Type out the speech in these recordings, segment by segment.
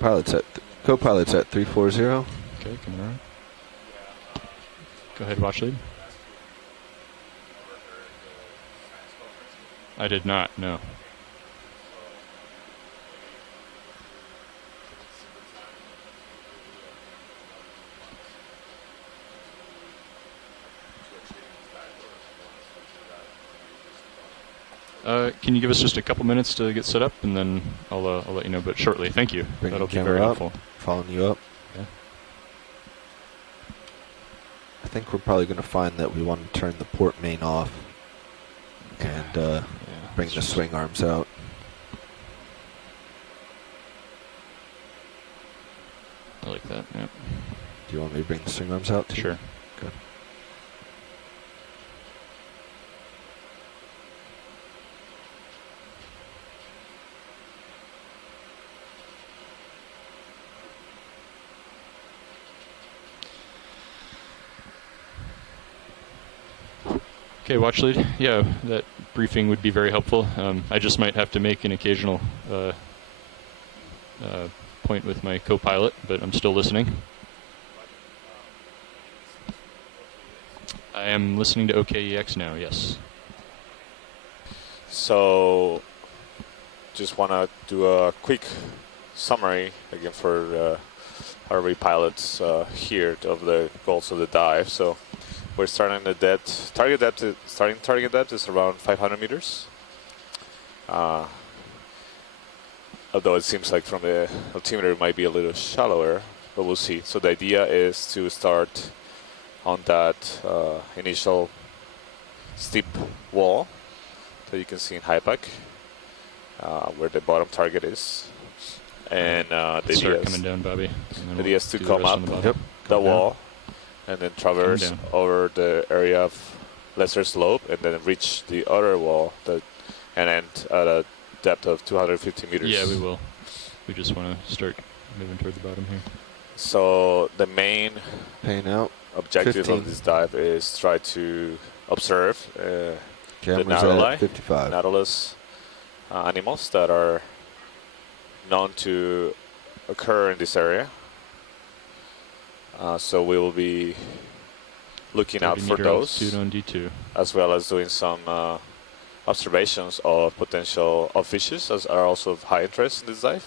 Co-pilot's at 340. Okay, coming around. Go ahead, watch lead. I did not, no. Can you give us just a couple minutes to get set up, and then I'll let you know, but shortly. Thank you. Bring That'll the be camera very up, helpful. following you up. Okay. I think we're probably going to find that we want to turn the port main off and bring the swing arms out. I like that, yeah. Do you want me to bring the swing arms out too? Sure. Good. Okay, watch lead. Yeah, that briefing would be very helpful. I just might have to make an occasional point with my co-pilot, but I'm still listening. I am listening to OKEX now, yes. So, just want to do a quick summary again for RV pilots here of the goals of the dive. So, we're starting the depth. Target depth is around 500 meters. Although it seems like from the altimeter it might be a little shallower, but we'll see. So the idea is to start on that initial steep wall that you can see in Hypack, where the bottom target is. And the idea coming down, Bobby. The idea is to come up the wall and then traverse over the area of lesser slope and then reach the other wall and end at a depth of 250 meters. Yeah, we will. We just want to start moving toward the bottom here. So the main objective 15. of this dive is try to observe the Nautilus animals that are known to occur in this area. So we will be looking out for those, on D2. as well as doing some observations of potential fishes, as are also of high interest in this dive,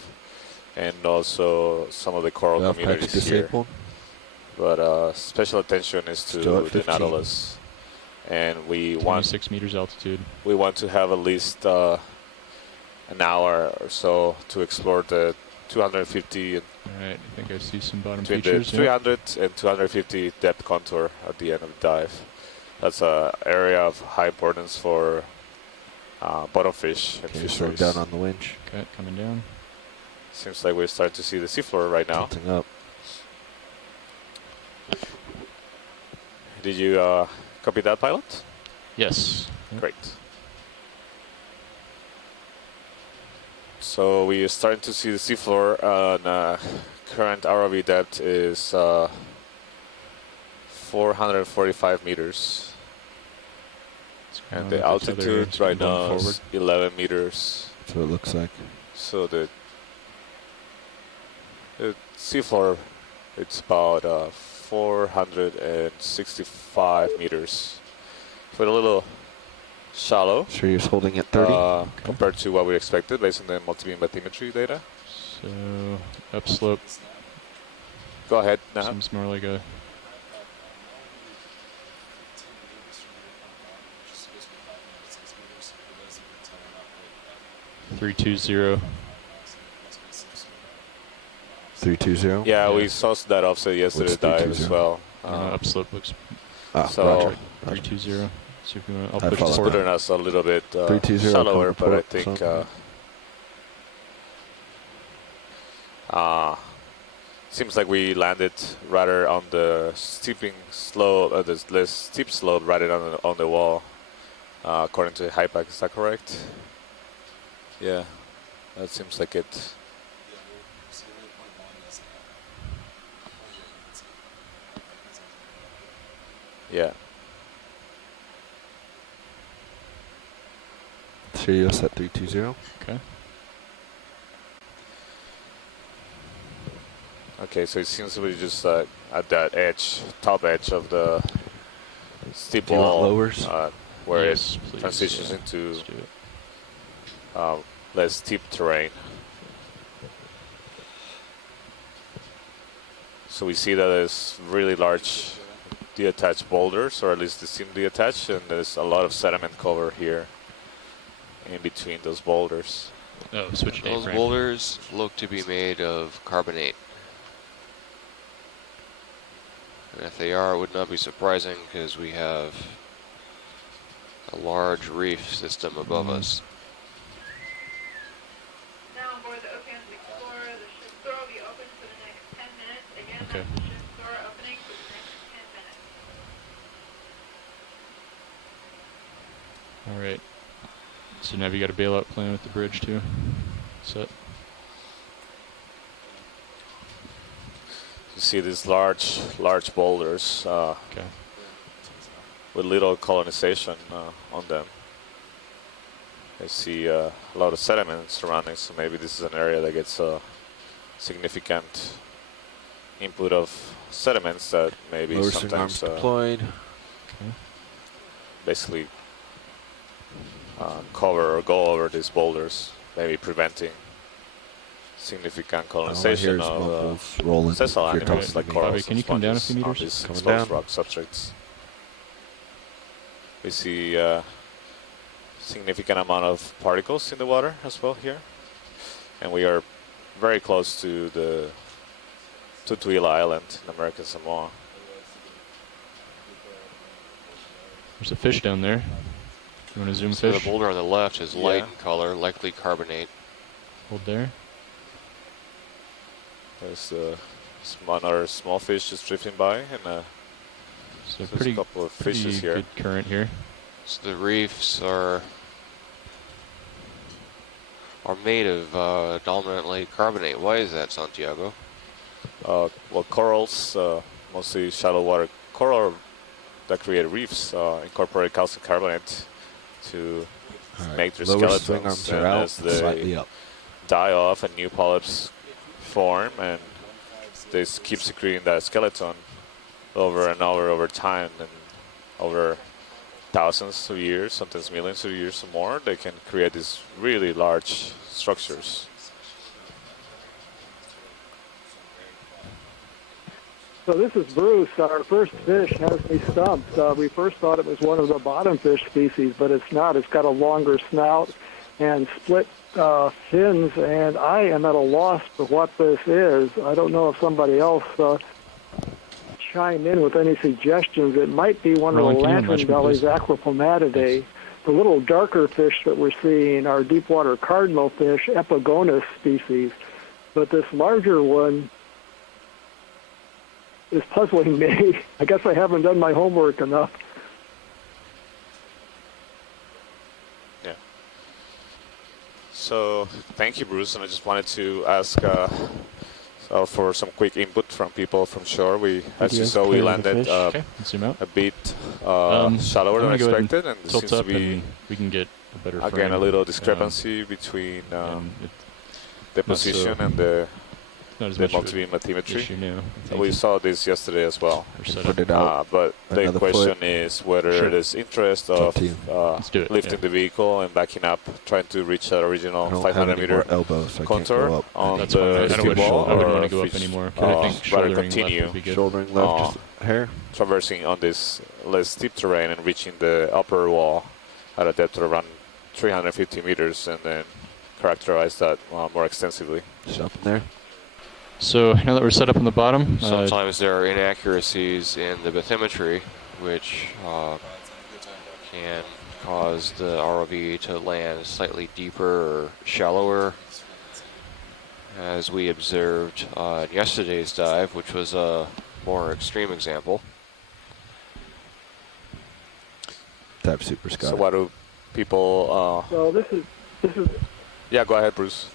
and also some of the coral communities here. But special attention is to the Nautilus, and we 26 meters altitude. We want to have at least an hour or so to explore the 250. All right, I think I see some bottom between features. The 300 and 250 depth contour at the end of the dive. That's an area of high importance for bottom fish and fisheries. Down on the winch. Okay, coming down. Seems like we're starting to see the seafloor right now. Tilting up. Did you copy that, pilot? Yes. Great. So we are starting to see the seafloor, and current ROV depth is 445 meters. And the altitude right now is 11 meters. That's what it looks like. So the seafloor, it's about 465 meters. So a little shallow. Sure you're holding at 30? Compared to what we expected based on the multi-beam bathymetry data. So upslope. Go ahead now. Seems more like a 320. 320? Yeah, we saw that offset yesterday dive as well. Upslope looks so 320. See if we want. I'll push putting us a little bit shallower, but I think seems like we landed rather on the steeping slope, the less steep slope, rather on the wall, according to Hypack. Is that correct? Yeah, that seems like it. Yeah. Sirius at 320. Okay. Okay, so it seems to be just at that edge, top edge of the steep Do you want wall, lowers? where Yes, it please, transitions yeah. into Let's do it. less steep terrain. So we see that there's really large detached boulders, or at least they seem detached, and there's a lot of sediment cover here in between those boulders. Oh, switch Those A-frame. boulders look to be made of carbonate. And if they are, it would not be surprising because we have a large reef system above us. Now on board the Okeanos Explorer, the ship's door will be open for the next 10 minutes. Again, Okay. that's the ship's door opening for the next 10 minutes. All right. So now we got a bailout plan with the bridge too. Set. You see these large boulders Okay. with little colonization on them. I see a lot of sediment surrounding, so maybe this is an area that gets a significant input of sediments that maybe Lower swing arms sometimes deployed. basically cover or go over these boulders, maybe preventing significant colonization here's of bubbles rolling. sessile If you're animals talking like to me. corals Bobby, can and you come down a sponges few on meters? these Coming exposed down. rock substrates. We see significant amount of particles in the water as well here, and we are very close to the Tutuila Island in American Samoa. There's a fish down there. You want to zoom So fish? the boulder on the left is light Yeah. in color, likely carbonate. Hold there. There's another small fish just drifting by, and So there's pretty, a couple of pretty fishes here. good current here. So the reefs are made of dominantly carbonate. Why is that, Santiago? Well, corals, mostly shallow water coral that create reefs, incorporate calcium carbonate to All right. make their Lower swing skeletons, arms are and out, as they slightly up. die off and new polyps form, and they keep secreting that skeleton over and over time, and over thousands of years, sometimes millions of years or more, they can create these really large structures. So this is Bruce. Our first fish has me stumped. We first thought it was one of the bottomfish species, but it's not. It's got a longer snout and split fins, and I am at a loss for what this is. I don't know if somebody else chime in with any suggestions. It might be one Roland, of the can you unlatch lantern me, bellies, please? aquapomatidae. The little darker fish that we're seeing are deepwater cardinal fish, Epigonus species. But this larger one is puzzling me. I guess I haven't done my homework enough. Yeah. So thank you, Bruce, and I just wanted to ask for some quick input from people from shore. As you saw, we landed Okay, let's zoom out. a bit I'm shallower than gonna go ahead and expected, and there Tilt seems to up be and we can get a better again frame. a little discrepancy between And the not position so- and the not as the much of multi-beam an bathymetry. issue now. I think. We saw this yesterday as well. Or set Put up. it out. But the Another question foot. is whether Sure. there's interest up of to you. Let's do it, lifting yeah. the vehicle and backing up, trying to reach that I original don't have 500 any more meter elbow, so I can't contour go up. on That's the fine. I steep wouldn't wall, want or to go up fish- anymore. But I think rather shouldering left continue would be good. Shouldering left, Uh, just hair. traversing on this less steep terrain and reaching the upper wall at a depth of around 350 meters, and then characterize that more extensively. Just up in there. So now that we're set up on the bottom, Sometimes there are inaccuracies in the bathymetry, which can cause the ROV to land slightly deeper or shallower, as we observed in yesterday's dive, which was a more extreme example. Tap Super Scott. So what do people... So this is yeah, go ahead, Bruce.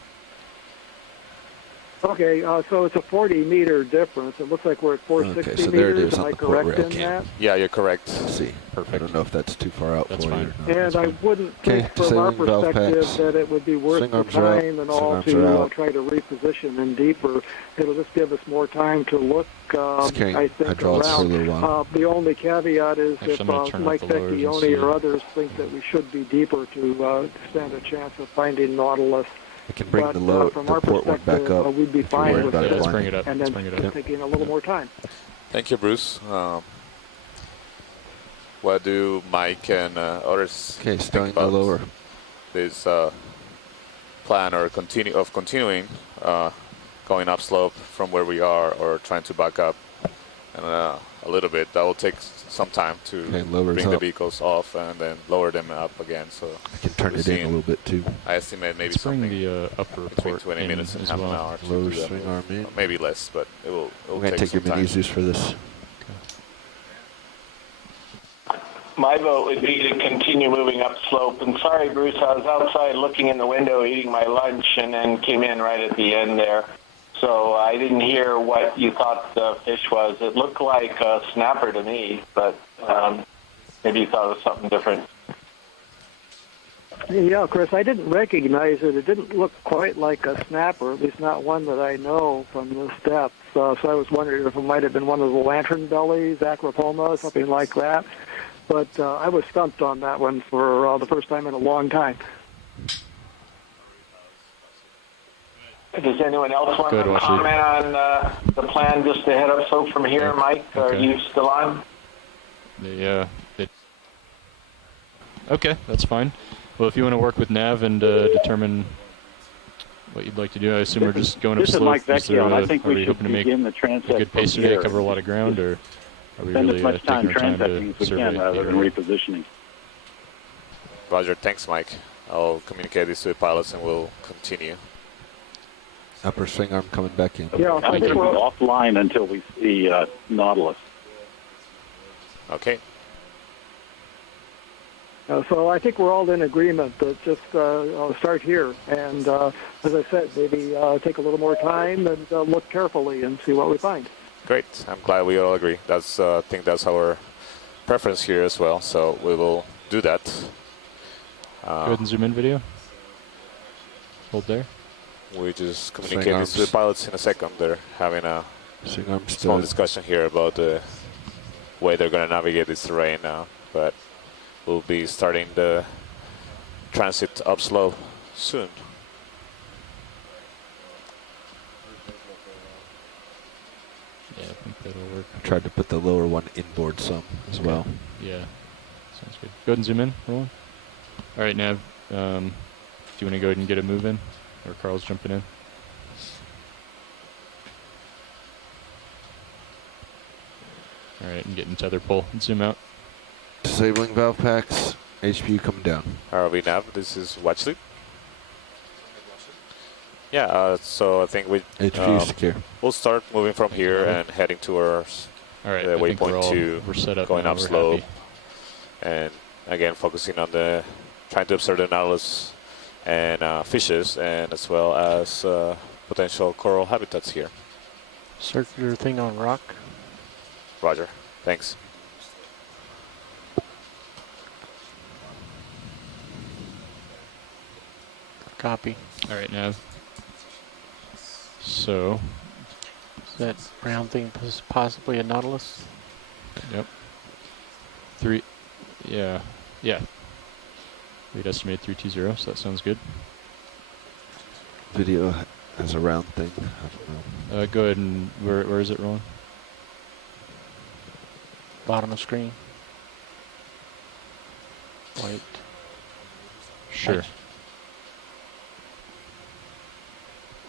Okay, so it's a 40-meter difference. It looks like we're at 460 Okay, so there it meters. is Am on I the port correct rail in cam. that? Yeah, you're correct. Let's see. I don't know if that's too far out That's for fine. you. Or not. And That's I fine. wouldn't Okay, think from our disabling valve perspective packs. that it would be worth Swing the arms are out. time and Swing all arms are to out. try to reposition in deeper. It'll just give us more time to look, It's carrying I think, hydraulics for a around. little while. The only caveat is Actually, I'm gonna if turn off Mike the lowers and Vecchione see. or others think that we should be deeper to stand a chance of finding Nautilus. I can bring But the from the our port one back perspective, up. we'd be if you're fine worried with about it. it Let's bring blinding. it up. And Let's then bring it up. taking a little more time. Thank you, Bruce. What do Mike and others Okay, think stowing the about lower. this plan or continuing going upslope from where we are, or trying to back up and a little bit? That will take some time to Okay, lowers bring the up. vehicles off and then lower them up again. So I can turn we're it in a seeing- little bit too. I estimate maybe Let's bring something the upper between port 20 in minutes and as half well. an hour to Lower do that swing move. arm in. Maybe less, but it'll I'm going to take take your some mini time. Zeus for this. My vote would be to continue moving upslope. And sorry, Bruce, I was outside looking in the window eating my lunch and then came in right at the end there. So I didn't hear what you thought the fish was. It looked like a snapper to me, but maybe you thought it was something different. Yeah, Chris, I didn't recognize it. It didn't look quite like a snapper, at least not one that I know from this depth. So I was wondering if it might have been one of the lantern bellies, acropoma, something like that. But I was stumped on that one for the first time in a long time. Does anyone else want Good, to Wesley. comment on the plan just to head upslope from here, Mike? Are Okay. you still on? Okay, that's fine. Well, if you want to work with Nav and determine what you'd like to do, I assume we're just going This is upslope. Mike Vecchione. I think are we we should hoping to make begin the a transect good pace from today, here. cover a lot of ground, or are we Spend really as much time taking our time transecting to as we can survey? rather than repositioning. Roger, thanks, Mike. I'll communicate this to the pilots and we'll continue. Upper swing arm coming back in. Yeah, I think we're offline until we see Nautilus. Okay. So I think we're all in agreement that just start here. And as I said, maybe take a little more time and look carefully and see what we find. Great. I'm glad we all agree. That's I think that's our preference here as well. So we will do that. Go ahead and zoom in video. Hold there. We just Swing communicate this to the arms. pilots in a second. They're having a Swing arm small stowed. discussion here about the way they're going to navigate this terrain now. But we'll be starting the transit upslope soon. Yeah, I think that'll work. I tried to put the lower one inboard some as well. Yeah, sounds good. Go ahead and zoom in, Roland. All right, Nav. Do you want to go ahead and get a move in, or Carl's jumping in? All right, and getting tether pull and zoom out. Disabling valve packs. HPU coming down. ROV nav, this is Watchley. Yeah, so I think HPU secure. we'll start moving from here and heading towards All right, the I think waypoint we're set up. going now, up we're slope. happy. And again, focusing on trying to observe the Nautilus and fishes, and as well as potential coral habitats here. Circular thing on rock. Roger. Thanks. Copy. All right, Nav. So, Is that brown thing possibly a Nautilus? yep. Yeah. We'd estimate 320, so that sounds good. Video has a round thing. I don't know. Go ahead and where is it, Roland? Bottom of screen. White. Sure.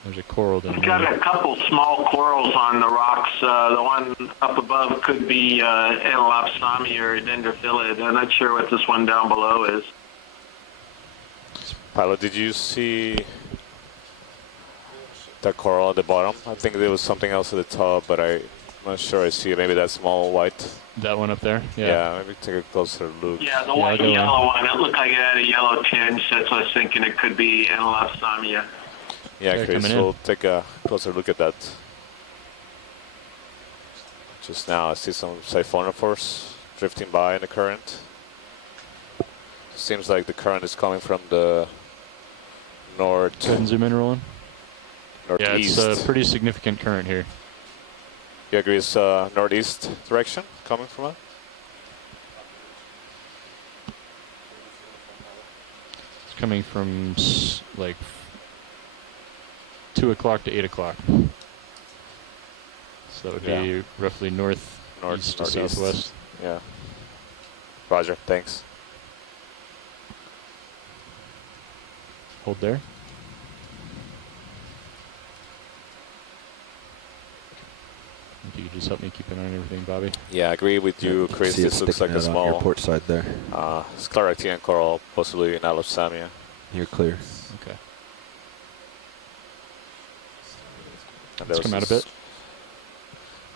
There's a coral down We've got there. a couple small corals on the rocks. The one up above could be Anelopsami or Dendrophilid. I'm not sure what this one down below is. Pilot, did you see the coral at the bottom? I think there was something else at the top, but I'm not sure I see it. Maybe that small white. That one up there? Yeah. Maybe take a closer look. Yeah, the Yeah, white go and yellow one. It looked like it had a yellow tinge. That's what I was thinking. It could be Anelopsamia. Yeah, Okay, Chris, coming in. we'll take a closer look at that. Just now I see some siphonophores drifting by in the current. Seems like the current is coming from the Go ahead and zoom in, Roland. Yeah, northeast. it's a pretty significant current here. You agree it's northeast direction coming from it? It's coming from like 2 o'clock to 8 o'clock. So that would be roughly north, east to southwest. Yeah. Roger, thanks. Hold there. If you could just help me keep an eye on everything, Bobby. Yeah, I agree with you, Chris. See it This looks like sticking a out on your small port side there. sclerotian coral, possibly Nalosamia. You're clear. Okay. And Let's there come out a was bit.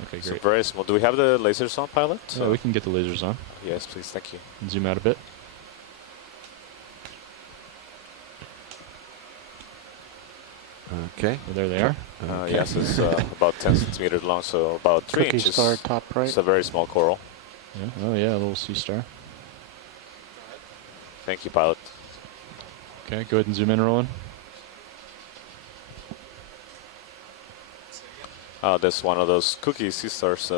Okay, So great. very small. Do we have the lasers on, pilot? Yeah, we can get the lasers on. Yes, please. Thank you. And zoom out a bit. Okay. Well, there they are. Okay. Yes, it's about 10 centimeters long, so about 3 Cookie inches. star top right. It's a very small coral. Yeah. Oh yeah, a little sea star. Thank you, pilot. Okay, go ahead and zoom in, Roland. Oh, that's one of those cookie sea stars.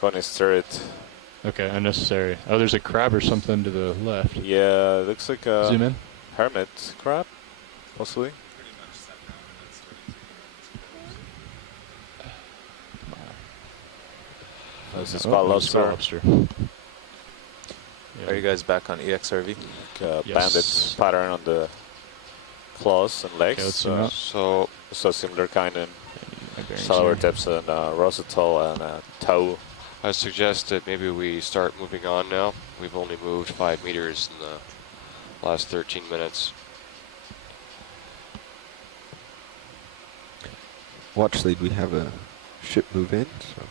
Going stir it. Okay, unnecessary. Oh, there's a crab or something to the left. Yeah, it looks like a Zoom in. hermit crab, possibly. This is spot lobster. lobster. Are you guys back on EXRV? Yes. Banded pattern on the claws and legs. Okay, let's zoom out. So similar kind in My bearings shallower here. depths and rositol and tow. I suggest that maybe we start moving on now. We've only moved 5 meters in the last 13 minutes. Watch lead, we have a ship move in. So.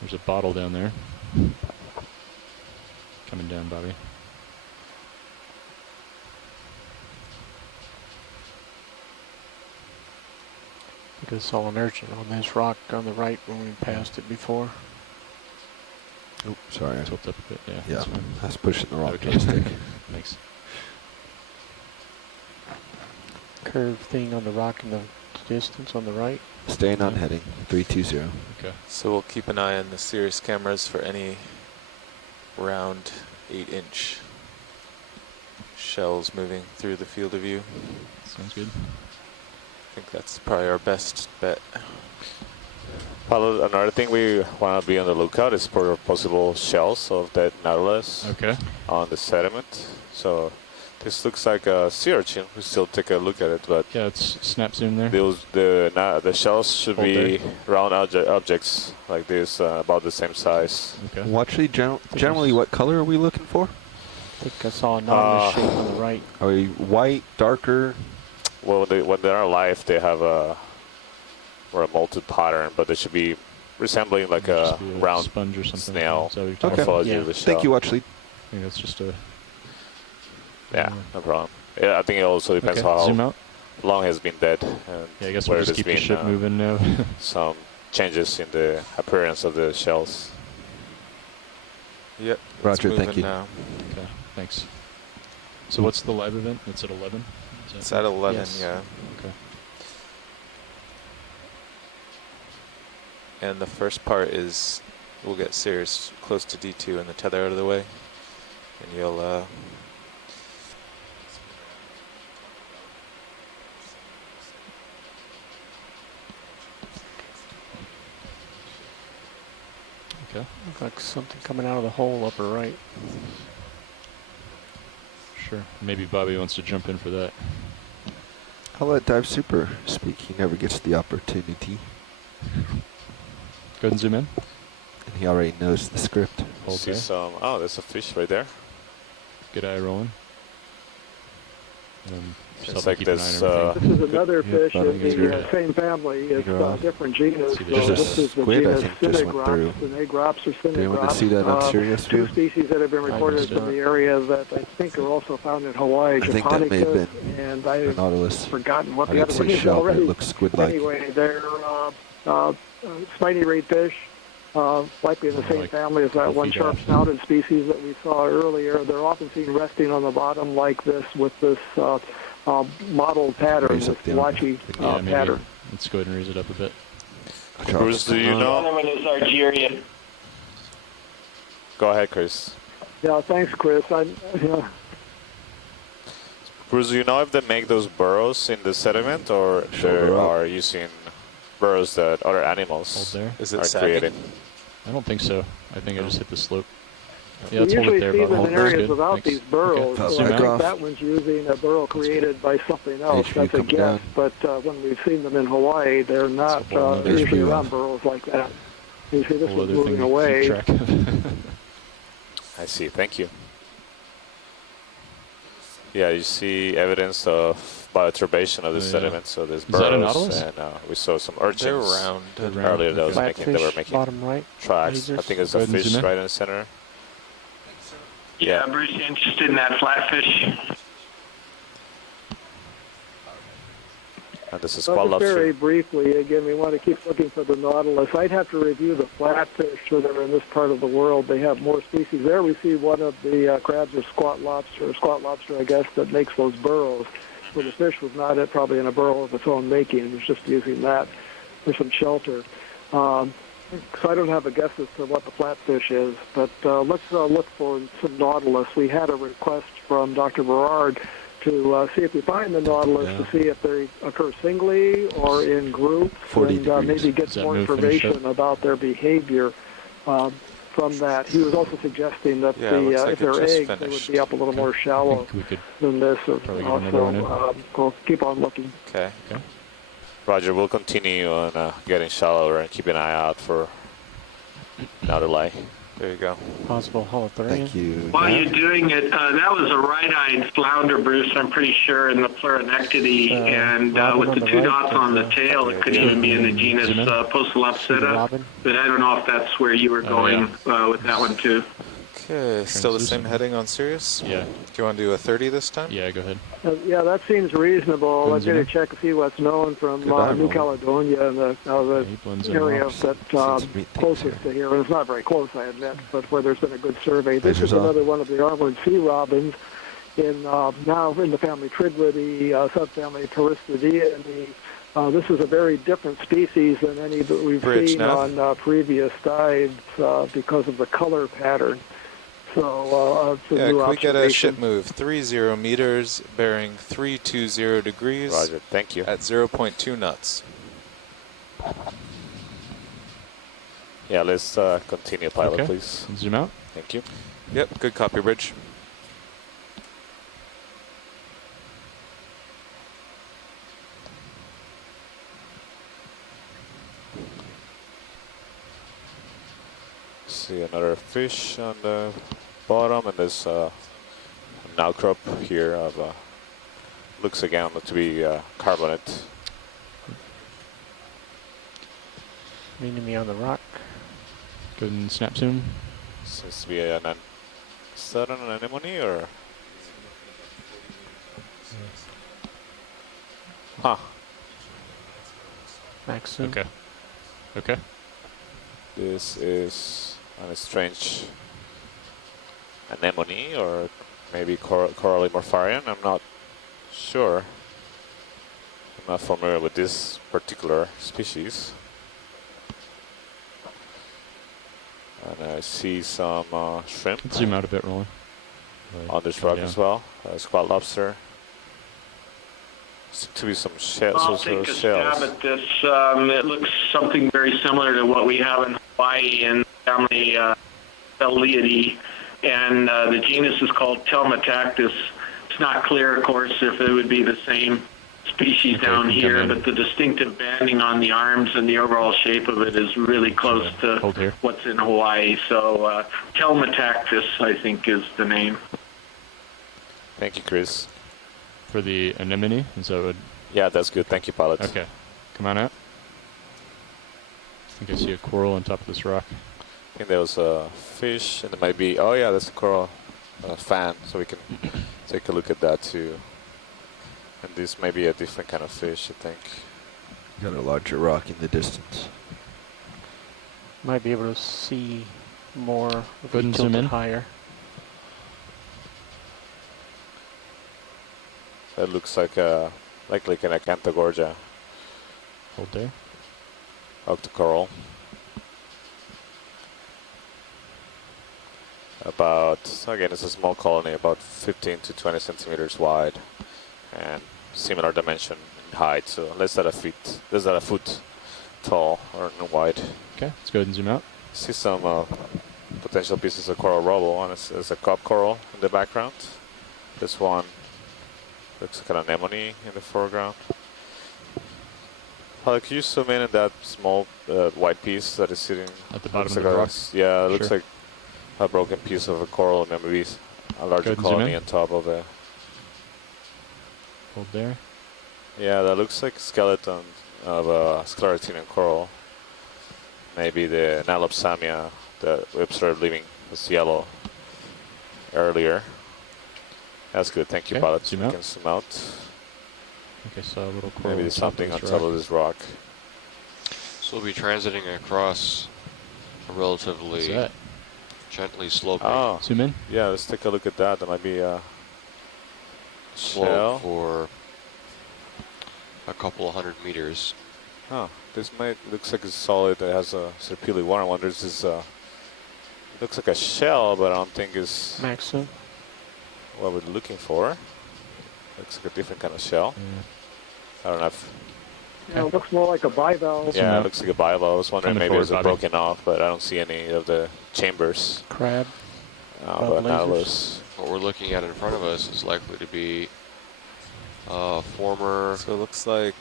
There's a bottle down there. Coming down, Bobby. I think I saw an urchin on this rock on the right when we passed it before. Oh, sorry. Tilt up a bit. Yeah. Yeah, that's fine. I was pushing the wrong Okay. joystick. Thanks. Curved thing on the rock in the distance on the right. Staying on Yeah. heading, 320. Okay. So we'll keep an eye on the Sirius cameras for any round 8-inch shells moving through the field of view. Sounds good. I think that's probably our best bet. Pilot, another thing we want to be on the lookout is for possible shells of that Nautilus Okay. on the sediment. So this looks like a sea urchin. We still take a look at it, but Yeah, it's snap zoom there. the shells should Hold be round objects like this, about the same size. Okay. Watch lead, generally what color are we looking for? I think I saw a Nautilus shape on the right. Are we white, darker? Well, when they're alive, they have a molted pattern, but they should be resembling like a Just be round sponge or something. snail Is that what you're talking Okay. about? morphology Yeah. of the shell. Thank you, watch lead. I think that's just a. Yeah, no problem. Yeah, I think it also depends Okay. how Zoom out. long has been dead and Yeah, I guess where we'll just there's keep the been ship moving now. some changes in the appearance of the shells. Yep. Roger, it's thank moving you. Now. Okay. Thanks. So what's the live event? It's at 11. Is that It's at 11, Yes. yeah. Okay. And the first part is we'll get Sirius close to D2 and the tether out of the way. And you'll Okay. Looks like something coming out of the hole upper right. Sure. Maybe Bobby wants to jump in for that. I'll let Dive Super speak. He never gets the opportunity. Go ahead and zoom in. And he already knows the script. Hold See there. some. Oh, there's a fish right there. Good eye rolling. It's like keep an eye this. on everything. This is another fish bottom in the easier. same family. It's a different genus. See, So there's a this is the squid, I genus think, just went through. Cinegrops or Do you want to Cinegrops. see that on Sirius Two view? species that have been reported just from the area that I think are also found in Hawaii, I think that may have Japonicus, been and the I've Nautilus. forgotten what I the didn't other one see is shell, but already. it looks squid-like. Anyway, they're spiny ray fish, likely in the same Like family as that couple one feet off. sharp-snouted species that we saw earlier. They're often seen resting on the bottom like this with this mottled pattern, Raise this up the blotchy Yeah, maybe. pattern. Let's go ahead and raise it up a bit. Bruce, do you The know? other one is Argeria. Go ahead, Chris. Yeah, thanks, Chris. Bruce, do you know if they make those burrows in the sediment or they Shoulder up. are using burrows that other Hold animals there. Is it are sagging? creating? I don't think so. I think I just hit the slope. We Yeah, let's hold usually it there. see Bob. them Hold in there. areas Good. without Thanks. these burrows, Okay. so Zoom I think off. that one's using a burrow created by something else. HV, That's a come guess, down. but when we've seen them in Hawaii, they're not hold on. There's usually view around off. burrows like that. You see this Whole one's other thing moving to away. keep track of. I see. Thank you. Yeah, you see evidence of bioturbation of the Oh, yeah. sediment. So there's Is that a burrows, Nautilus? and we saw some They're urchins round. They're round. earlier that was Flatfish, making, they were making bottom right. tracks. I lasers. think it's Go a ahead and fish zoom in. right in the center. Yeah, Bruce, interested in that flatfish? And this is So squat just very lobster. briefly, again, we want to keep looking for the Nautilus. I'd have to review the flatfish that are in this part of the world. They have more species. There we see one of the crabs or squat lobster, I guess, that makes those burrows. So the fish was not probably in a burrow of its own making. It was just using that for some shelter. So I don't have a guess as to what the flatfish is, but let's look for some Nautilus. We had a request from Dr. Berard to see if we find the Nautilus, Yeah. to see if they occur singly or in groups, 40 and degrees. maybe get Does that more move finish information about their behavior from that. He was also suggesting that Yeah, it looks like if they're it just eggs, they would finished. be up a little more I shallow think we could than this. probably get another one in. We'll keep on looking. Okay. Roger, we'll continue on getting shallower and keep an eye out for Nautilus. There you go. Possible holothurian. Thank you. While Matt. you're doing it, that was a right-eyed flounder, Bruce, I'm pretty sure, in the pleuronectidie, and Robin with on the the two right, dots on the tail, it could even be in the genus Zoom in. See the Postolopsida, robin. but I don't know if that's where you were going with that one, too. Okay, still the same Translucent. heading on Sirius? Yeah. Do you want to do a 30 this time? Yeah, go ahead. Yeah, that seems reasonable. Blends I'm going in. to check to see what's known from Good eye New roll. Caledonia and the He blends in area well. that Seems to meet things closest to here. And it's not very close, I admit, but where there's been a good survey. This Lasers is off. another one of the armored sea robins in now in the family Trigridae, subfamily Pteristidae. And this is a very different species than any that we've Bridge, seen Nav. on previous dives because of the color pattern. So it's a Yeah, new can we get a ship observation. move? 30 meters, bearing 320 degrees Roger, thank you. at 0.2 knots. Yeah, let's continue, pilot, Okay. please. Zoom out. Thank you. Yep, good copy, Bridge. See another fish on the bottom, and there's an outcrop here of looks again to be carbonate. Meeting me on the rock. Go ahead and snap zoom. Seems to be is that an anemone or? Huh. Max zoom. Okay. Okay. This is a strange anemone or maybe Corallimorpharian. I'm not sure. I'm not familiar with this particular species. And I see some shrimp Let's zoom out a bit, Roland. on this rock Yeah. as well. Squat lobster. Seem to be some shells. I'll Also take a shells. stab at this. It looks something very similar to what we have in Hawaii in family Eliidae, and the genus is called Telmatactus. It's not clear, of course, if it would be the same species Okay, down come here, in. but the distinctive banding on the arms and the overall shape of it is really close to Hold here. what's in Hawaii. So Telmatactus, I think, is the name. Thank you, Chris. For the anemone, and so it would. Yeah, that's good. Thank you, pilot. Okay, come on out. I think I see a coral on top of this rock. I think there was a fish, and it might be. Oh yeah, that's a coral fan. So we can take a look at that too. And this may be a different kind of fish, I think. Got a larger rock in the distance. Might be able to see more if Go ahead we and tilt zoom it in. higher. That looks like an Acanthogorgia Hold there. octocoral. About, again, it's a small colony, about 15 to 20 centimeters wide, and similar dimension in height, so less than a foot tall or wide. Okay, let's go ahead and zoom out. See some potential pieces of coral rubble. One is a cup coral in the background. This one looks like an anemone in the foreground. Could you zoom in on that small white piece that is sitting At the bottom looks of like the a- rock? Yeah, it looks Sure. like a broken piece of a coral, maybe a larger ahead and zoom colony in. on top of it. Hold there. Yeah, that looks like skeleton of a sclerotinian coral. Maybe the Nalopsamia that we observed leaving was yellow earlier. That's good, thank you, Okay, pilot. zoom We out. can zoom out. I think I saw a little coral. Maybe on there's top of something on this top rock. of this rock. So we'll be transiting across a What's relatively that? gently sloping Oh, Zoom in. yeah, let's take a look at that. That might be a slope shell. for a couple of 100 meters. Oh, this looks like it's solid. It has a serpulid water. I wonder if this is looks like a shell, but I don't think it's Maxim. what we're looking for. Looks like a different kind of shell. Yeah. I don't know if, Yeah, it looks more like a bivalve. yeah, out. it looks like a bivalve. I was wondering Coming maybe it was forward, Bobby. broken off, but I don't see any of the chambers. Crab. But lasers. Nautilus. What we're looking at in front of us is likely to be a former So it looks like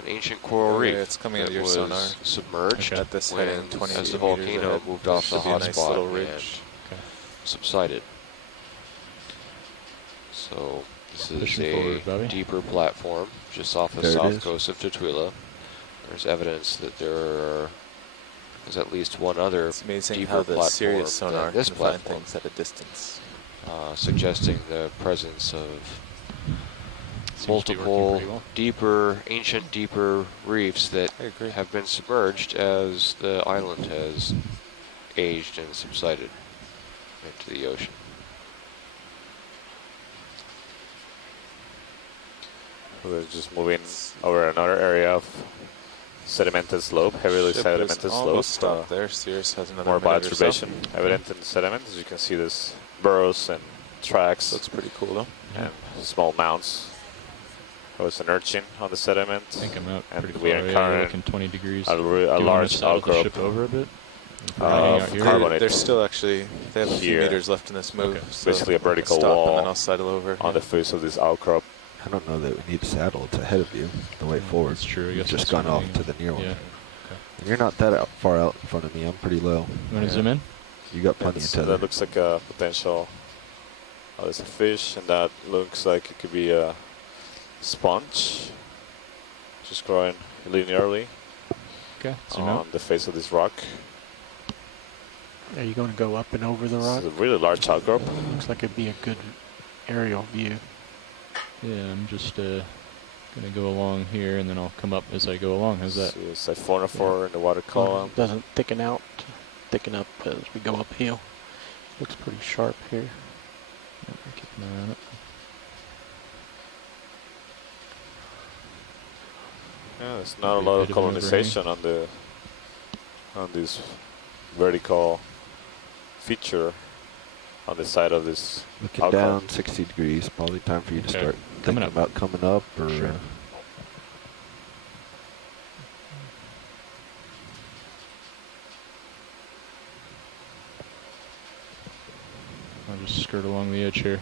an ancient coral okay, reef. it's coming out of that your was sonar. submerged Okay. At this when, heading, 20 as the meters volcano ahead. moved There off the should be a nice hotspot little and ridge. Okay. subsided. So this is Pushing a forward, Bobby. deeper platform just off the There it south is. coast of Tutuila. There's evidence that there is at least one other It's amazing deeper how the platform Sirius sonar than this can find platform, things at a distance. suggesting the presence of Seems to be working multiple pretty well. deeper, ancient deeper reefs that I agree. have been submerged as the island has aged and subsided into the ocean. We're just moving over another area of sedimented slope, heavily Ship sedimented is slope. almost stopped there. Sirius has another More minute or so. bioturbation evident in the sediment. As you can see, there's burrows and tracks Looks pretty cool though. and small mounds. There was an urchin on the sediment. I think I'm out And pretty we far. are Yeah, current- you're looking 20 degrees. A Do you want large to saddle the outcrop. ship over a bit? If we're Of hanging out here? carbonate. They're still actually, they have a few Here. meters left in this move. Okay. So Basically a vertical stop wall and then I'll sidle over. on the face of this outcrop. I don't know that we need to saddle. It's ahead of you, the way forward. That's true. I You've guess just that's gone off fine. to the near one. Yeah. And you're not that far out in front of me. I'm pretty low. You want to Yeah. zoom in? You got plenty of So tether. that looks like a potential. Oh, there's a fish, and that looks like it could be a sponge, just growing linearly Okay. Zoom on out. the face of this rock. Are you going to go up and over the This rock? is a really large outcrop. Looks like it'd be a good aerial view. Yeah, I'm just gonna go along here, and then I'll come up as I go along. How's that? So it's siphonophore in the water column. Doesn't thicken up as we go uphill. Looks pretty sharp here. Yeah, I'll keep an eye on it. Yeah, there's not a Maybe lot a of bit of an colonization on this vertical feature on the side of this Looking outcrop. down 60 degrees. Probably time for you to Okay. start Coming thinking up. about coming up or Sure. I'll just skirt along the edge here.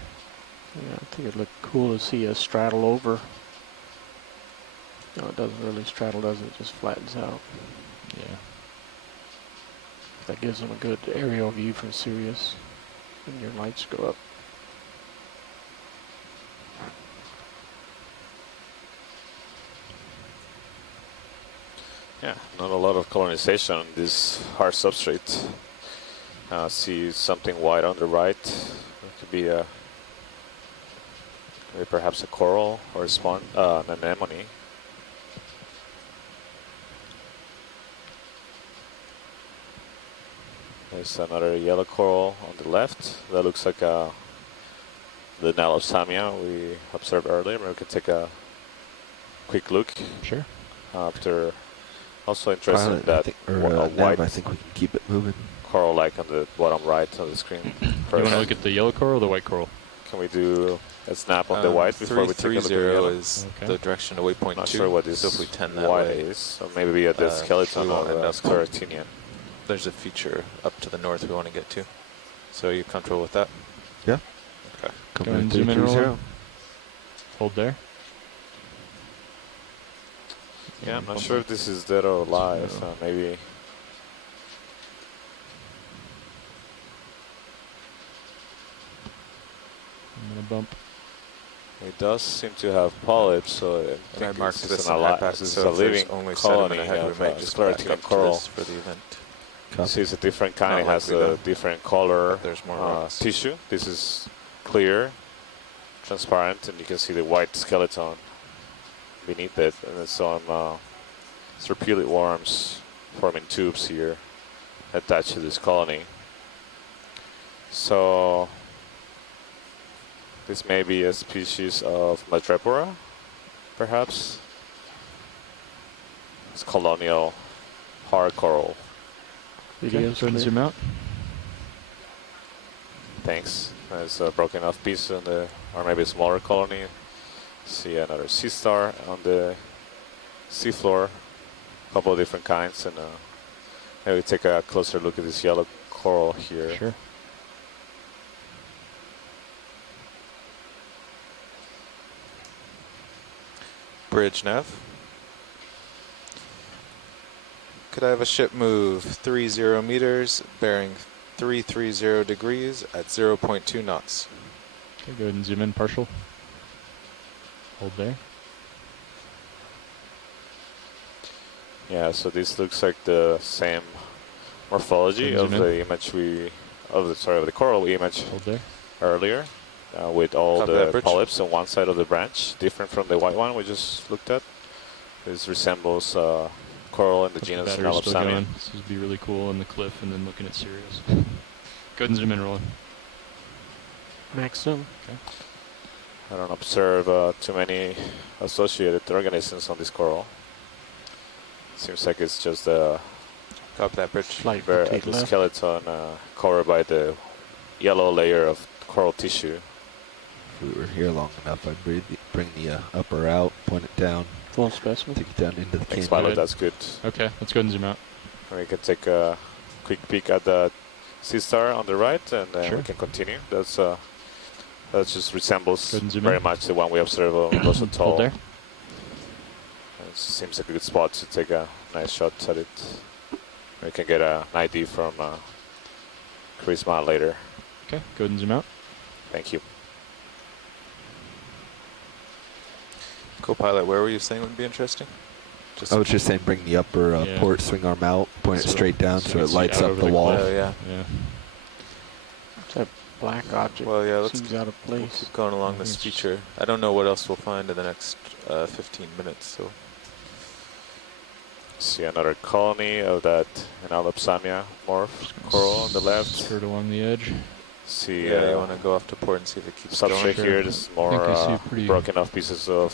Yeah, I think it'd look cool to see us straddle over. No, it doesn't really straddle, does it? It just flattens out. Yeah. That gives them a good aerial view from Sirius when your lights go up. Yeah, not a lot of colonization on this hard substrate. See something white on the right. It could be a maybe perhaps a coral or a spawn, an anemone. There's another yellow coral on the left. That looks like the Nautilus we observed earlier. Maybe we can take a quick look. Sure. After also interested in Pilot, that I think, or white Nav, I think we can keep it moving. coral like on the bottom right of the screen. You want to look at the yellow coral or the white coral? Can we do a snap on the white before we take a look at the 330 yellow? is the direction to waypoint Not 2. sure what this so if we tend that white way, is. So maybe at the skeleton we of won't end the up- sclerotinian. there's a feature up to the north we want to get to. So are you comfortable with that? Yeah. Okay. Go ahead and zoom in, roll. Hold there. Yeah, I'm not sure if this is dead or alive. Maybe. I'm going to bump. It does seem to have polyps, so I And I think marked this this is in an Hypax, this is so a if there's living only colony sediment ahead, of we might just back sclerotinian up to coral. this for the event. See, it's a different kind. Not It has likely, a though. different color But there's more rocks. tissue. This is clear, transparent, and you can see the white skeleton beneath it. And then some serpulid worms forming tubes here attached to this colony. So this may be a species of Madrepora, perhaps. It's colonial hard coral. Okay, go ahead and zoom out. Thanks. There's a broken off piece on the, or maybe a smaller colony. See another sea star on the seafloor. A couple of different kinds, and maybe take a closer look at this yellow coral here. Sure. Bridge nav. Could I have a ship move 30 meters, bearing 330 degrees at 0.2 knots? Okay, go ahead and zoom in partial. Hold there. Yeah, so this looks like the same morphology Zoom of in. the image of the coral image Hold there. earlier, with all Copy that, the Bridge. polyps on one side of the branch, different from the white one we just looked at. This resembles coral in the Hope genus battery's still Nautilus. going. This would be really cool on the cliff and then looking at Sirius. Go ahead and zoom in, rolling. Max zoom. Okay. I don't observe too many associated organisms on this coral. Seems like it's just a Copy that, Bridge. Flight rotate the left. skeleton covered by the yellow layer of coral tissue. If we were here long enough, I'd bring the upper out, point it down, Full specimen. take it down into the Thanks, canyon. Pilot. Good. That's good. Okay, let's go ahead and zoom out. We can take a quick peek at the sea star on the right, and then Sure. we can continue. That just resembles Go ahead and zoom very in. much the one we observed on Los Hold Atoll. there. It seems like a good spot to take a nice shot at it. We can get an ID from Charisma later. Okay, go ahead and zoom out. Thank you. Co-pilot, where were you saying would be interesting? Just I was just saying bring the upper Yeah. port swing arm out, point it So- straight down so so you it can see lights out up over the the wall. Oh, yeah. Yeah. It's a black object. Well, yeah, let's Seems out of we'll place. keep going along I this think it's- feature. I don't know what else we'll find in the next 15 minutes, so See another colony of that Analopsamia morph coral on the left. Skirt along the edge. See yeah, you want to go off to port and see if it keeps substrate going. Sure. here. This is more I think I see a pretty- broken off pieces of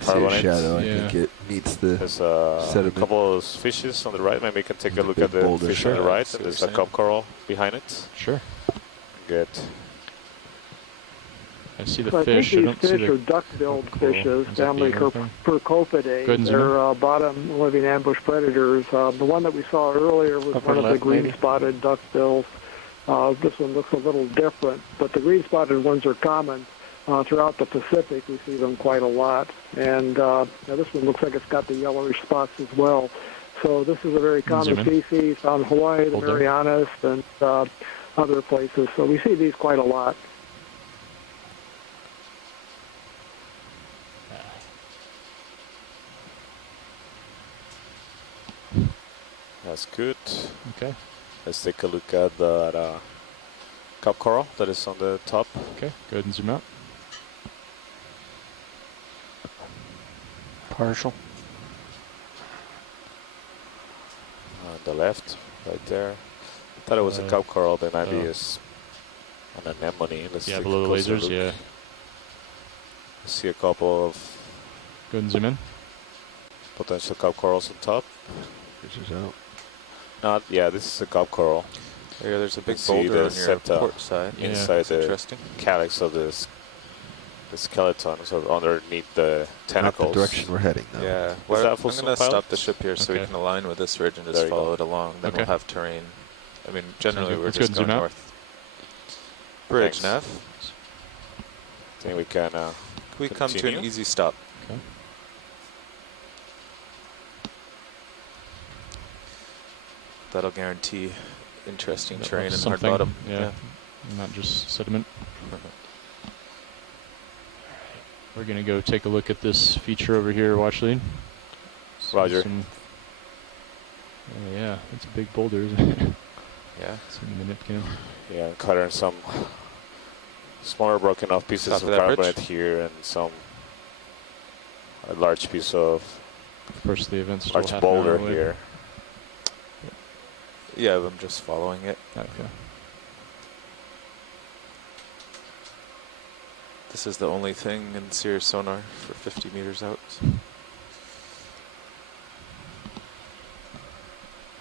See a carbonate. shadow, I Yeah. think it meets the There's a sediment. couple of fishes on the right. Maybe you can take a And a look big at the boulder. fish on the Sure. right. See what There's you're a saying. cup coral behind it. Sure. Good. I see the So I think fish. I these don't see fish the are duck-billed coral. fishes, Is that family the anything? Go Percopidae. ahead and zoom They're bottom living ambush predators. The one that we saw earlier was Upper one of the left, maybe. green-spotted duck-bills. This one looks a little different, but the green-spotted ones are common. Throughout the Pacific, we see them quite a lot. And now this one looks like it's got the yellowish spots as well. So this is a very common Zoom in. species on Hawaii, the Hold there. Marianas, and other places. So we see these quite a lot. That's good. Okay. Let's take a look at the cap coral that is on the top. Okay, go ahead and zoom out. Partial. On the left, right there. I thought it was a cap coral, but maybe it's an anemone. Let's Yeah, take below a the closer lasers, look. yeah. See a couple of Go ahead and zoom in. potential cap corals on top. This is out. Not, yeah, this is a cap coral. Yeah, there's a big See boulder the on your septa port side. Yeah. inside That's the interesting. calyx of the skeleton, so underneath the tentacles. Not the direction we're heading, though. Yeah, Was that I'm full going to pilot? stop the ship here so we Okay. can align with this ridge and There just you go. follow it along. Then Okay. we'll have terrain. I mean, generally good. we're Let's go just and zoom going out. north. Bridge, Thanks. Nav. I think we can Can we come to continue? an easy stop? Okay. That'll guarantee interesting That'll terrain have and hard something, bottom. Yeah. Not just sediment. We're going to go take a look at this feature over here, watch lead. Roger. Oh yeah, that's a big boulder, isn't it? Yeah. Some minute can. Yeah, and cut in some smaller broken off pieces Top of of that bridge? carbonate here and a large piece of Of course, the event's still large half an hour boulder away. here. Yeah, I'm just following it. Okay. This is the only thing in Cirrus sonar for 50 meters out.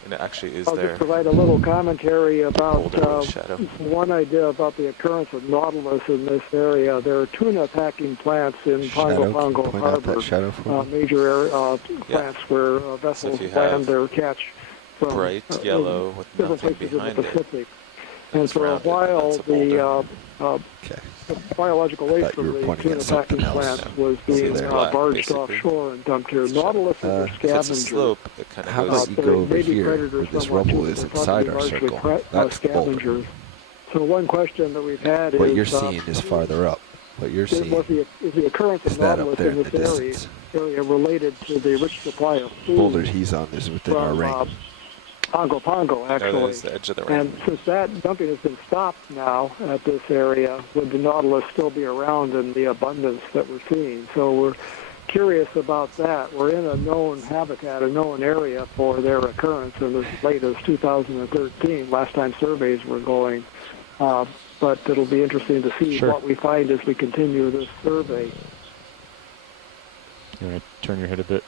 And it actually is I'll there. just provide a little commentary about Boulder with shadow. one idea about the occurrence of Nautilus in this area. There are tuna packing plants in Shadow, Pongo can you point out Harbor, that shadow for me? major plants where vessels if you land have their catch from Bright yellow with different nothing places in behind the it. Pacific. And It's for a rounded, while, that's a boulder. Okay. the biological I waste thought you from were the pointing tuna at something packing else. plants was See, being it's black, barged basically. offshore and dumped here. It's shadow. Nautilus is a If it's a scavenger. slope, it kind of How goes. about you go over Maybe here predators where this somewhat rubble too, is but inside our largely circle? That's the boulder. scavengers. So one question that we've had What is you're seeing is farther up. What you're is seeing the occurrence is of that up Nautilus there in in the this area, distance. related to the rich supply of The boulder food he's on is within our from ring. Pongo, That actually. is the edge of the ring. And since that dumping has been stopped now at this area, would the Nautilus still be around in the abundance that we're seeing? So we're curious about that. We're in a known habitat, a known area for their occurrence in as late as 2013, last time surveys were going. But it'll be interesting to see Sure. what we find as we continue this survey. You want to turn your head a bit?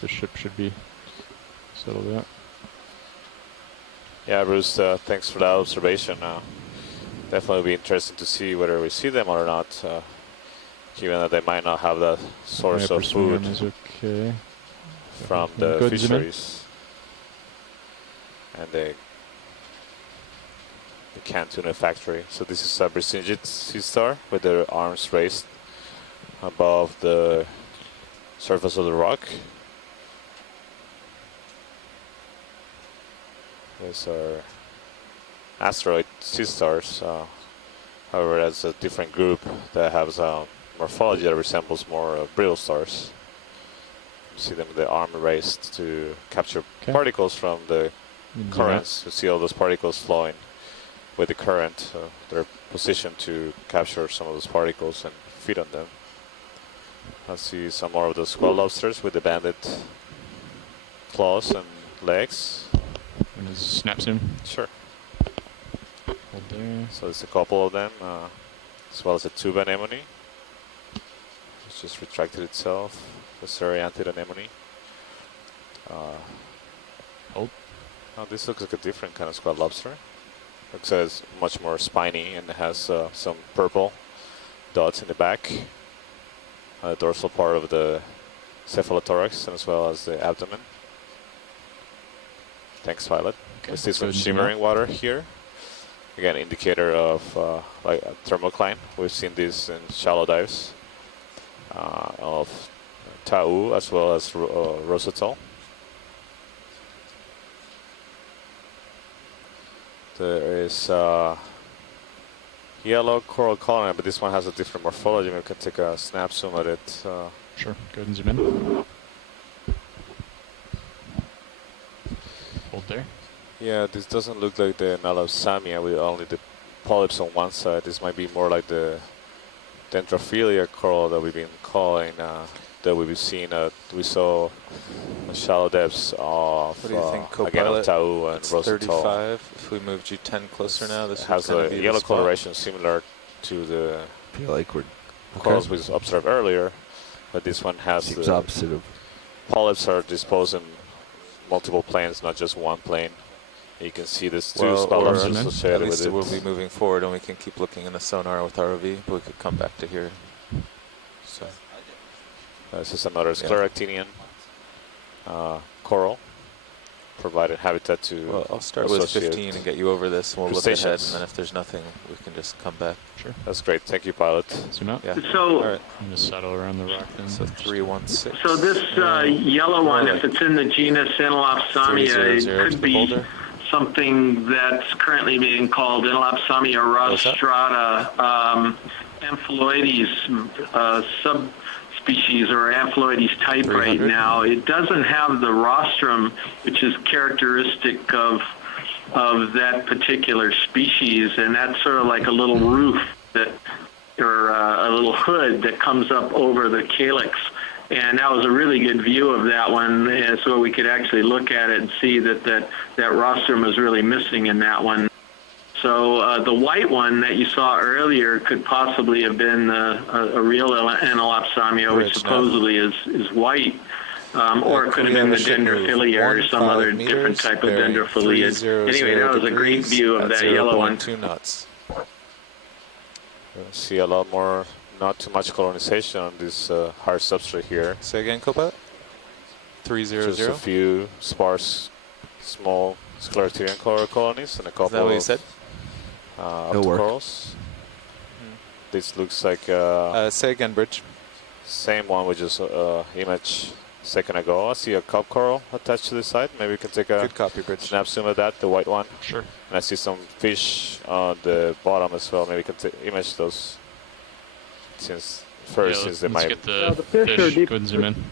The ship should be settled out. Yeah, Bruce, thanks for that observation. Definitely be interesting to see whether we see them or not, given that they might not have that source Upper of swing arm food is okay. from Go the ahead and zoom in. fisheries. And the canned tuna factory. So this is a Brisingid sea star with their arms raised above the surface of the rock. These are asteroid sea stars. However, that's a different group that has a morphology that resembles more brittle stars. You see them with the arm raised to capture Okay. particles from the You can zoom out. currents. You see all those particles flowing with the current. They're positioned to capture some of those particles and feed on them. I see some more of those squall lobsters with the banded claws and legs. And just snap zoom. Sure. Hold there. So there's a couple of them, as well as a tube anemone. It's just retracted itself. The serriantid anemone. Hold. Oh, this looks like a different kind of squall lobster. Looks like it's much more spiny and it has some purple dots in the back. The dorsal part of the cephalothorax as well as the abdomen. Thanks, pilot. Okay. We see some Go ahead and zoom shimmering out. water here. Again, indicator of like a thermocline. We've seen this in shallow dives of Tau as well as Rosatel. There is yellow coral colony, but this one has a different morphology. We can take a snap zoom at it. Sure. Go ahead and zoom in. out there. Yeah, this doesn't look like the Nautilus with only the polyps on one side. This might be more like the Dendrophilia coral that we've been calling, that we've been seeing. We saw shallow depths of, What do you think, again, of Copilot? Tau and It's Rosatol. 35. If we moved you 10 closer now, this has would a be yellow the spot. coloration similar to the I feel like we're corals we observed earlier, but this one has seems the opposite of. polyps are disposed in multiple planes, not just one plane. You can see there's two Well, scholars or associated at with least it. we'll be moving forward, and we can keep looking in the sonar with ROV, but we could come back to here. So This is another scleractinian coral, provided habitat to well, I'll start with associate 15 and get you over this, and we'll look ahead, and crustaceans. then if there's nothing, we can just come back. Sure. That's great. Thank you, pilot. Zoom out. Yeah. So, All right. I'm gonna settle around the rock then. So 316. so this yellow one, if it's in the genus Enelopsamia, 300 it could to the be boulder. something that's currently being called Enelopsamia rostrata, Amphiloides subspecies or Amphiloides type right 300. now. It doesn't have the rostrum, which is characteristic of that particular species, and that's sort of like a little roof that, or a little hood that comes up over the calyx. And that was a really good view of that one, and so we could actually look at it and see that rostrum was really missing in that one. So the white one that you saw earlier could possibly have been a real Enelopsamia, which supposedly is white. Or it could have been the Dendrophilia or some other different type of Dendrophilia. Anyway, that was a great view of that yellow one. 2 knots. See a lot more, not too much colonization on this hard substrate here. Say again, Copilot? 300. Just a few sparse, small scleractinian coral colonies and a couple Is that what you of said? corals. This looks like Say again, Bridge. same one we just imaged a second ago. I see a cup coral attached to the side. Maybe we can take a Good copy, Bridge. snap zoom of that, the white one. Sure. And I see some fish on the bottom as well. Maybe we can image those since Since they let's might. get the, the fish are fish. deep- Go ahead and zoom in.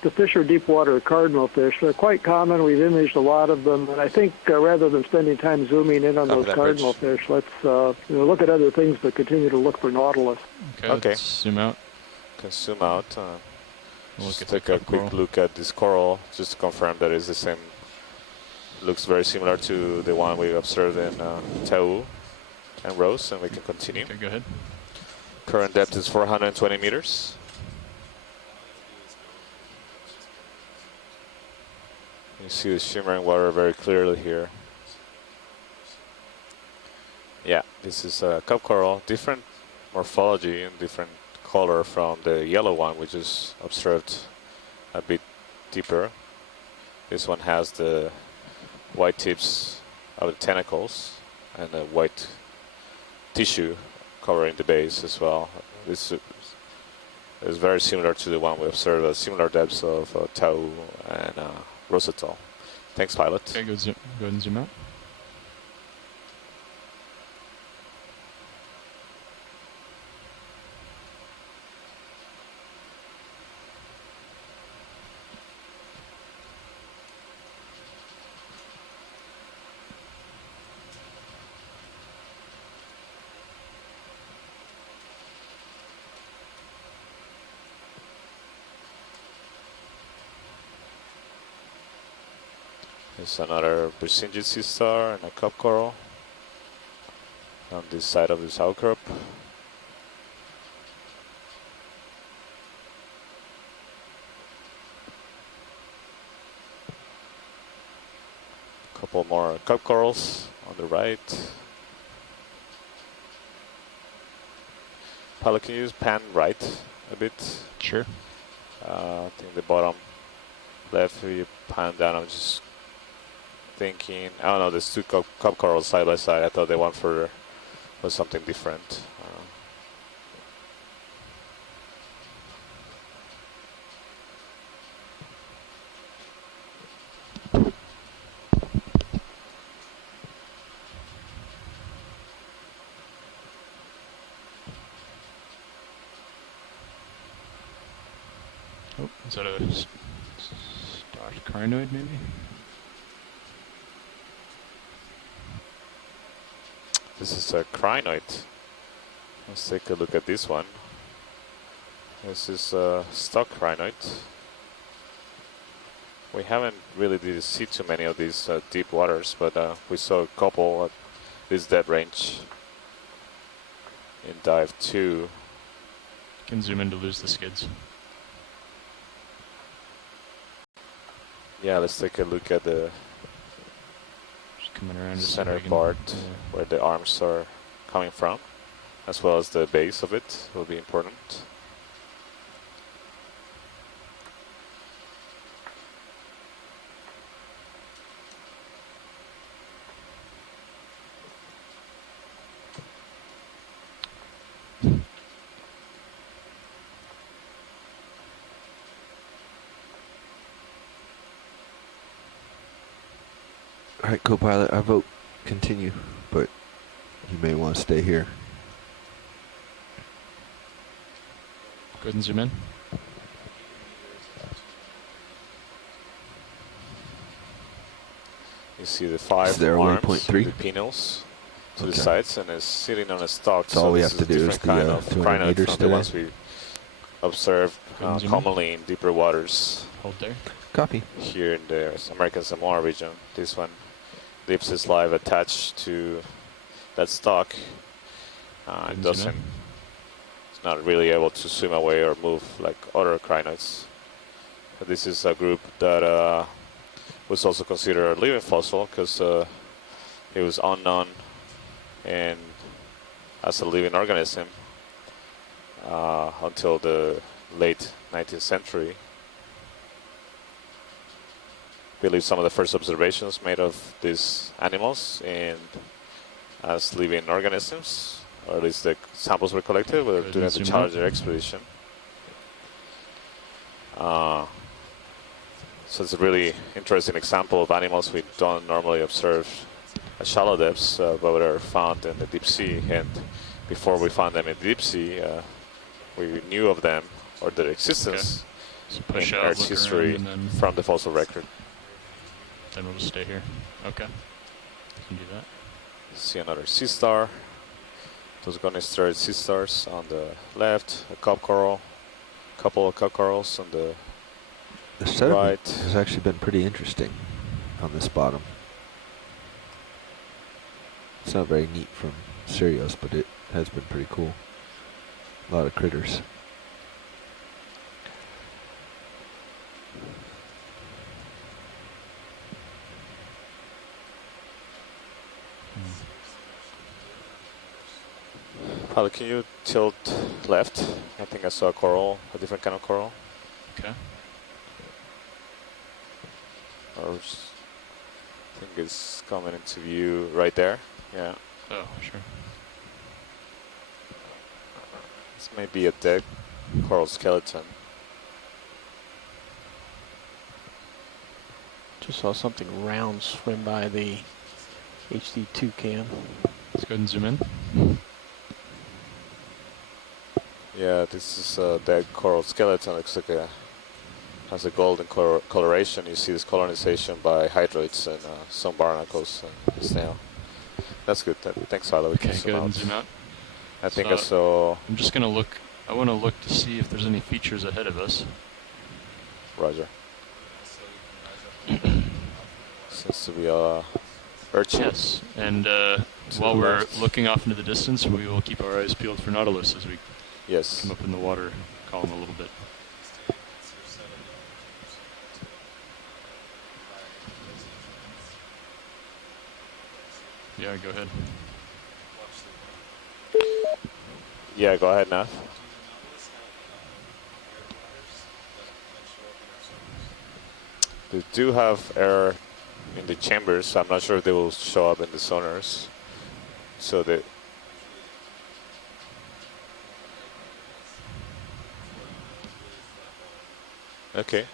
The fish are deep water cardinal fish. They're quite common. We've imaged a lot of them, and I think rather than spending time zooming in on Copy those that, cardinal fish, let's look at other things, but continue to look for Nautilus. Okay. Let's zoom out. Can zoom out. We'll Just look at take the a cup quick coral. look at this coral, just to confirm that it's the same. Looks very similar to the one we observed in Tau and Rose, and we can continue. Okay, go ahead. Current depth is 420 meters. You see the shimmering water very clearly here. Yeah, this is a cup coral, different morphology and different color from the yellow one we just observed a bit deeper. This one has the white tips of the tentacles and the white tissue covering the base as well. This is very similar to the one we observed at similar depths of Tau and Rosatol. Thanks, pilot. Okay, go ahead and zoom out. There's another Bursingid sea star and a cup coral on this side of this outcrop. Couple more cup corals on the right. Pilot, can you just pan right a bit? Sure. I think the bottom left, if you pan down, I'm just thinking, I don't know, there's two cup corals side by side. I thought the one further was something different. Oh, is that a starch carnoid maybe? This is a crinoid. Let's take a look at this one. This is a stock crinoid. We haven't really did see too many of these deep waters, but we saw a couple at this depth range in dive 2. Can zoom in to lose the skids. Yeah, let's take a look at the Just coming around to see if center I can- part yeah. where the arms are coming from, as well as the base of it will be important. All right, co-pilot, I vote continue, but you may want to stay here. Go ahead and zoom in. You see the 5 Is there a arms, waypoint 3? the pinels to the Okay. sides, and it's sitting on a stalk. So all we this have to is a do is different the, kind of 200 crinoid meters from the today? ones we observe Couldn't zoom in. commonly in deeper waters Hold there. Copy. here in the American Samoa region. This one, the Ips is live attached to that stalk. It Couldn't zoom doesn't. in. It's not really able to swim away or move like other crinoids. But this is a group that was also considered a living fossil because it was unknown and as a living organism until the late 19th century. I believe some of the first observations made of these animals and as living organisms, or at least the samples were collected, were Good, during the zoom out. Challenger expedition. So it's a really interesting example of animals we don't normally observe at shallow depths, but are found in the deep sea. And before we found them in the deep sea, we knew of them or their existence So push in out, Earth's look history around, and from the fossil record. then we'll just stay here. Okay. We can do that. See another sea star. Those gonisterid sea stars on the left, a cup coral, couple of cup corals on the The sediment right. has actually been pretty interesting on this bottom. It's not very neat from Sirius, but it has been pretty cool. A lot of critters. Probably, can you tilt left? I think I saw a coral, a different kind of coral. Okay. Or I think it's coming into view right there. Yeah, Oh, sure. this may be a dead coral skeleton. Just saw something round swim by the HD2 cam. Let's go ahead and zoom in. Yeah, this is a dead coral skeleton. Looks like has a golden coloration. You see this colonization by hydroids and some barnacles and snail. That's good. Thanks, Tyler. We Okay, can go zoom ahead and out. zoom out. I think So- I saw I'm just gonna look. I want to look to see if there's any features ahead of us. Roger. Seems to be a urchin. Yes, and To while the we're left. looking off into the distance, we will keep our eyes peeled for Nautilus as we Yes. come up in the water column a little bit. Yeah, go ahead. Yeah, go ahead now. They do have air in the chambers, so I'm not sure if they will show up in the sonars. So that okay.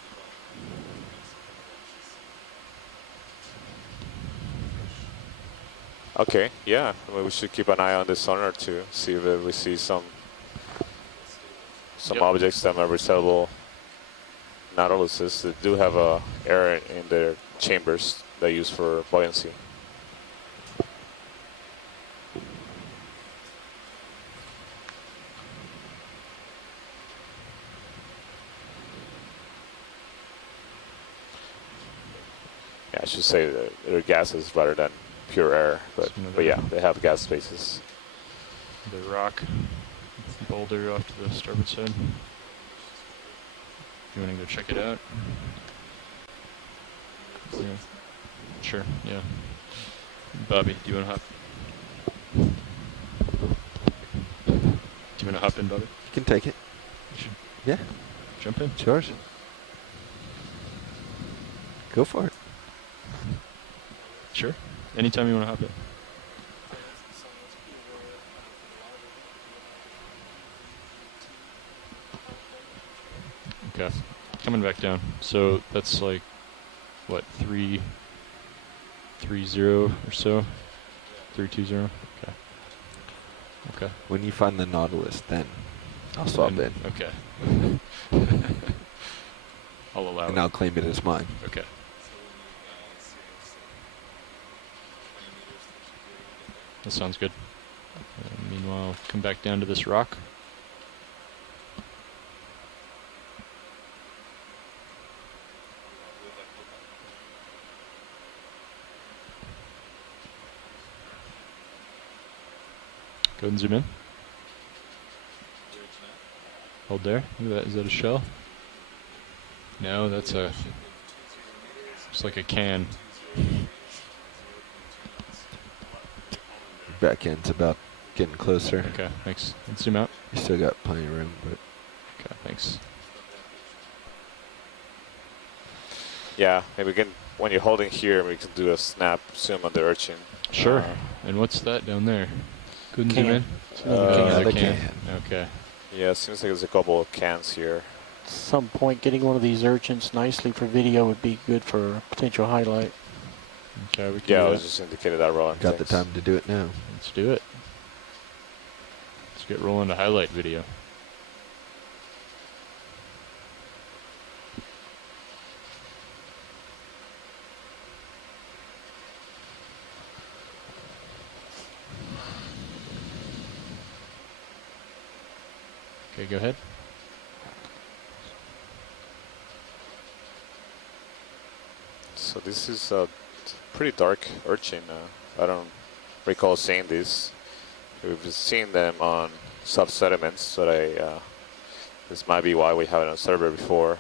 Okay, yeah, well, we should keep an eye on the sonar too, see if we see some Yep. objects that are resemble Nautiluses that do have air in their chambers they use for buoyancy. I should say they're gases rather than pure air, but yeah, they have gas spaces. The rock boulder off to the starboard side. You want to go check it out? Yeah. Sure, yeah. Bobby, do you want to hop? Do you want to hop in, Bobby? You can take it. Yeah. Jump in. It's yours. Go for it. Sure. Anytime you want to hop in. Okay. Coming back down. So that's like, what, 330 or so? 320? Okay. Okay. When you find the Nautilus, then I'll swap in. Okay. I'll allow and it. I'll claim it as mine. Okay. That sounds good. Meanwhile, come back down to this rock. Go ahead and zoom in. Hold there. Look at that. Is that a shell? No, that's a... It's like a can. Back end's about getting closer. Okay, thanks. Let's zoom out. You still got plenty of room, but... Okay, thanks. Yeah, maybe we can, when you're holding here, we can do a snap zoom on the urchin. Sure. And what's that down there? Couldn't zoom in? Another can. Okay. Yeah, it seems like there's a couple of cans here. At some point, getting one of these urchins nicely for video would be good for a potential highlight. Okay, we can Yeah, do I that. was just indicated that rolling. Got the time to do it now. Let's do it. Let's get rolling to highlight video. Okay, go ahead. So this is a pretty dark urchin. I don't recall seeing this. We've seen them on soft sediments, but this might be why we haven't observed it before,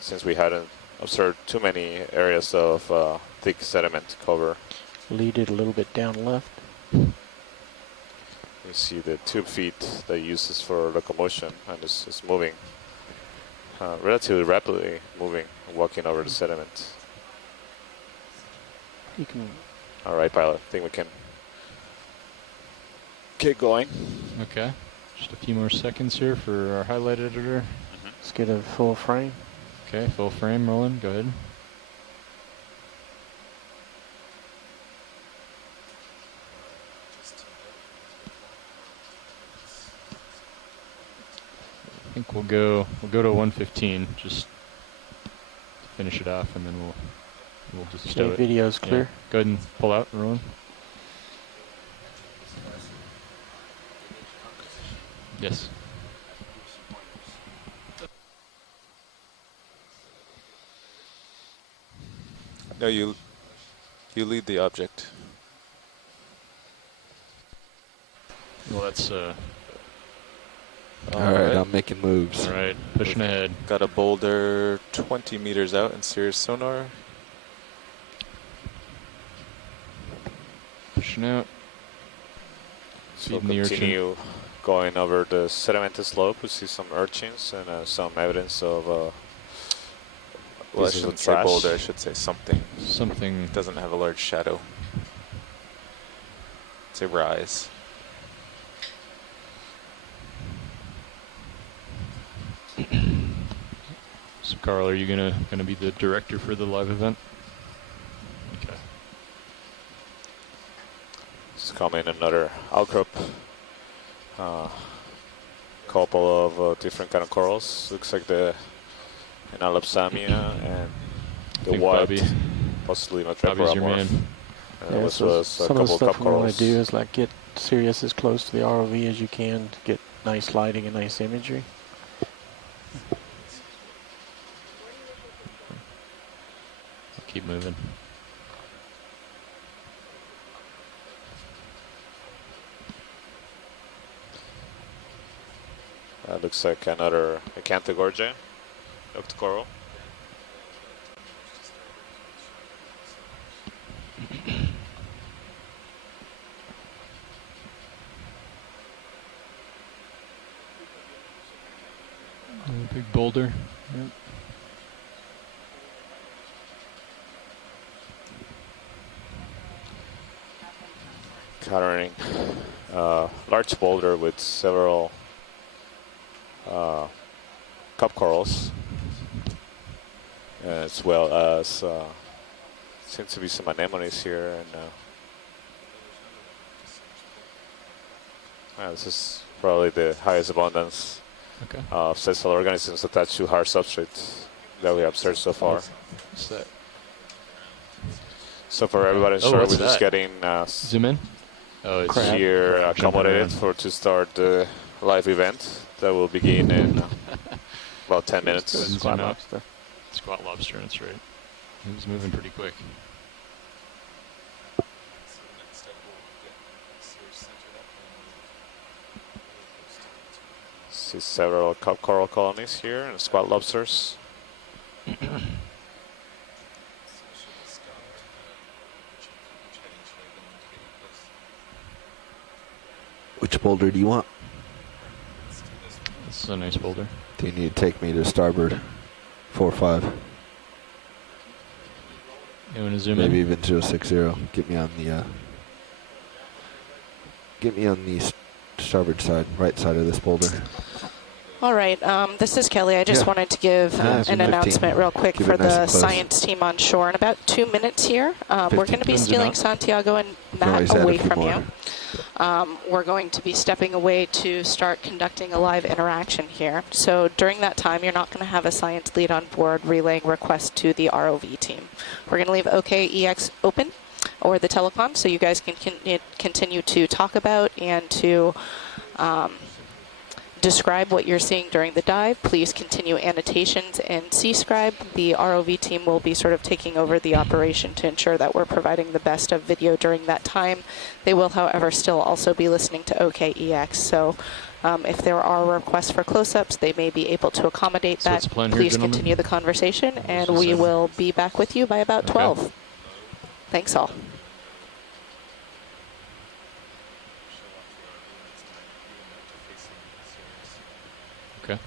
since we hadn't observed too many areas of thick sediment cover. Lead it a little bit down left. You see the tube feet that it uses for locomotion, and it's moving relatively rapidly, walking over the sediment. You can. All right, pilot. I think we can get going. Okay. Just a few more seconds here for our highlight editor. Let's get a full frame. Okay, full frame rolling. Go ahead. I think we'll go to 115 just to finish it off, and then we'll just stow Okay, it. video's clear. Yeah. Go ahead and pull out, Rowan. Yes. No, you lead the object. Well, that's All right, I'm making moves. all right. Pushing ahead. Got a boulder 20 meters out in Sirius sonar. Pushing out. So Feeding the urchin. continue going over the sedimented slope. We see some urchins and some evidence of Well, I pieces of shouldn't say trash. boulder, I should say something. Something. It doesn't have a large shadow. It's a rise. So, Carl, are you gonna be the director for the live event? Okay. It's coming another outcrop. Couple of different kind of corals. Looks like the Analopsamia and the think white, Bobby- possibly Bobby's your Matrephoramorph. man. Yeah, This so was a some of the couple stuff cup we want corals. to do is like get Sirius as close to the ROV as you can to get nice lighting and nice imagery. keep moving. Looks like another Acanthogorgia, Octocoral. Big boulder. Yep. Countering large boulder with several cup corals, as well as seems to be some anemones here, and this is probably the highest abundance of sessile organisms attached to hard substrates that we have searched so far. What's that? So for everybody, sure, we're what's just that? getting Zoom in. Oh, it's here jumping accommodated around. to start the live event that will begin in about 10 minutes. Squat lobster. Squat lobster, that's right. He was moving pretty quick. See several cup coral colonies here and squat lobsters. Which boulder do you want? This is a nice boulder. Do you need to take me to starboard 4-5? You want to zoom Maybe in? even 060. Get me on the starboard side, right side of this boulder. All right, this is Kelly. I just wanted to give an announcement real quick for the science team on shore. In about 2 minutes here, we're going to be stealing Santiago and Matt away from you. We're going to be stepping away to start conducting a live interaction here. So during that time, you're not going to have a science lead on board relaying requests to the ROV team. We're going to leave OKEX open, or the telecom, so you guys can continue to talk about and to describe what you're seeing during the dive. Please continue annotations and C-scribe. The ROV team will be sort of taking over the operation to ensure that we're providing the best of video during that time. They will, however, still also be listening to OKEX. So if there are requests for close-ups, they may be able to accommodate that. Please continue the conversation, and we will be back with you by about 12. Thanks all. Okay.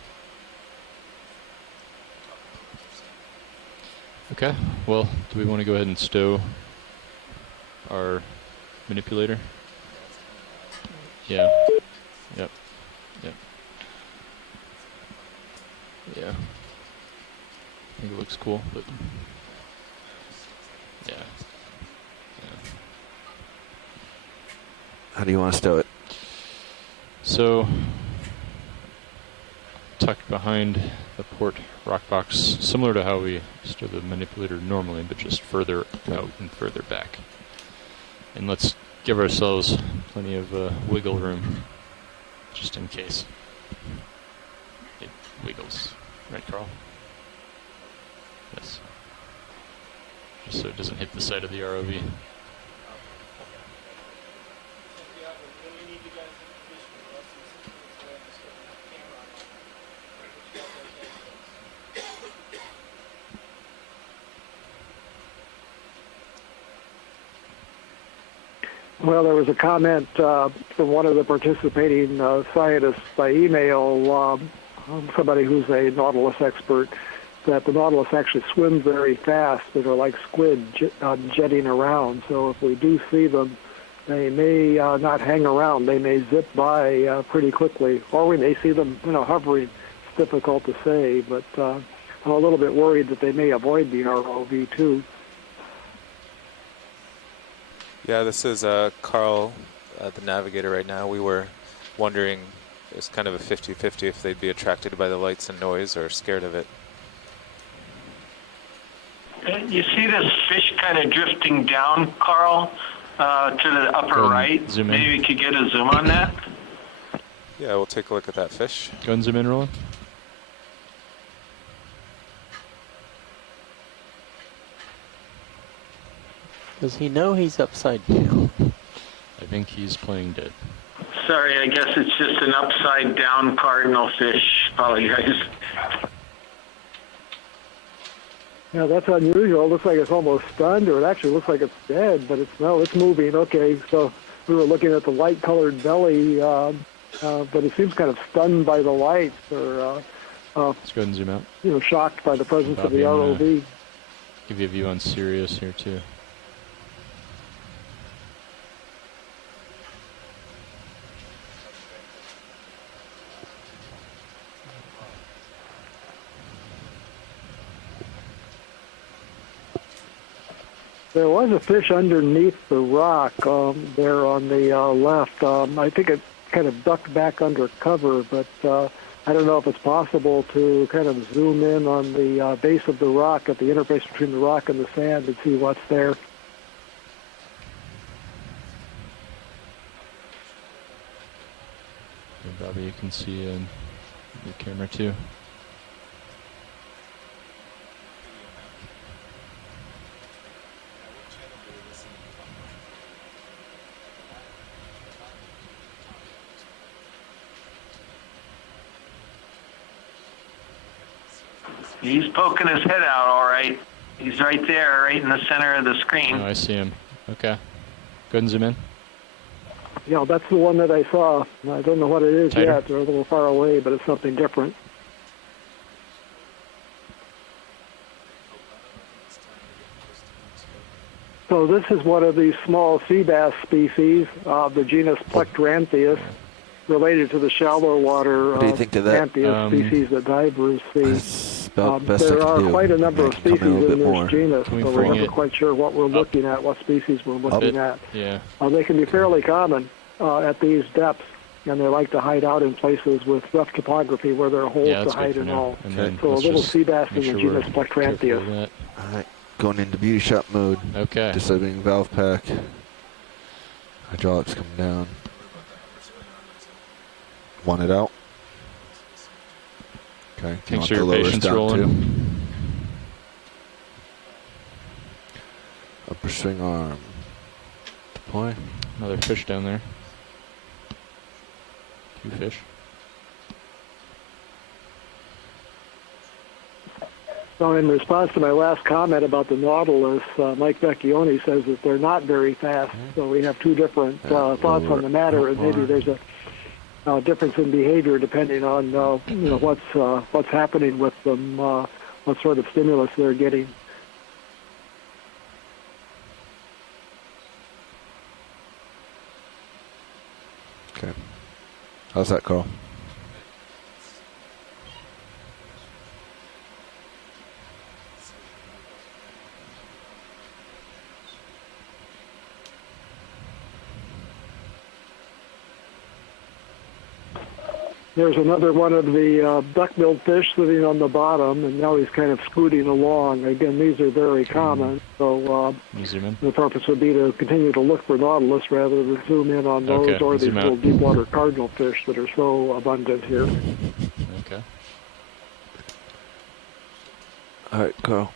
Okay, well, do we want to go ahead and stow our manipulator? Yeah. Yep. Yep. Yeah. I think it looks cool, but yeah. How do you want to stow it? So, tucked behind the port rock box, similar to how we stow the manipulator normally, but just further out and further back. And let's give ourselves plenty of wiggle room, just in case it wiggles. Right, Carl? Yes. Just so it doesn't hit the side of the ROV. Well, there was a comment from one of the participating scientists by email, somebody who's a Nautilus expert, that the Nautilus actually swims very fast. They're like squid jetting around. So if we do see them, they may not hang around. They may zip by pretty quickly, or we may see them, hovering. It's difficult to say, but I'm a little bit worried that they may avoid the ROV too. Yeah, this is Carl, the navigator right now. We were wondering, it's kind of a 50-50 if they'd be attracted by the lights and noise or scared of it. You see this fish kind of drifting down, Carl, to the upper right? Maybe we could get a zoom on that? Yeah, we'll take a look at that fish. Go and zoom in, Roland. Does he know he's upside down? I think he's playing dead. Sorry, I guess it's just an upside down cardinal fish. Apologize. Yeah, that's unusual. It looks like it's almost stunned, or it actually looks like it's dead, but it's moving. Okay, so we were looking at the light-colored belly, but it seems kind of stunned by the lights, or Let's go ahead and zoom out. Shocked by the presence of the Bobby, ROV. Give you a view on Sirius here too. There was a fish underneath the rock there on the left. I think it kind of ducked back under cover, but I don't know if it's possible to kind of zoom in on the base of the rock, at the interface between the rock and the sand, and see what's there. And Bobby, you can see in your camera too. He's poking his head out, all right. He's right there, right in the center of the screen. Oh, I see him. Okay. Go ahead and zoom in. Yeah, that's the one that I saw. I don't know what it is Tighter. yet. They're a little far away, but it's something different. So this is one of these small sea bass species, the genus Plectrantheus, related to the shallow water What do you think to that? species that divers see. That's about best I There can are do. quite a number I of can come species in a little in bit this more. genus, Can we so we're bring never it quite sure what we're looking at, what species we're looking at. Yeah. They can be fairly common at these depths, and they like to hide out in places with rough topography where there are holes Yeah, to that's good hide for and now. all. And then So a let's little just sea bass in make the sure genus we're careful Plectrantheus. of that. All right, going into beauty shot mode. Okay. Disabling valve pack. Hydraulics coming down. Want it out. Okay. You Thanks want for the your lowers patience down rolling. too? Upper swing arm. Deploy. Another fish down there. 2 fish. So in response to my last comment about the Nautilus, Mike Vecchione says that they're not very fast. So we have two different thoughts on the matter, and maybe there's a difference in behavior depending on what's happening with them, what sort of stimulus they're getting. Okay. How's that, Carl? There's another one of the duck-billed fish sitting on the bottom, and now he's kind of scooting along. Again, these are very common, so the purpose would be to continue to look for Nautilus rather than zoom in on those or these little deep-water cardinal fish that are so abundant here. Okay. All right, Carl.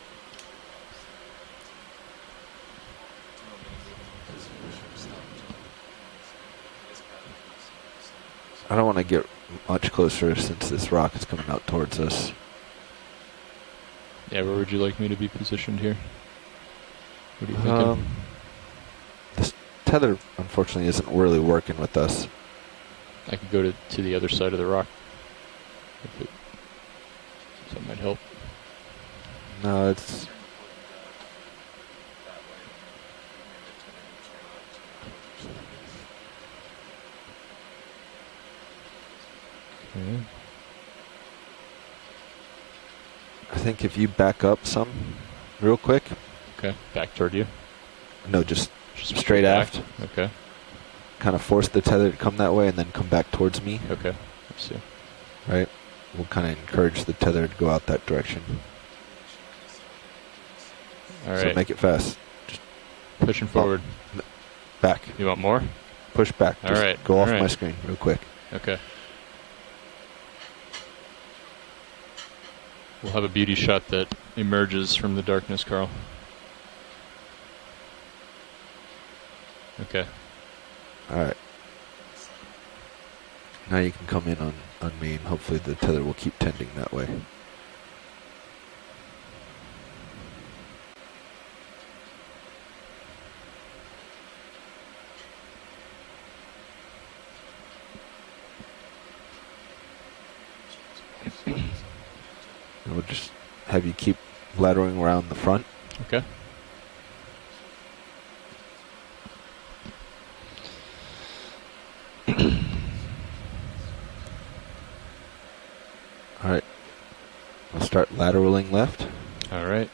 I don't want to get much closer since this rock is coming out towards us. Yeah, where would you like me to be positioned here? What are you thinking? This tether, unfortunately, isn't really working with us. I could go to the other side of the rock. If that might help. No, it's... Okay. I think if you back up some real quick. Okay, back toward you? No, just straight aft. Okay. Kind of force the tether to come that way and then come back towards me. Okay, I see. Right? We'll kind of encourage the tether to go out that direction. All right. So make it fast. Just pushing forward. Back. You want more? Push back. All Just right. go off All right. my screen real quick. Okay. We'll have a beauty shot that emerges from the darkness, Carl. Okay. All right. Now you can come in on me, and hopefully the tether will keep tending that way. And we'll just have you keep laddering around the front. Okay. All right. We'll start lateraling left. All right.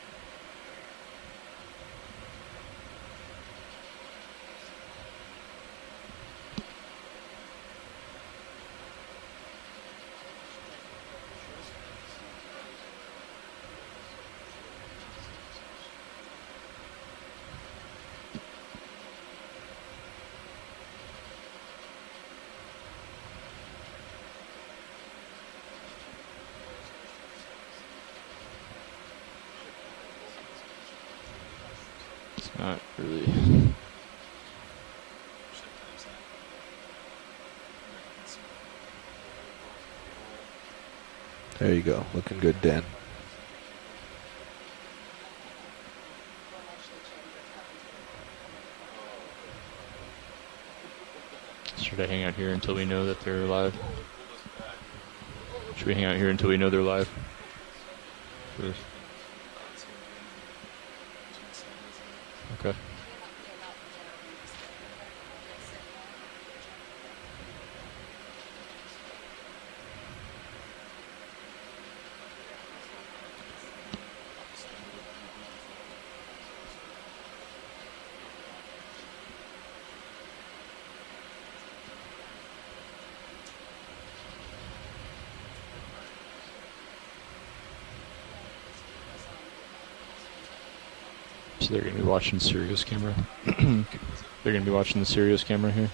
It's not really. There you go. Looking good, Dan. Should I hang out here until we know that they're live? Should we hang out here until we know they're live? First. Okay. So they're going to be watching Sirius camera. They're going to be watching the Sirius camera here.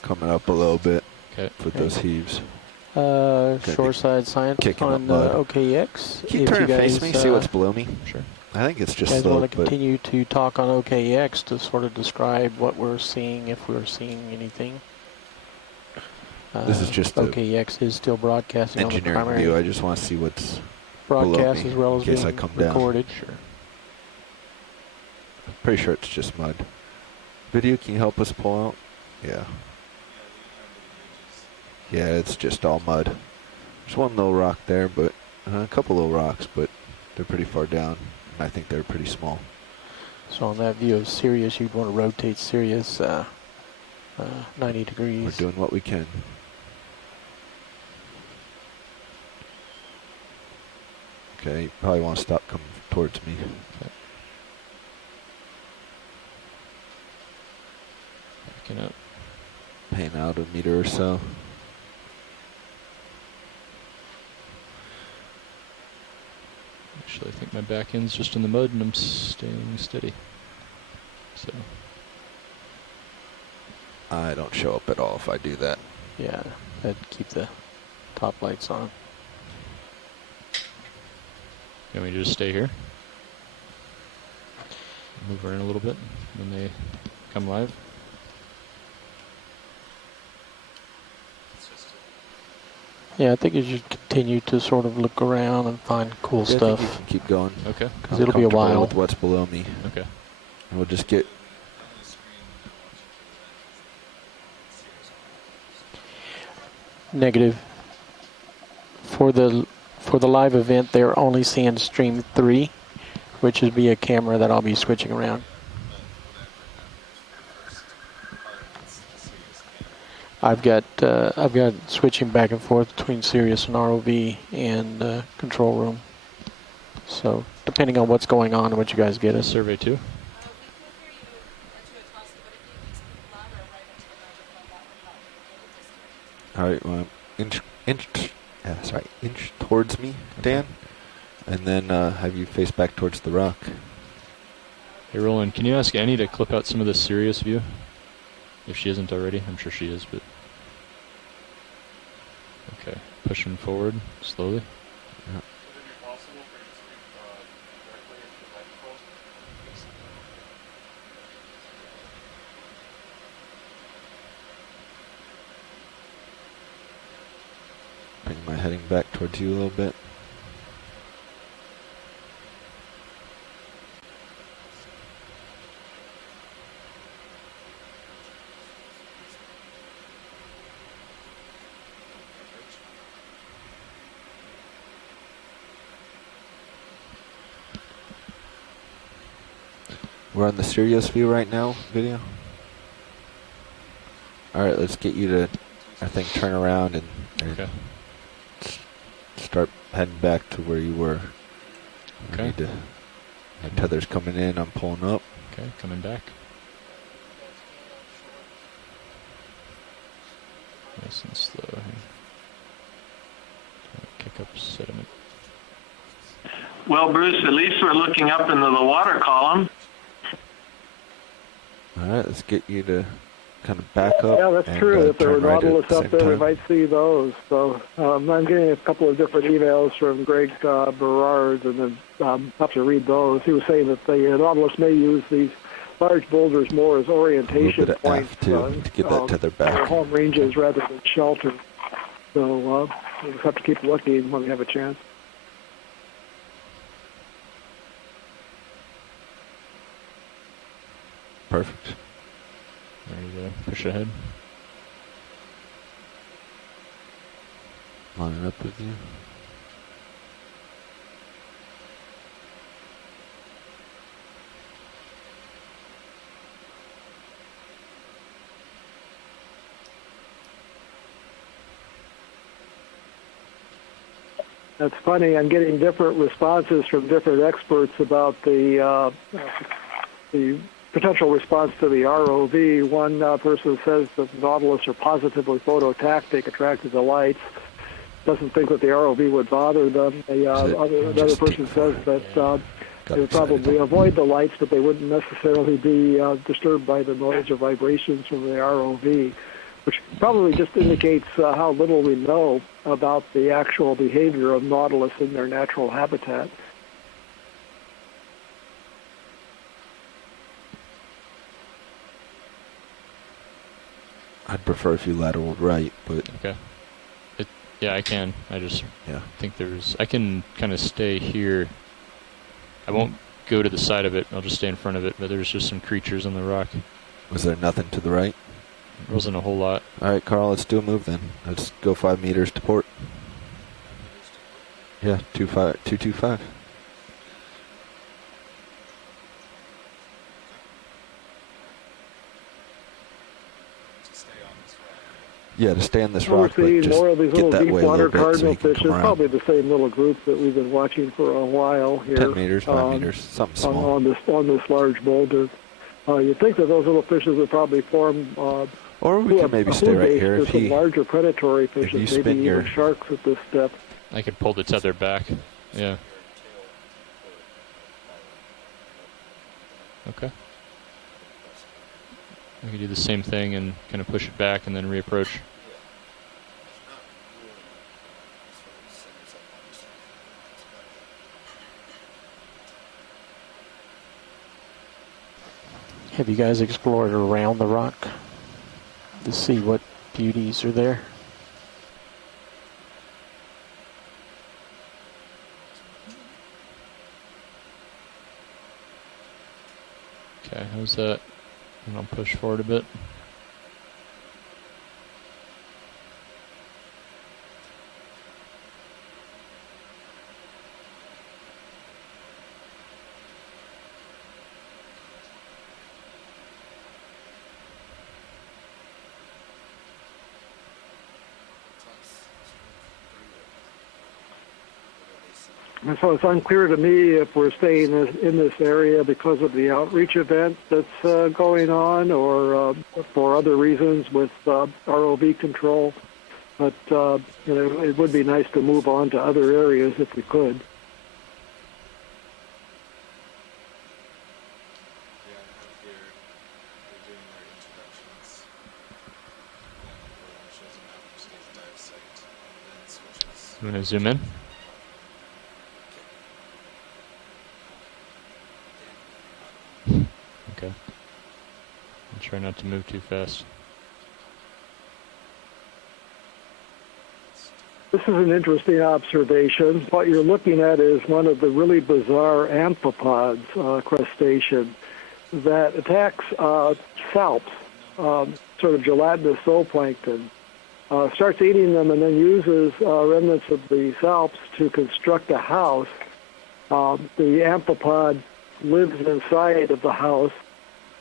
Coming up a little bit. Okay. With those heaves. Shoreside Science on OKX. Keep turning face me, see what's below me. Sure. I think it's just you guys slope, want to continue to talk on OKX to sort of describe what we're seeing, if we're seeing anything. This is just OKX is still broadcasting on the engineering primary view. I just want to see what's broadcast below me as well as in case being I come recorded. down. Sure. I'm pretty sure it's just mud. Video, can you help us pull out? Yeah. Yeah, it's just all mud. There's one little rock there, but a couple little rocks, but they're pretty far down. And I think they're pretty small. So on that view of Sirius, you'd want to rotate Sirius 90 degrees. We're doing what we can. Okay, you probably want to stop coming towards me. Okay. Backing up. Paying out a meter or so. Actually, I think my back end's just in the mud and I'm staying steady. So. I don't show up at all if I do that. Yeah, that'd keep the top lights on. You want me to just stay here? Move her in a little bit when they come live. Yeah, I think you should continue to sort of look around and find cool I stuff. think you can keep going. Okay. Because it'll be a while. With what's below me. Okay. And we'll just get. Negative. For the live event, they're only seeing stream 3, which would be a camera that I'll be switching around. I've got switching back and forth between Sirius and ROV and control room. So depending on what's going on and what you guys get us. Survey 2. All right, well, inch towards me, Dan, and then have you face back towards the rock. Hey, Roland, can you ask Annie to clip out some of the Sirius view? If she isn't already, I'm sure she is, but. Okay, pushing forward slowly. Yeah. Am I heading back towards you a little bit? We're on the Sirius view right now, video. Alright, let's get you to, I think, turn around and Okay. start heading back to where you were. Okay. My tether's coming in, I'm pulling up. Okay, coming back. Nice and slow here. Kick up sediment. Well, Bruce, at least we're looking up into the water column. Alright, let's get you to kind of back up. Yeah, that's and, true. If there were turn right Nautilus at the up same there, we time. might see those. So I'm getting a couple of different emails from Greg Berard, and then have to read those. He was saying that the Nautilus may use these large boulders more as orientation bit of points F, too, to get that tether back. for home ranges rather than shelter. So we'll just have to keep looking when we have a chance. Perfect. Ready to push ahead. Lining up with you. That's funny. I'm getting different responses from different experts about the potential response to the ROV. One person says that the Nautilus are positively phototactic, attracted to lights. Doesn't think that the ROV would bother them. Another person says that they would probably avoid the lights, but they wouldn't necessarily be disturbed by the noise or vibrations from the ROV, which probably just indicates how little we know about the actual behavior of Nautilus in their natural habitat. I'd prefer if you lateraled right, but... Okay. Yeah, I can. I just yeah. think I can kind of stay here. I won't go to the side of it. I'll just stay in front of it, but there's just some creatures on the rock. Was there nothing to the right? There wasn't a whole lot. Alright, Carl, let's do a move then. Let's go 5 meters to port. Yeah, 225. Yeah, to stay on this rock, but We're seeing more of these get little that deep way a water little bit so cardinal you can fish. come It's probably the same little group that we've been watching for a while here. 10 meters, 5 meters, something small. On this large boulder. You'd think that those little fishes would probably form. Or we can maybe stay right here if some larger predatory fishes, maybe even sharks at this depth. I could pull the tether back. Yeah. Okay. We could do the same thing and kind of push it back and then reapproach. Have you guys explored around the rock to see what beauties are there? Okay, how's that? And I'll push forward a bit. And so it's unclear to me if we're staying in this area because of the outreach event that's going on, or for other reasons with ROV control. But it would be nice to move on to other areas if we could. I'm going to zoom in. Okay. I'll try not to move too fast. This is an interesting observation. What you're looking at is one of the really bizarre amphipods, crustacean, that attacks salps, sort of gelatinous zooplankton, starts eating them and then uses remnants of the salps to construct a house. The amphipod lives inside of the house.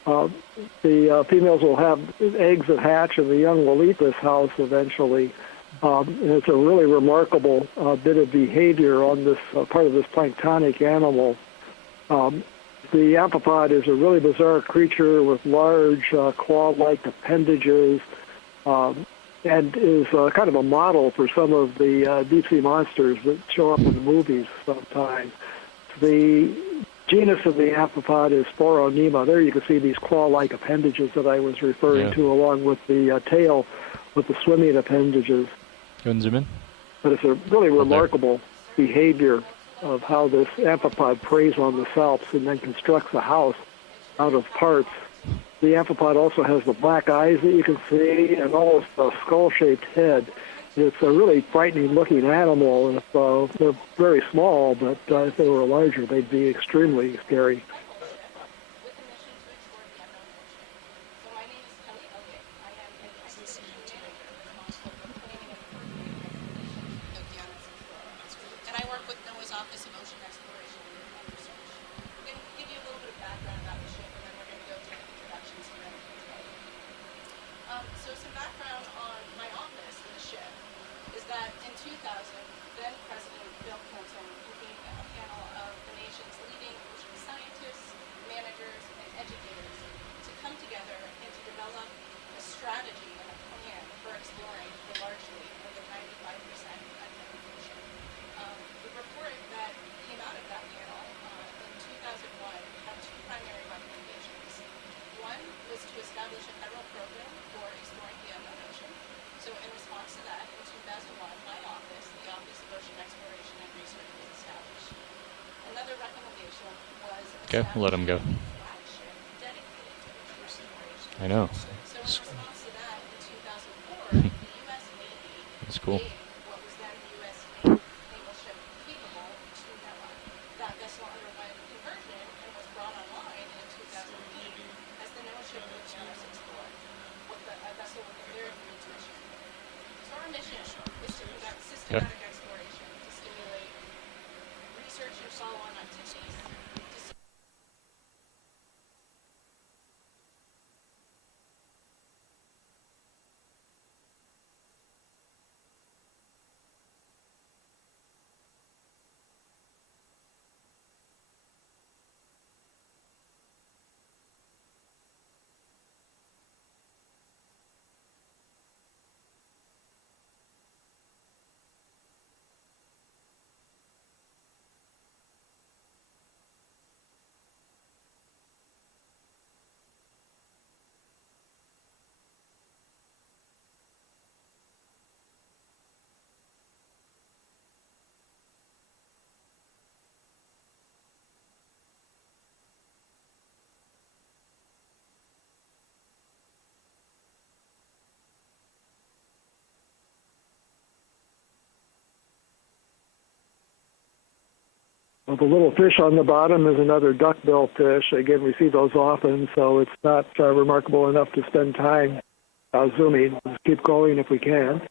The females will have eggs that hatch, and the young will eat this house eventually. And it's a really remarkable bit of behavior on this part of this planktonic animal. The amphipod is a really bizarre creature with large claw-like appendages, and is kind of a model for some of the deep-sea monsters that show up in the movies sometimes. The genus of the amphipod is Sporonema. There you can see these claw-like appendages that I was referring to, along with the tail with the swimming appendages. Go and zoom in. But it's a really remarkable behavior of how this amphipod preys on the salps and then constructs a house out of parts. The amphipod also has the black eyes that you can see and almost a skull-shaped head. It's a really frightening-looking animal. If they're very small, but if they were larger, they'd be extremely scary. Okay, we'll let him go. I know. That's cool. Okay. Well, the little fish on the bottom is another duckbill fish. Again, we see those often, so it's not remarkable enough to spend time zooming. Just keep going if we can.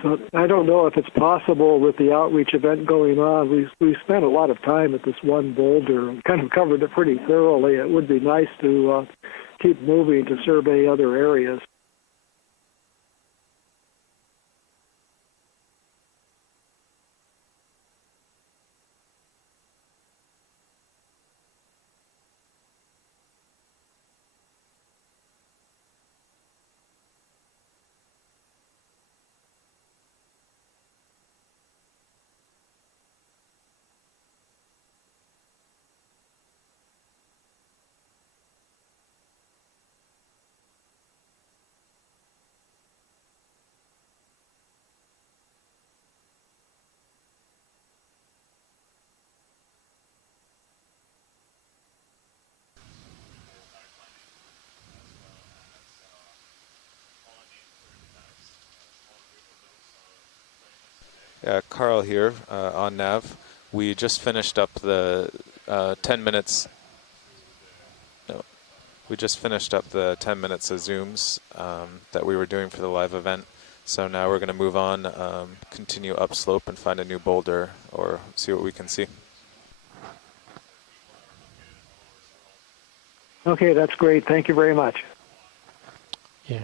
So I don't know if it's possible with the outreach event going on. We spent a lot of time at this one boulder and kind of covered it pretty thoroughly. It would be nice to keep moving to survey other areas. Carl here on Nav. We just finished up the 10 minutes. No, we just finished up the 10 minutes of Zooms that we were doing for the live event. So now we're going to move on, continue upslope and find a new boulder or see what we can see. Okay, that's great. Thank you very much. Yeah.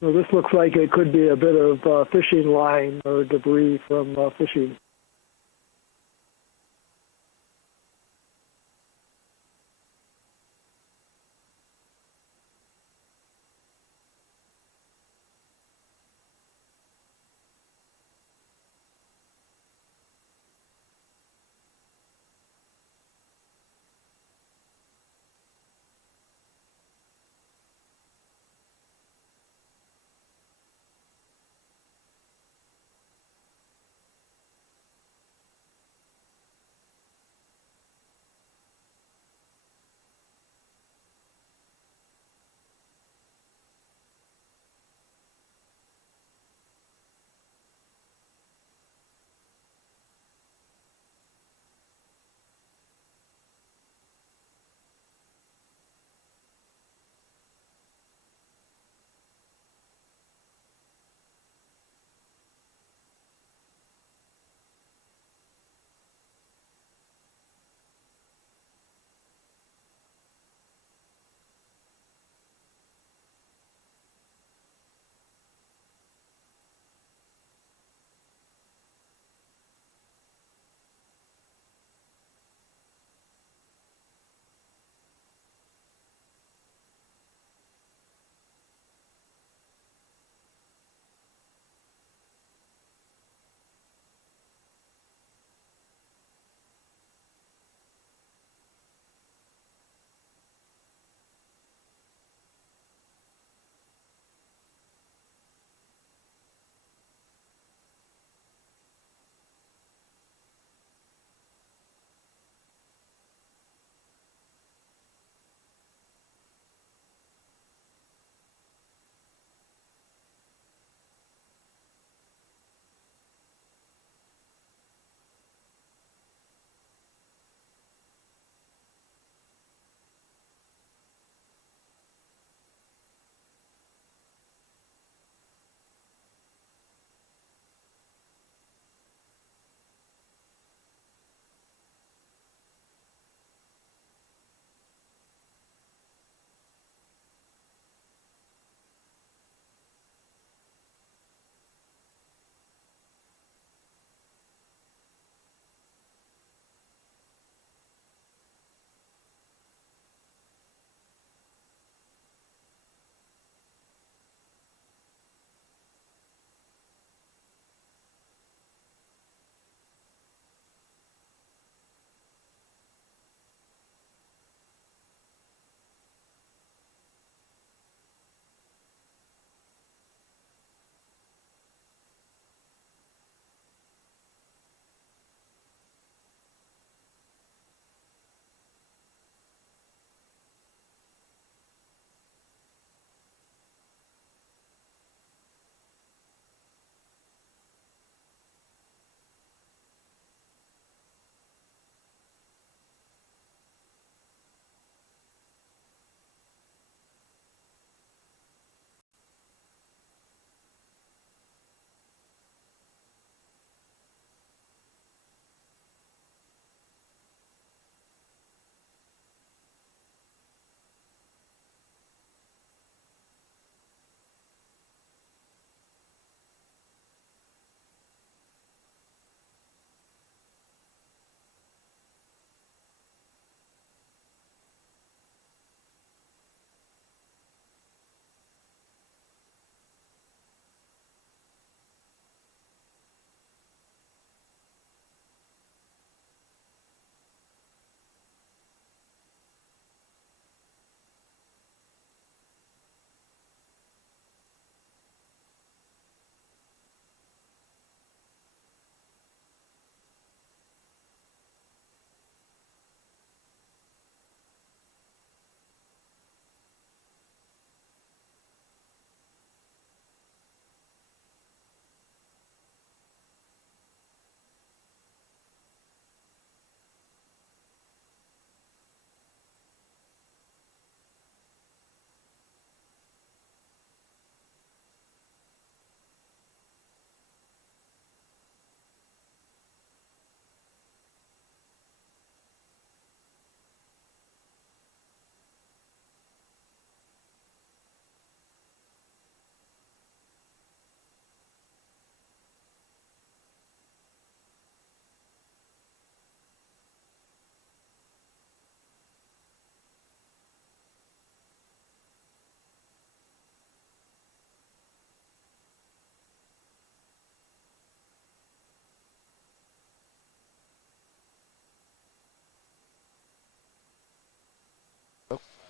So this looks like it could be a bit of fishing line or debris from fishing.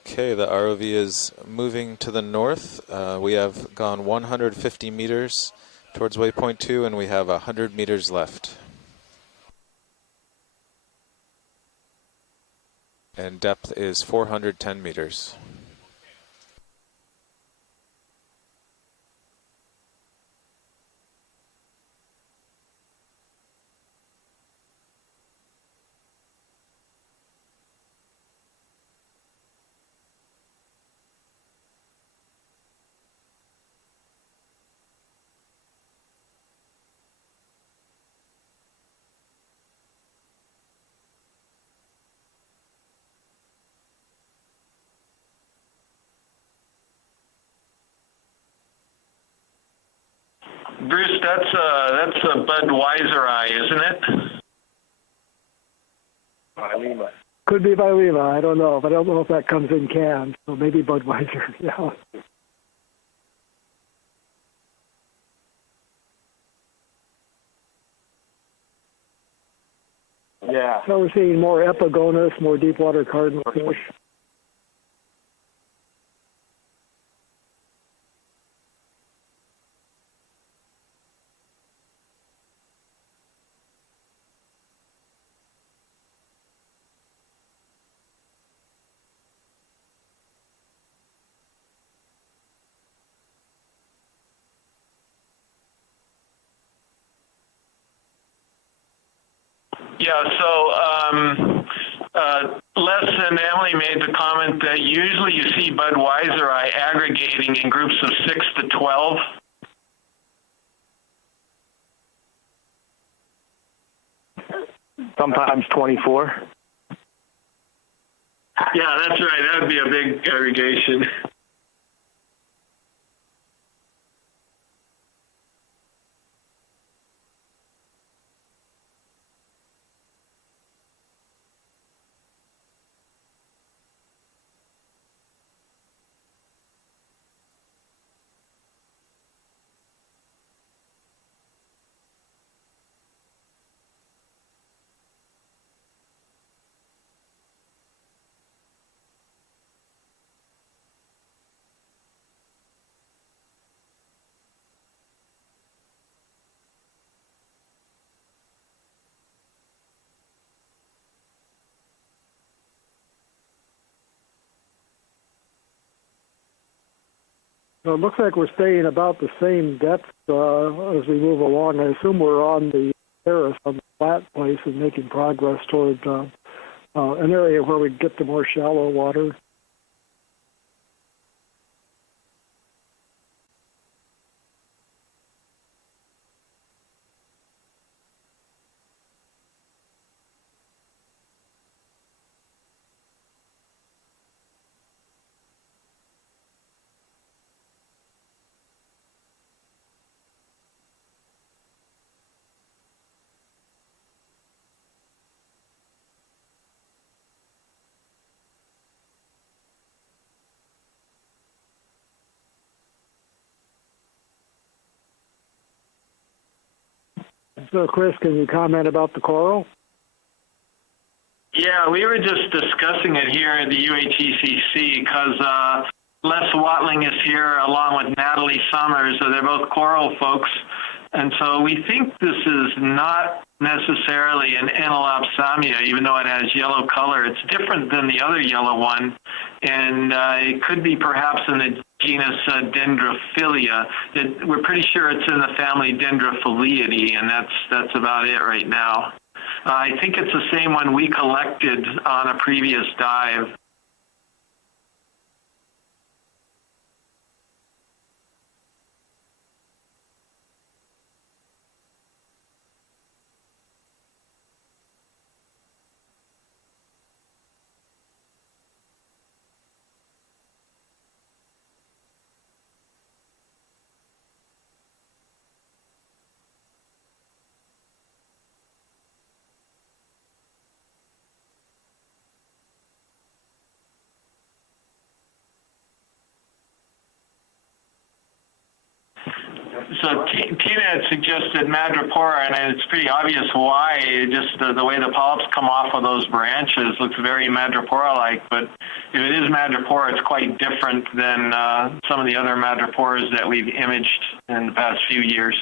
Okay, the ROV is moving to the north. We have gone 150 meters towards waypoint 2, and we have 100 meters left. And depth is 410 meters. Bruce, that's a Budweiser eye, isn't it? Could be by Lima, I don't know, but I don't know if that comes in cans, so maybe Budweiser, yeah. Yeah. So we're seeing more epigonus, more deep water cardinal fish. Yeah, so Les and Emily made the comment that usually you see Budweiser eye aggregating in groups of 6 to 12. Sometimes 24. Yeah, that's right. That would be a big aggregation. So it looks like we're staying about the same depth as we move along. I assume we're on the terrace, on the flat place, and making progress toward an area where we get to more shallow water. So, Chris, can you comment about the coral? Yeah, we were just discussing it here at the UHECC because Les Watling is here along with Natalie Summers, so they're both coral folks. And so we think this is not necessarily an Enelopsamia, even though it has yellow color. It's different than the other yellow one, and it could be perhaps in the genus Dendrophilia. We're pretty sure it's in the family Dendrophiliidae, and that's about it right now. I think it's the same one we collected on a previous dive. So Tina had suggested madrepora, and it's pretty obvious why. Just the way the polyps come off of those branches looks very madrepora-like. But if it is madrepora, it's quite different than some of the other madreporas that we've imaged in the past few years.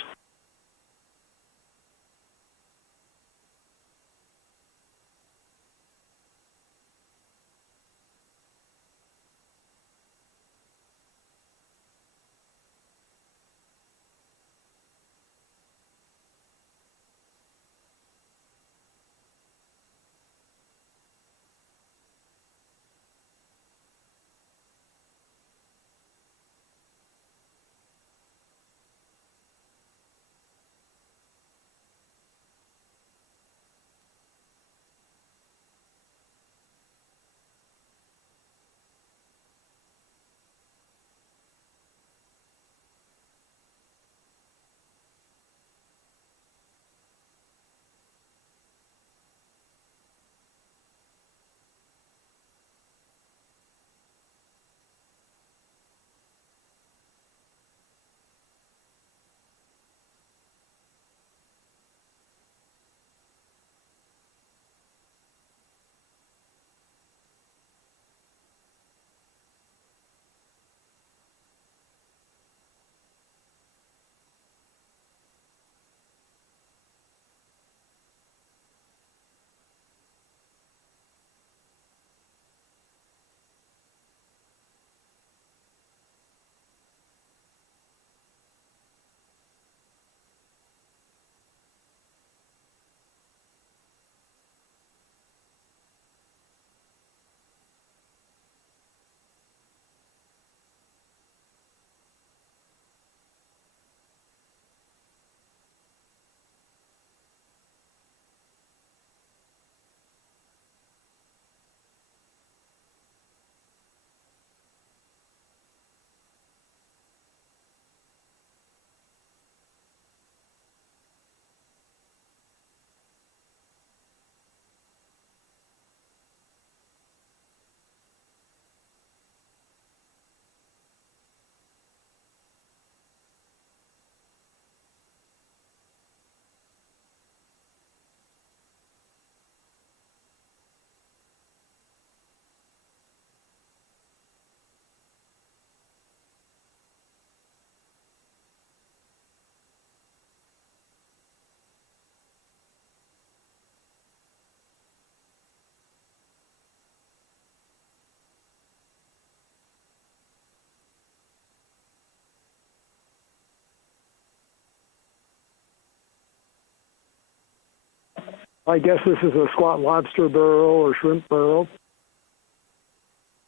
I guess this is a squat lobster burrow or shrimp burrow.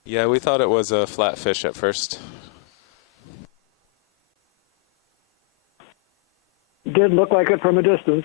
Yeah, we thought it was a flatfish at first. Did look like it from a distance.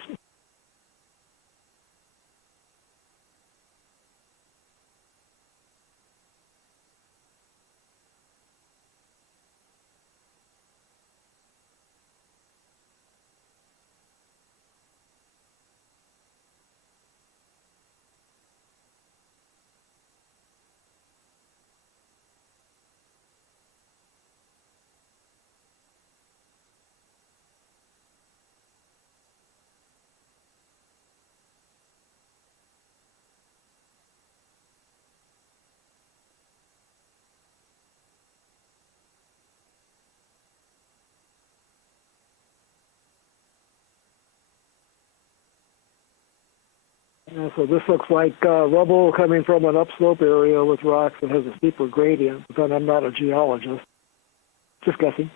Yeah, so this looks like rubble coming from an upslope area with rocks that has a steeper gradient, but I'm not a geologist. Just guessing.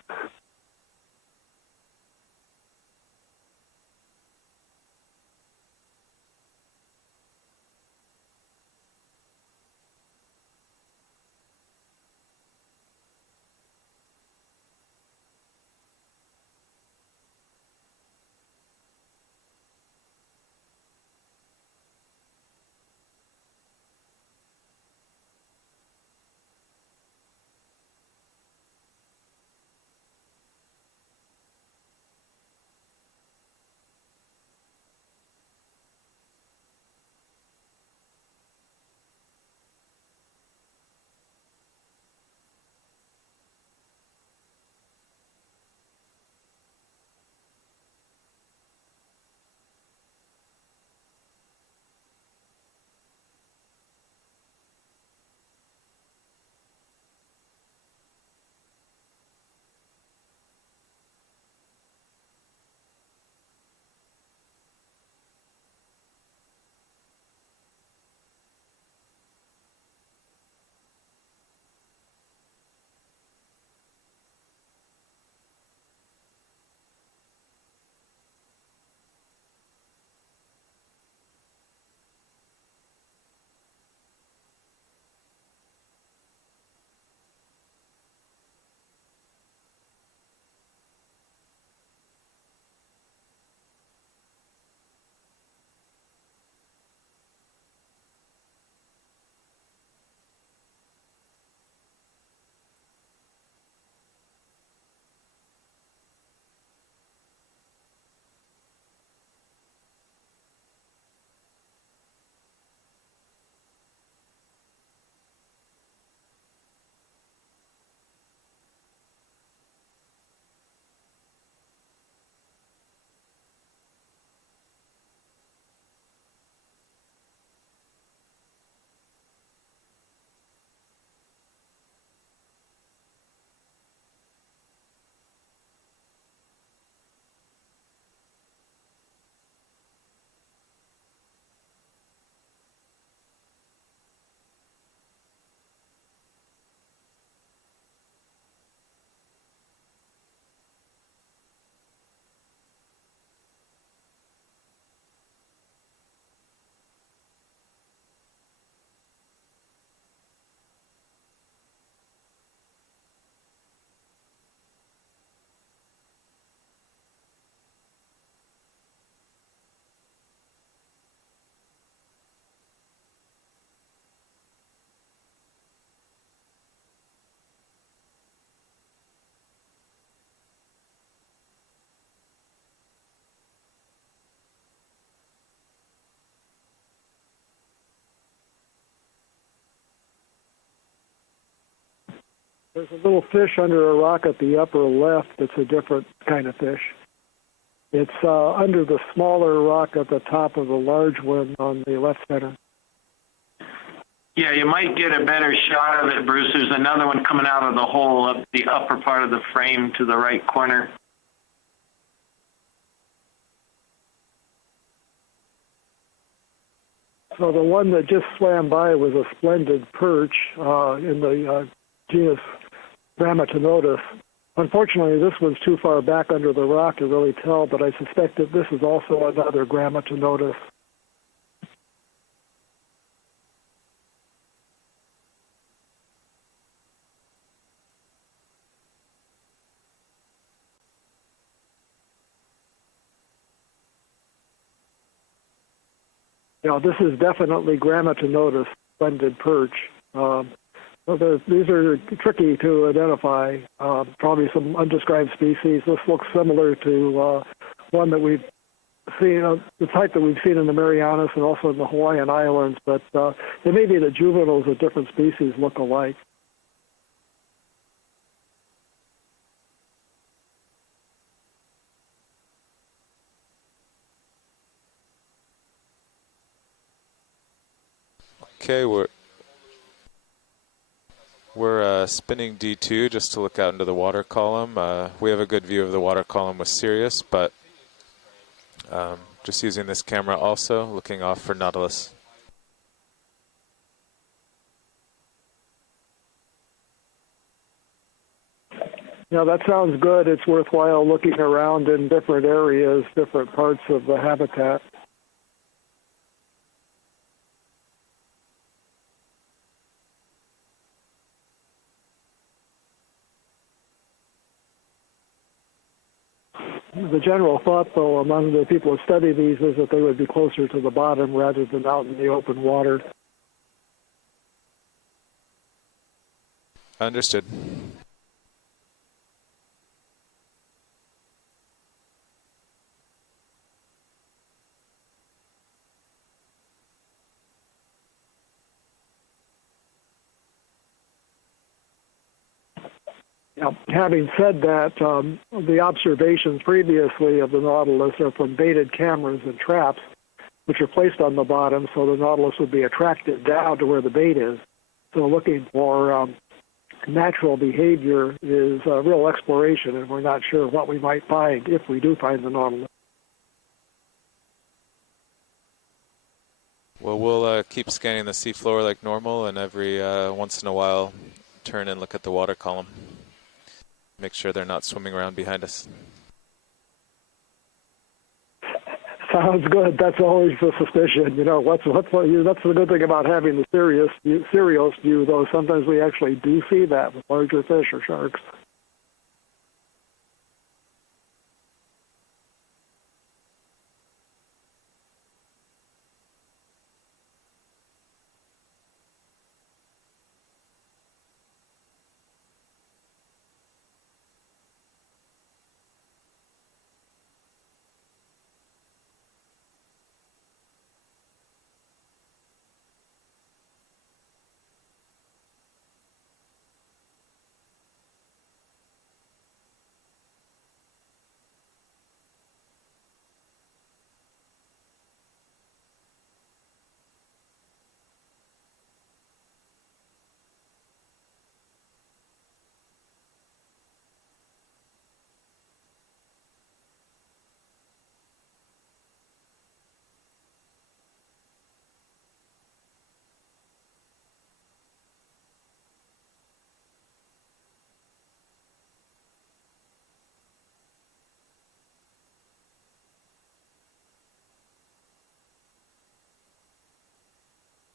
There's a little fish under a rock at the upper left that's a different kind of fish. It's under the smaller rock at the top of the large one on the left center. Yeah, you might get a better shot of it, Bruce. There's another one coming out of the hole up the upper part of the frame to the right corner. So the one that just swam by was a splendid perch in the genus Grammatinotus. Unfortunately, this one's too far back under the rock to really tell, but I suspect that this is also another Grammatinotus. You know, this is definitely Grammatinotus, splendid perch. These are tricky to identify, probably some undescribed species. This looks similar to one that we've seen, the type that we've seen in the Marianas and also in the Hawaiian Islands, but it may be the juveniles of different species look alike. Okay, we're spinning D2 just to look out into the water column. We have a good view of the water column with Sirius, but just using this camera also, looking off for Nautilus. Yeah, that sounds good. It's worthwhile looking around in different areas, different parts of the habitat. The general thought, though, among the people who study these is that they would be closer to the bottom rather than out in the open water. Understood. Now, having said that, the observations previously of the Nautilus are from baited cameras and traps, which are placed on the bottom, so the Nautilus would be attracted down to where the bait is. So looking for natural behavior is a real exploration, and we're not sure what we might find if we do find the Nautilus. Well, we'll keep scanning the seafloor like normal, and every once in a while turn and look at the water column. Make sure they're not swimming around behind us. Sounds good. That's always the suspicion. You know, that's the good thing about having the Sirius view, though. Sometimes we actually do see that with larger fish or sharks.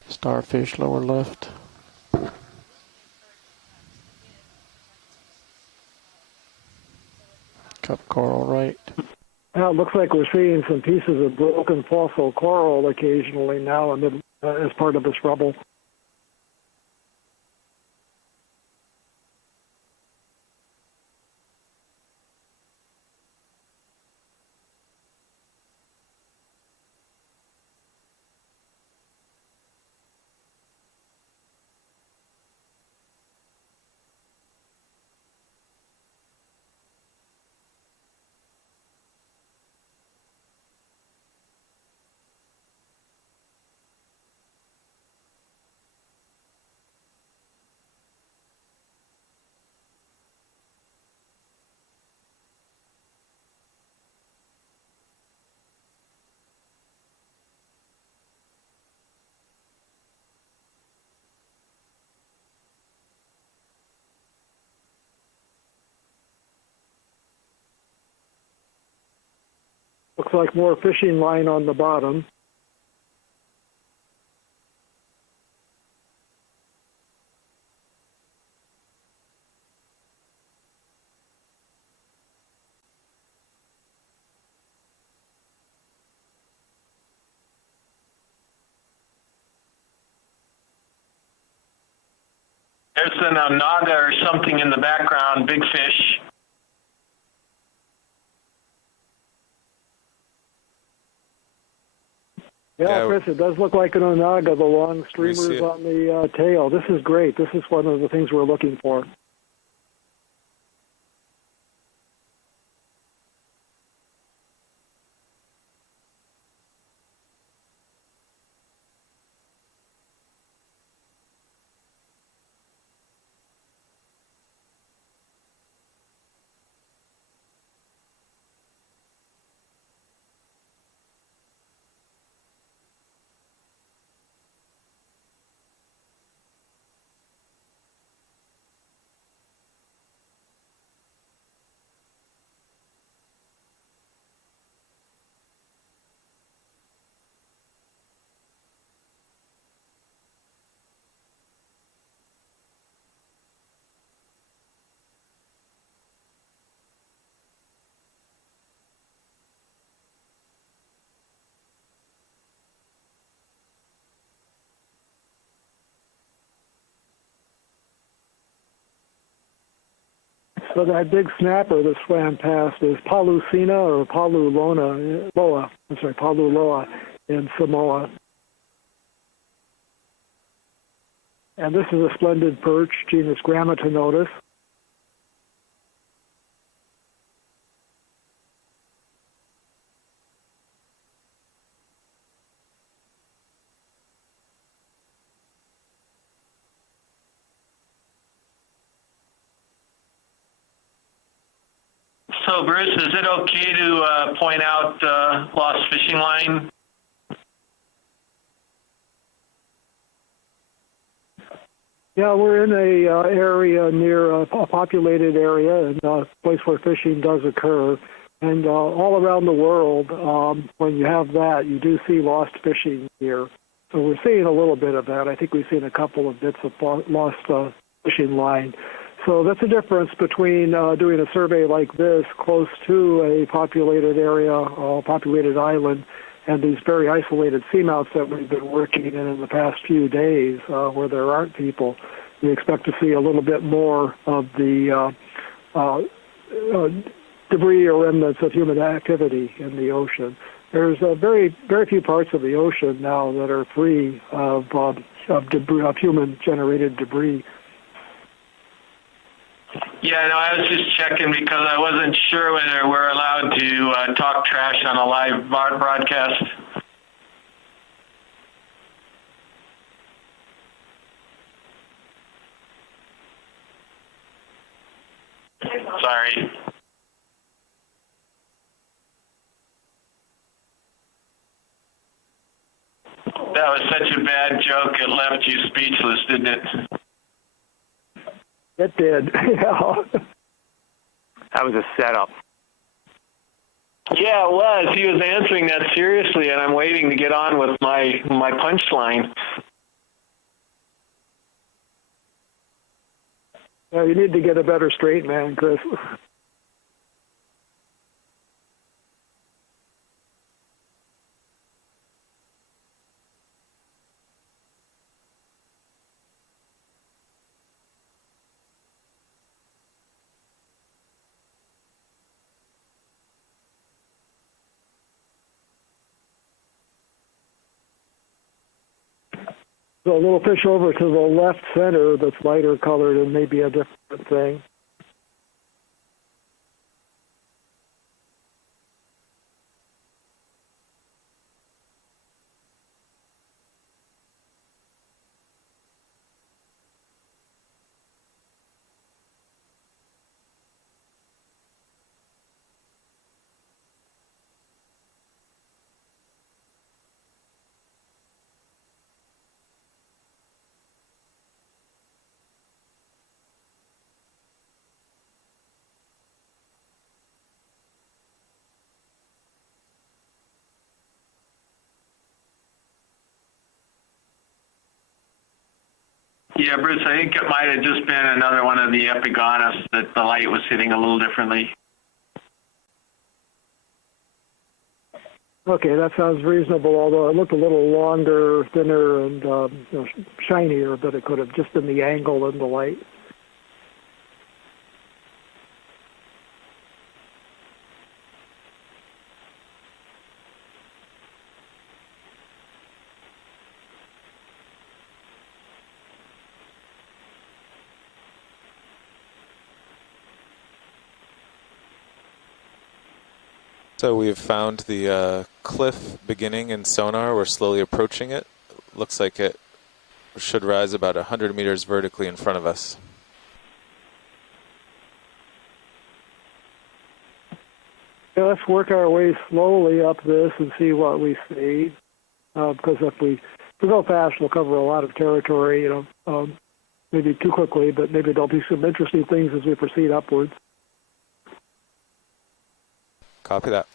Starfish lower left. Cup coral right. Now it looks like we're seeing some pieces of broken fossil coral occasionally now as part of this rubble. Looks like more fishing line on the bottom. There's an onaga or something in the background, big fish. Yeah, Chris, it does look like an onaga, the long streamers on the tail. This is great. This is one of the things we're looking for. So that big snapper that swam past is Palucina or Paluloa in Samoa. And this is a splendid perch, genus Grammatinotus. So, Bruce, is it okay to point out lost fishing line? Yeah, we're in a area near a populated area and a place where fishing does occur. And all around the world, when you have that, you do see lost fishing here. So we're seeing a little bit of that. I think we've seen a couple of bits of lost fishing line. So that's the difference between doing a survey like this close to a populated area, populated island, and these very isolated seamounts that we've been working in the past few days where there aren't people. We expect to see a little bit more of the debris or remnants of human activity in the ocean. There's very few parts of the ocean now that are free of debris, of human-generated debris. Yeah, no, I was just checking because I wasn't sure whether we're allowed to talk trash on a live broadcast. Sorry. That was such a bad joke, it left you speechless, didn't it? It did, yeah. That was a setup. Yeah, it was. He was answering that seriously, and I'm waiting to get on with my punchline. Yeah, you need to get a better straight man, Chris. So a little fish over to the left center that's lighter colored and maybe a different thing. Yeah, Bruce, I think it might have just been another one of the Okeanos that the light was hitting a little differently. Okay, that sounds reasonable, although it looked a little longer, thinner, and shinier, but it could have just been the angle and the light. So we've found the cliff beginning in sonar. We're slowly approaching it. Looks like it should rise about 100 meters vertically in front of us. Yeah, let's work our way slowly up this and see what we see. Because if we go fast, we'll cover a lot of territory. Maybe too quickly, but maybe there'll be some interesting things as we proceed upwards. Copy that.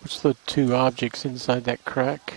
What's the two objects inside that crack?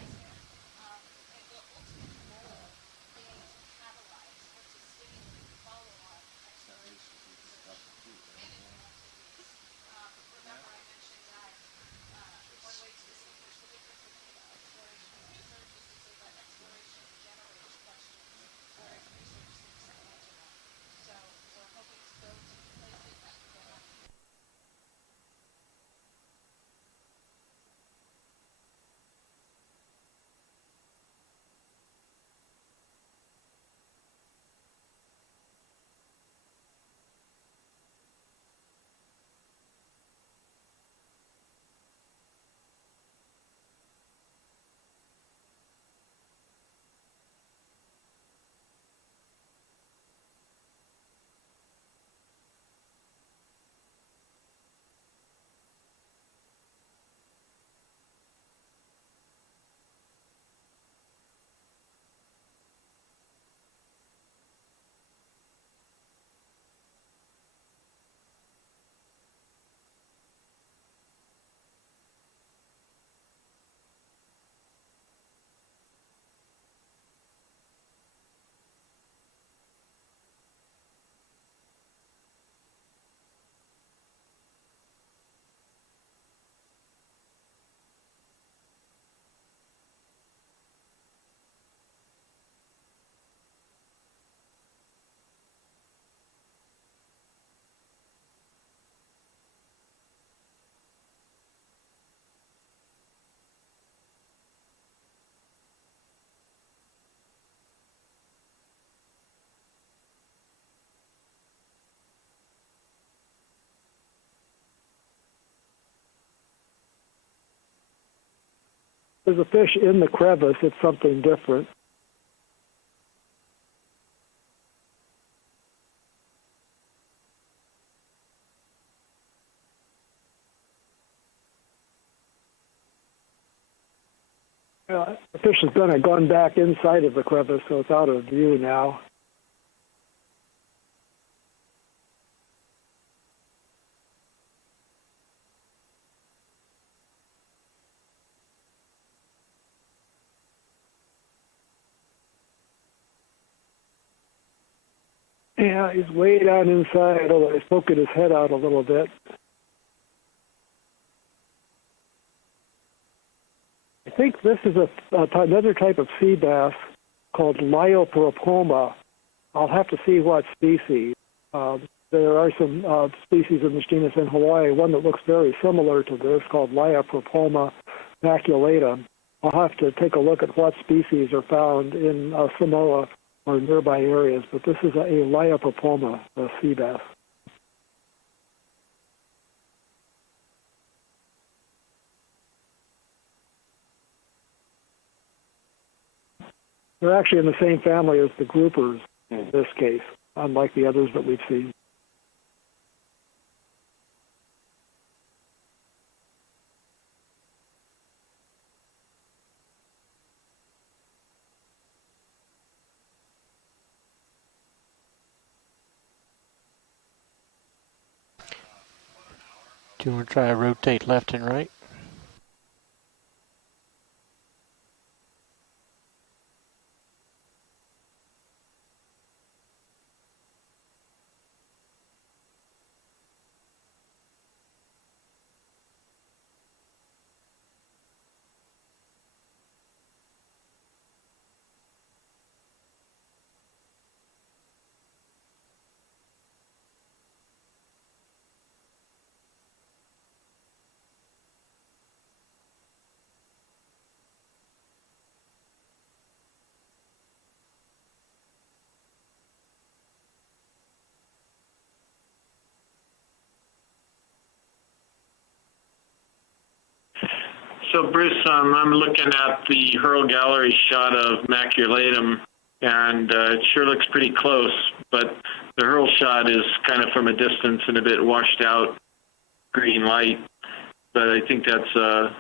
There's a fish in the crevice. It's something different. The fish has gone back inside of the crevice, so it's out of view now. Yeah, he's way down inside, although he's poking his head out a little bit. I think this is another type of sea bass called Lyoperopoma. I'll have to see what species. there are some species of this genus in Hawaii, one that looks very similar to this called Leiopropoma maculatum. I'll have to take a look at what species are found in Samoa or nearby areas, but this is a Leiopropoma sea bass. They're actually in the same family as the groupers in this case, unlike the others that we've seen. Do you want to try to rotate left and right? So, Bruce, I'm looking at the Hurl Gallery shot of maculatum, and it sure looks pretty close, but the Hurl shot is kind of from a distance and a bit washed out green light. But I think that's a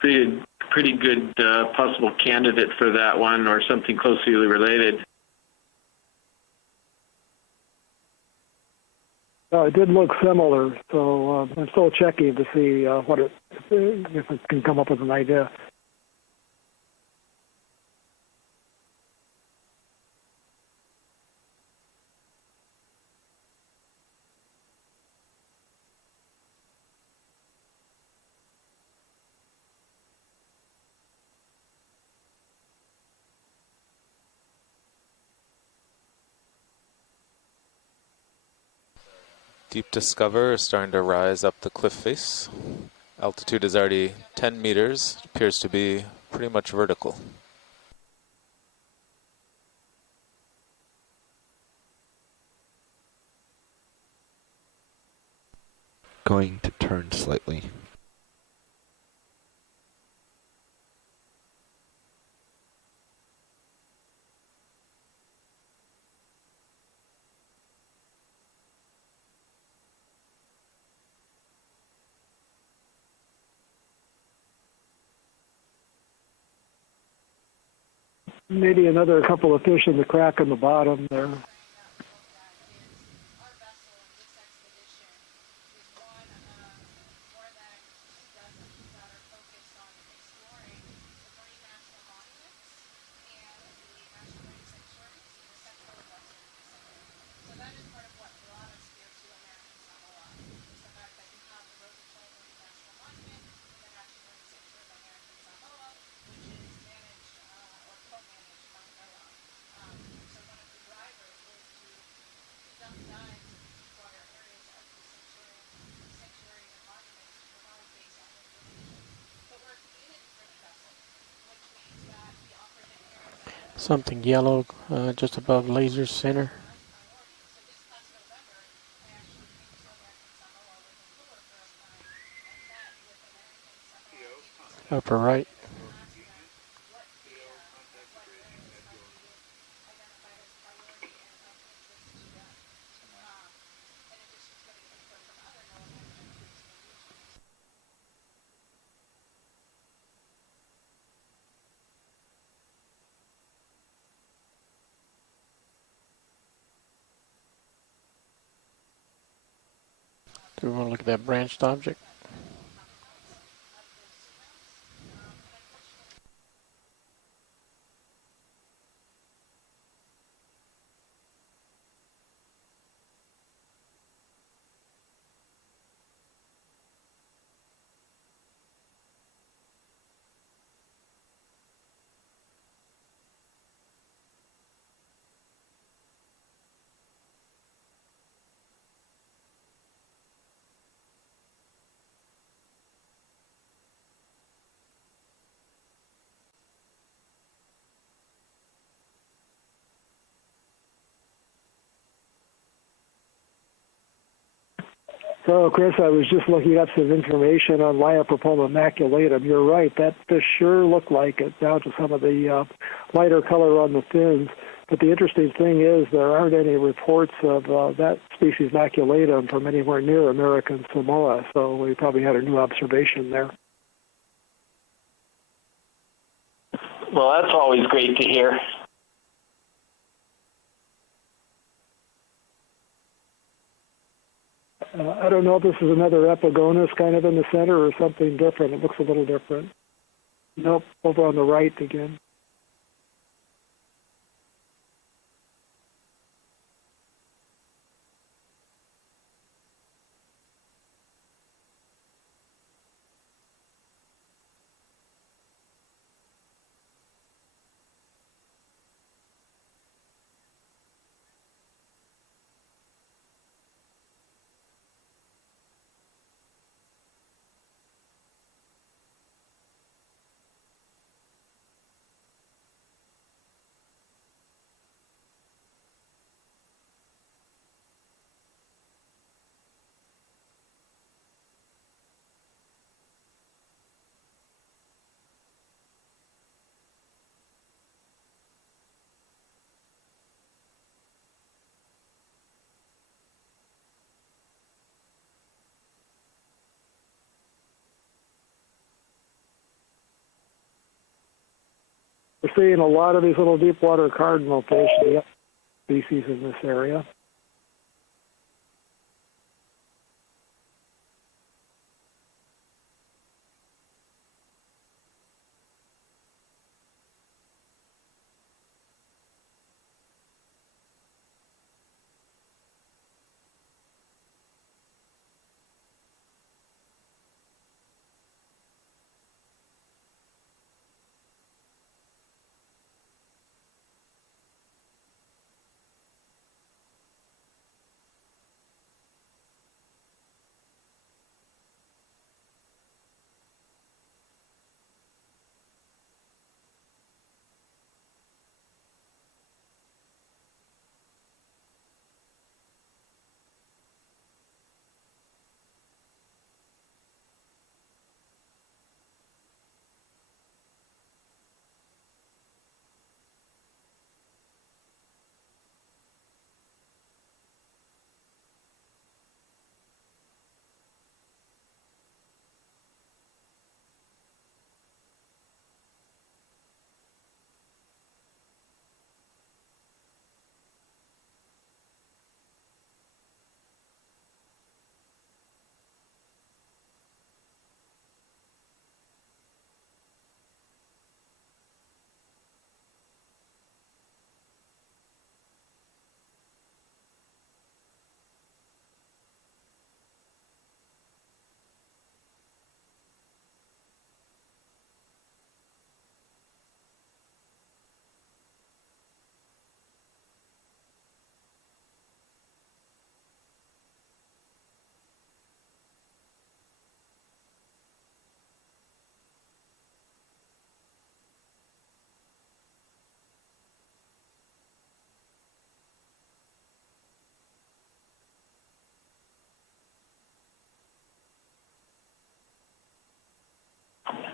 pretty good possible candidate for that one or something closely related. It did look similar, so I'm still checking to see if it can come up with an idea. Deep Discover is starting to rise up the cliff face. Altitude is already 10 meters. Appears to be pretty much vertical. Going to turn slightly. Maybe another couple of fish in the crack in the bottom there. Something yellow just above laser center. Upper right. Do we want to look at that branched object? So, Chris, I was just looking up some information on Leiopropoma maculatum. You're right, that fish sure looked like it down to some of the lighter color on the fins. But the interesting thing is there aren't any reports of that species maculatum from anywhere near American Samoa, so we probably had a new observation there. Well, that's always great to hear. I don't know if this is another epigonus kind of in the center or something different. It looks a little different. Nope, over on the right again. We're seeing a lot of these little deep water cardinal fish, the species in this area.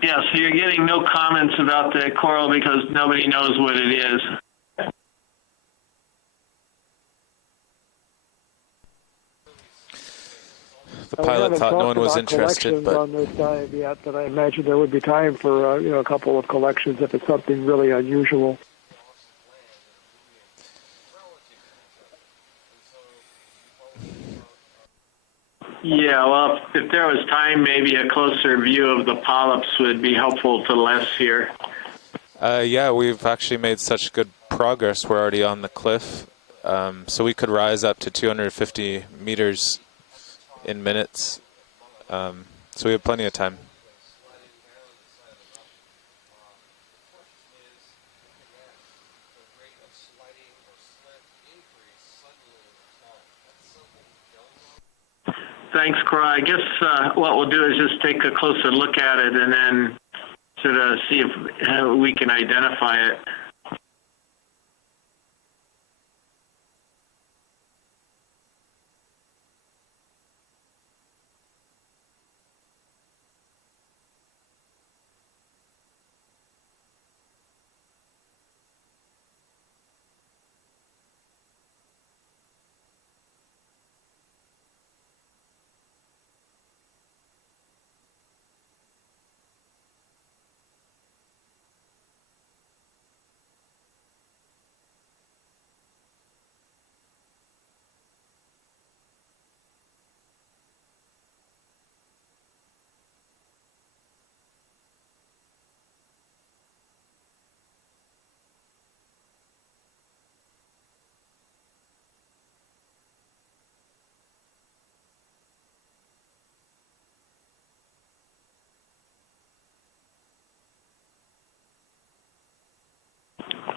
Yeah, so you're getting no comments about the coral because nobody knows what it is. The pilot thought no one was interested, but on this dive yet, but I imagine there would be time for a couple of collections if it's something really unusual. Yeah, well, if there was time, maybe a closer view of the polyps would be helpful to Les here. yeah, we've actually made such good progress. We're already on the cliff, so we could rise up to 250 meters in minutes. So we have plenty of time. Thanks, Cora. I guess what we'll do is just take a closer look at it and then sort of see if we can identify it.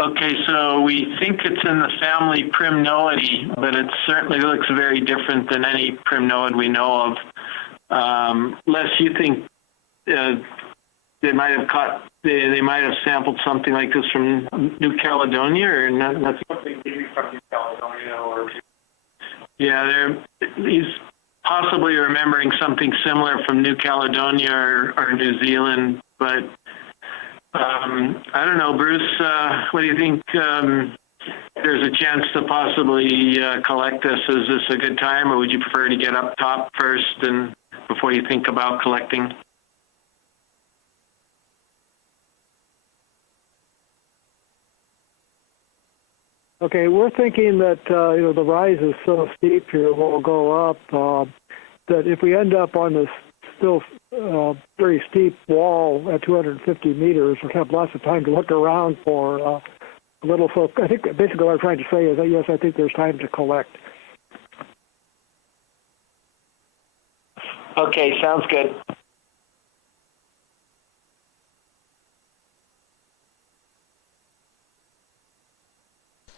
Okay, so we think it's in the family Primnoidae, but it certainly looks very different than any primnoid we know of. Les, you think they might have caught, they might have sampled something like this from New Caledonia, or not? Something maybe from New Caledonia, or yeah, he's possibly remembering something similar from New Caledonia or New Zealand, but. I don't know, Bruce, what do you think? There's a chance to possibly collect this. Is this a good time, or would you prefer to get up top first and before you think about collecting? Okay, we're thinking that the rise is so steep here, we'll go up, that if we end up on this still very steep wall at 250 meters, we'll have lots of time to look around for a little. So I think basically what I'm trying to say is that, yes, I think there's time to collect. Okay, sounds good.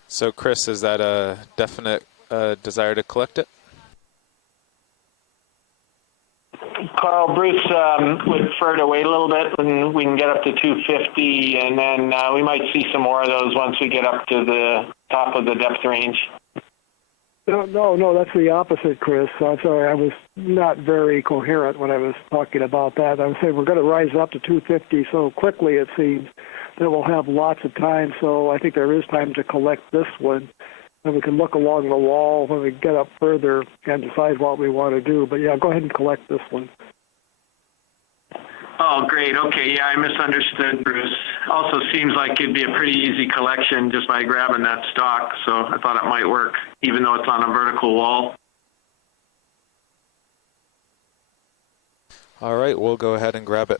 So, Chris, is that a definite desire to collect it? Carl, Bruce would prefer to wait a little bit, and we can get up to 250, and then we might see some more of those once we get up to the top of the depth range. No, that's the opposite, Chris. I'm sorry, I was not very coherent when I was talking about that. I was saying we're going to rise up to 250 so quickly, it seems, that we'll have lots of time. So I think there is time to collect this one, and we can look along the wall when we get up further and decide what we want to do. But yeah, go ahead and collect this one. Oh, great. Okay, yeah, I misunderstood, Bruce. Also seems like it'd be a pretty easy collection just by grabbing that stalk, so I thought it might work, even though it's on a vertical wall. All right, we'll go ahead and grab it.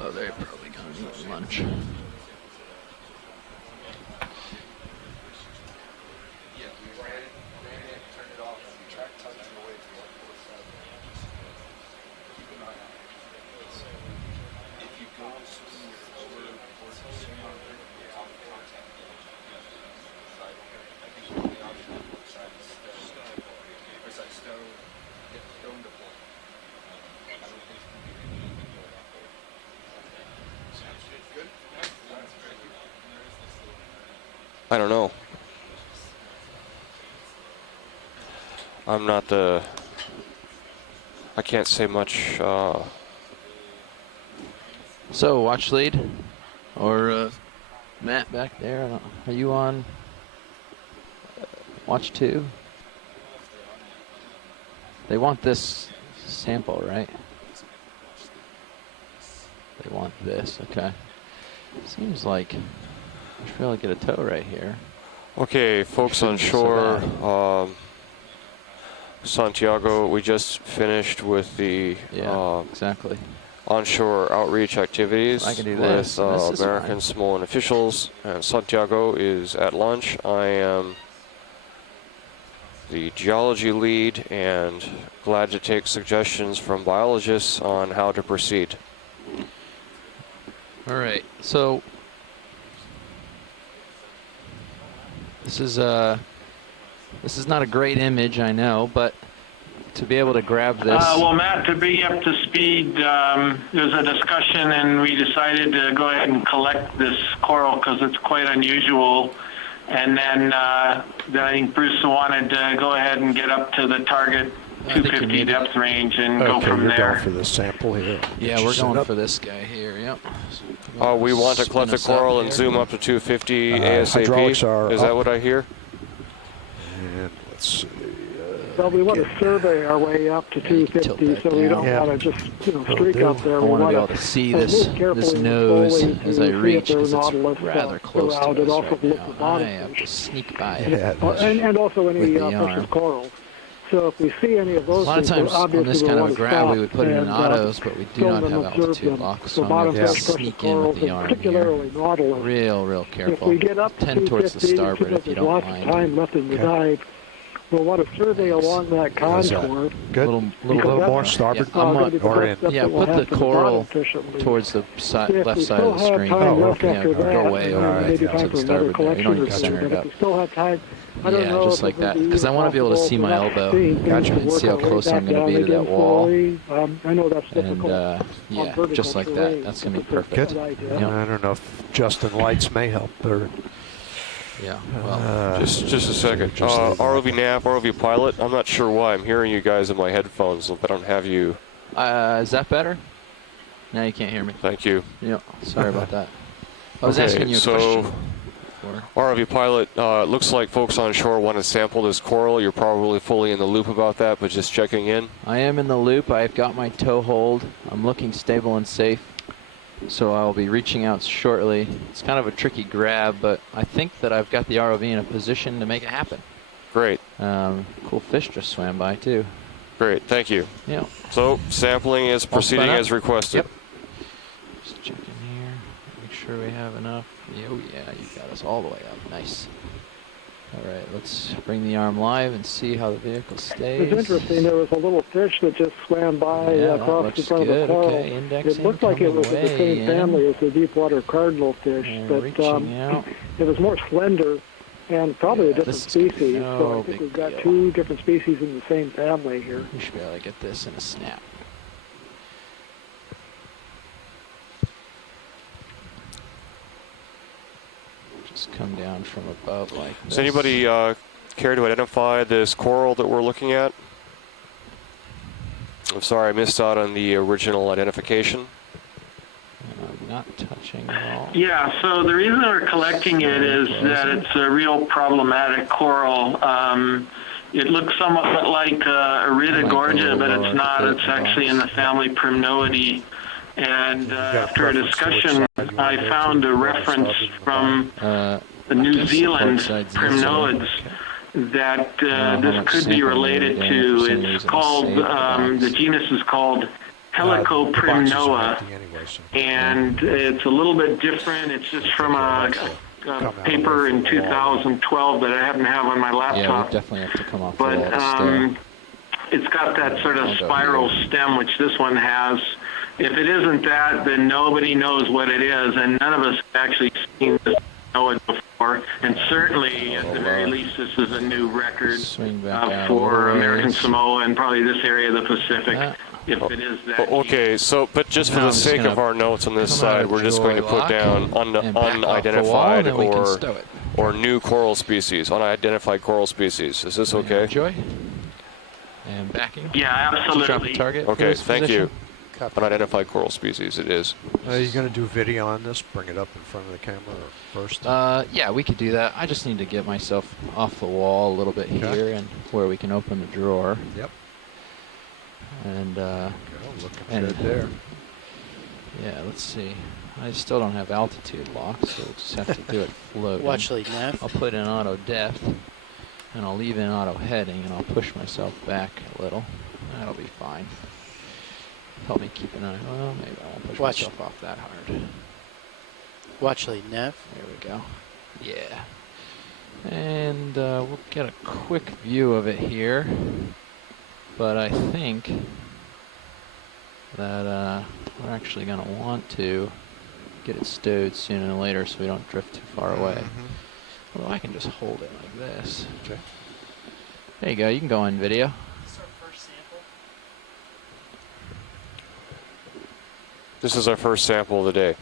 Oh, they're probably going to eat lunch. I don't know. I'm not the... I can't say much. So, watch lead or Matt back there. I don't, are you on watch 2? They want this sample, right? They want this, okay. Seems like I should really get a tow right here. Okay, folks on shore, Santiago, we just finished with the exactly onshore outreach activities I can do with this. American Samoan officials, and Santiago is at lunch. I am the geology lead and glad to take suggestions from biologists on how to proceed. All right, so this is not a great image, I know, but to be able to grab this. Well, Matt, to bring you up to speed, there's a discussion, and we decided to go ahead and collect this coral because it's quite unusual. And then I think Bruce wanted to go ahead and get up to the target 250 depth range and go from you're there. going for this sample here. Yeah, we're going for this guy here. Yep. We want to collect the coral and zoom up to 250 hydraulics ASAP. Is that what I hear? And let's see. Well, we want to survey our way up to 250, so we don't want to just streak up there. I We want to be want able to see this carefully nose and as I see if reach, there's because it's Nautilus rather close to around. us And also right look now. for bottom I have to sneak by and also any with the precious arm. corals. So if we see any of A those, lot of times on this kind of a grab, we would put it in autos, but we do not have altitude locks, so I'm going to sneak in with the arm here. Real careful. If we get up to 10 towards the starboard if you don't lots mind. of time left in the dive, we'll want to survey along that contour. Good. A little more starboard. Yeah, put the coral towards the left side of the screen. Go way over to the starboard there. You don't need to center it up. Yeah, just like that. Because I want to be able to see my elbow. Gotcha. And see how close I'm going to be to that wall. I know that's difficult. And yeah, just like that. That's going to be perfect. Good. I don't know if Justin Lights may help. Or yeah. Well, just a second. ROV nav, ROV pilot. I'm not sure why I'm hearing you guys in my headphones, but I don't have you. Is that better? Now you can't hear me. Thank you. Yeah. Sorry about that. I was asking you a question. ROV pilot, looks like folks on shore want to sample this coral. You're probably fully in the loop about that, but just checking in. I am in the loop. I've got my tow hold. I'm looking stable and safe, so I'll be reaching out shortly. It's kind of a tricky grab, but I think that I've got the ROV in a position to make it happen. Great. Cool fish just swam by, too. Great, thank you. Yeah. So, sampling is proceeding as requested. Yep. Just checking here, make sure we have enough. Oh yeah, you got us all the way up. Nice. All right, let's bring the arm live and see how the vehicle stays. It's interesting. There was a little fish that just swam by across the front of the coral. Okay, it looked like it was of the same family as the deepwater cardinal fish, but it was more slender and probably a different species. So I think we've got two different species in the same family here. We should be able to get this in a snap. Come down from above like this. Does anybody care to identify this coral that we're looking at? I'm sorry, I missed out on the original identification. I'm not touching at all. Yeah, so the reason we're collecting it is that it's a real problematic coral. It looks somewhat like Irida gorgia, but it's not. It's actually in the family Primnoideae. And after a discussion, I found a reference from the New Zealand primnoids that this could be related to. It's called, the genus is called Helicoprimnoa, and it's a little bit different. It's just from a paper in 2012 that I happen to have on my laptop. Yeah, we definitely have to come off but of that it's got that sort of spiral stem, which this one has. If it isn't that, then nobody knows what it is, and none of us have actually seen this before. And certainly, at the very least, this is a new record for American Samoa and probably this area of the Pacific. If it is that. Okay, so but just for the sake of our notes on this side, we're just going to put down unidentified or new coral species, unidentified coral species. Is this okay? Joy? And backing. Yeah, absolutely. Drop the target. Okay, thank you. unidentified coral species. It is. Are you going to do video on this? Bring it up in front of the camera first? Yeah, we could do that. I just need to get myself off the wall a little bit here and where we can open the drawer. Yep. And looking good there. Yeah, let's see. I still don't have altitude lock, so we'll just have to do it floating. Watch lead nav. I'll put in auto depth, and I'll leave in auto heading, and I'll push myself back a little. That'll be fine. Help me keep an eye. Well, maybe I won't push myself off that hard. Watch lead nav. There we go. Yeah. And we'll get a quick view of it here. But I think that we're actually going to want to get it stowed sooner than later so we don't drift too far away. Although I can just hold it like this. Okay. There you go. You can go on video. This is our first sample of the day.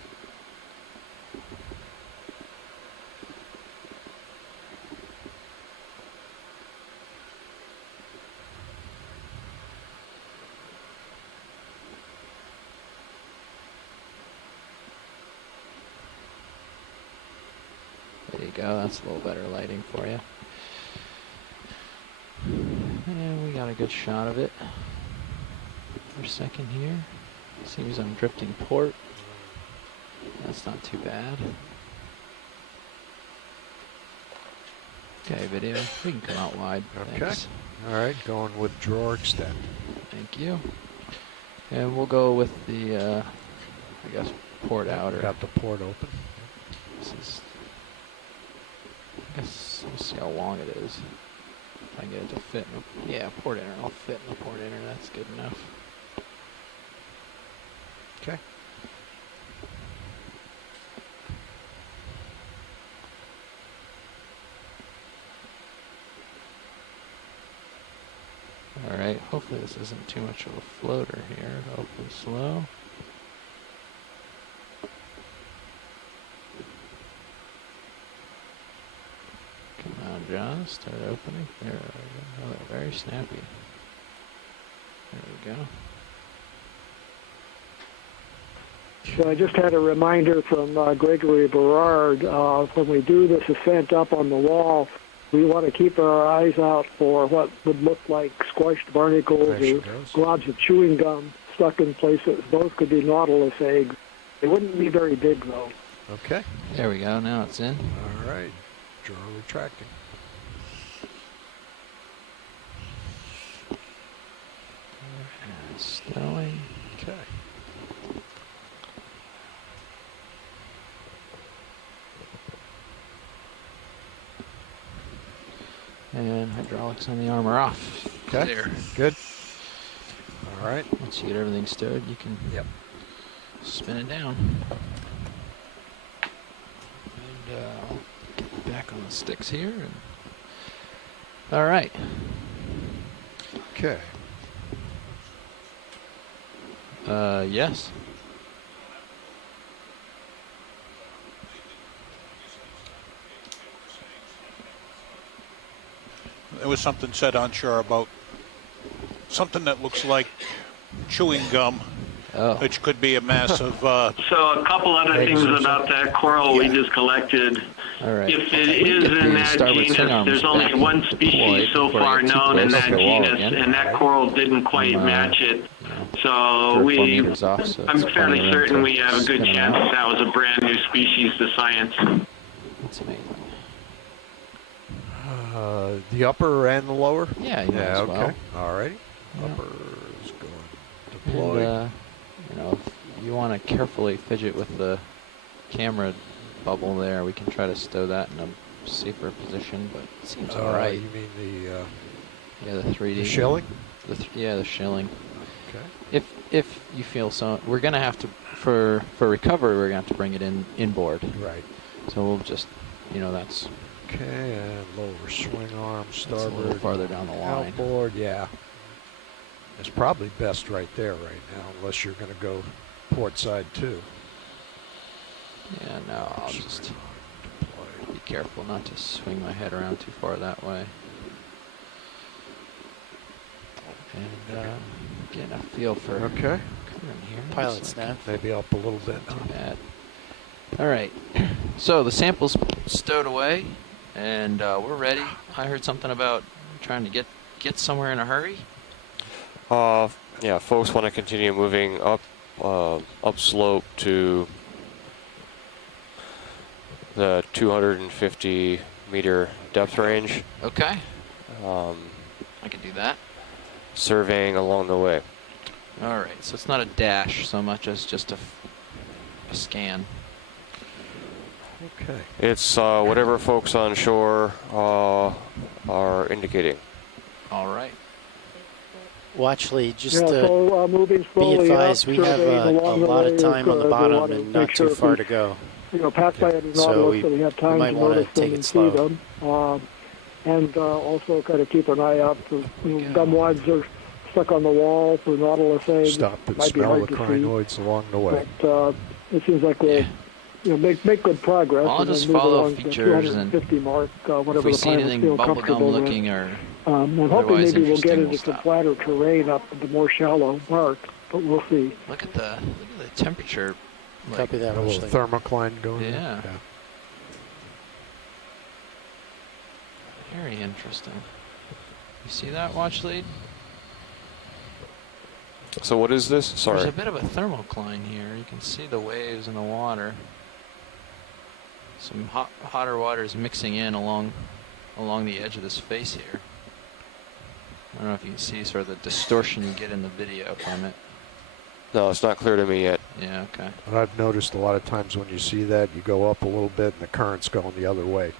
There you go. That's a little better lighting for you. And we got a good shot of it for a second here. Seems I'm drifting port. That's not too bad. Okay, video. We can come out wide. Okay. Thanks. All right, going with drawer extend. Thank you. And we'll go with the, I guess, port outer. Got the port open. This is, I guess, let's see how long it is. If I can get it to fit in the, yeah, port inner. I'll fit in the port inner. That's good enough. Okay. All right, hopefully this isn't too much of a floater here. Hopefully slow. Come on, John, start opening. There we go. Oh, they're very snappy. There we go. So I just had a reminder from Gregory Berard. When we do this ascent up on the wall, we want to keep our eyes out for what would look like squashed barnacles or globs of chewing gum stuck in places. Those could be Nautilus eggs. They wouldn't be very big, though. Okay. There we go. Now it's in. All right. Drawer retracting. Stowing. Okay. And hydraulics on the armor off. Okay. There. Good. All right. Once you get everything stowed, you can spin it down. And I'll get back on the sticks here. And all right. Okay. Yes. There was something said on shore about something that looks like chewing gum, which could be a mass of... So a couple other things about that coral we just collected. All right. If it is in that genus, there's only one species so far known in that genus, and that coral didn't quite match it. So I'm fairly certain we have a good chance that was a brand new species to science. That's amazing. The upper and the lower? Yeah, you might as well. Okay. All right. Yeah. Upper is going deployed. And, you know, if you want to carefully fidget with the camera bubble there, we can try to stow that in a safer position, but it seems all right. You mean the... yeah, the 3D. The shilling? Yeah, the shilling. Okay. If you feel so, we're gonna have to for recovery. We're gonna have to bring it inboard. Right. So we'll just, you know, that's okay. And lower swing arm, starboard. a little farther down the line. Outboard, yeah. It's probably best right there right now, unless you're gonna go port side too. Yeah, no, I'll just be careful not to swing my head around too far that way. And getting a feel for Pilot's nav. Maybe up a little bit. Too bad. All right. So the sample's stowed away, and we're ready. I heard something about trying to get somewhere in a hurry. Yeah, folks want to continue moving up upslope to the 250 meter depth range. Okay. I can do that. Surveying along the way. All right, so it's not a dash so much as just a scan. Okay. It's whatever folks on shore are indicating. All right. Well, actually, just moving be slowly advised, up, we have a lot of time on the bottom and not too far to go. Pass by the Nautilus, so we have time to notice them and see them. And also kind of keep an eye out for gum wads are stuck on the wall for Nautilus eggs. Stop and Might be smell hard the to crinoids see. along the way. But it seems like we'll make good progress. Well, I'll and just then move follow along features to the and 250 mark, whatever if we the see pilot's anything feel bubblegum comfortable with. looking or I'm hoping otherwise maybe we'll get interesting, into we'll some stop. flatter terrain up at the more shallow mark, but we'll see. Look at the temperature. Copy that. A little thermocline going on. Yeah. Very interesting. You see that, watch lead? So what is this? Sorry. There's a bit of a thermocline here. You can see the waves in the water. Some hotter water is mixing in along the edge of this face here. I don't know if you can see sort of the distortion you get in the video from it. No, it's not clear to me yet. Yeah, okay. But I've noticed a lot of times when you see that, you go up a little bit and the current's going the other way.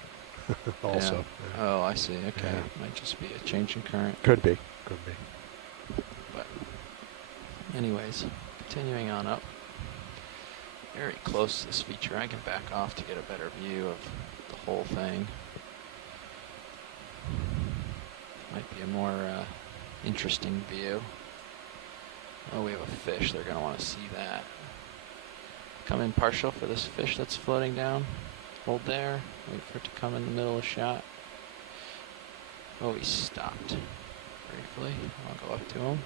Also. Yeah. Oh, I see. Okay. Yeah. Might just be a change in current. Could be. Could be. But anyways, continuing on up. Very close to this feature. I can back off to get a better view of the whole thing. Might be a more interesting view. Oh, we have a fish. They're going to want to see that. Come in partial for this fish that's floating down. Hold there. Wait for it to come in the middle of the shot. Oh, he stopped briefly. I'll go up to him.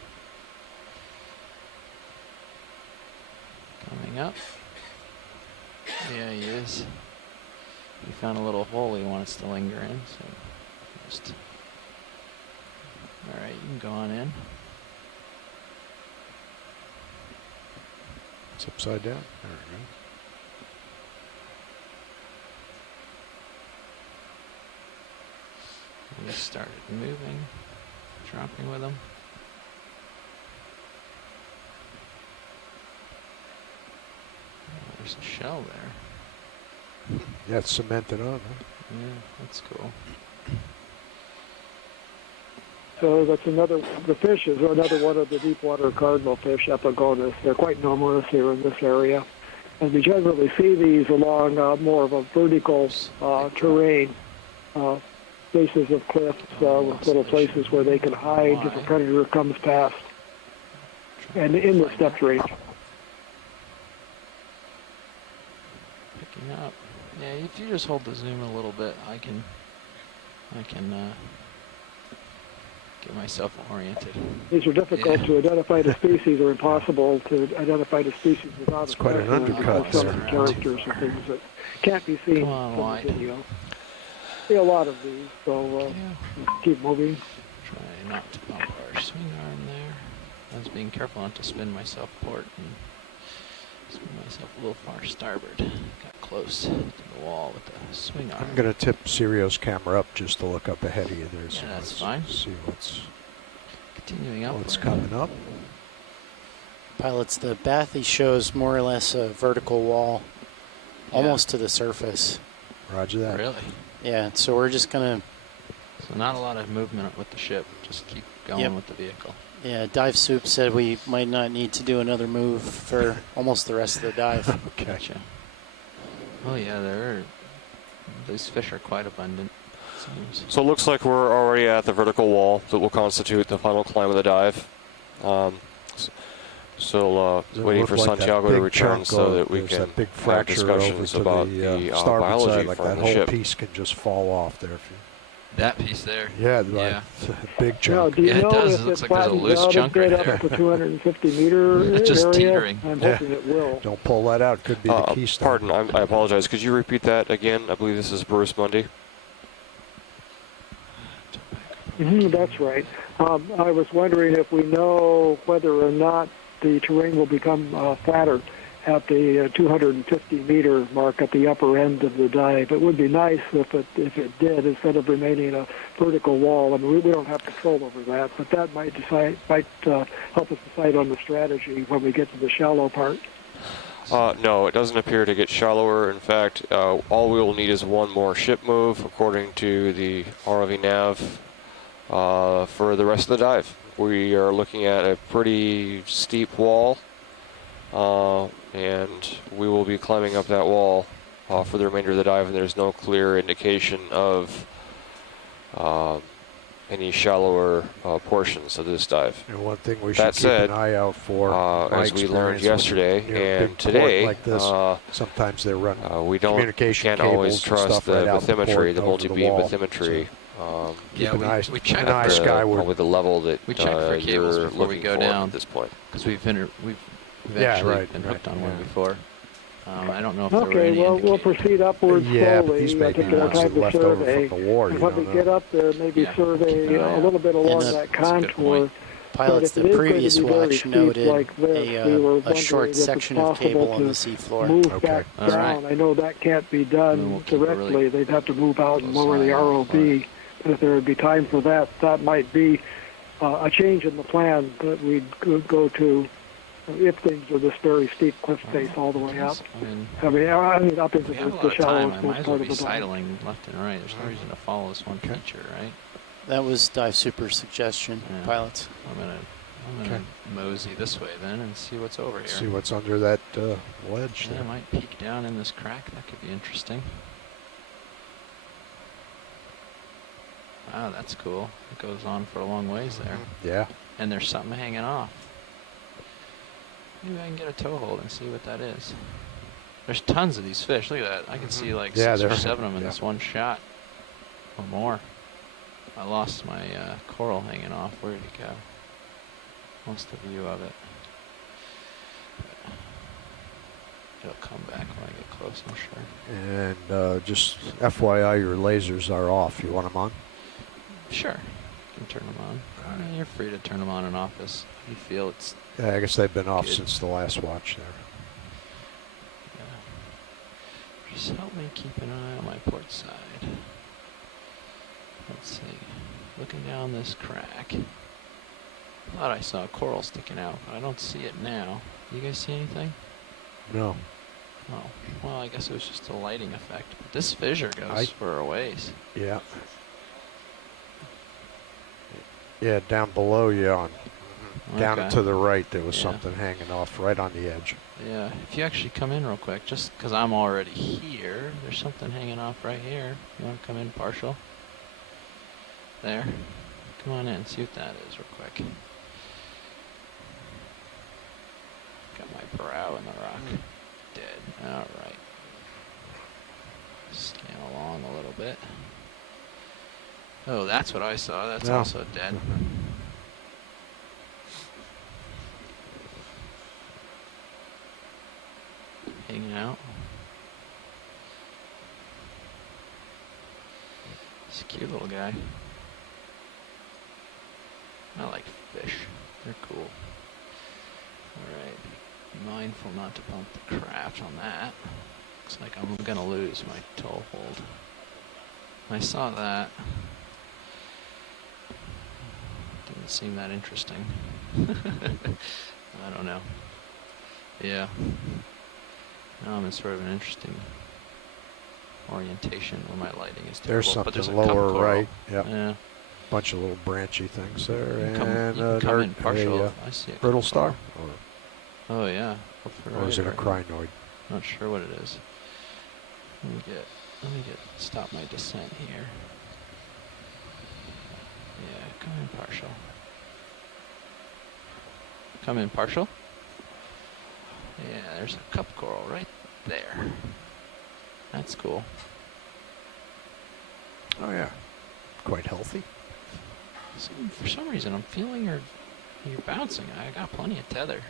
Coming up. Yeah, he is. He found a little hole he wants to linger in, so just... Alright, you can go on in. It's upside down. There we go. We started moving, dropping with him. Oh, there's a shell there. Yeah, it's cemented on, huh? Yeah, that's cool. So that's the fish is another one of the deep water cardinal fish, Okeanos. They're quite numerous here in this area. And we generally see these along more of a vertical terrain, bases of cliffs with little places where they can hide if a predator comes past. And in this depth range. Picking up. Yeah, if you just hold the zoom a little bit, I can get myself oriented. These are difficult to identify the species, or impossible to identify the species without it's quite an undercut some there. characters and things that can't be seen from the video. See a lot of these, so keep moving. Try not to bump our swing arm there. I was being careful not to spin myself port and spin myself a little far starboard. Got close to the wall with the swing arm. I'm going to tip Serio's camera up just to look up ahead of you there. Yeah, that's fine. See what's continuing up. What's coming up. Pilots, the bathy shows more or less a vertical wall, almost to the surface. Roger that. Really? Yeah, so we're just going to... So not a lot of movement with the ship, just keep going with the vehicle. Yeah, Dive Soup said we might not need to do another move for almost the rest of the dive. Okay. Gotcha. Oh yeah, these fish are quite abundant. So it looks like we're already at the vertical wall that will constitute the final climb of the dive. Still waiting for Santiago to return so that we can that big have fracture discussions over about to the the starboard biology side, like for that the whole ship. piece can just fall off there. That piece there. Yeah, yeah. Big chunk. Do you Yeah, know it does. if It looks it like there's a flattens loose out chunk a bit right up there. at the 250 meter It's just area? teetering. I'm hoping it will. Don't pull that out. Could be the keystone. Pardon, I apologize. Could you repeat that again? I believe this is Bruce Mundy. That's right. I was wondering if we know whether or not the terrain will become flatter at the 250 meter mark at the upper end of the dive. It would be nice if it did, instead of remaining a vertical wall. I mean, we don't have control over that, but that might help us decide on the strategy when we get to the shallow part. No, it doesn't appear to get shallower. In fact, all we will need is one more ship move, according to the ROV nav, for the rest of the dive. We are looking at a pretty steep wall, and we will be climbing up that wall for the remainder of the dive, and there's no clear indication of any shallower portions of this dive. And one thing we That should keep said, an eye out for, as we learned yesterday and big today, port like this, sometimes they run we communication can't cables always and trust stuff the right out the bathymetry, port the over multi-beam wall. bathymetry. Keep an eye, we check an eye skyward. With the level that we check for cables you're before we looking go for down at this point. because we've Yeah, actually right, been right, hooked on yeah. one before. I don't know if there were Okay, any well, we'll proceed upwards Yeah, slowly. these I may think be we'll ones have that to left over survey. from the war. And You when don't we know. get up there, maybe survey a little bit along that contour. Pilots, But the if it is previous going to be very watch steep noted like this, we were a short wondering if it's section of possible cable on to the seafloor. move back All down. right. I know that can't be done directly. They'd have to move out and close lower the eye out for ROV. But if there would be time for that, that might be a change in the plan that we'd go to if things are this very steep cliff face all the way up. I mean up into we have a lot the of time. I shallowest might as well part be of the dive. sidling left and right. There's no reason to follow this one feature, right? That was Dive Super's suggestion, Yeah. pilots. I'm gonna mosey this way then and see what's over here. See what's under that ledge Yeah, there. I might peek down in this crack. That could be interesting. Wow, that's cool. It goes on for a long ways there. Yeah. And there's something hanging off. Maybe I can get a toe hold and see what that is. There's tons of these fish. Look at that. I can see like Yeah, 6 or there- 7 of them in yeah. this one shot. Or more. I lost my coral hanging off. Where did it go? Lost the view of it. It'll come back when I get close, I'm sure. And just FYI, your lasers are off. You want them on? Sure. You can turn them on. Yeah, you're free to turn them on and off as you feel it's... Yeah, I guess they've been off Good. since the last watch there. Yeah. Just help me keep an eye on my port side. Let's see. Looking down this crack. Thought I saw a coral sticking out, but I don't see it now. Do you guys see anything? No. Oh, well, I guess it was just a lighting effect. But this fissure goes for a ways. Yeah. Yeah, down below you on down Okay. to the right, there was Yeah. something hanging off right on the edge. Yeah, if you actually come in real quick, just because I'm already here, there's something hanging off right here. You want to come in partial? There. Come on in, see what that is real quick. Got my brow in the rock. Dead. Alright. Scan along a little bit. Oh, that's what I saw. That's No. also dead. Hanging out. It's a cute little guy. I like fish. They're cool. Alright. Mindful not to bump the craft on that. Looks like I'm gonna lose my toe hold. I saw that. Didn't seem that interesting. I don't know. Yeah. Now I'm in sort of an interesting orientation where my lighting is terrible. There's but something there's a lower cup coral. right. Yep. Yeah. Bunch of little branchy things there. You can And come in a partial. I see a brittle cup star? coral. Oh yeah. Or is it a crinoid? Not sure what it is. Let me stop my descent here. Yeah, come in partial. Come in partial. Yeah, there's a cup coral right there. That's cool. Oh yeah. quite healthy. So for some reason, I'm feeling you're bouncing. I got plenty of tether.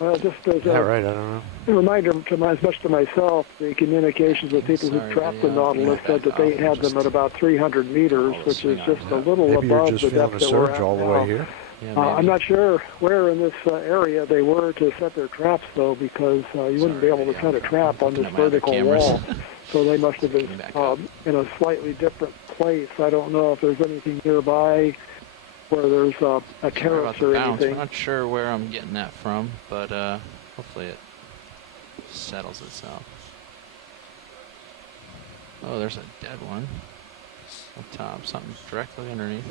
Just as right, I don't know. a reminder, as much to myself, the communications with people who trapped the Nautilus said that they had them at about 300 meters, which is just a little Maybe you're above just the feeling depth a that we're surge at all the now. way here. Yeah, I'm not sure where in this area they were to set their traps, though, because you wouldn't be able to set a trap on this vertical wall. So they must have been in a slightly different place. I don't know if there's anything nearby where there's a terrace or anything. I'm not sure where I'm getting that from, but hopefully it settles itself. Oh, there's a dead one up top, something directly underneath.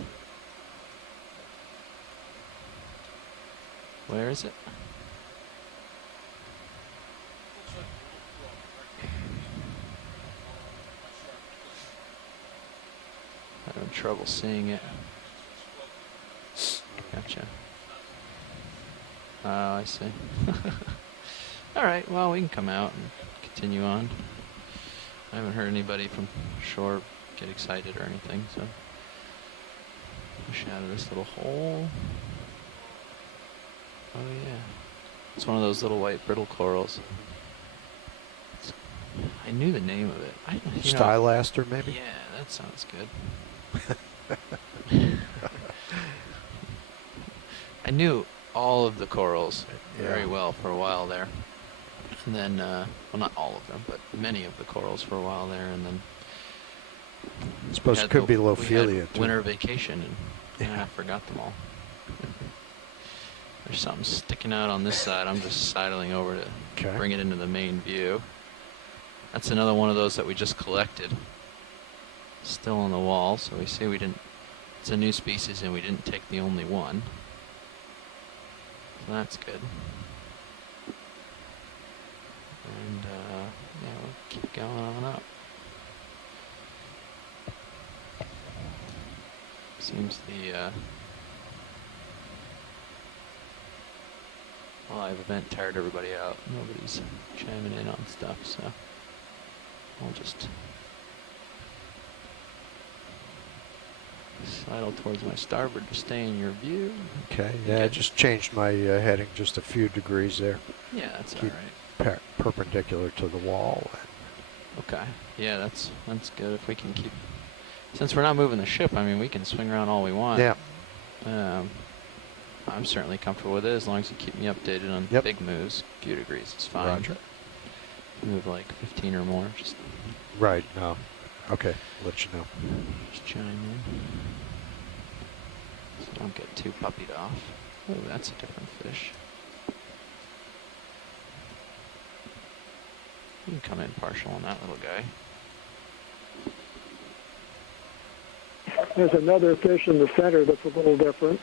Where is it? Having trouble seeing it. Gotcha. Oh, I see. All right, well, we can come out and continue on. I haven't heard anybody from shore get excited or anything, so push out of this little hole. Oh yeah, it's one of those little white brittle corals. I knew the name of it. Stylaster, maybe? Yeah, that sounds good. I knew all of the corals very well for a while there. And then, well, not all of them, but many of the corals for a while there. And then I suppose it could be Lophelia, too. Winter vacation, and I forgot them all. There's something sticking out on this side. I'm just sidling over to bring it into the main view. That's another one of those that we just collected. Still on the wall, so we see we didn't. It's a new species, and we didn't take the only one. So that's good. And yeah, we'll keep going on up. Seems the live event tired everybody out. Nobody's chiming in on stuff, so I'll just sidle towards my starboard to stay in your view. Okay, yeah, I just changed my heading just a few degrees there. Yeah, that's Keep all right. Perpendicular to the wall. Okay, yeah, that's good. If we can keep, since we're not moving the ship, I mean, we can swing around all we want. Yeah. I'm certainly comfortable with it as long as you keep me updated on big moves. A few degrees is fine. Roger. Move like 15 or more. Just right, no. Okay, let you know. Just chime in. So don't get too puppied off. Oh, that's a different fish. You can come in partial on that little guy. There's another fish in the center that's a little different.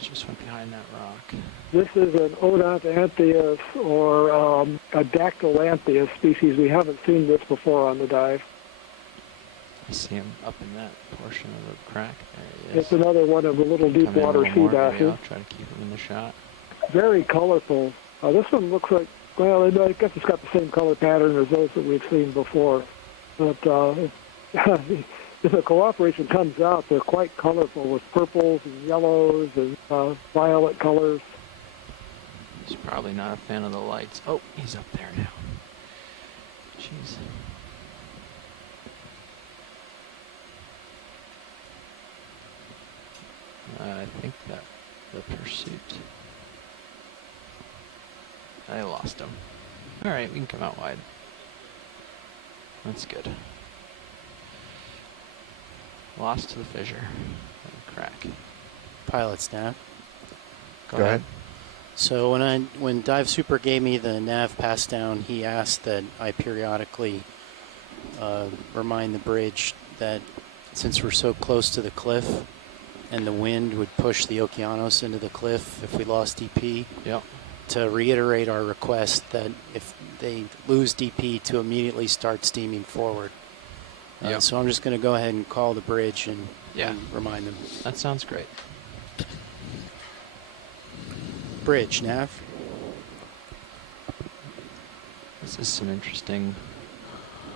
Just went behind that rock. This is an Odontanthius or a Dactylanthius species. We haven't seen this before on the dive. I see him up in that portion of the crack. There he is. It's another one of the little deep water sea basses. I'll try to keep him in the shot. Very colorful. This one looks like, well, I guess it's got the same color pattern as those that we've seen before. But if the cooperation comes out, they're quite colorful with purples and yellows and violet colors. He's probably not a fan of the lights. Oh, he's up there now. Jeez. I think that the pursuit. I lost him. All right, we can come out wide. That's good. Lost to the fissure. Crack. Pilot's nav. Go ahead. So when Dive Super gave me the nav pass down, he asked that I periodically remind the bridge that since we're so close to the cliff and the wind would push the Okeanos into the cliff if we lost DP, to reiterate our request that if they lose DP to immediately start steaming forward. So I'm just going to go ahead and call the bridge and remind them. That sounds great. Bridge, nav. This is some interesting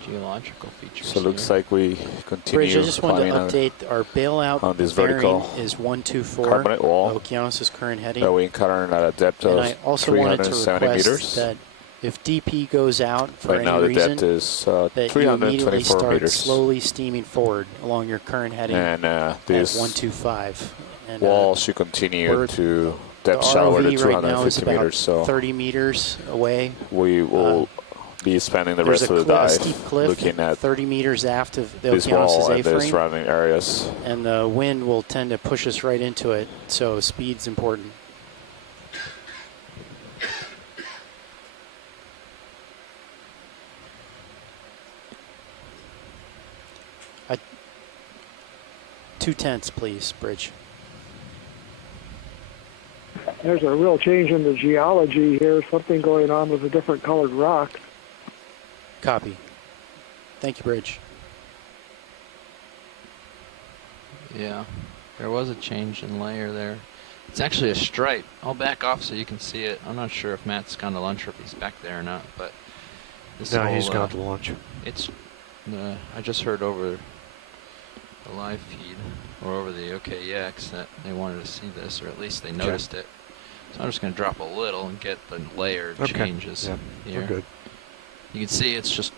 geological features. So it looks here. like we continue Bridge, I just wanted to climbing update our bailout on this bearing vertical is 124. carbonate wall Okeanos' current heading. that we encountered at a depth And of I also wanted to 370 request meters. that if DP goes out for Right any now the reason, depth is that you immediately 324 start meters. slowly steaming forward along your current heading And at this 125. And, wall should continue to depth the shallower ROV than right now is 250 about meters. So 30 meters away. we will be spending the There's rest of the a dive steep cliff looking at 30 meters aft of the this Okeanos' wall and the A-frame, surrounding areas. and the wind will tend to push us right into it, so speed's important. Two tenths, please, Bridge. There's a real change in the geology here. Something going on with a different colored rock. Copy. Thank you, Bridge. Yeah, there was a change in layer there. It's actually a stripe. I'll back off so you can see it. I'm not sure if Matt's gone to lunch or if he's back there or not, but this No, whole, he's gone to lunch. It's. I just heard over the live feed or over the OKEX that they wanted to see this, or at least they noticed it. So I'm just going to drop a little and get the layer changes here. We're good. You can see it's just,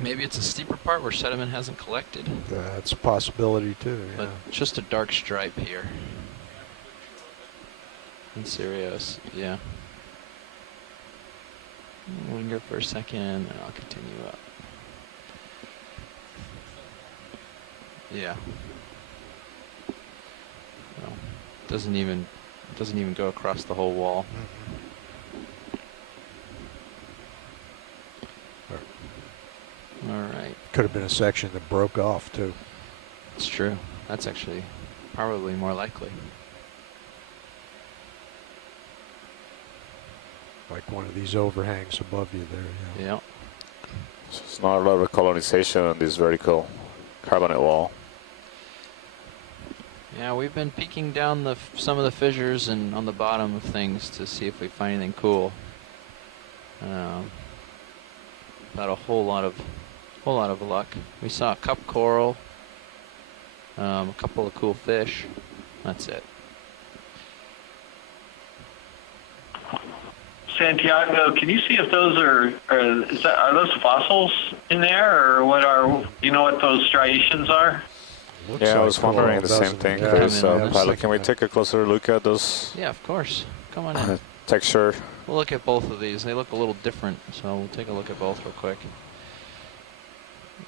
maybe it's a steeper part where sediment hasn't collected. That's a possibility too. Yeah. But just a dark stripe here. In Sirius, yeah. Linger for a second, and I'll continue up. Yeah. Well, doesn't even go across the whole wall. All right. Could have been a section that broke off too. It's true. That's actually probably more likely. Like one of these overhangs above you there. Yeah. So there's not a lot of colonization on this vertical carbonate wall. Yeah, we've been peeking down some of the fissures and on the bottom of things to see if we find anything cool. Not a whole lot of luck. We saw a cup coral, a couple of cool fish. That's it. Santiago, can you see if those are those fossils in there, or what you know what those striations are? Yeah, I was wondering the same thing. Pilot, can we take a closer look at those? Yeah, of course. Come on in. Texture. We'll look at both of these. They look a little different, so we'll take a look at both real quick.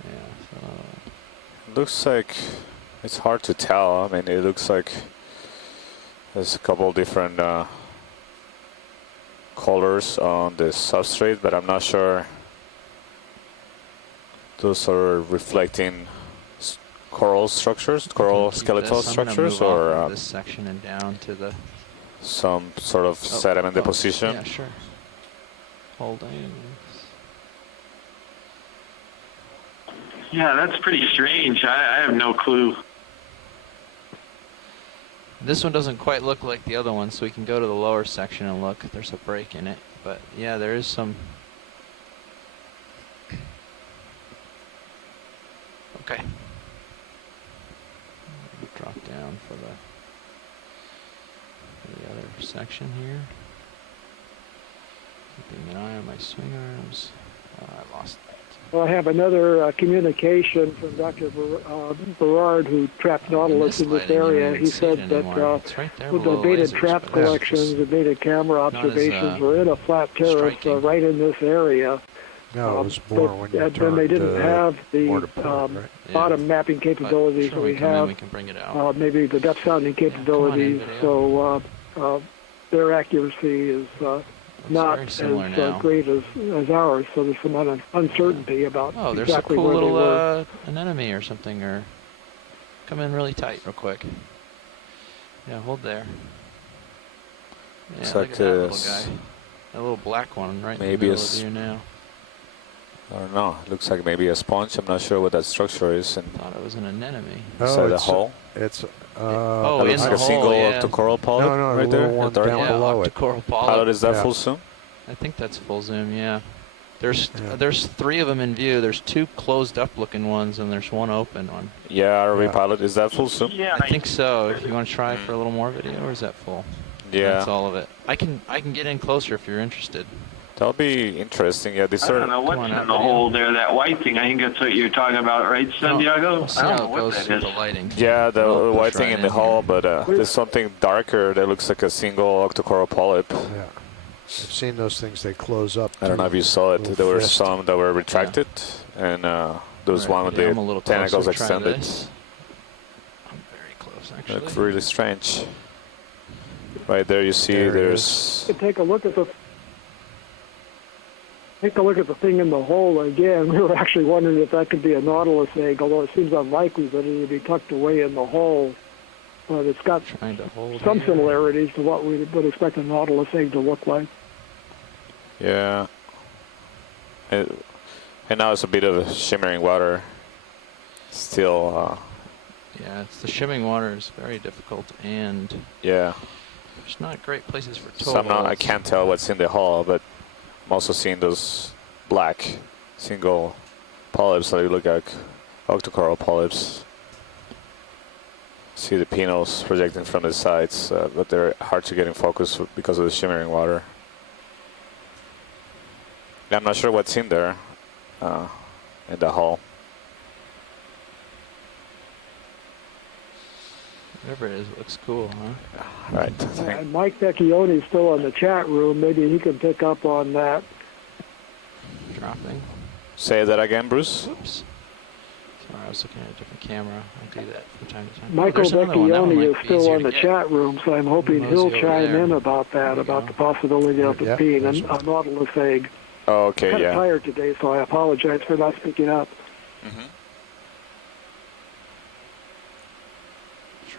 Yeah. So. Looks like it's hard to tell. I mean, it looks like there's a couple different colors on the substrate, but I'm not sure those are reflecting coral structures, coral skeletal structures, or this section and down to the some sort of sediment deposition. Yeah, sure. Holding. Yeah, that's pretty strange. I have no clue. This one doesn't quite look like the other one, so we can go to the lower section and look. There's a break in it, but yeah, there is some. Okay. Drop down for the other section here. Keeping an eye on my swing arms. I lost that. Well, I have another communication from Dr. Berard, who trapped Nautilus in this area. He said that with the beta trap collections, the beta camera observations were in a flat terrace right in this area. No, it was more when you then they didn't have the bottom mapping capabilities that we have. We can bring it out. Maybe the depth sounding capabilities. So their accuracy is not as great as ours. So there's some uncertainty about there's exactly a cool where little they were. anemone or something, or come in really tight real quick. Yeah, hold there. Yeah, Looks look like at that little guy. That little black one right in the middle of you now. I don't know. It looks like maybe a sponge. I'm not sure what that structure is. And thought it was an anemone. Is that a hull? It's that looks like a single octocoral polyp right there. One down below it. Octocoral polyp. Pilot, is that full zoom? I think that's full zoom. Yeah. There's 3 of them in view. There's 2 closed up looking ones, and there's 1 open one. Yeah, ROV pilot, is that full soon? Yeah, I think so. If you want to try for a little more video, or is that full? Yeah. That's all of it. I can get in closer if you're interested. That'll be interesting. Yeah, these I don't know what's in the hole there, that white thing. I think that's what you're talking about, right, Santiago? We'll see how it goes with the lighting. Yeah, the white thing in the hull, but there's something darker that looks like a single octocoral polyp. Yeah. I've seen those things, they close up. I don't know if you saw it. There were some that were retracted, and there was one with the tentacles extended. I'm very close, actually. Looks really strange. Right there you see there's... Take a look at the thing in the hole again. We were actually wondering if that could be a Nautilus egg, although it seems unlikely that it would be tucked away in the hole. But it's got some similarities to what we would expect a Nautilus egg to look like. Yeah. And now it's a bit of shimmering water. Still... yeah, it's the shimmering water is very difficult, and... yeah. There's not great places for tow So I can't tell what's in the hull, but I'm also seeing those black single polyps that look like octocoral polyps. See the pinels projecting from the sides, but they're hard to get in focus because of the shimmering water. I'm not sure what's in there in the hull. Whatever it is, it looks cool, huh? Right. Mike Vecchione is still in the chat room. Maybe he can pick up on that. Dropping. Say that again, Bruce. Oops. Sorry, I was looking at a different camera. I do that from time to time. Michael Vecchione is still in the chat room, so I'm hoping he'll chime in about that, about the possibility of it being a Nautilus egg. Oh, okay, I'm kind of tired today, so I apologize for not speaking up. Mm-hmm.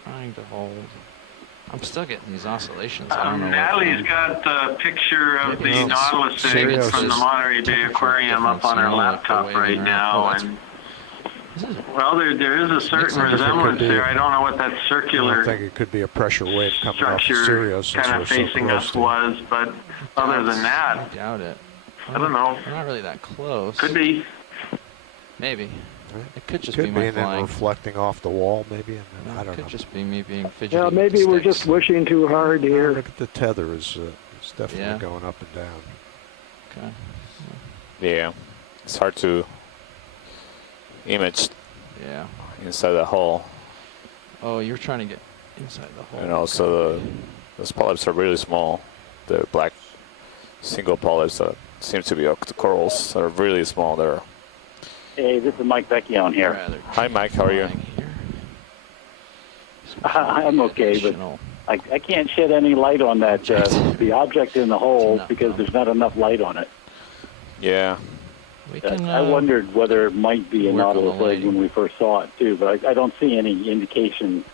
Trying to hold. I'm still getting these oscillations. I don't know. Natalie's got the picture of the Nautilus egg from the Monterey Bay Aquarium up on her laptop right now, and well, there is a certain resemblance there. I don't know what that circular I think it could be a pressure wave coming off the structure Sirius kind of facing us was, but other than that, I doubt it. I don't know. We're not really that close. Could be. Maybe. It could just could be my and then flying. reflecting off the wall, maybe. And then, I don't know. Could just be me being fidgety. Yeah, maybe we're just wishing too hard here. Look at the tether is definitely going up and down. Okay. Yeah, it's hard to image. Yeah. Inside the hull. Oh, you're trying to get inside the hole. And also those polyps are really small. The black single polyps that seem to be octocorals are really small. They're... Hey, this is Mike Vecchione here. Hi, Mike. How are you? I'm okay, but I can't shed any light on that, the object in the hole, because there's not enough light on it. Yeah. I wondered whether it might be a Nautilus egg when we first saw it, too, but I don't see any indication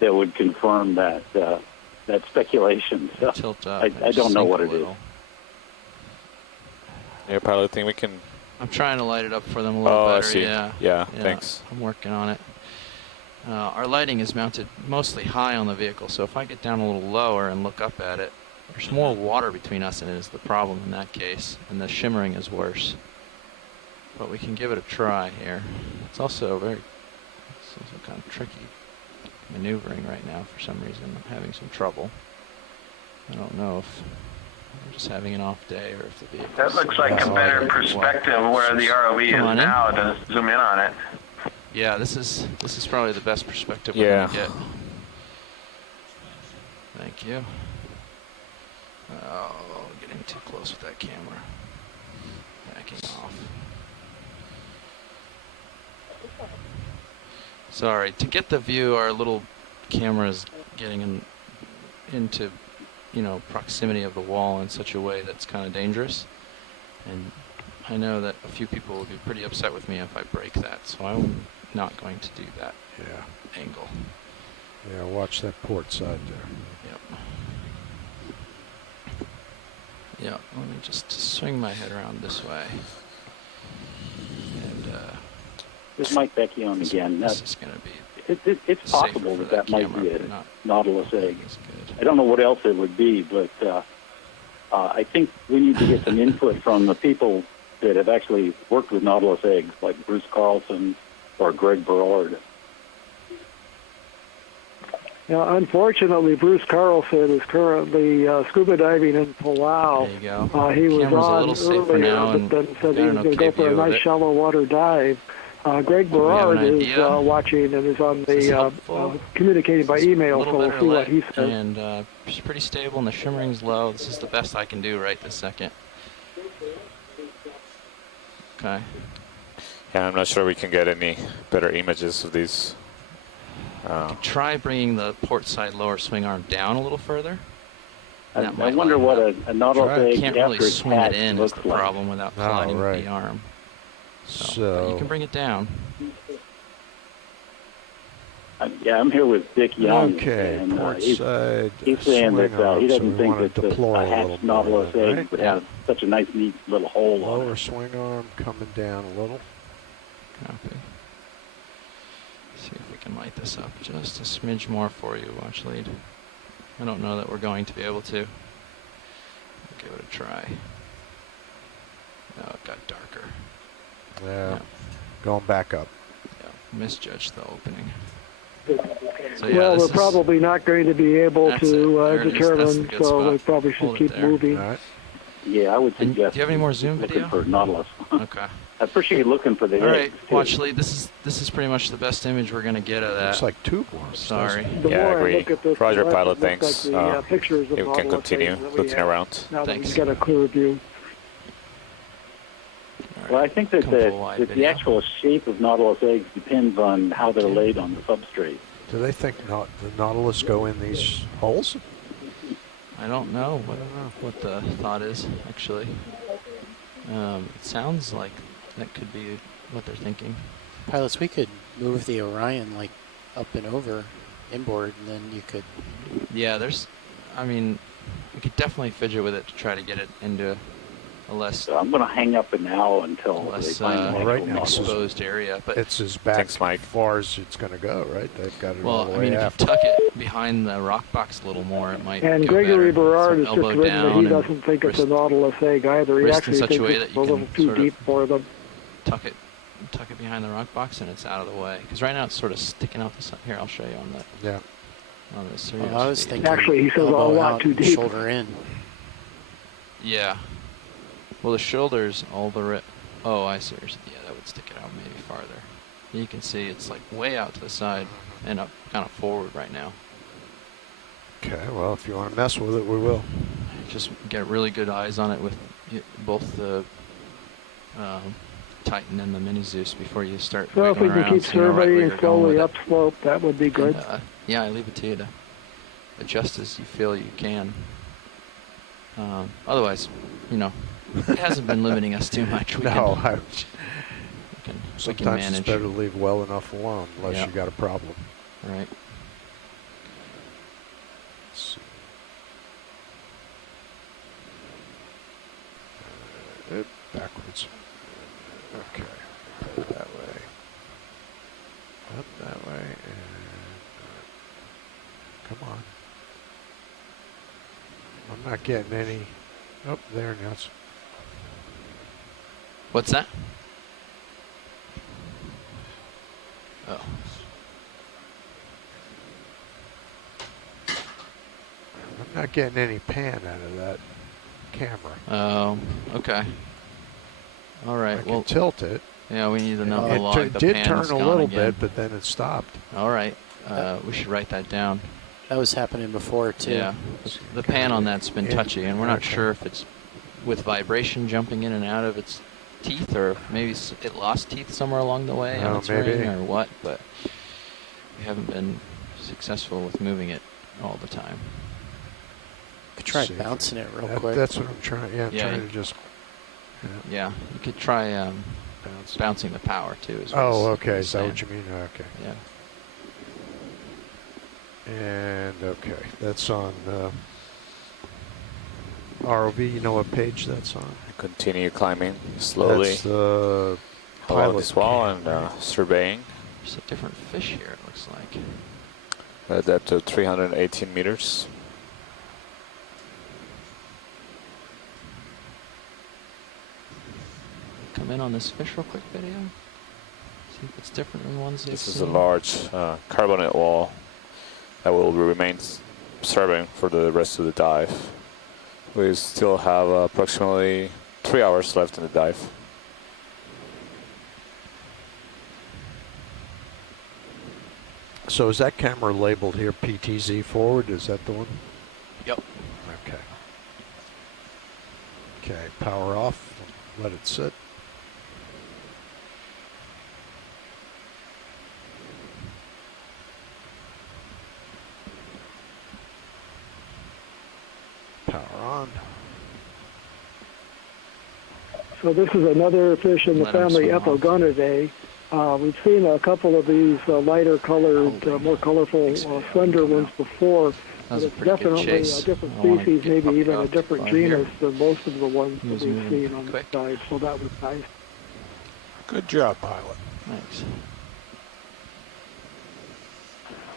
that would confirm that that speculation. So Tilt up I don't know what it is. Yeah, pilot thing we can... I'm trying to light it up for them a little better. I see. Yeah, thanks. I'm working on it. Our lighting is mounted mostly high on the vehicle, so if I get down a little lower and look up at it, there's more water between us, and it is the problem in that case, and the shimmering is worse. But we can give it a try here. It's also kind of tricky maneuvering right now for some reason. I'm having some trouble. I don't know if I'm just having an off day or if the vehicle... That looks like a better perspective where the ROV is now to zoom in on it. Yeah, this is probably the best perspective we're going to get. Thank you. Oh, getting too close with that camera. Backing off. Sorry, to get the view, our little camera is getting into, proximity of the wall in such a way that's kind of dangerous. And I know that a few people will be pretty upset with me if I break that, so I'm not going to do that angle. Yeah, watch that port side there. Yep. Yeah, let me just swing my head around this way. And this is Mike Vecchione again. This is going to be it's possible that might be a Nautilus egg. I don't know what else it would be, but I think we need to get some input from the people that have actually worked with Nautilus eggs, like Bruce Carlson or Greg Berard. Yeah, unfortunately, Bruce Carlson is currently scuba diving in Palau. There you go. He was Camera's a on little safer earlier, now, but and then said got he an was going to okay go for a view of nice it. shallow water dive. Greg Do we have Berard an is idea? watching and is on Is this the helpful? communicating by This is email, a little so we'll better see what lit, he says. and it's pretty stable, and the shimmering's low. This is the best I can do right this second. Okay. Yeah, I'm not sure we can get any better images of these. Try bringing the port side lower swing arm down a little further. I wonder what a Nautilus egg Can't really after it's swing it hatched in is looks the like. problem without colliding with the arm. So you can bring it down. Yeah, I'm here with Dick Young. Okay, and port he's side saying that he so doesn't we think want to that deploy a a little hatched Nautilus more, egg right? would have such a nice, neat little hole on it. Lower swing arm coming down a little. Copy. See if we can light this up just a smidge more for you, watch lead. I don't know that we're going to be able to. We'll give it a try. No, it got darker. Yeah. Going back up. Yeah, misjudged the opening. So, Well, we're probably not going to be able to determine, good so spot. we probably should Hold it keep there. moving. All right. Yeah, I would suggest. Do you have any more zoom looking video? for Nautilus. Okay. I appreciate looking for the All right, eggs, too. watch lead. This is pretty much the best image we're gonna get of that. Looks like tube worms. Sorry. The Yeah, I more I agree. look at this, Roger, the less pilot, it looks thanks. like the pictures of You can Nautilus continue eggs that we looking have, around. now Thanks. that we get a clear view. Well, I think that, the actual shape of Nautilus eggs depends on how they're laid on the substrate. Do they think the Nautilus go in these holes? I don't know what the thought is, actually. It sounds like that could be what they're thinking. Pilots, we could move the Orion like up and over inboard, and then you could. Yeah, I mean, we could definitely fidget with it to try to get it into a less. So I'm going to hang up now until less they find the right actual now Nautilus. exposed area. But it's as back as far as it's going to go, right? They've got it all well, the I way mean, if after. you tuck it behind the rock box a little more, it might. And go Gregory better. Berard So has just elbow written that down he and doesn't think it's a wrist- Nautilus egg either. He wrist in actually such a thinks way it's that a you little can too sort of deep for them. tuck it behind the rock box, and it's out of the way. Because right now it's sort of sticking out the side. Here, I'll show you on the. Yeah. On the serious I was feed. thinking. Actually, he says a elbow lot out, too deep. Shoulder in. Yeah. Well, the shoulders all the. Oh, I see. Yeah, that would stick it out maybe farther. You can see it's like way out to the side and up, kind of forward right now. Okay, well, if you want to mess with it, we will. Just get really good eyes on it with both the Titan and the Mini Zeus before you start. So if we wiggling can around keep so you know right where surveying you're going slowly with it. upslope, that would be good. And, yeah, I leave it to you to adjust as you feel you can. Otherwise, you know, it hasn't been limiting us too much. We can Sometimes manage. it's better to leave well enough alone unless Yeah. you got a problem. Right. Let's see. Backwards. Okay. That way. Up that way. And come on. I'm not getting any. Oh, there it is. What's that? Oh. I'm not getting any pan out of that camera. Oh, okay. All right. I Well, can tilt it. yeah, we need to know It how long the did pan turn is a gone little again. bit, but then it stopped. All right. We should write that down. That was happening before too. Yeah. The pan on that's been touchy, and we're not Okay. sure if it's with vibration jumping in and out of its teeth, or maybe it lost teeth somewhere along the way on Oh, its maybe. ring, or what. But we haven't been successful with moving it all the time. Could try See. bouncing it real That- quick. That's what I'm trying. Yeah, I'm Yeah, trying you- to just. Yeah, you could try bouncing the power too. Is what Oh, he's- okay. he's Is that saying. what you mean? Okay. Yeah. And okay, that's on ROV. You know what page that's on? Continue climbing slowly. That's the along pilot this wall cam, and right? surveying. There's a different fish here. It looks like. At depth of 318 meters. come in on this fish real quick video? See if it's different than ones they've This is a seen. large carbonate wall that will remain serving for the rest of the dive. We still have approximately 3 hours left in the dive. So is that camera labeled here PTZ forward? Is that the one? Yep. Okay. Okay, power off. Let it sit. Power on. So this is another fish in the family Epigonidae. We've seen a couple of these lighter colored, more colorful, slender ones before. But it's definitely a different species, maybe even a different genus than most of the ones that we've seen on the side. So that was nice. Good job, pilot. Thanks.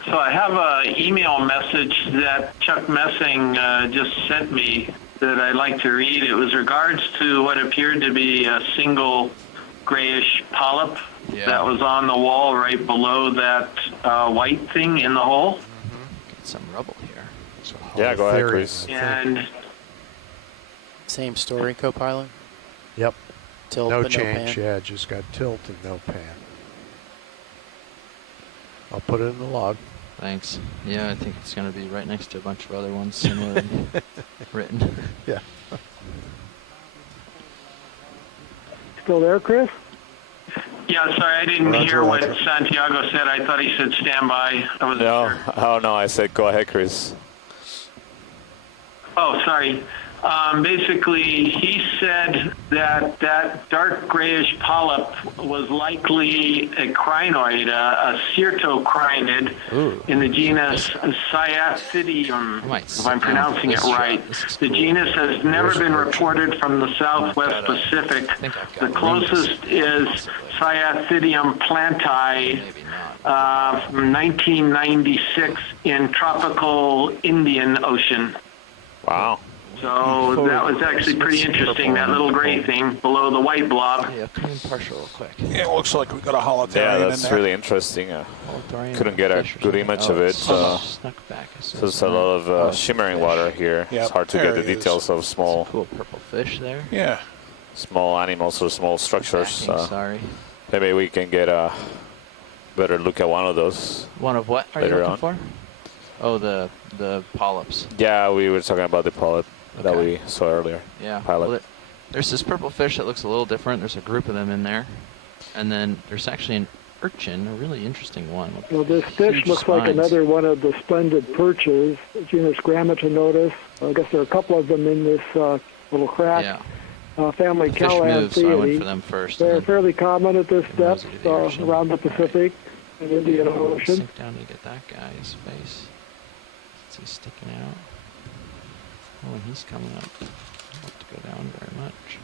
So I have an email message that Chuck Messing just sent me that I'd like to read. It was regards to what appeared to be a single grayish polyp that was on the wall right below that white thing in the hole. Get some rubble here. Yeah, go ahead, Chris. And same story, co-pilot? Yep. Tilt, no but change, no pan. yeah, just got tilt and no pan. I'll put it in the log. Thanks. Yeah, I think it's going to be right next to a bunch of other ones similar written. Yeah. Still there, Chris? yeah, sorry, I didn't hear what Santiago said. I thought he said stand by. I wasn't No, sure. oh no, I said go ahead, Chris. Oh, sorry. Basically, he said that that dark grayish polyp was likely a crinoid, a cyrtocrinid in the genus Cyathidium, if I'm pronouncing it right. The genus has never been reported from the southwest Pacific. The closest is Cyathidium plantae from 1996 in tropical Indian Ocean. Wow. So that was actually pretty interesting, that little gray thing below the white blob. Yeah, come in partial real quick. Yeah, it looks like we got a holotarian Yeah, in that's there. really interesting. Couldn't get a good image of it. Snuck back. So there's a lot of shimmering water here. Yep, It's hard to get the details of small, cool purple fish there. Yeah. small animals or small structures. Sorry. Maybe we can get a better look at one of those. One of what are you later looking on. for? Oh, the polyps. Yeah, we were talking about the polyp that we saw earlier. Yeah. Pilot. Well, there's this purple fish that looks a little different. There's a group of them in there. And then there's actually an urchin, a really interesting one. Well, this fish Huge looks like spines. another one of the splendid perches, genus Grammatinotus. I guess there are a couple of them in this little crack. Yeah. Family The fish moved, so I went Calanthiidae. for them first. They're fairly common at this depth around the Pacific and Indian Ocean. Sink down to get that guy's face. Is he sticking out? Oh, and he's coming up. I don't have to go down very much.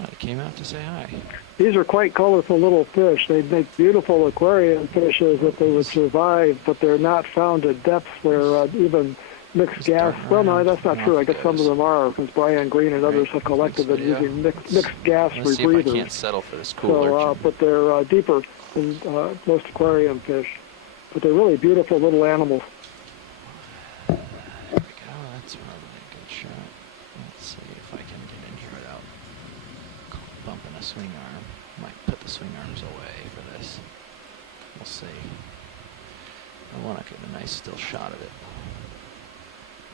Oh, he came out to say hi. These are quite colorful little fish. They make beautiful aquarium fishes if they would survive, but they're not found at depths where even mixed gas. Well, no, that's not true. I guess some of them are, because Brian Green and others have collected them using mixed gas Let's see if I rebreathers. can't settle for this cool urchin. But they're deeper than most aquarium fish. But they're really beautiful little animals. There we go. That's probably a good shot. Let's see if I can get in here without bumping a swing arm. Might put the swing arms away for this. We'll see. I want to get a nice still shot of it,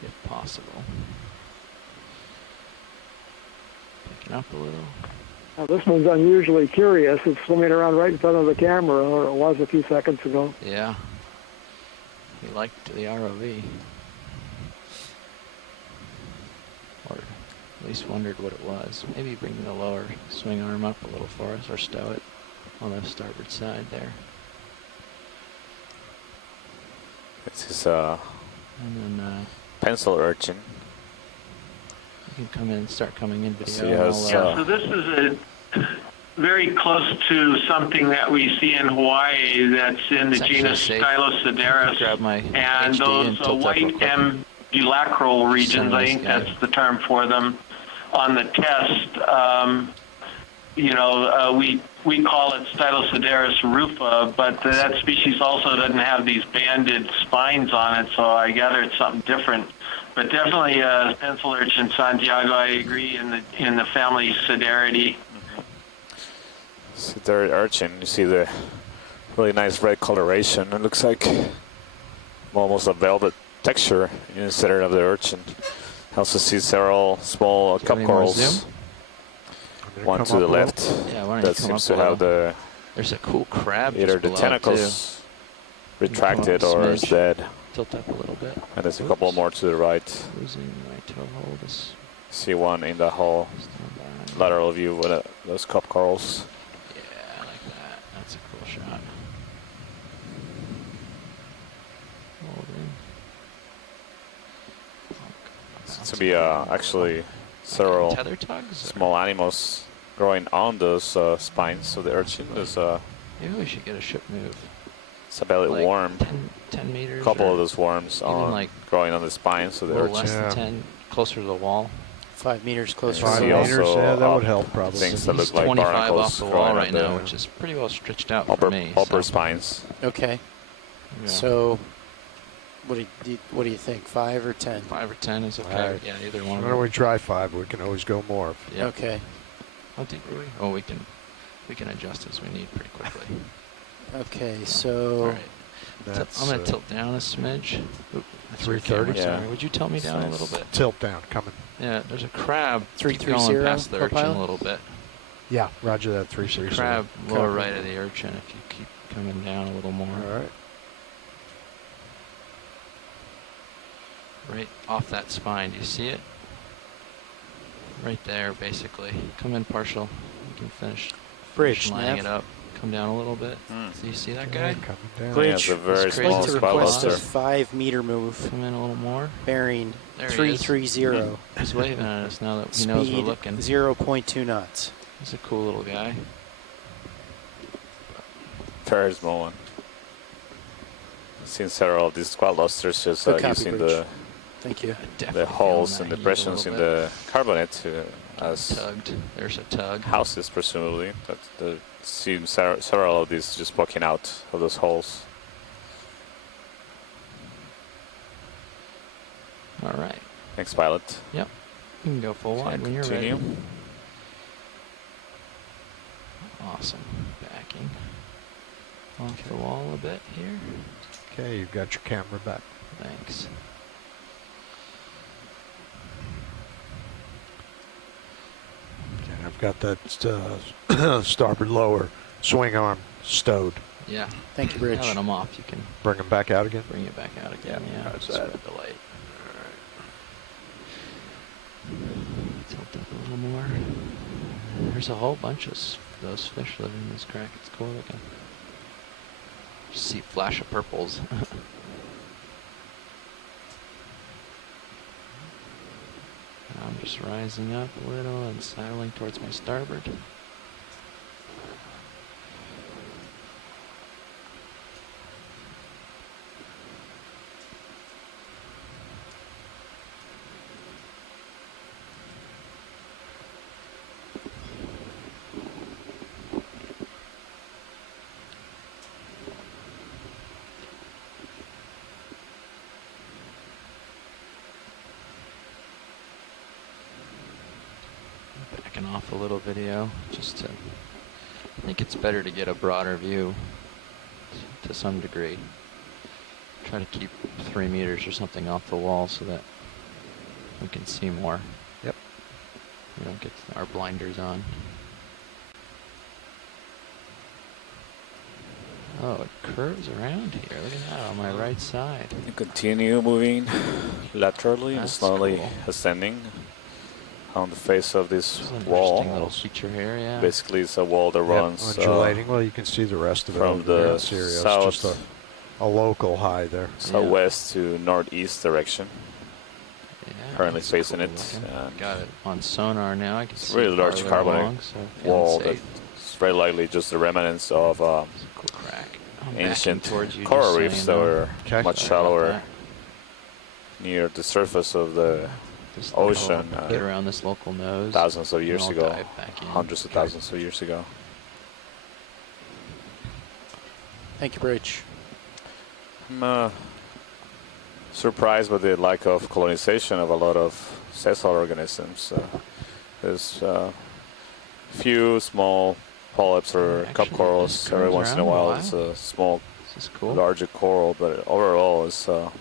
if possible. Picking up a little. Now, this one's unusually curious. It's swimming around right in front of the camera, or it was a few seconds ago. Yeah. He liked the ROV. Or at least wondered what it was. Maybe bring the lower swing arm up a little for us, or stow it on the starboard side there. This is And then pencil urchin. you can come in and start coming in video. So he has, So this is very close to something that we see in Hawaii that's in the It's actually genus safe. Stylosoderus. Grab my And HD those and tilt up real white quick. ambulacral regions, Send I this think guy. that's the term for them, on the test we call it Stylosoderis rufa, but that species also doesn't have these banded spines on it, so I gather it's something different. But definitely pencil urchin Santiago, I agree, in the family Soderidae. Soderiid urchin, you see the really nice red coloration. It looks like almost a velvet texture in the center of the urchin. Also see several small cup corals. One to the left. Yeah, why don't that you come seems up to have the there's a cool crab either just the below tentacles too. retracted or is dead. Tilt up a little bit. And there's a couple more to the right. Losing my toe hold. See one in the whole lateral view with those cup corals. Yeah, I like that. That's a cool shot. Hold in. Seems to be actually several tether tugs, small animals growing on those spines of the urchin. There's maybe we should get a ship move. It's a belly like worm. 10 meters. A couple of those worms on like growing on the spines of the urchin. Less than 10, closer to the wall. 5 meters closer. 5 meters, yeah, that would help probably. Things that look like 25 barnacles off the wall growing right on now, the which is pretty well stretched out upper, for me. upper spines. Okay. Yeah. So, what do you think? 5 or 10? 5 or 10 is okay. Right. Yeah, either one. Why don't we try 5? We can always go more. Yeah. Okay. How deep are we? Oh, we can adjust as we need pretty quickly. Okay, so. All right. I'm going to tilt down a smidge. Oop, that's 330. Yeah. Sorry. Would you tilt me down a little bit? Tilt down, coming. Yeah, there's a crab. 330 going past the urchin co-pilot? a little bit. Yeah, roger that. There's 330. a crab lower right of the urchin if you keep coming down a little more. All right. Right off that spine. Do you see it? Right there, basically. Come in partial. You can finish Bridge, lining Nav. it up. Come down a little bit. So you see that guy? Coming down. Bridge. Yeah, it's a very I'd small like to request a spot 5 meter move. Come in a little more. Bearing There he 330. He's waving at us now that he knows we're Speed looking. 0.2 knots. He's a cool little guy. Very small one. I've seen several of these quad lobsters just Good copy, using Bridge. Thank you. the holes and depressions in the carbonate as Tugged. There's a tug. houses, presumably. But there seem several of these just poking out of those holes. All right. Thanks, pilot. Yep. You can go full wide when you're Continue. ready. Awesome. Backing. Off the wall a bit here. Okay, you've got your camera back. Thanks. Okay, I've got that starboard lower swing arm stowed. Yeah. Thank you, Bridge. Now that I'm off, you can Bring them back out again. bring it back out again. Yeah. how's Spread that? the light. Tilt up a little more. There's a whole bunch of those fish living in this crack. It's cool looking. Just see flash of purples. I'm just rising up a little and sidling towards my starboard. Backing off a little video just to, I think it's better to get a broader view to some degree. Try to keep 3 meters or something off the wall so that we can see more. Yep. We don't get our blinders on. Oh, it curves around here. Look at that on my right side. You continue moving laterally and That's slowly cool. ascending on the face of this This is an wall. interesting little feature here, yeah. Basically, it's a wall that runs undulating. Well, you can see the rest of it from over there the in Sirius. south, Just a local high there. southwest to northeast direction. Yeah, Currently that's facing cool it. looking. And Got it on sonar now. I can it's see a really large farther carbonate along, so feeling wall safe. that's very likely just the remnants of Cool crack. I'm backing ancient towards you, coral just so reefs you that know. were Okay. much Sorry about shallower that. near the surface of the Just ocean get around this local nose. thousands of years and ago, I'll dive back in. hundreds of thousands of years ago. Thank you, Bridge. I'm surprised by the lack of colonization of a lot of sessile organisms. There's few small polyps or cup corals every once in a while. It's a small, cool. larger coral, but overall it's up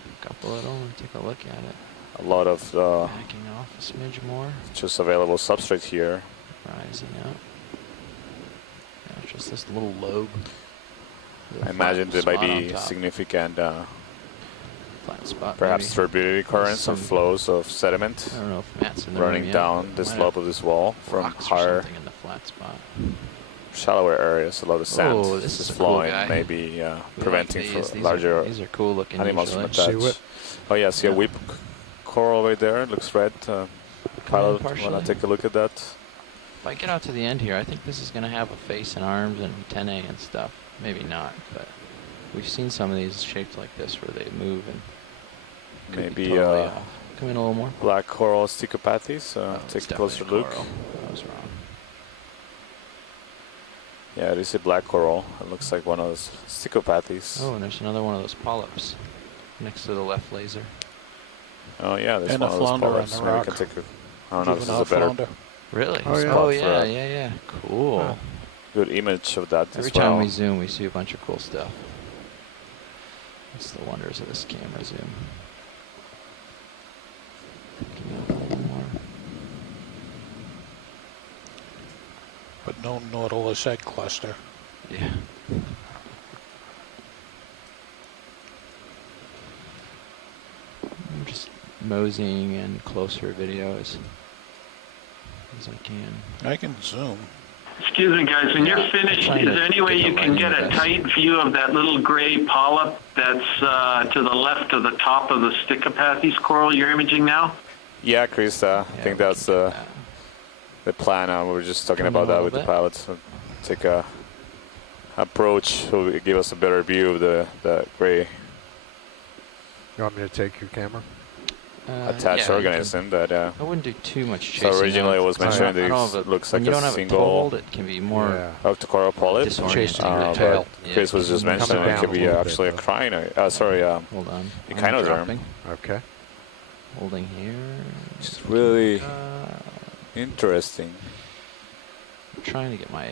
a little and take a look at it. a lot of Backing off a smidge more. just available substrate here. Rising up. Yeah, just this little lobe. I imagine there might be significant perhaps turbidity currents or flows of sediment I don't know if Matt's in the running room yet, down the slope of this wall from rocks or higher, something in the flat spot. shallower areas. A lot of sand Oh, this is a cool flowing, guy. maybe We preventing like for these. larger These are cool looking animals usually. from attach. Oh yeah, see a whip coral right there. It looks red. Pilot, partially. want to take a look at that? If I get out to the end here, I think this is going to have a face and arms and antennae and stuff. Maybe not, but we've seen some of these shaped like this where they move and could be Maybe totally off. Come in a little more. black coral stichopathes. Take a closer look. I was wrong. Yeah, it is a black coral. It looks like one of those stichopathes. Oh, and there's another one of those polyps next to the left laser. Oh yeah, there's And one a of those flounder on polyps. the Maybe we rock. can take a, I don't know if this is Juvenile a better flounder. Really? Oh, yeah. Oh for yeah, a yeah. Cool. good image of that Every as well. time we zoom, we see a bunch of cool stuff. That's the wonders of this camera zoom. Picking up a little more. But no Nautilus egg cluster. Yeah. I'm just moseying in closer videos as I can. I can zoom. Excuse me, guys. When you're finished, is there any way you can get a tight view of that little gray polyp that's to the left of the top of the Stichopathes coral you're imaging now? Yeah, Chris, I think that's the plan. We were just talking about that with the pilots. So take a approach will give us a better view of the gray You want me to take your camera? attached organism that I wouldn't do too much chasing. so originally it was mentioned I don't this have looks when like you don't a have single it totaled, it can be more octocoral polyp. disorienting. But Chris was just mentioning it could be a little actually a bit, crino. Sorry, hold on. echinoderm. Okay. Holding here. It's really interesting. I'm trying to get my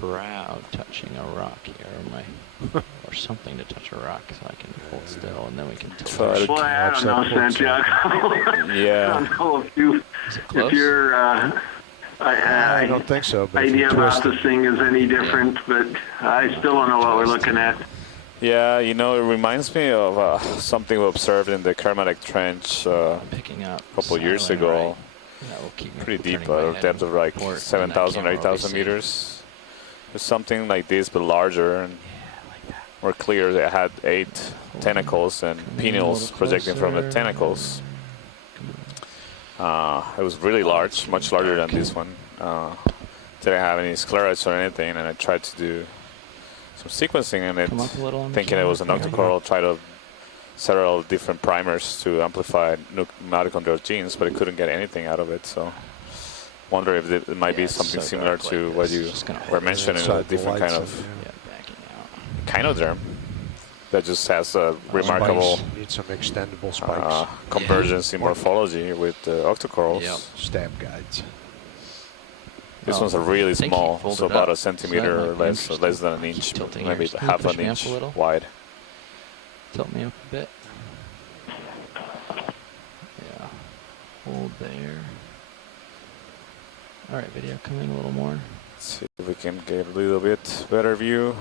brow touching a rock here, or something to touch a rock, so I can hold still, and then we can tilt. Boy, I don't know, Santiago. Yeah. I don't know if your I don't think so. But idea about this thing is any different, but I still don't know what we're looking at. Yeah, you know, it reminds me of something we observed in the Kermadec Trench picking up a couple of years ago. Pretty deep, depth of like 7,000 or 8,000 meters. It's something like this, but larger and more clear. It had 8 tentacles and pinnacles projecting from the tentacles. It was really large, much larger than this one. Didn't have any sclerites or anything, and I tried to do some sequencing in it, thinking it was an octocoral. Tried several different primers to amplify mitochondrial genes, but I couldn't get anything out of it. So, wonder if it might be something similar to what you were mentioning, a different kind of echinoderm that just has a remarkable need some extendable spikes. convergence in morphology with octocorals. Stab guides. This one's a really small, so about a centimeter or less than an inch, maybe half an inch wide. Tilt me up a bit. Yeah. Hold there. Alright, video coming a little more. Let's see if we can get a little bit better view.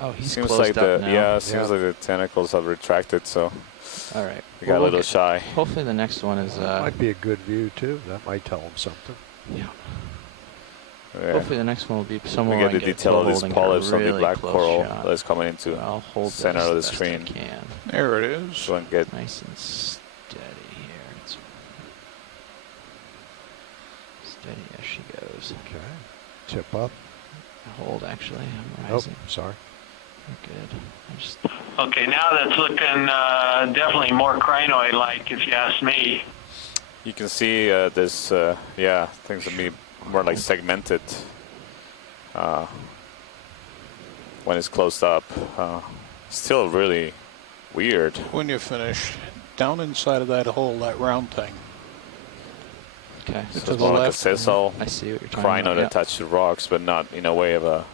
Oh, he's seems closed like up now. seems like the tentacles have retracted, so alright. We got a little shy. Hopefully the next one is That might be a good view too. That might tell them something. Yeah. Yeah. Hopefully the next one will be somewhere we where get I the get detail of these holding polyps a on the really black close coral shot. that's coming into I'll hold center this of the best I screen. can. There it is. So I can get Nice and steady here. It's steady as she goes. Okay. Tip up. Hold actually. I'm Oh, rising. sorry. Good. Okay, now that's looking definitely more crinoid-like, if you ask me. You can see this, yeah, things will be more like segmented when it's closed up. Still really weird. When you're finished, down inside of that hole, that round thing. Okay. So To it's the more like a left. sessile I see what you're talking crinoid about. attached to rocks, but not in a way of a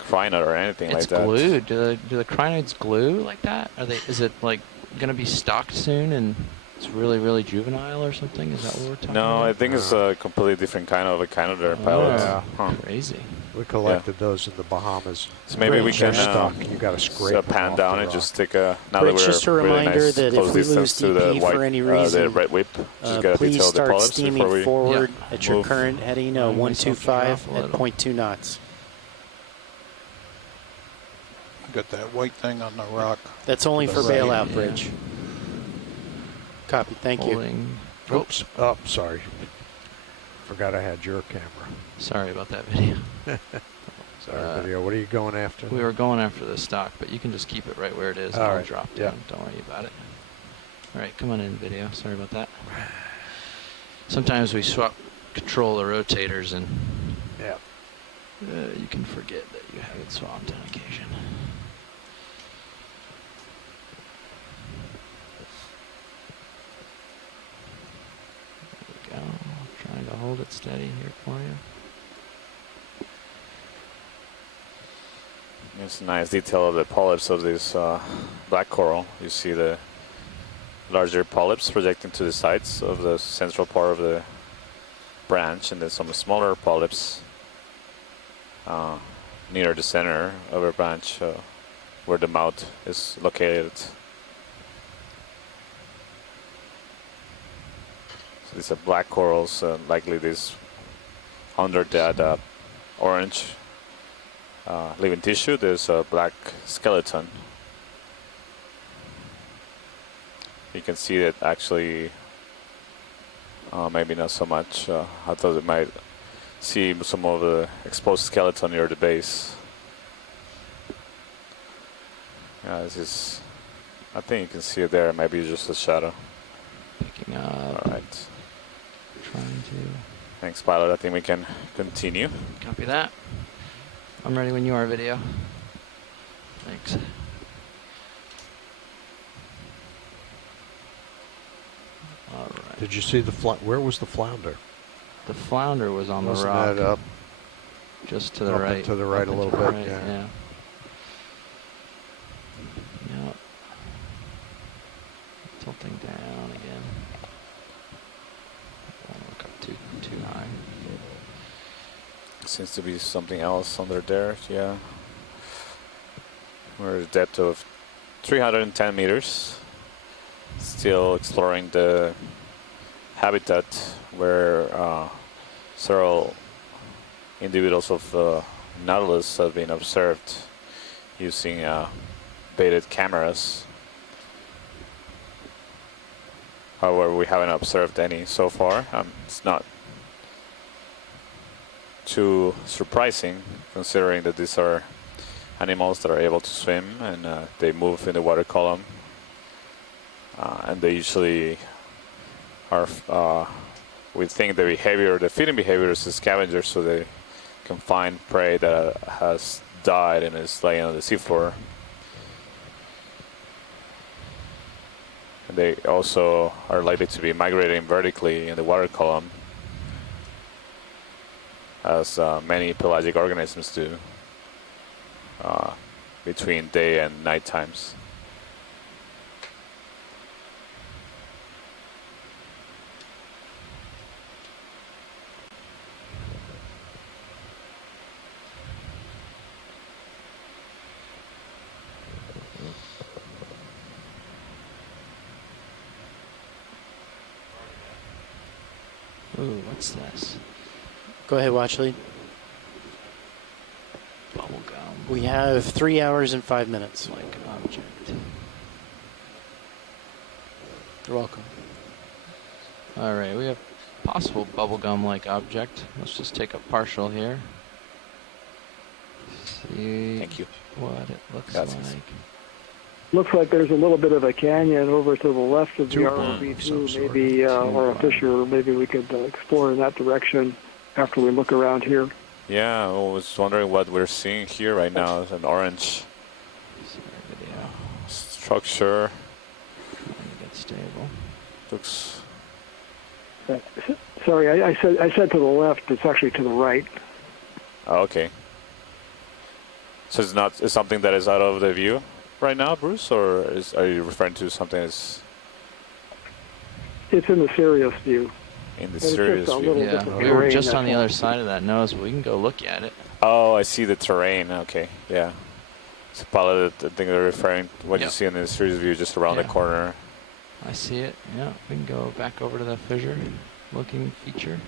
crinoid or anything It's like that. glued. Do the crinoids glue like that? Are they? Is it like going to be stocked soon and it's really, really juvenile or something? Is that what we're talking about? No, I think it's a completely different kind of a echinoderm pilot. Yeah. Crazy. We collected those in the Bahamas. So maybe we They're can stuck. You got to scrape pan off down the and rock. just take a. Now Rich, that we're just a really reminder nice that close if we distance lose to the DP white, for any the reason, red whip, just gotta please detail the start polyps steaming before we forward at your move. current heading, Letting myself 125 drop a at little. 0.2 knots. Got that white thing on the rock. That's only for Right. bailout bridge. Copy. Thank you. Holding. Oops. Oh, sorry. Forgot I had your camera. Sorry about that video. Sorry, video. What are you going after? We were going after the stock, but you can just keep it right where it is. All I'll right. drop Yeah. down. Don't worry about it. All right, come on in, video. Sorry about that. Sometimes we swap control the rotators, and Yeah. you can forget that you have it swapped on occasion. There we go. Trying to hold it steady here for you. It's a nice detail of the polyps of this black coral. You see the larger polyps projecting to the sides of the central part of the branch, and then some smaller polyps near the center of a branch where the mouth is located. So these are black corals, likely this under that orange living tissue. There's a black skeleton. You can see that actually, maybe not so much. I thought it might see some of the exposed skeleton near the base. Yeah, this is, I think you can see it there. Maybe just a shadow. Picking up. All right. Trying to. Thanks, pilot. I think we can continue. Copy that. I'm ready when you are, video. Thanks. All right. Did you see the where was the flounder? The flounder was on Wasn't the rock. that up? Just to the Up right. and to the right Up a and little to the bit, right, yeah. Yep. Tilting down again. Don't look up too high. Seems to be something else under there, yeah. We're at a depth of 310 meters. Still exploring the habitat where several individuals of Nautilus have been observed using baited cameras. However, we haven't observed any so far. It's not too surprising, considering that these are animals that are able to swim and they move in the water column, and they usually are we think the feeding behavior is a scavenger, so they can find prey that has died and is laying on the seafloor. And they also are likely to be migrating vertically in the water column, as many pelagic organisms do, between day and night times. Ooh, what's this? Go ahead, watch lead. Bubblegum. We have 3 hours and 5 minutes. Like object. You're welcome. All right, we have possible bubblegum-like object. Let's just take a partial here. See Thank you. what it looks Gracias. like. Looks like there's a little bit of a canyon over to the left of the ROV too, maybe, or a fissure. Maybe we could explore in that direction after we look around here. Yeah, I was wondering what we're seeing here right now. It's an orange structure. Get stable. Looks. Sorry, I said to the left. It's actually to the right. Oh, okay. So it's something that is out of the view right now, Bruce, or are you referring to something that's It's in the Sirius view. in the But it's Sirius just a view? little Yeah, different we were terrain, just that's on the all. other side of that nose, but we can go look at it. Oh, I see the terrain. Okay, yeah. So probably the thing they're referring to what you Yep. see in the Sirius view just around the Yeah. corner. I see it. Yeah, we can go back over to that fissure looking feature.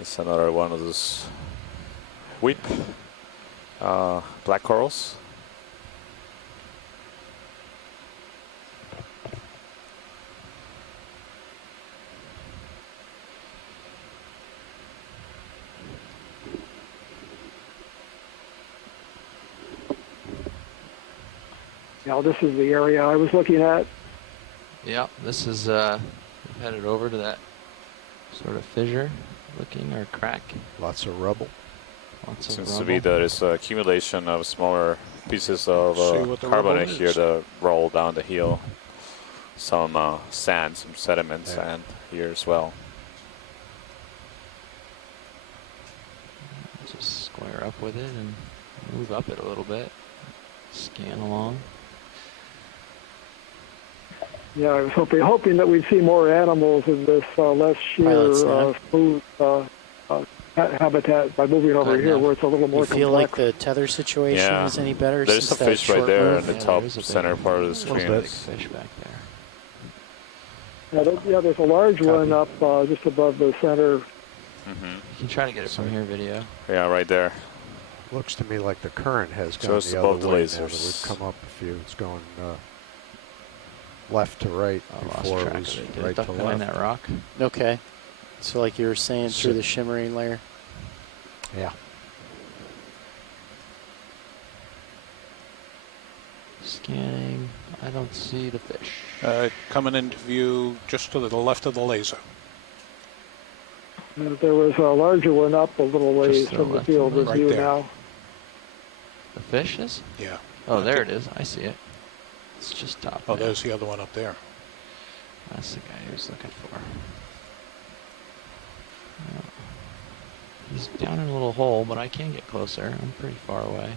It's another one of those whip black corals. Now this is the area I was looking at. Yeah, this is we've headed over to that sort of fissure looking or crack. Lots of rubble. Lots of Seems rubble. to be that it's an accumulation of smaller pieces of See what the carbonate rubble here is. that roll down the hill. Some sand, some sediment sand here as well. Just square up with it and move up it a little bit. Scan along. Yeah, I was hoping that we'd see more animals in this less sheer, smooth habitat by moving over Right here, now. where it's a little more You feel complex. like the tether situation Yeah. is any better? There's since a that fish right short there move? in the top center part of the screen. Big fish back there. Yeah, there's a large one up just above the center. Mm-hmm. You can try to get it from here video. Yeah, right there. Looks to me like the current has gone Just the above other the way now lasers. that we've come up a few. It's going left to right before it was right to behind left. that rock. Okay. So like you were saying, through the shimmering layer. Yeah. Scanning. I don't see the fish. Coming into view just to the left of the laser. There was a larger one up a little ways Just to the from the left field of of the view laser. now. The fish is? Yeah. Oh, there it is. I see it. It's just top Oh, there. there's the other one up there. That's the guy he was looking for. Yeah. He's down in a little hole, but I can get closer. I'm pretty far away.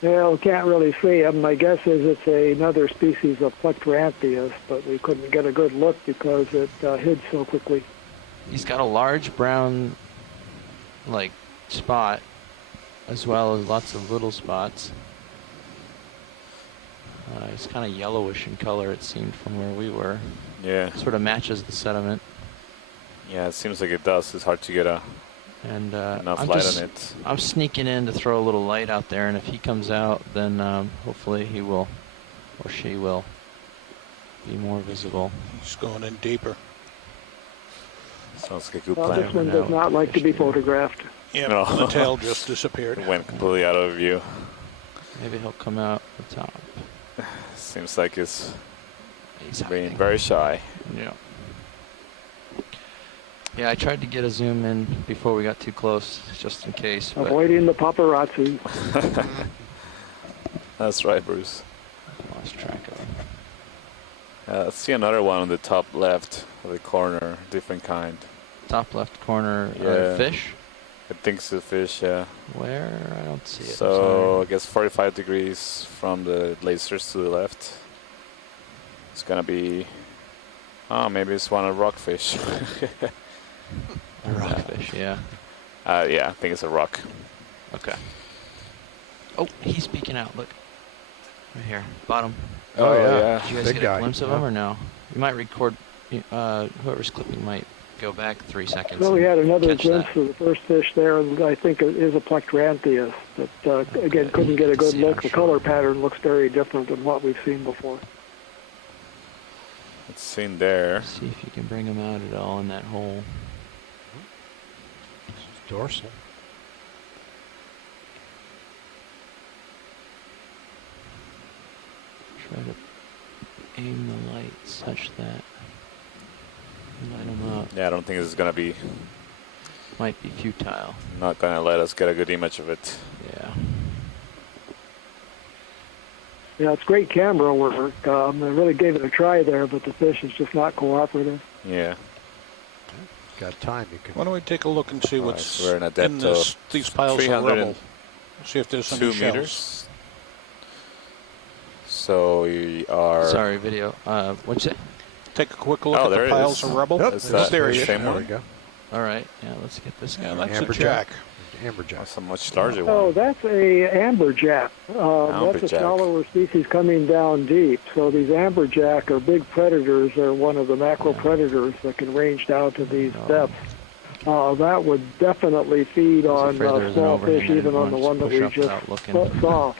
Yeah, we can't really see him. My guess is it's another species of Plectrantheus, but we couldn't get a good look because it hid so quickly. He's got a large brown, like, spot, as well as lots of little spots. It's kind of yellowish in color, it seemed, from where we were. Yeah. Sort of matches the sediment. Yeah, it seems like it does. It's hard to get And enough I'm light just, on it. I'm sneaking in to throw a little light out there, and if he comes out, then hopefully he will, or she will, be more visible. He's going in deeper. Sounds like a good Well, plan. this one does not like to be photographed. Yeah, No. the tail just disappeared. It went completely out of view. Maybe he'll come out the top. Seems like it's He's being hiding. very shy. Yeah. Yeah, I tried to get a zoom in before we got too close, just in case. But Avoiding the paparazzi. That's right, Bruce. I lost track of him. Let's see another one on the top left of the corner, different kind. Top left corner, Yeah. fish. I think it's a fish, yeah. Where? I don't see it. I'm So sorry. I guess 45 degrees from the lasers to the left. It's gonna be. Oh, maybe it's one of rockfish. A rockfish, yeah. Yeah, I think it's a rock. Okay. Oh, he's peeking out. Look. Right here. Bottom. Oh, yeah. Did you guys Big get guy. a glimpse of him or no? You might record, whoever's clipping might go back 3 seconds. So we had another catch glimpse that. of the first fish there, and I think it is a Plectrantheus. But again, couldn't get a good look. The color pattern looks very different than what we've seen before. It's seen there. See if you can bring him out at all in that hole. This is dorsal. Try to aim the light such that light him up. Yeah, I don't think this is going to be... Might be futile. Not going to let us get a good image of it. Yeah. Yeah, it's great camera work. I really gave it a try there, but the fish is just not cooperative. Yeah. Got time. You can. Why don't we take a look and see what's we're in a depth this, of these piles of rubble? See if there's some 2 shells. meters. So we are... Sorry, video. What'd you say? Take a quick look at the piles of rubble. Yep, there he is. same There we one. go. All right. Yeah, let's get this guy. Yeah, that's Amberjack. a jack. Amberjack. That's a much larger one. Oh, that's a amberjack. That's a Amberjack. shallower species coming down deep. So these amberjack are big predators. They're one of the macro predators that can range down to these depths. That would definitely feed on small fish, even on the one that we just saw.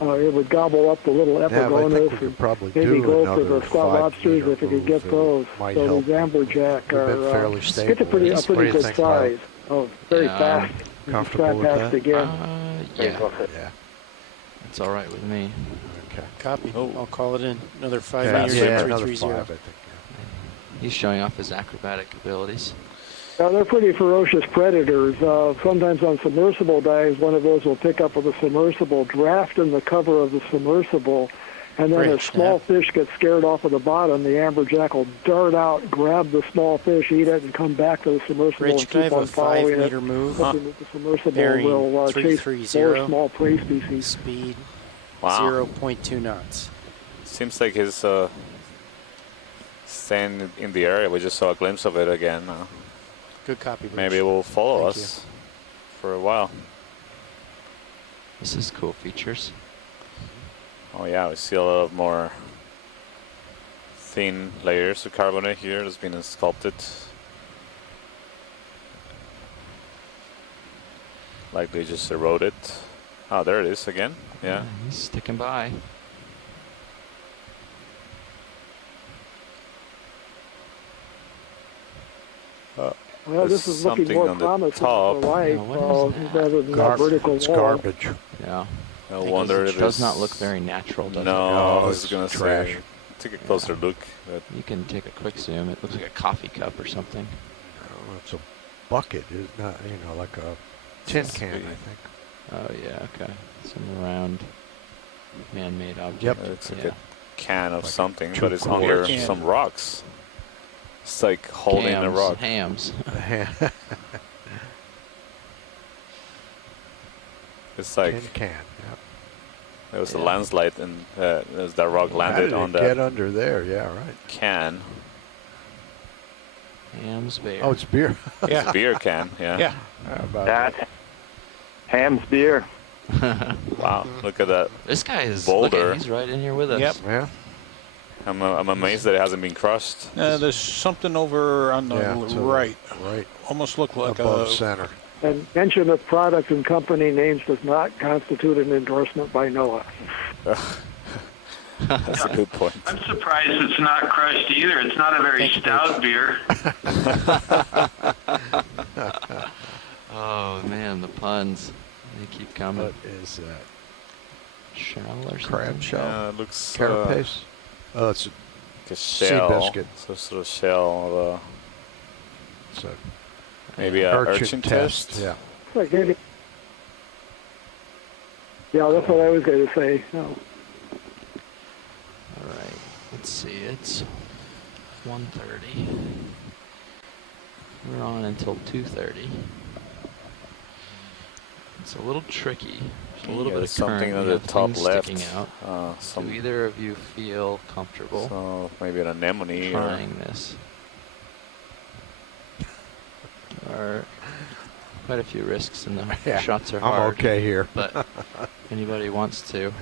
It would gobble up the little epigonus and maybe go for the squat lobsters if it could get those. So these amberjack are it's a pretty good size. Oh, very fast. Comfortable with past that? again. Yeah. That's all right with me. Okay. Copy. Oh. I'll call it in. Another 5 Yeah, meters, yeah, another 330. 5, I think. He's showing off his acrobatic abilities. Now, they're pretty ferocious predators. Sometimes on submersible dives, one of those will pick up with a submersible, draft in the cover of the submersible, and then as small fish get scared off of the bottom, the amberjack will dart out, grab the small fish, eat it, and come back to the submersible Rich, and can I keep have on a following 5 it. meter move? Hoping that the submersible Bearing will chase 330. more small prey species. Speed Wow. 0.2 knots. Seems like he's staying in the area. We just saw a glimpse of it again. Good copy, Bruce. Maybe it will follow Thank us for a while. This is cool features. Oh yeah, we see a lot of more thin layers of carbonate here that's been sculpted. Like they just eroded. Oh, there it is again. Yeah. He's sticking by. Well, this is looking something more on the promising top. for life rather than that vertical It's wall. garbage. Yeah. I wonder if it does it's... not look very natural, does it? No, I was it's gonna trash. say. Take a closer look. But You can take a quick zoom. It looks like a coffee cup or something. No, it's a bucket. It's not, like a tin can, I think. Oh, yeah, okay. Some round man-made object. Yep. it looks like Yeah. a can of Like something, two but it's quarts. under Can. some rocks. It's like holding a rock. Hams. It's like Tin can. Yep. there was a landslide and as that rock How landed did on it that get under there? Yeah, right. can. Hams beer. Oh, it's beer. It's a beer can. Yeah. Yeah. How about That's Ham's beer. Wow. Look at that. This guy is look boulder. at, he's right in here with us. Yep. Yeah. I'm amazed that it hasn't been crushed. There's something over on the Yeah, to the right. Right. Almost look like Above a... center. And mention of product and company names does not constitute an endorsement by NOAA. That's a good point. I'm surprised it's not crushed either. It's not a very stout beer. Oh, man, the puns. They keep coming. What is that? Shell or something? Crab shell? Yeah, it looks Carapace? Oh, it's like a shell. sea biscuit. Some sort of shell of It's a maybe an urchin test. Yeah. Like maybe. Yeah, that's what I was going to say. No. All right, let's see. It's 1:30. We're on until 2:30. It's a little tricky. There's a little bit of something current. on We the have top things left. sticking out. Some Do either of you feel comfortable so maybe an anemone. trying this? There are quite a few risks, and the Yeah, shots are I'm hard. okay here. But if anybody wants to.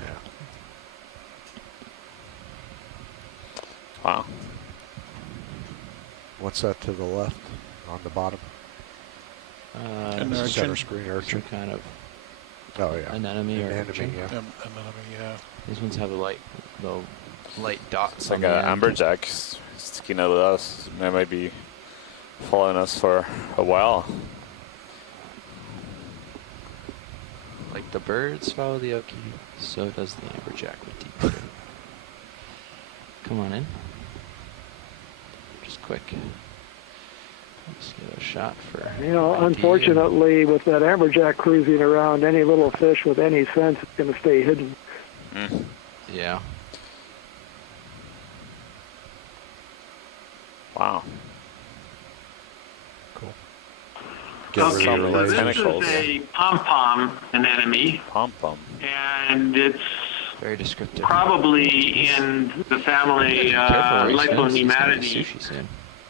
Wow. What's that to the left? on the bottom? An urchin. Center screen urchin. Some kind of anemone or urchin. Yeah. Anemone, yeah. These ones have the light dots. It's like an amberjack sticking out of us. They might be following us for a while. Like the birds follow the Okie, so does the amberjack with deep water. Come on in. Just quick. Let's get a shot for. Unfortunately, with that amberjack cruising around, any little fish with any sense is going to stay hidden. Yeah. Wow. Cool. Okay, so this is a pom-pom anemone. Pom-pom. And it's very descriptive. Probably in the family Liponematidae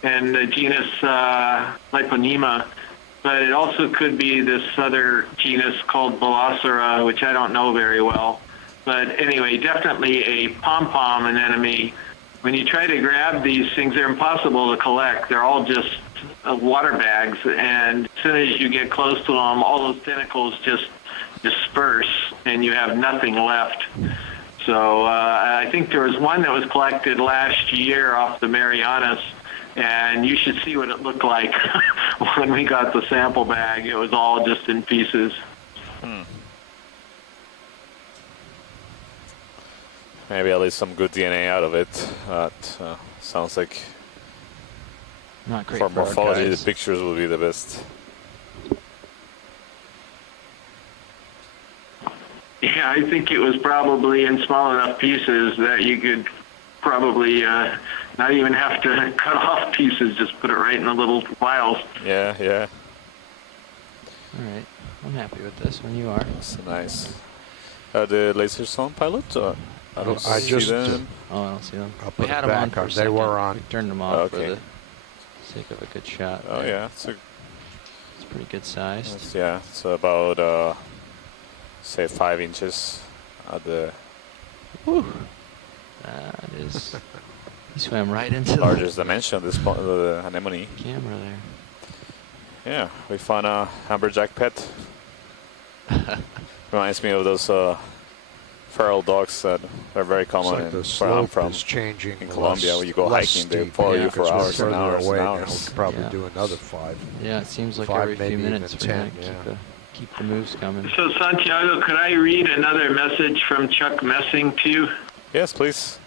and the genus Liponema. But it also could be this other genus called Velocera, which I don't know very well. But anyway, definitely a pom-pom anemone. When you try to grab these things, they're impossible to collect. They're all just water bags, and as soon as you get close to them, all those tentacles just disperse, and you have nothing left. So I think there was one that was collected last year off the Marianas, and you should see what it looked like when we got the sample bag. It was all just in pieces. Maybe at least some good DNA out of it. That sounds like not great for morphology. Guys. The pictures will be the best. Yeah, I think it was probably in small enough pieces that you could probably not even have to cut off pieces, just put it right in the little vials. Yeah, yeah. All right, I'm happy with this one. You are. That's nice. The laser sound pilot? I don't see them. Oh, I don't see them. I'll We put had it them on back for on. a They second. were on. We turned them off for Okay. the sake of a good shot. Oh there. yeah, It's pretty good sized. yeah, it's about say 5 inches at the. Whew. That is. He swam right into largest dimension. This the anemone camera there. Yeah, we found a amberjack pet. Reminds me of those feral dogs that are very common like in the where I'm slope from is changing in Colombia. When you go less hiking, they steep, follow you because for we're hours and further hours away and now. hours. We could probably do another 5. Yeah, it seems like 5, every few maybe minutes even we're 10. gonna keep the moves coming. So Santiago, could I read another message from Chuck Messing to you? Yes, please.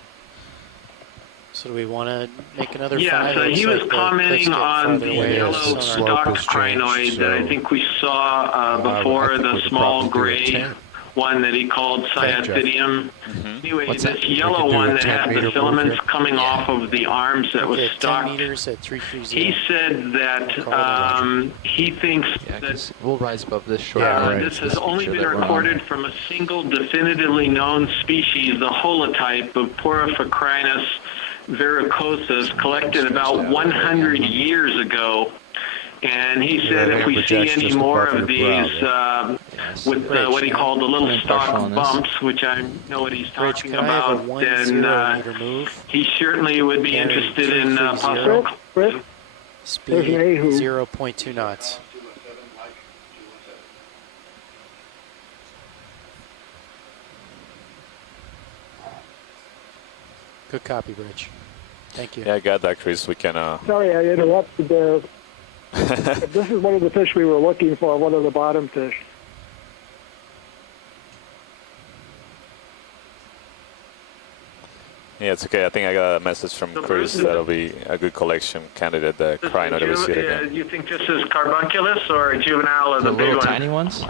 So do we want to make another Yeah, 5? so he was commenting on the yellow the slope stock has changed, crinoid that I so, think we saw before, I think we the could small probably do a gray 10. one that he called Okay, Jeff. cyathidium. Anyway, What's this that? yellow We could do a one that 10 had meter the move filaments here. coming off of the arms that was Okay, 10 stocked. meters at 330. He said that he thinks Yeah, that 'cause we'll rise above this short. this has only been recorded from a single definitively known species, the holotype of Porphyrinus verrucosus, collected about 100 years ago. And he said if we see any more of these with what he called the little stock bumps, which I know what he's talking about, then he certainly would be interested in possible. Speed 0.2 knots. Good copy, Rich. Thank you. Yeah, I got that, Chris. We can. Sorry, I interrupted there. This is one of the fish we were looking for, one of the bottom fish. Yeah, it's okay. I think I got a message from Chris that'll be a good collection candidate. The crino that we see it again. You think this is carbunculus or a juvenile of the big little one? tiny ones?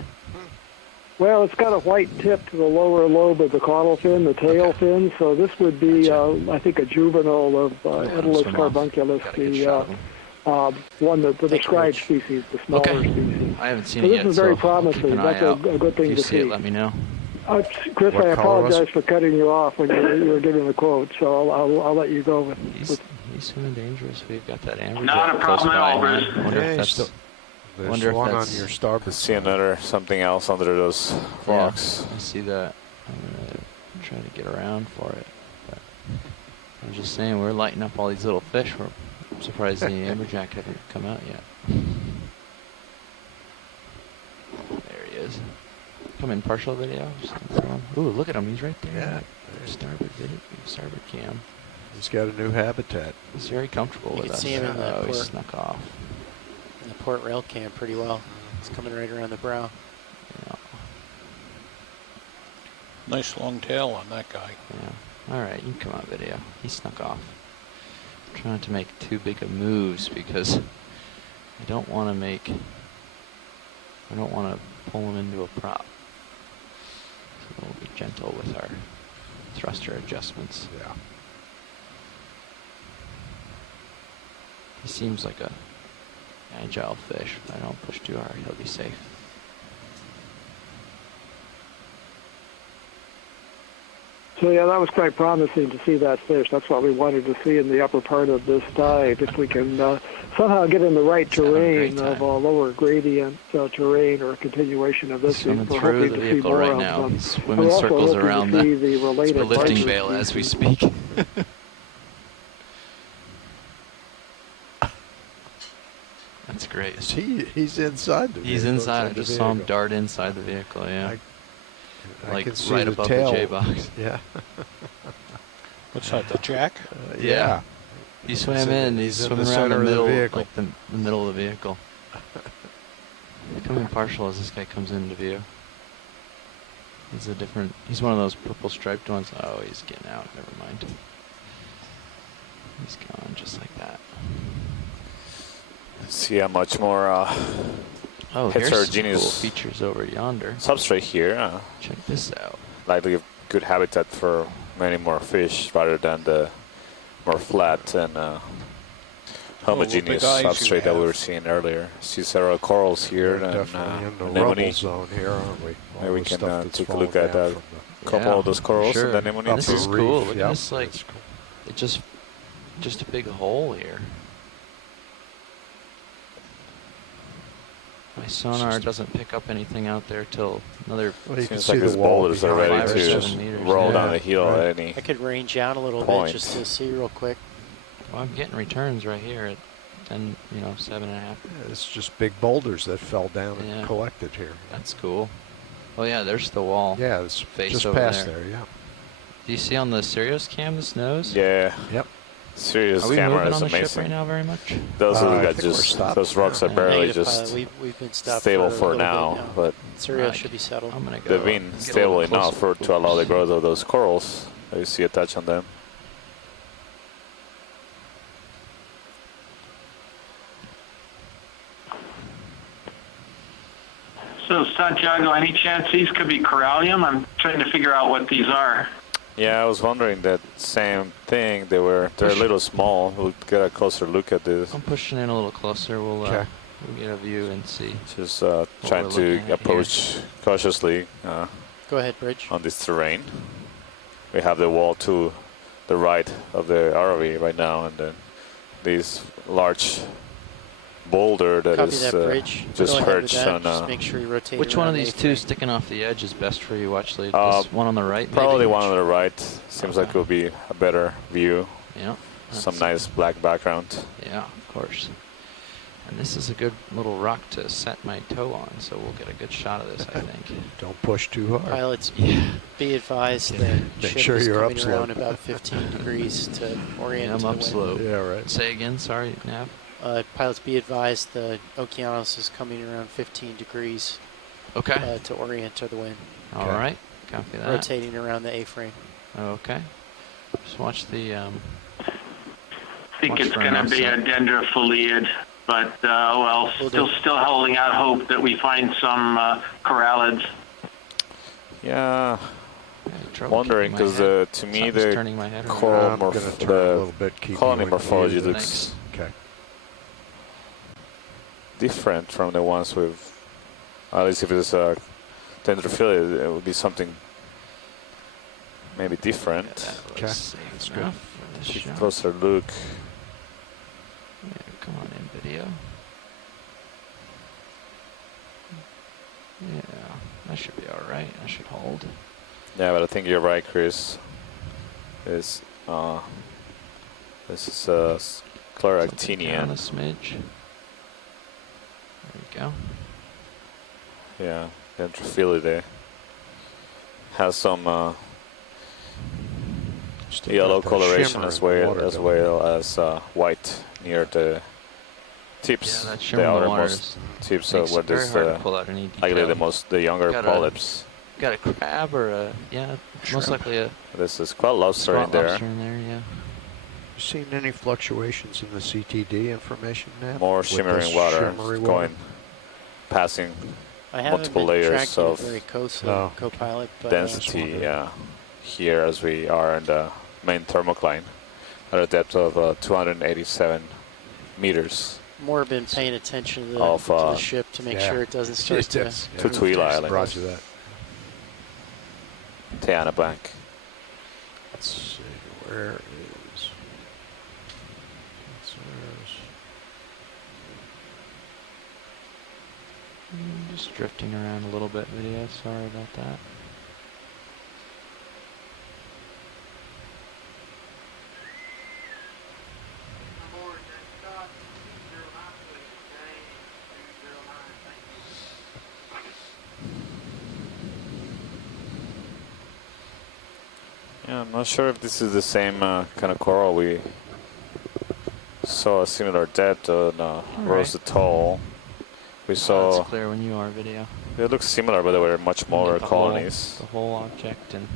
Well, it's got a white tip to the lower lobe of the caudal fin, the tail fin, so this would be, I think, a juvenile of Nautilus carbunculus, the one that the described species, the smaller species. I haven't seen so it this yet, is very so promising. keep an That's eye out. a good thing If you to see see. it, let me know. Chris, What I color was apologize for cutting you off when you were giving the quote, so I'll let you go with. He's swimming dangerous. We've got that amberjack. Not a problem at all, Bruce. There's one on your starboard. See another something else under those rocks. I see that. I'm gonna try to get around for it. But I'm just saying, we're lighting up all these little fish. We're I'm surprised the amberjack haven't come out yet. There he is. Come in partial video. Ooh, look at him. He's right there. Yeah. Starboard video, starboard cam. He's got a new habitat. He's very comfortable with us. You can see him in the he port. snuck off. In the port rail cam pretty well. He's coming right around the brow. Yeah. Nice long tail on that guy. Yeah. All right, you can come on video. He snuck off. I'm trying to make too big of moves because I don't want to pull him into a prop. So we'll be gentle with our thruster adjustments. Yeah. He seems like a agile fish. If I don't push too hard, he'll be safe. So yeah, that was quite promising to see that fish. That's what we wanted to see in the upper part of this dive. If we can somehow get in the right terrain of a lower gradient terrain or a continuation of this, He's swimming through the vehicle right now. He's swimming circles around the lifting veil as we speak. That's great. He's inside the vehicle. He's inside. I just saw him dart inside the vehicle, yeah. Like right above the J-box. Yeah. What's that, the jack? Yeah. He swam in. He's swimming around the middle, like the middle of the vehicle. Coming partial as this guy comes into view. He's one of those purple striped ones. Oh, he's getting out. Never mind. He's gone just like that. See how much more heterogeneous cool features over yonder. Substrate here. Check this out. Likely a good habitat for many more fish rather than the more flat and homogeneous substrate that we were seeing earlier. See several corals here. We're and definitely in the anemone rubble zone here, aren't we? Maybe we can take a look at a couple of those corals and the anemone This too. is cool. Look at this, like, it just a big hole here. My sonar doesn't pick up anything out there till another. Well, you can see the boulders are ready to roll down the hill at any. I could range out a little point. bit just to see real quick. Well, I'm getting returns right here at 10, 7.5. Yeah, it's just big boulders that fell down and collected here. That's cool. Oh yeah, there's the wall. Yeah, it's face just over past there. yeah. Do you see on the Sirius cam this nose? Yeah. Yep. Sirius Are we camera moving is on the amazing. ship right now very much? Those those rocks are barely just we've been stopped stable for a for little now, bit now. but Sirius should be settled. I'm gonna go. they've been stable enough to allow the growth of those corals. You see a touch on them. So Santiago, any chance these could be corallium? I'm trying to figure out what these are. Yeah, I was wondering that same thing. They're a little small. We'll get a closer look at this. I'm pushing in a little closer. We'll get a view and see. Just trying to approach cautiously. Go ahead, Bridge. On this terrain. We have the wall to the right of the ROV right now, and then this large boulder that Copy is that, Bridge. just perched on. Just make sure you rotate. Which one of these two sticking off the edge is best for you, Watchley? This one on the right? Probably maybe? one on the right. Seems like it will be a better view. Yeah. Some nice black background. Yeah, of course. And this is a good little rock to set my toe on, so we'll get a good shot of this, I think. Don't push too hard. Pilots, be advised that Make ship sure is you're coming upslope. around about 15 degrees to orient I'm to the upslope. wind. Yeah, right. Say again, sorry, Nav. Pilots, be advised the Okeanos is coming around 15 degrees. Okay. To orient to the wind. All right. Copy that. Rotating around the A-frame. Okay. Just watch the. I think it's going to be a dendrophiliid, but well, still holding out hope that we find some corallids. Yeah. Wondering because to me the coral colony morphology looks different from the ones with. At least if it's a dendrophiliid, it would be something maybe different. Okay. That's good. Take a closer look. Yeah, come on in, video. Yeah, that should be all right. That should hold. Yeah, but I think you're right, Chris. This is Chloractinian. A smidge. There we go. Yeah, Ventrophilidae. Has some yellow coloration as well as white near the tips. Yeah, that the shimmer in the water outermost tips of where very there's hard to pull out any likely detail. the younger Got polyps. Got a crab or a most likely a. This is squat lobster in there. Lobster in there, yeah. You seen any fluctuations in the CTD information now? More shimmering water passing multiple layers of very co-pilot, but, density here as we are in the main thermocline at a depth of 287 meters. More been paying attention to the ship to make sure it doesn't start to Tutuila Island. Roger that. Teana Bank. Let's see, where is... Just drifting around a little bit, video. Sorry about that. Yeah, I'm not sure if this is the same kind of coral we saw a similar depth on Rose Atoll. We saw. It's clear when you are, video. It looks similar, but they were much smaller colonies. The whole object and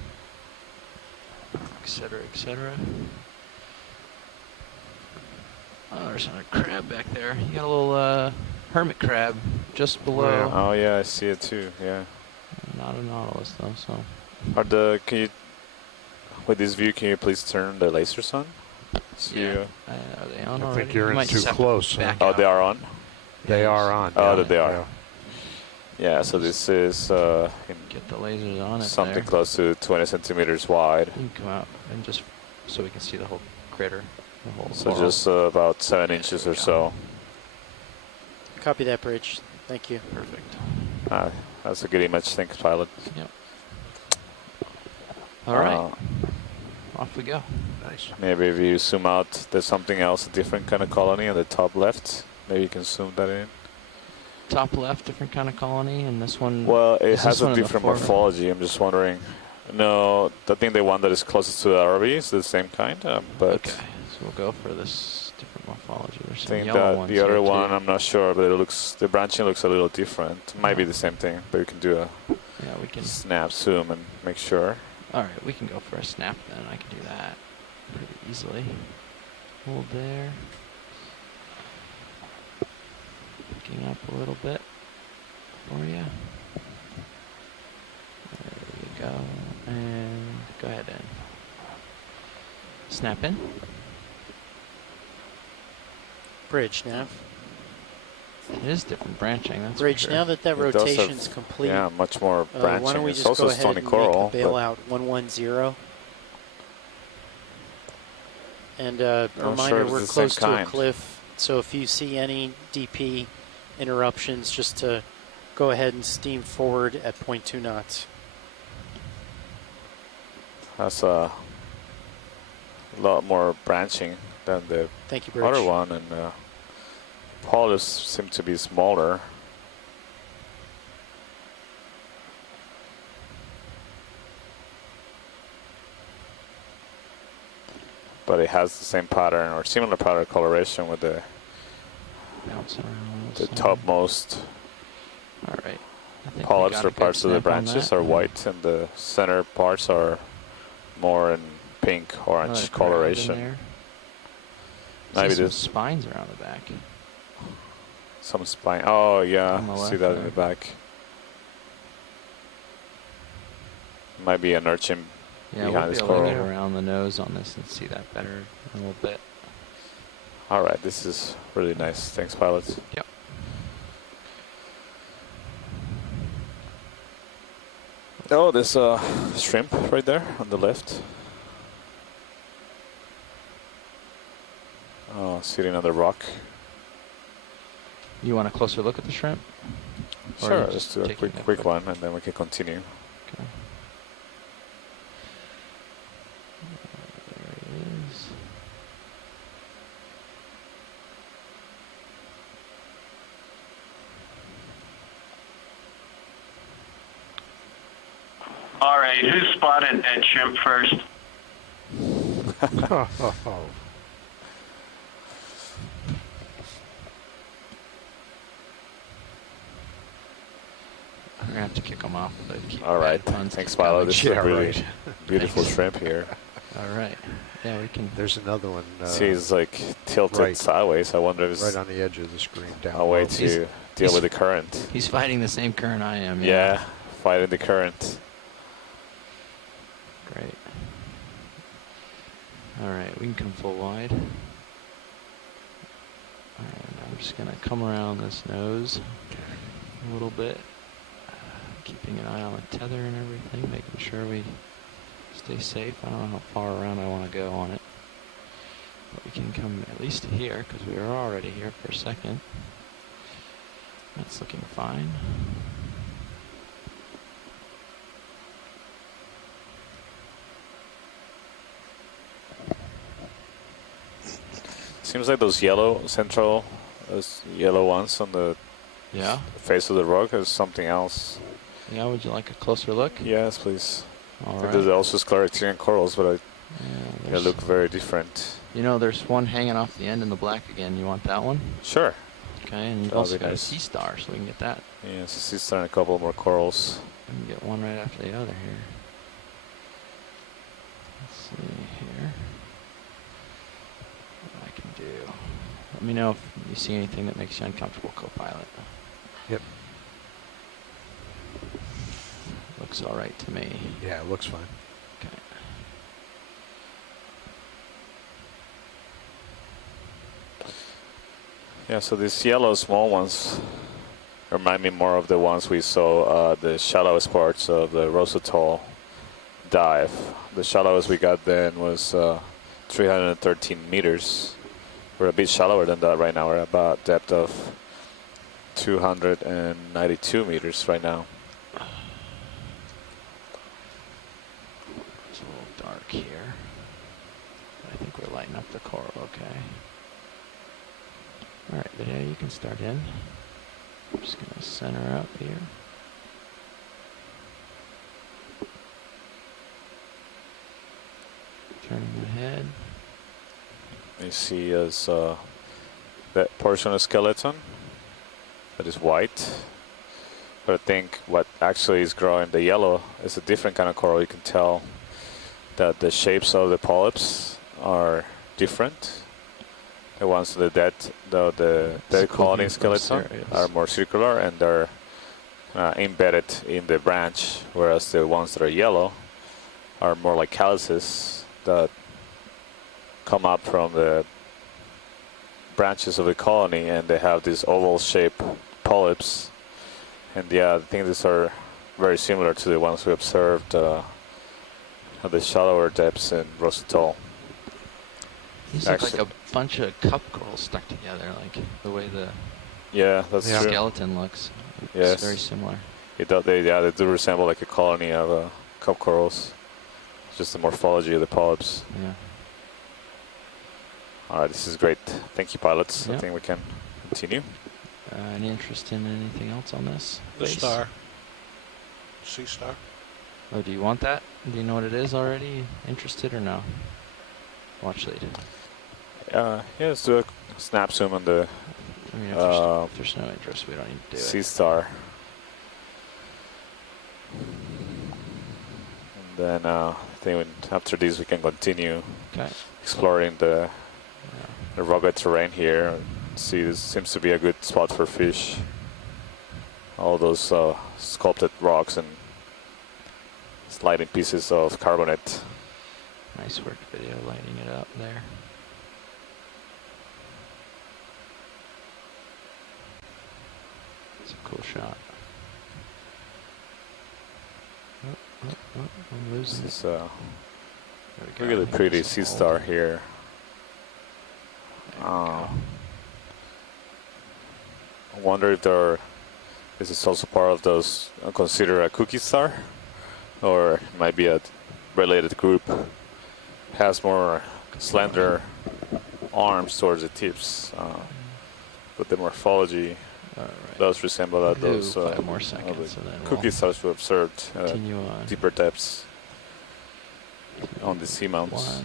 etc. etc. Oh, there's another crab back there. You got a little hermit crab just below. Oh yeah, I see it too. Yeah. Not a Nautilus though, so. With this view, can you please turn the lasers on? Yeah. Are they on already? I think you're in too close. Oh, they are on? They are on. Oh, they are. Yeah, so this is get the lasers on it. Something close to 20 centimeters wide. You can come out and just so we can see the whole critter. The whole so just about 7 inches or so. Copy that, Bridge. Thank you. Perfect. That's a good image. Thanks, pilot. Yep. All right. Off we go. Nice. Maybe if you zoom out, there's something else, a different kind of colony on the top left. Maybe you can zoom that in. Top left, different kind of colony, and this one. Well, it has a different morphology. I'm just wondering. No, I think the one that is closest to the RV is the same kind, but. Okay, so we'll go for this different morphology. There's some I think yellow that ones the other here one, too. I'm not sure, but the branching looks a little different. Might be the same thing, but we can do a we can snap, zoom, and make sure. All right, we can go for a snap then. I can do that pretty easily. Hold there. Picking up a little bit for you. There you go. And go ahead and snap in. Bridge now. It is different branching. That's Bridge, for sure. now that rotation's complete. Yeah, much more branching. Why don't we it's just also go ahead stony and coral. make the bailout 110? And a reminder, we're close to a cliff, so if you see any DP interruptions, just to go ahead and steam forward at 0.2 knots. That's a lot more branching than the Thank you, Bridge. other one, and polyps seem to be smaller. But it has the same pattern or similar pattern coloration with the topmost polyps or parts of the branches are white, and the center parts are more in pink, orange coloration. Maybe there's spines around the back. Some spine. Oh yeah, see that in the back. Might be an urchin behind this coral. We'll be able to get around the nose on this and see that better in a little bit. All right, this is really nice. Thanks, pilots. Yep. Oh, there's a shrimp right there on the left. Oh, sitting on the rock. You want a closer look at the shrimp? Sure, just do a quick one, and then we can continue. Okay. There he is. All right, who spotted that shrimp first? We're gonna have to kick them off. But keep All right, thanks, Pilot. This is a really beautiful shrimp here. All right. Yeah, we can. There's another one. See, it's like tilted sideways. I wonder if it's right on the edge of the screen down a way low. to deal with the current. He's fighting the same current I am. Yeah, fighting the current. Great. All right, we can come full wide. And I'm just gonna come around this nose a little bit, keeping an eye on the tether and everything, making sure we stay safe. I don't know how far around I want to go on it, but we can come at least to here because we were already here for a second. That's looking fine. Seems like those yellow those yellow ones on the face of the rock is something else. Yeah, would you like a closer look? Yes, please. All There's right. also sclerotian corals, but they look very different. You know, there's one hanging off the end in the black again. You want that one? Sure. Okay, and you've That'll also be got a nice. sea star, so we can get that. Yes, a sea star and a couple more corals. We can get one right after the other here. Let's see here. What I can do. Let me know if you see anything that makes you uncomfortable, co-pilot. Yep. Looks all right to me. Yeah, it looks fine. Okay. Yeah, so these yellow small ones remind me more of the ones we saw, the shallowest parts of the Rosatoll dive. The shallowest we got then was 313 meters. We're a bit shallower than that right now. We're about depth of 292 meters right now. It's a little dark here. I think we're lighting up the coral okay. All right, video, you can start in. I'm just gonna center up here. Turning my head. You see as that portion of skeleton that is white. But I think what actually is growing the yellow is a different kind of coral. You can tell that the shapes of the polyps are different. The ones in the dead colony skeleton are more circular and they're embedded in the branch, whereas the ones that are yellow are more like calyces that come up from the branches of the colony, and they have these oval-shaped polyps. And yeah, I think these are very similar to the ones we observed at the shallower depths in Rosatoll. These look like a bunch of cup corals stuck together, like the way the skeleton looks. Yes. It's very similar. They do resemble like a colony of cup corals. It's just the morphology of the polyps. Yeah. All right, this is great. Thank you, pilots. Yep. I think we can continue. Any interest in anything else on this? The base? star. Sea star. Oh, do you want that? Do you know what it is already? Interested or no? Watch lead. Yeah, let's do a snap zoom on the I mean, if there's no interest, we don't need to do sea it. star. And then I think after this we can continue exploring the rugged terrain here. See, this seems to be a good spot for fish. All those sculpted rocks and sliding pieces of carbonate. Nice work, video, lighting it up there. It's a cool shot. I'm losing This is it. really pretty sea star here. I wonder if this is also part of those considered a cookie star, or it might be a related group. Has more slender arms towards the tips. but the morphology does resemble that those 5 more seconds, and then cookie stars we observed continue on. deeper depths on the seamounts.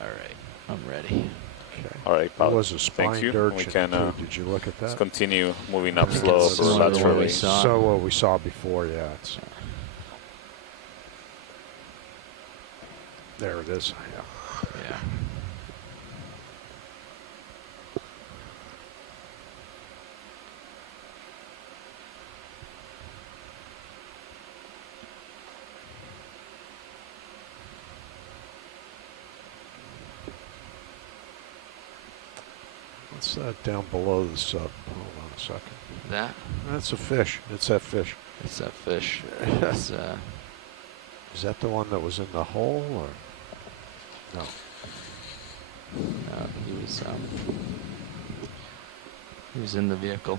All right, I'm ready. Okay. All right, pal. It was a spined Thank you. urchin, We can Did you look at that? let's continue moving up slope it's or laterally. So what we saw before, yeah. It's, there it is. Yeah. What's that down below the sub? Hold on a second. That? That's a fish. It's that fish. It's that fish. It's, is that the one that was in the hole, or no? No, he was in the vehicle.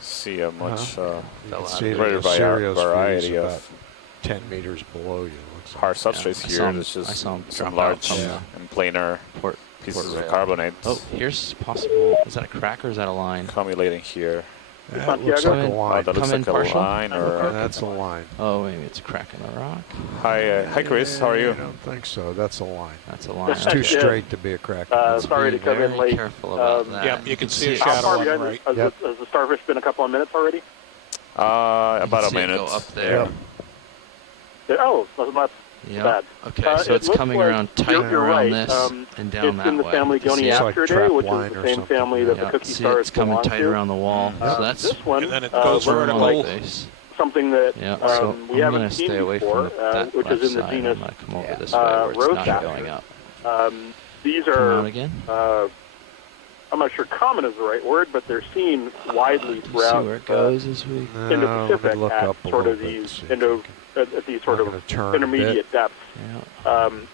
See a much greater variety of 10 meters below you. Looks hard like. substrates here. There's just some large and planar pieces of carbonate. Oh, here's possible. Is that a crack or is that a line? Accumulating here. That looks like a line. That looks like a line, or that's a line. Oh, maybe it's a crack in the rock. Hi, Chris. How are you? I don't think so. That's a line. That's a line. It's too straight to be a crack. Sorry to come in late. Careful about that. Yeah, you can see a shadow on the right. Has the starfish been a couple of minutes already? About a minute. Go up there. Oh, not bad. Okay, so it's coming around tight around this and down that way. It's in the family Goniastridae, which is the same family that the cookie star is it's coming tight around the wall. So that's this one. And then it goes vertical. Something that so we haven't seen stay away before, from that which is in the side. genus I'm going to come over this way where it's not going up. These Come are, out again? I'm not sure common is the right word, but they're seen widely See throughout where it goes as we Indo-Pacific at sort of these at these sort of intermediate depths.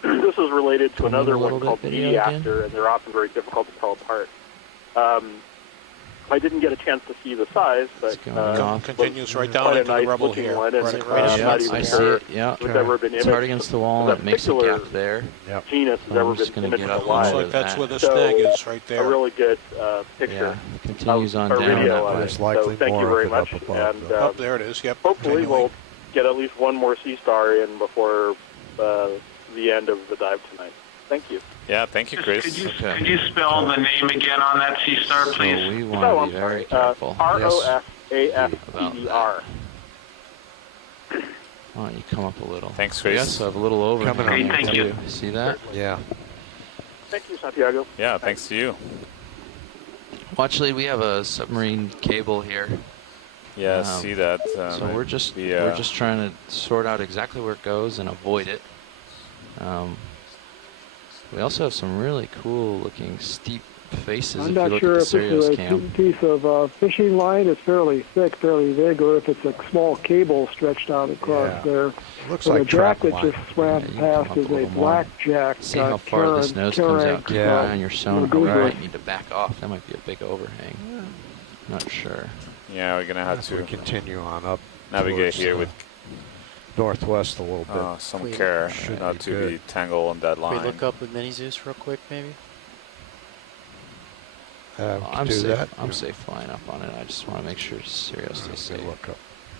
This is related to another one called Mediactor, and they're often very difficult to tell apart. I didn't get a chance to see the size, but continues right down into the rubble here. One, and, I see it. Yeah, it's hard against the wall. It makes a gap there. Genus has ever been going to get up. Looks like that's where the stag is right there. A really good picture. Yeah, continues on down video that way. of it. So thank you very much. And there it is. Yep. Hopefully we'll get at least one more sea star in before the end of the dive tonight. Thank you. Yeah, thank you, Chris. Could you spell the name again on that sea star, please? So we want to be very careful. R-O-S-A-F-E-D-R. Why don't you come up a little? Thanks, Chris. We also have a little overhang. Thank you. See that? Yeah. Thank you, Santiago. Yeah, thanks to you. Actually, we have a submarine cable here. Yeah, see that. So we're just trying to sort out exactly where it goes and avoid it. We also have some really cool looking steep faces. I'm not sure if this is a piece of fishing line. It's fairly thick, fairly big, or if it's a small cable stretched out across there. Looks so like the jack that line. just swam past is a blackjack. See how far this nose comes out. Keep an eye on your sonar. You might need to back off. That might be a big overhang. Not sure. Yeah, we're gonna have to continue on up. Navigate here with northwest a little bit. Some care not to be tangled on that line. Can we look up with Mini Zeus real quick, maybe? I'm safe. I'm safe flying up on it. I just want to make sure Sirius stays safe.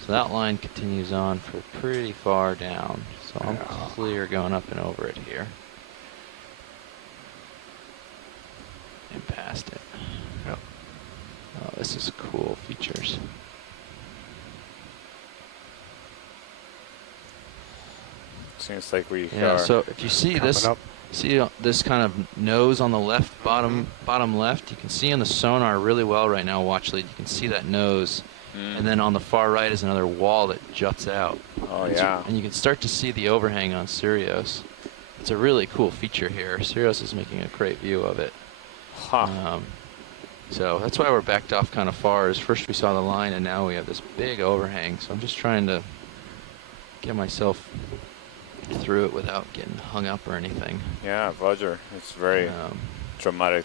So that line continues on for pretty far down. So I'm clear going up and over it here. And past it. Yep. Oh, this is cool features. Seems like we are. So if you see this, this kind of nose on the left, bottom left, you can see on the sonar really well right now, watch lead. You can see that nose. And then on the far right is another wall that juts out. Oh, yeah. And you can start to see the overhang on Sirius. It's a really cool feature here. Sirius is making a great view of it. So that's why we're backed off kind of far. Is first we saw the line, and now we have this big overhang. So I'm just trying to get myself through it without getting hung up or anything. Yeah, Roger. It's very dramatic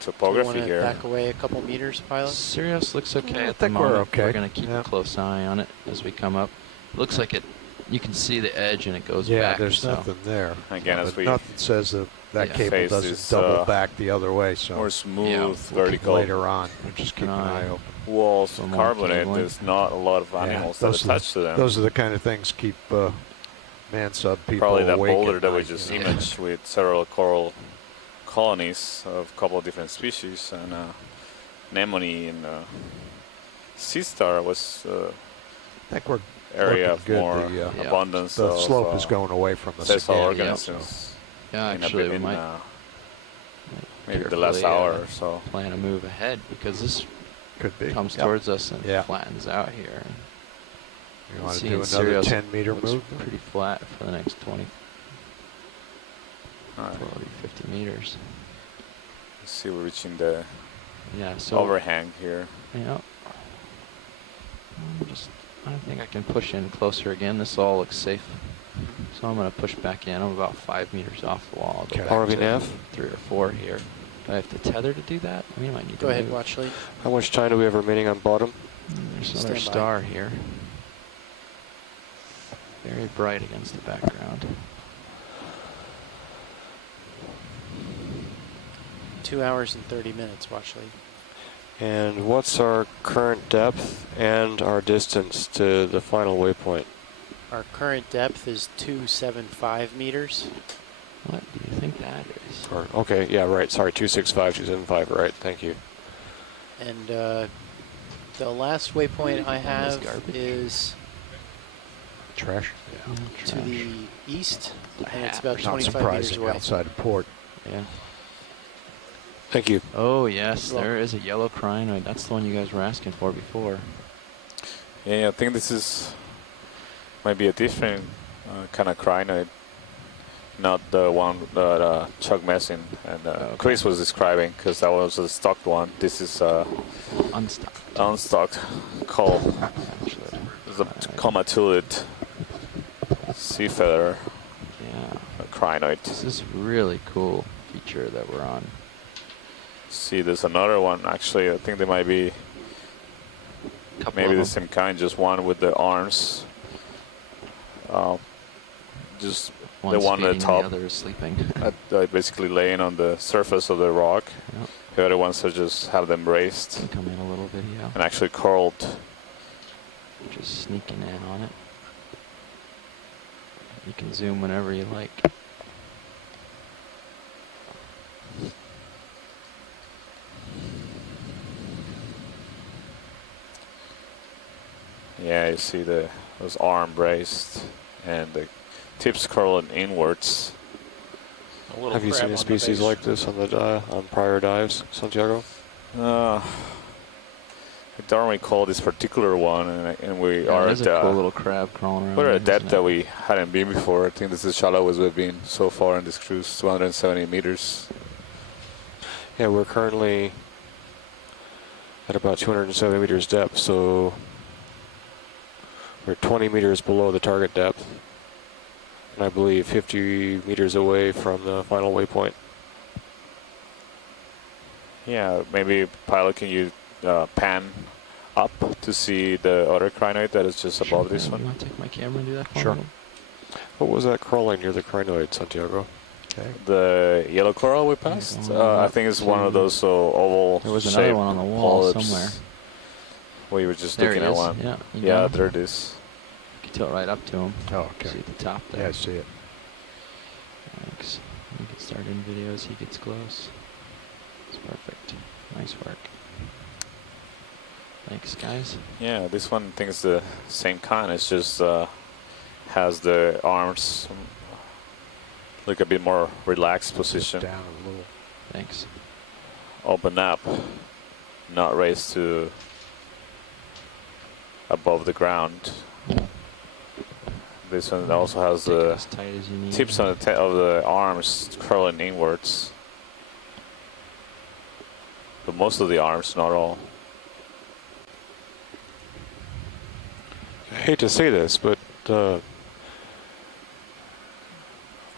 topography here. Back away a couple meters, pilot. Sirius looks okay at the moment. We're going to keep a close eye on it as we come up. Looks like it you can see the edge and it goes yeah, back. there's so. nothing there. Again, as we nothing says that cable face doesn't this, double back the other way. So more smooth, we'll vertical. later on, we'll just keep an eye open. Walls of carbonate. There's not a lot of animals that attach to them. Those are the kind of things keep man sub people Probably that awake boulder at that night, we just you know. imaged with several coral colonies of a couple of different species, and anemone and sea star was I think we're area of good. more abundance. The of, slope is going away from us. sessile again, organisms. Yeah, in actually, we in, might maybe the last hour or so. Plan a move ahead because this could be comes towards us and flattens out here. You want to do another 10-meter move? Pretty flat for the next 20, 40, 50 meters. Let's see, we're reaching the so overhang here. Yeah. I think I can push in closer again. This all looks safe. So I'm going to push back in. I'm about 5 meters off the wall. RV nav? 3 or 4 here. Do I have to tether to do do we might need Go to ahead, move. watch lead. How much time do we have remaining on bottom? There's another star here. Very bright against the background. 2 hours and 30 minutes, watch lead. And what's our current depth and our distance to the final waypoint? Our current depth is 275 meters. What do you think that is? Okay, yeah, right. Sorry, 265, 275, right. Thank you. And the last waypoint I have is trash. To the east, and it's about Not 25 meters surprising away. outside of port. Yeah. Thank you. Oh, yes, there is a yellow crinoid. That's the one you guys were asking for before. Yeah, I think this might be a different kind of crinoid, not the one that Chuck Messin and Chris was describing, because that was a stocked one. This is unstocked coal. It's a comatulid sea feather crinoid. This is really cool feature that we're on. See, there's another one. Actually, I think they might be maybe the same kind, just one with the arms. Just the one at the top. The other is sleeping. Basically laying on the surface of the rock. Yep. The other ones are just have them raised. Come in a little video. And actually curled. Just sneaking in on it. You can zoom whenever you like. Yeah, you see those arm raised and the tips curling inwards. Have you seen a species like this on the on prior dives, Santiago? I don't recall this particular one, and we are at a cool little crab crawling around. We're at a depth that we hadn't been before. I think this is the shallowest we've been so far in this cruise, 270 meters. Yeah, we're currently at about 270 meters depth, so we're 20 meters below the target depth, and I believe 50 meters away from the final waypoint. Yeah, maybe pilot, can you pan up to see the other crinoid that is just above this one? You want to take my camera and do that for Sure. me? What was that crawling near the crinoid, Santiago? Okay. The yellow coral we passed? I think it's one of those oval There was another one on the wall polyps. somewhere. We were just There looking it at is. one. Yeah, you Yeah, got it. there it is. You can tilt right up to him. Oh, okay. See at the top there. Yeah, I see it. Thanks. You can start in videos. He gets close. It's perfect. Nice work. Thanks, guys. Yeah, this one I think it's the same kind. It's just has the arms look a bit more relaxed position. Down a little. Thanks. Open up, not raised to above the ground. This one also has Take it the as tight as you need. tips on the of the arms curling inwards. But most of the arms, not all. I hate to say this, but what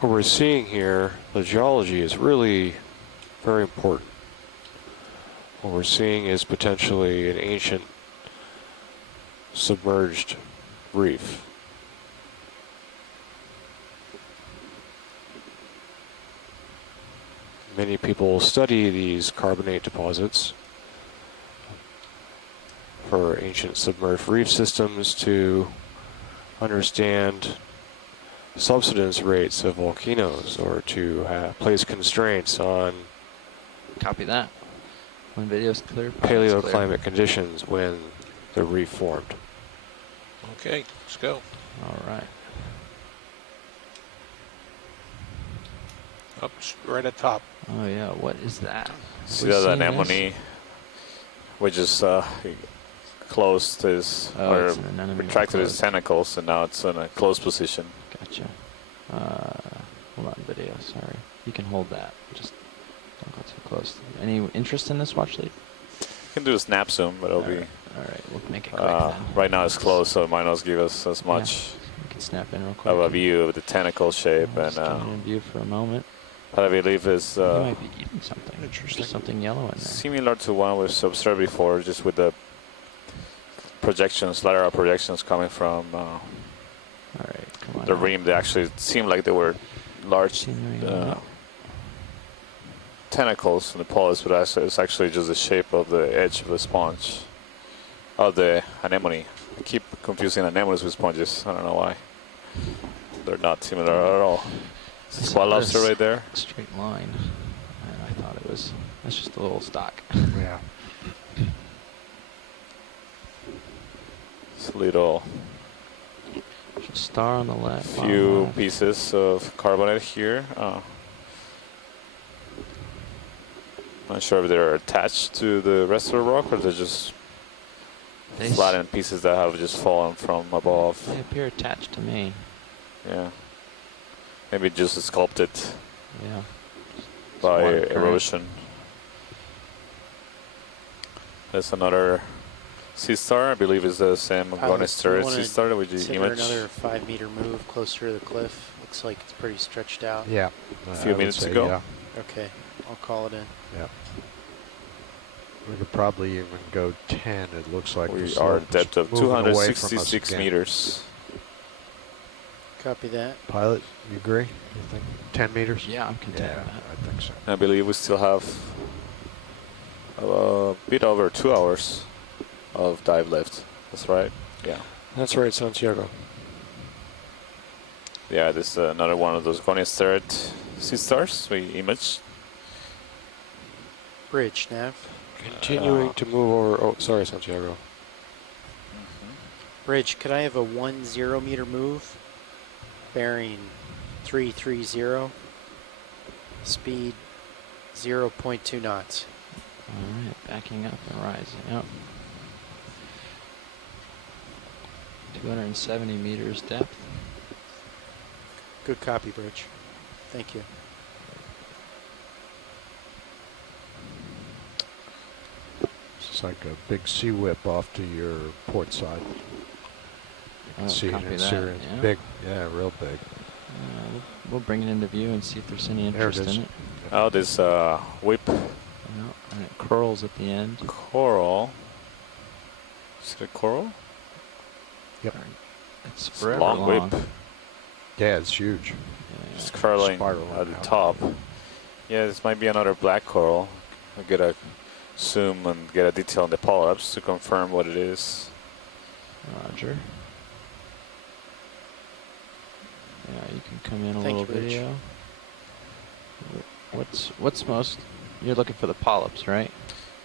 we're seeing here, the geology is really very important. What we're seeing is potentially an ancient submerged reef. many people study these carbonate deposits for ancient submerged reef systems to understand subsidence rates of volcanoes or to place constraints on Copy that. When video's clear, paleoclimate conditions when the reef formed. Okay, let's go. All right. Up right at top. Oh yeah, what is that? See that anemone, which is closed his or retracted his tentacles, and now it's in a closed position. Gotcha. Hold on, video. Sorry, you can hold that. Just don't go too close. Any interest in this watch lead? You can do a snap zoom, but it'll be. All right, we'll make it quick then. Right now it's closed, so it might not give us as much. You can snap in real quick. Of a view of the tentacle shape, Just in view for a moment. But I believe is you might be eating something. Interesting. There's something yellow in there. Similar to one we've observed before, just with the projections, lateral projections coming from all right, come on the rim. They actually seemed like they were large tentacles in the polyps, but it's actually just the shape of the edge of the sponge of the anemone. I keep confusing anemones with sponges. I don't know why. They're not similar at all. Spot lobster right there. Straight line. And I thought it was. That's just a little stock. Yeah. It's a little. Star on the left. Few pieces of carbonate here. Not sure if they're attached to the rest of the rock or they're just flattened pieces that have just fallen from above. They appear attached to me. Yeah. Maybe just sculpted. Yeah. By erosion. There's another sea star. I believe it's the same Gonisteriid sea star that we just imaged. Another 5 meter move closer to the cliff. Looks like it's pretty stretched out. Yeah. A few minutes ago. Yeah. Okay, I'll call it in. Yeah. We could probably even go 10. It looks like we are at depth of 266 meters. Copy that. Pilot, you agree? You think 10 meters? Yeah, I'm content with that. I think so. I believe we still have a bit over 2 hours of dive left. That's right. Yeah. That's right, Santiago. Yeah, this is another one of those Gonisteriid sea stars we imaged. Bridge, Nav. Continuing to move over. Oh, sorry, Santiago. Bridge, could I have a 10 meter move? Bearing 330. Speed 0.2 knots. All right, backing up and rising up. 270 meters depth. Good copy, Bridge. Thank you. It's like a big sea whip off to your port side. You can see it in Syria. Yeah. Big, yeah, real big. We'll bring it into view and see if there's any interest in it. Oh, this whip. And it curls at the end. Coral. Is it a coral? Yep. It's It's a forever long long. whip. Yeah, it's huge. Yeah, It's curling at the top. Yeah, this might be another black coral. I'll get a zoom and get a detail on the polyps to confirm what it is. Roger. Yeah, you can come in a Thank little you, Rich. video. What's most? You're looking for the polyps, right?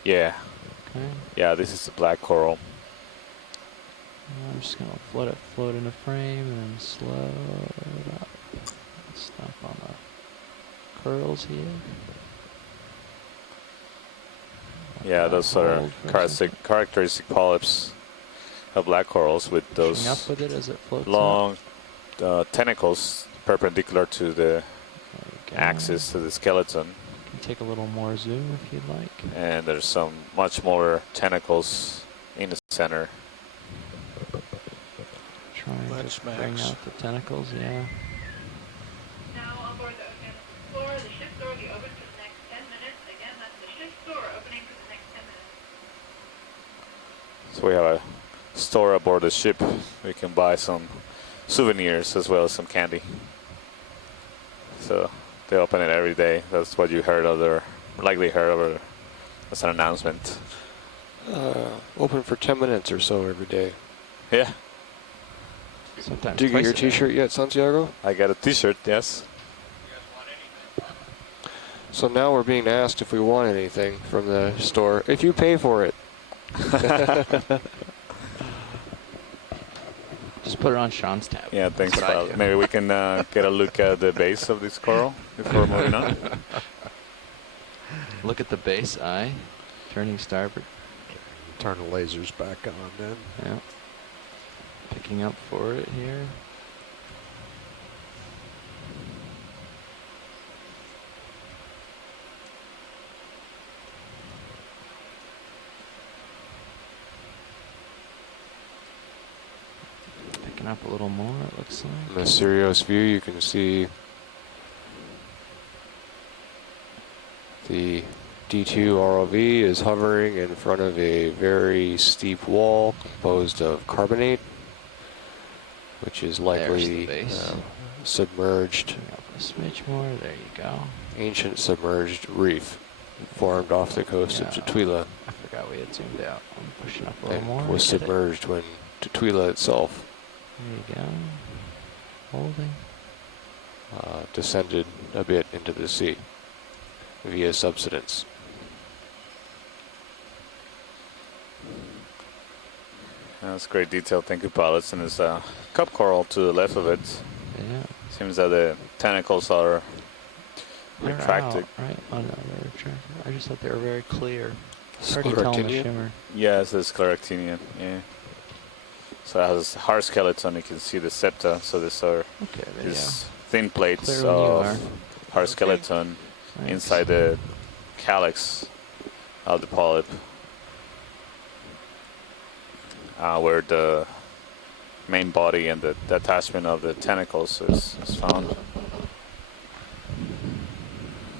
Yeah. Okay. Yeah, this is the black coral. I'm just gonna let it float into frame and then slow it up. Stop on the curls here. Yeah, those are characteristic polyps of black corals with those Up with it as it floats long tentacles perpendicular to the axis to the skeleton. You can take a little more zoom if you'd like. And there's some much smaller tentacles in the center. Trying to bring out the tentacles, yeah. Now on board the Okeanos Explorer, the ship's door will be open for the next 10 minutes. Again, that's the ship's door opening for the next 10 minutes. So we have a store aboard the ship. We can buy some souvenirs as well as some candy. So they open it every day. That's what you heard or likely heard over as an announcement. Open for 10 minutes or so every day. Yeah. Sometimes. Did you get your T-shirt yet, Santiago? I got a T-shirt, yes. So now we're being asked if we want anything from the store, if you pay for it. Just put it on Sean's tab. Yeah, thanks, Val. Maybe we can get a look at the base of this coral before moving on. Look at the base eye, turning starboard. Turn the lasers back on then. Yeah. Picking up for it here. Picking up a little more, it looks like. In the Sirius view, you can see the D2 ROV is hovering in front of a very steep wall composed of carbonate, which is likely submerged. Up a smidge more, there you go. Ancient submerged reef formed off the coast of Tutuila. I forgot we had zoomed out. I'm pushing up a little more. Was submerged when Tutuila itself there you go. Holding. Descended a bit into the sea via subsidence. That's great detail. Thank you, pilots. And there's a cup coral to the left of it. Yeah. Seems that the tentacles are retracted. Right? Oh no, they're retracted. I just thought they were very clear. It's hard to tell in the shimmer. Yes, it's scleractinian. Yeah. So it has a hard skeleton. You can see the septa. So these are these thin plates of hard skeleton inside the calyx of the polyp, where the main body and the attachment of the tentacles is found.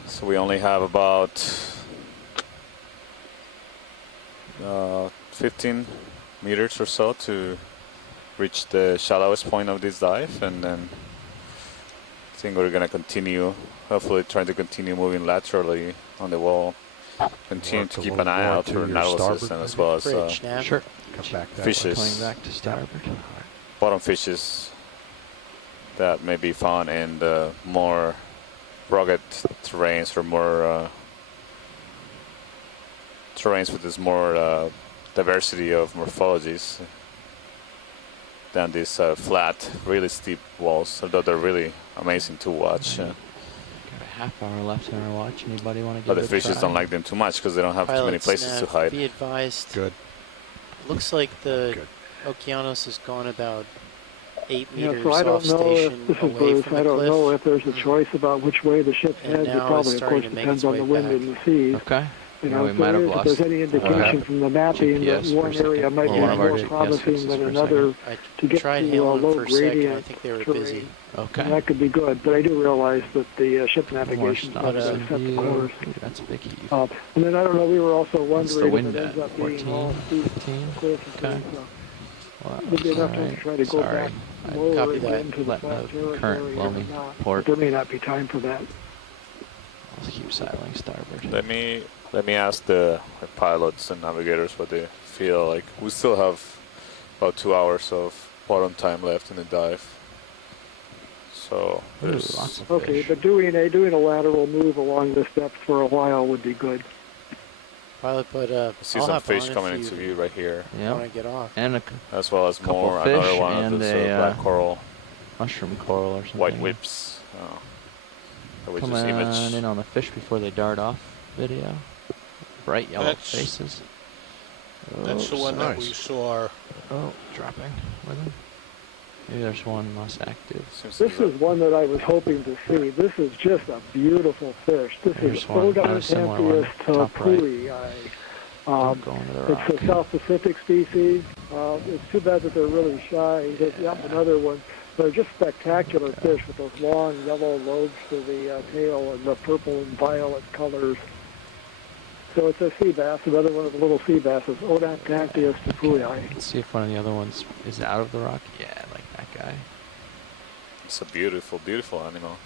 So we only have about 15 meters or so to reach the shallowest point of this dive, and then I think we're going to continue, hopefully trying to continue moving laterally on the wall, continue to keep an eye out for Nautiluses and as well as fishes, coming back to starboard. bottom fishes that may be found in the more rugged terrains or more terrains with this more diversity of morphologies than these flat, really steep walls, although they're really amazing to watch. Got a half hour left in our watch. Anybody want to give but it the a fishes try? don't like them too much because they don't have too many places to hide. Be advised. Good. Looks like the Okeanos has gone about 8 meters so I don't off know station if this is away Bruce. from the I don't cliff. know if there's a choice about which way the ship And heads. It now probably, it's of course, starting to make depends its on way the wind back. and the seas. Okay. You Yeah, know, we might have if lost. there's any indication from the mapping that GPS one for a area second. might Or be one of our more GPS promising fixes than for a another I to get tried to hailing low for a second. I gradient think they were terrain. busy. Okay. And that could be good, but I do realize that the ship More navigation stops does in set the view. course. Ooh, that's a big heave. And then I don't know, we were also What's the wondering wind if it at? ends up being 14, all steep 15? cliffs and Okay. things, Well, there'd be enough time to alright. try to go Sorry. back I lower copy and that. into the Let flat the current territory blow or me. not. Port. There may not be time for that. Let's keep sailing starboard. Let me ask the pilots and navigators what they feel like. We still have about 2 hours of bottom time left in the dive. So there's lots of Okay, fish. but doing a lateral move along this depth for a while would be good. Pilot, but I see I'll some hop fish on coming if into you view right here, Yeah. want to get off. And a as well as couple more fish another one and of those a black coral mushroom coral or something. white whips. That we Come just on image. in on the fish before they dart off video. Bright yellow That's- faces. That's the one that we nice. saw. Oh, dropping with them. Maybe there's one less active. This is one that I was hoping to see. This is just a beautiful fish. This There's is one, another similar one, top right. Pui. Don't go into the rock. It's a South Pacific species. It's too bad that they're really shy. Yep, another one. They're just spectacular fish with those long yellow lobes to the tail and the purple and violet colors. So it's a sea bass, another one of the little sea basses, Odontactius tepui. Let's see if one of the other ones is out of the rock. Yeah, I like that guy. It's a beautiful, beautiful animal.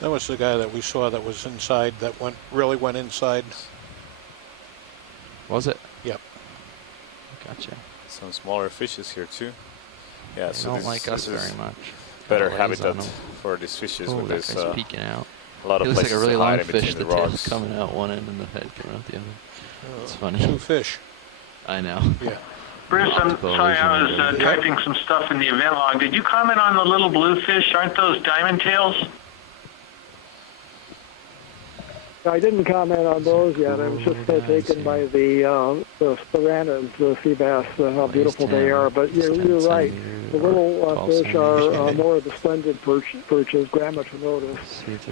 That was the guy that we saw that was inside, that really went inside. Was it? Yep. Gotcha. Some smaller fishes here too. Yeah, They so don't this, like us this is very much. better Got lays on habitat them. for these fishes Ooh, with that this. guy's peeking out. A lot of He looks like places a really to long hide in fish. between The the tail's rocks. coming out one end and the head coming out the other. It's funny. 2 fish. I know. Yeah. Bruce, I'm sorry, I was typing some stuff in the event log. Did you comment on the little bluefish? Aren't those diamond tails? I didn't comment on those yet. I was just taken by the piranhas, the sea bass, how beautiful they are. But you're right. The little fish are more of the splendid perches, Grammatinotus.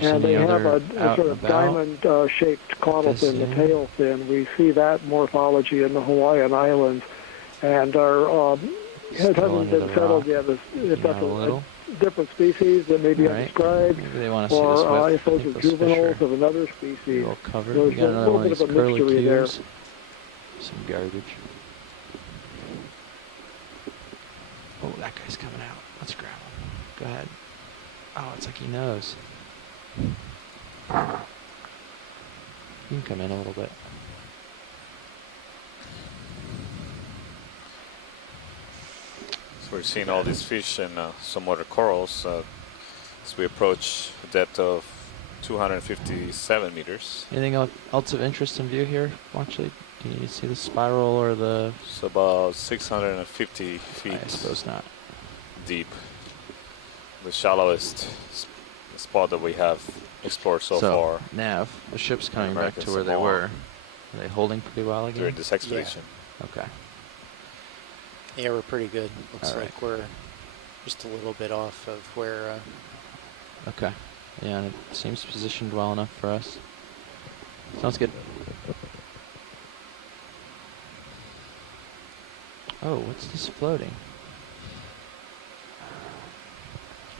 And they have a sort of diamond-shaped caudal fin, the tail fin. We see that morphology in the Hawaiian Islands. And it hasn't been settled yet if that's a different species that may be undescribed, or if those are juveniles of another species. Covered. There's We got a another little one bit of of these a mystery there. curlicues. Some garbage. Oh, that guy's coming out. Let's grab him. Go ahead. Oh, it's like he knows. You can come in a little bit. So we're seeing all these fish and some other corals as we approach a depth of 257 meters. Anything else of interest in view here? Actually, do you see the spiral or the... It's about 650 feet. I suppose not. Deep. The shallowest spot that we have explored so far. Nav, the ship's coming back to where they Samoa. were. Are they holding pretty well again? During this expedition. Yeah. Okay. Yeah, we're pretty good. Looks All right. like we're just a little bit off of where... Okay. Yeah, and it seems positioned well enough for us. Sounds good. Oh, what's this floating?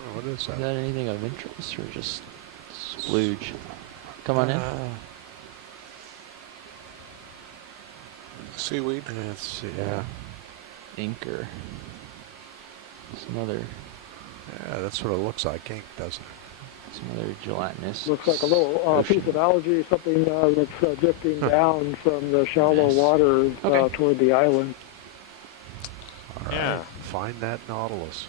Oh, what is that? Is that anything of interest or just splooge? Come on in. Seaweed. Let's see. Yeah. Inker. Some other... Yeah, that's what it looks like. Ink, doesn't it? Some other gelatinous... Looks like a little piece of algae, something that's drifting down from the shallow water toward the island. All right. Yeah. Find that Nautilus.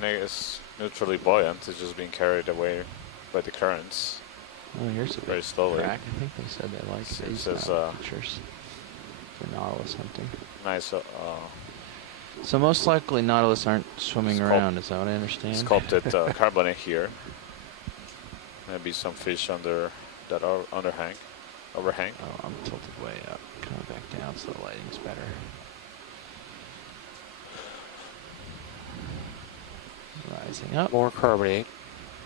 It's neutrally buoyant. It's just being carried away by the currents. Oh, here's a very big slowly. crack. I think they said they like these pictures for Nautilus hunting. Nice. So most likely Nautilus aren't swimming around, is that what I understand? Sculpted carbonate here. Maybe some fish under that overhang. Oh, I'm tilted way up. Coming back down so the lighting's better. Rising up. More carbonate.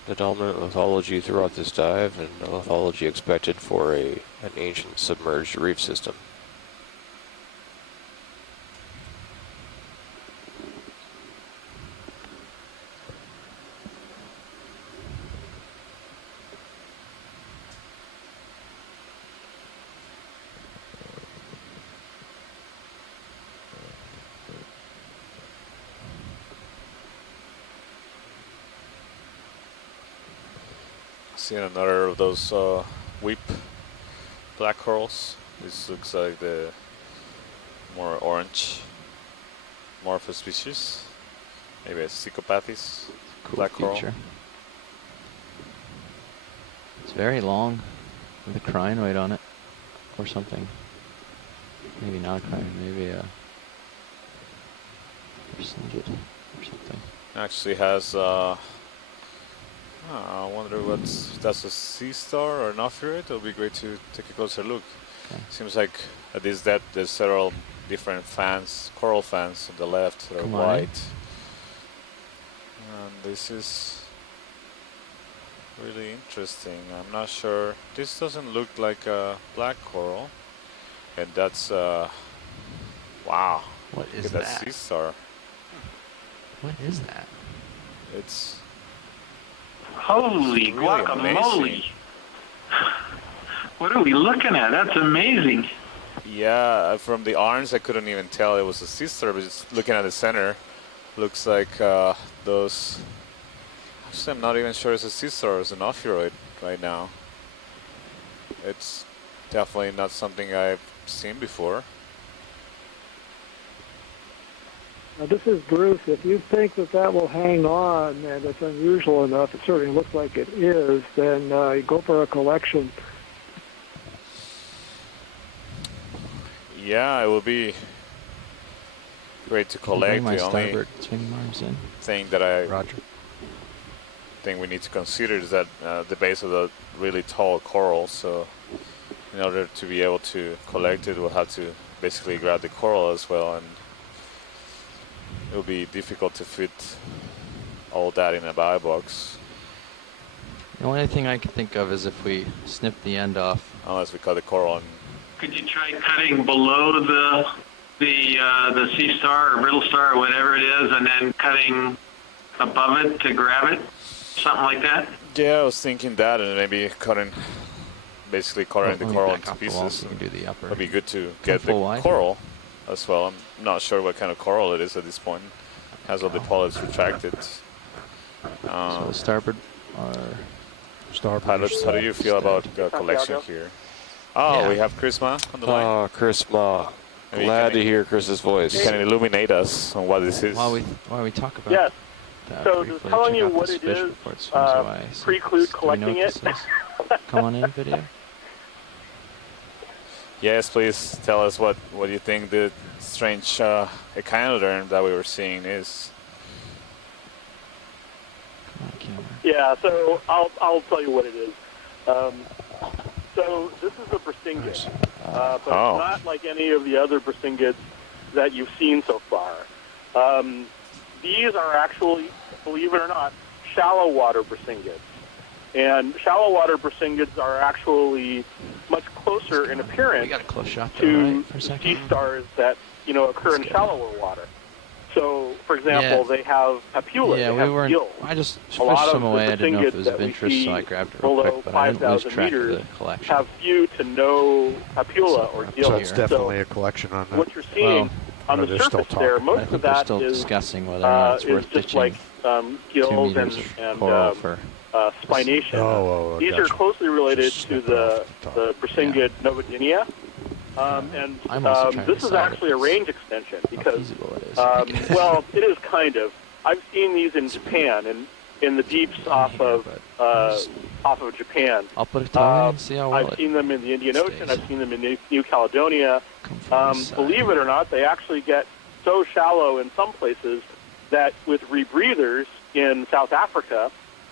The dominant lithology throughout this dive, and the lithology expected for an ancient submerged reef system. Seeing another of those weep black corals. This looks like the more orange morpho species. Maybe a Psychopathes black coral. It's very long with a crinoid on it or something. Maybe not a crinoid, maybe a syngid or something. Actually has I wonder that's a sea star or an ophioid. It'll be great to take a closer look. Okay. Seems like at this depth there's several different fans, coral fans on the left that are Come on. white. And this is really interesting. I'm not sure. This doesn't look like a black coral. And that's wow. What is Look at that? sea star. What is that? It's Holy really guacamole. amazing. What are we looking at? That's amazing. Yeah, from the arms I couldn't even tell it was a sea star, but just looking at the center, looks like those I'm not even sure it's a sea star or it's an ophiuroid right now. It's definitely not something I've seen before. Now, this is Bruce. If you think that that will hang on and it's unusual enough, it certainly looks like it is, then you go for a collection. Yeah, it will be great to collect. My The only starboard swinging arms in. thing that I Roger. think we need to consider is that the base of the really tall coral. So in order to be able to collect it, we'll have to basically grab the coral as well, and it will be difficult to fit all that in a buy box. The only thing I can think of is if we snip the end off. Unless we cut the coral and Could you try cutting below the sea star or brittle star or whatever it is, and then cutting above it to grab it, something like that? yeah, I was thinking that, and maybe basically cutting the coral into pieces. So we can do the upper. It'd be good to get the full wide. coral as well. I'm not sure what kind of coral it is at this point. Has all the polyps retracted. So starboard or starboard. Pilots, how do you feel about the collection here? Oh, Yeah. we have Chrisma on the line. Oh, Chris Ma. Maybe Glad to hear Chris's voice. You can illuminate us on what this is. while we talk about Yes. that So briefly, just telling check you out what this it fish is, before it swims away. So preclude do we know collecting what it. this is? Come on in, video. Yes, please tell us what you think the strange echinoderm that we were seeing is. Come on, camera. Yeah, so I'll tell you what it is. So this is a Brisingid, but it's not like any of the other Brisingids that you've seen so far. These are actually, believe it or not, shallow water Brisingids. And shallow water Brisingids are actually much closer in appearance to sea stars that occur in shallower water. So, for example, they have papula, they have gills. I just A fished lot some of away. the I didn't know if it Brisingids was that of we interest, see so I grabbed it real below quick, but I didn't lose 5,000 track of meters the collection. have few to no papula or gills. So it's definitely a collection on that. What you're seeing on the surface there, most of that still is discussing whether or not it's worth just ditching like gills and spination. These are closely related to the Brisingid novadynia. And this is actually a range extension because, well, it is kind of. I've seen these in Japan and in the deeps off of Japan. I'll put a toe in and see how well I've seen them in the Indian Ocean. I've seen them in New Caledonia. Believe it or not, they actually get so shallow in some places that with rebreathers in South Africa,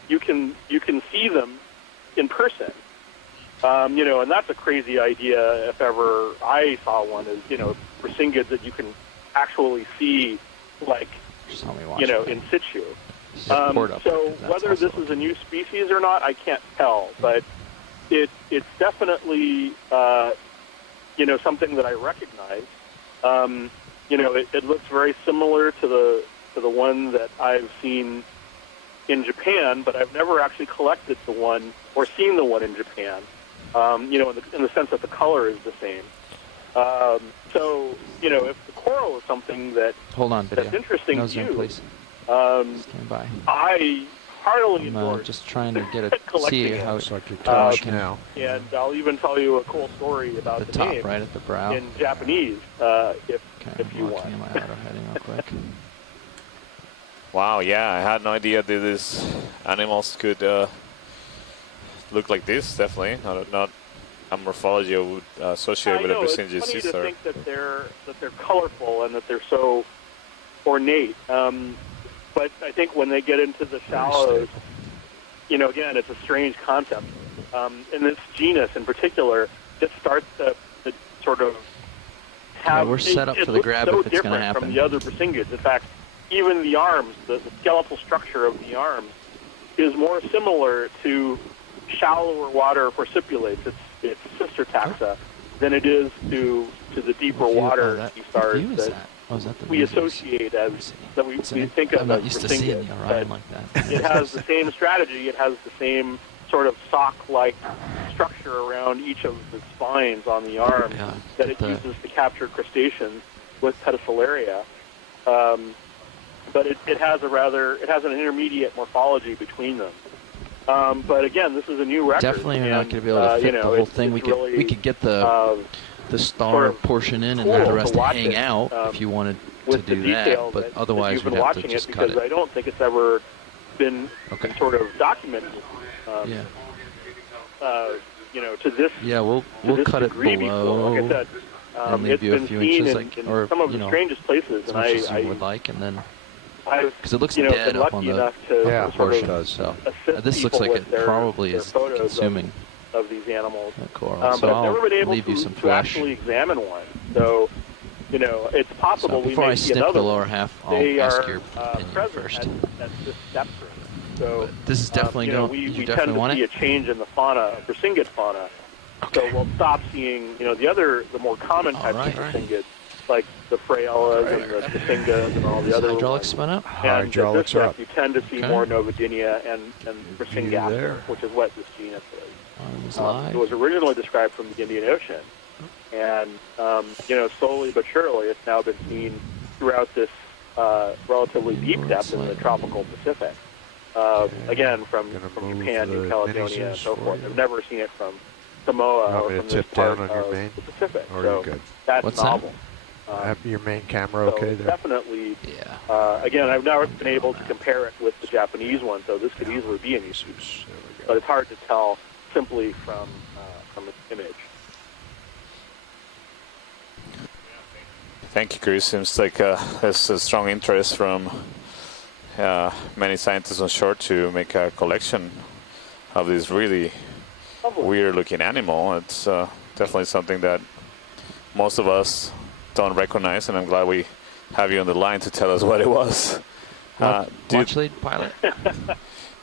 you can see them in person. And that's a crazy idea if ever I saw one, is, Brisingids that you can actually see, like, in situ. So whether this is a new species or not, I can't tell, but it's definitely, something that I recognize. It looks very similar to the one that I've seen in Japan, but I've never actually collected the one or seen the one in Japan. In the sense that the color is the same. So, if the coral is something that's interesting to you, please. Stand by. I heartily endorse just trying to get collecting see it. how it's like you're now. And I'll even tell you a cool story about the top, name right at the brow. in Japanese, if you want. My auto heading real quick. Wow, yeah, I had no idea that these animals could look like this. Definitely not a morphology I would associate with a Brisingid sea It's star. funny to think that they're colorful and that they're so ornate. But I think when they get into the shallows, again, it's a strange concept. In this genus in particular, it starts to sort of have. We're set up for the grab so if it's going to different happen. from the other Brisingids. In fact, even the arms, the skeletal structure of the arms, is more similar to shallower water forcipulates, its sister taxa, than it is to the deeper water sea stars that we associate as, that we think of as Brisingids. It has the same strategy. It has the same sort of sock-like structure around each of the spines on the arm that it uses to capture crustaceans with pedicelaria. but it has an intermediate morphology between them. But again, this is a new record. Definitely, you're not going to be able to fit the whole thing. We could get the star sort of portion in and cool let the rest to watch hang it, out if you wanted to with do the that. detail But that otherwise, you've we'd been have to watching just it, cut because it. I don't think it's ever been sort of documented. Yeah. To this. Yeah, we'll cut it degree below. Before. Like I said, and leave it's you a been few seen inches, in some of the strangest places, as and much as I you would like, and then I've because it looks been dead up lucky on the enough to sort of does. So assist this looks people like with it their probably is photos consuming of these animals. that coral. But So I've never I'll been able leave you some to flesh. actually examine one. So, it's possible So we before may I see stick another the lower one. half, I'll They ask are your opinion present first. at this depth range. So But this is definitely going. we You tend definitely to want see it. a change in the fauna, Persingid fauna. So we'll stop seeing, the more common types of Persingids, like the Fraellas and the Persingas and all the other Hydraulics ones. spun up. And Hydraulics at this up. depth, you tend to see more Novidinia and Persingaptor, which is what this genus is. It was originally described from the Indian Ocean, and slowly but surely, it's now been seen throughout this relatively deep depth in the tropical Pacific. Again, from Japan, New Caledonia, and so forth. I've never seen it from Samoa or from this part of the Pacific. Or So you good? that's What's novel. Have your main camera So okay it's there? definitely, again, I've never been able to compare it with the Japanese one, so this could easily be an issue. But it's hard to tell simply from its image. Thank you, Chris. Seems like there's a strong interest from many scientists on shore to make a collection of this really weird-looking animal. It's definitely something that most of us don't recognize, and I'm glad we have you on the line to tell us what it was. Watch lead, pilot.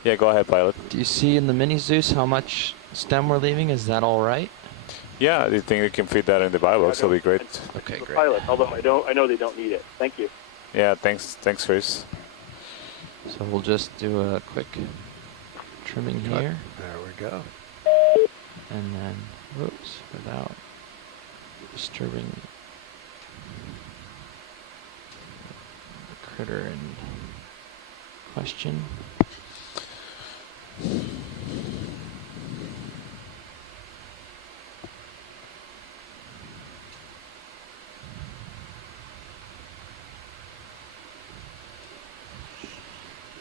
Yeah, go ahead, pilot. Do you see in the mini Zeus how much stem we're leaving? Is that all right? Yeah, I think you can fit that in the buy box. That'll be great. Okay, great. Pilot, although I know they don't need it. Thank you. Yeah, thanks, Chris. So we'll just do a quick trimming here. There we go. And then, whoops, without disturbing the critter in question.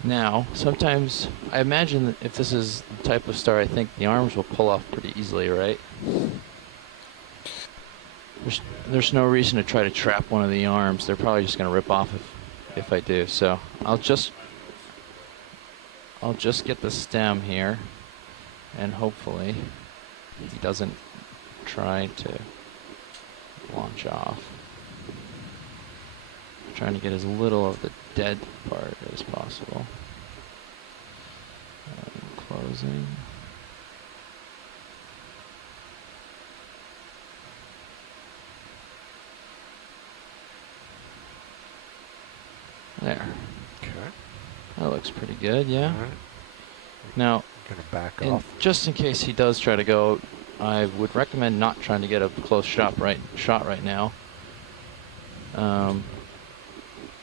Now, sometimes, I imagine that if this is the type of star, I think the arms will pull off pretty easily, right? There's no reason to try to trap one of the arms. They're probably just going to rip off if I do. So I'll just get the stem here, and hopefully he doesn't try to launch off. I'm trying to get as little of the dead part as possible. Closing. There. Okay. That looks pretty good, yeah. All right. Now, Gonna back off. just in case he does try to go, I would recommend not trying to get a close shot right now.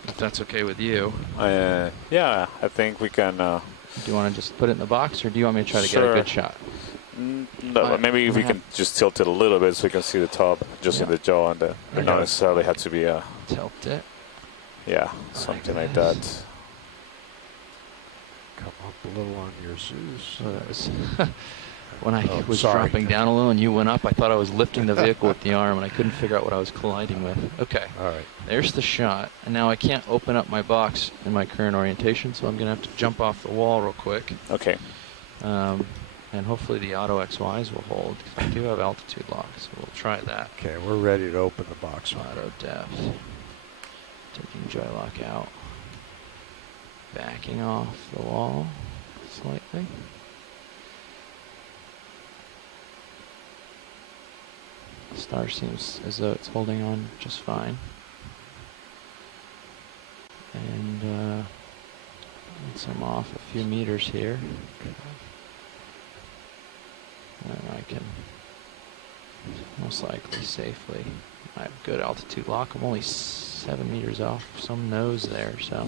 If that's okay with you. Yeah, I think we can. Do you want to just put it in the box, or do you want me to try to get a good shot? No, maybe if we can just tilt it a little bit so we can see the top, just in the jaw, and not necessarily have to be a tilt it. Yeah, something like that. Come up a little on your Zeus. So that was when I was dropping down a little and you went up, I thought I was lifting the vehicle with the arm, and I couldn't figure out what I was colliding with. Okay. All right. There's the shot. And now I can't open up my box in my current orientation, so I'm going to have to jump off the wall real quick. Okay. And hopefully the auto XYs will hold, because I do have altitude lock, so we'll try that. Okay, we're ready to open the box. Auto depth. Taking joy lock out. Backing off the wall slightly. The star seems as though it's holding on just fine. And once I'm off a few meters here, then I can most likely safely. I have good altitude lock. I'm only 7 meters off some nose there, so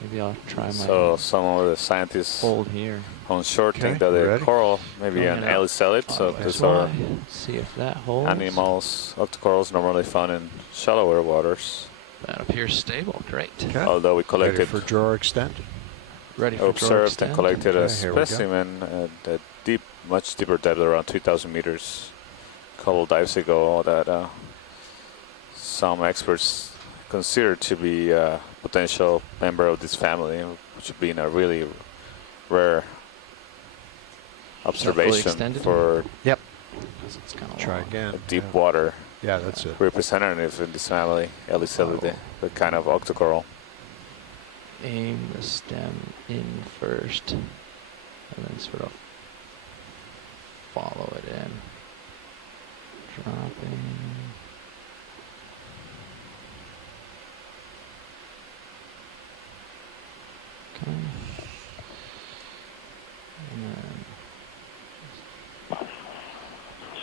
Maybe I'll try my. So some of the scientists hold here on shore think that the coral maybe an elicellid. So these are see if that holds. Animals, octocorals normally found in shallower waters. That appears stable. Great. Okay. Although we collected, ready for draw extend. Ready for observed draw and collected a here we go. specimen at a deep, much deeper depth, around 3,000 meters, a couple dives ago. That some experts consider to be a potential member of this family, which would be in a really rare observation for Yep. It's kind of Try again. deep water. Yeah, that's it. Representative in this family, Elicellidae, the kind of octocoral. Aim the stem in first, and then sort of follow it in. Dropping. Okay. And then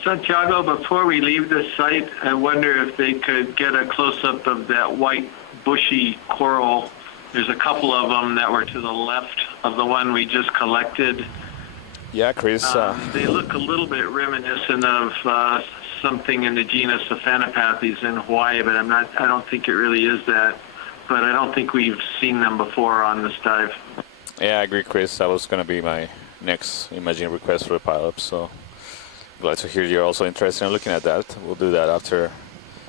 Santiago, before we leave the site, I wonder if they could get a close-up of that white bushy coral. There's a couple of them that were to the left of the one we just collected. Yeah, Chris. They look a little bit reminiscent of something in the genus Aphanopathes in Hawaii, but I don't think it really is that. But I don't think we've seen them before on this dive. Yeah, I agree, Chris. That was going to be my next imaging request for the pilot. So glad to hear you're also interested in looking at that. We'll do that after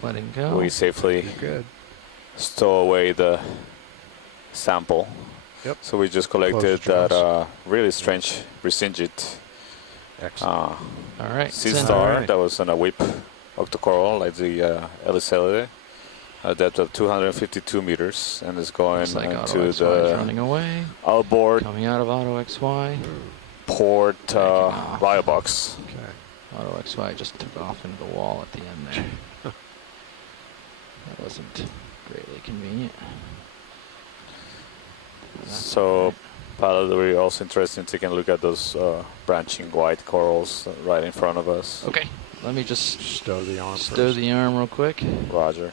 letting go. We safely stow away the sample. Yep. So we just collected that really strange resinged all right. sea star that was on a whip octocoral like the Elicellidae. A depth of 252 meters, and is going like into the running away. outboard Coming out of Auto XY. port bio box. Okay. Auto XY just took off into the wall at the end there. That wasn't greatly convenient. So, pilot, we're also interested in taking a look at those branching white corals right in front of us. Okay. Let me just stow the arm first. The arm real quick. Roger.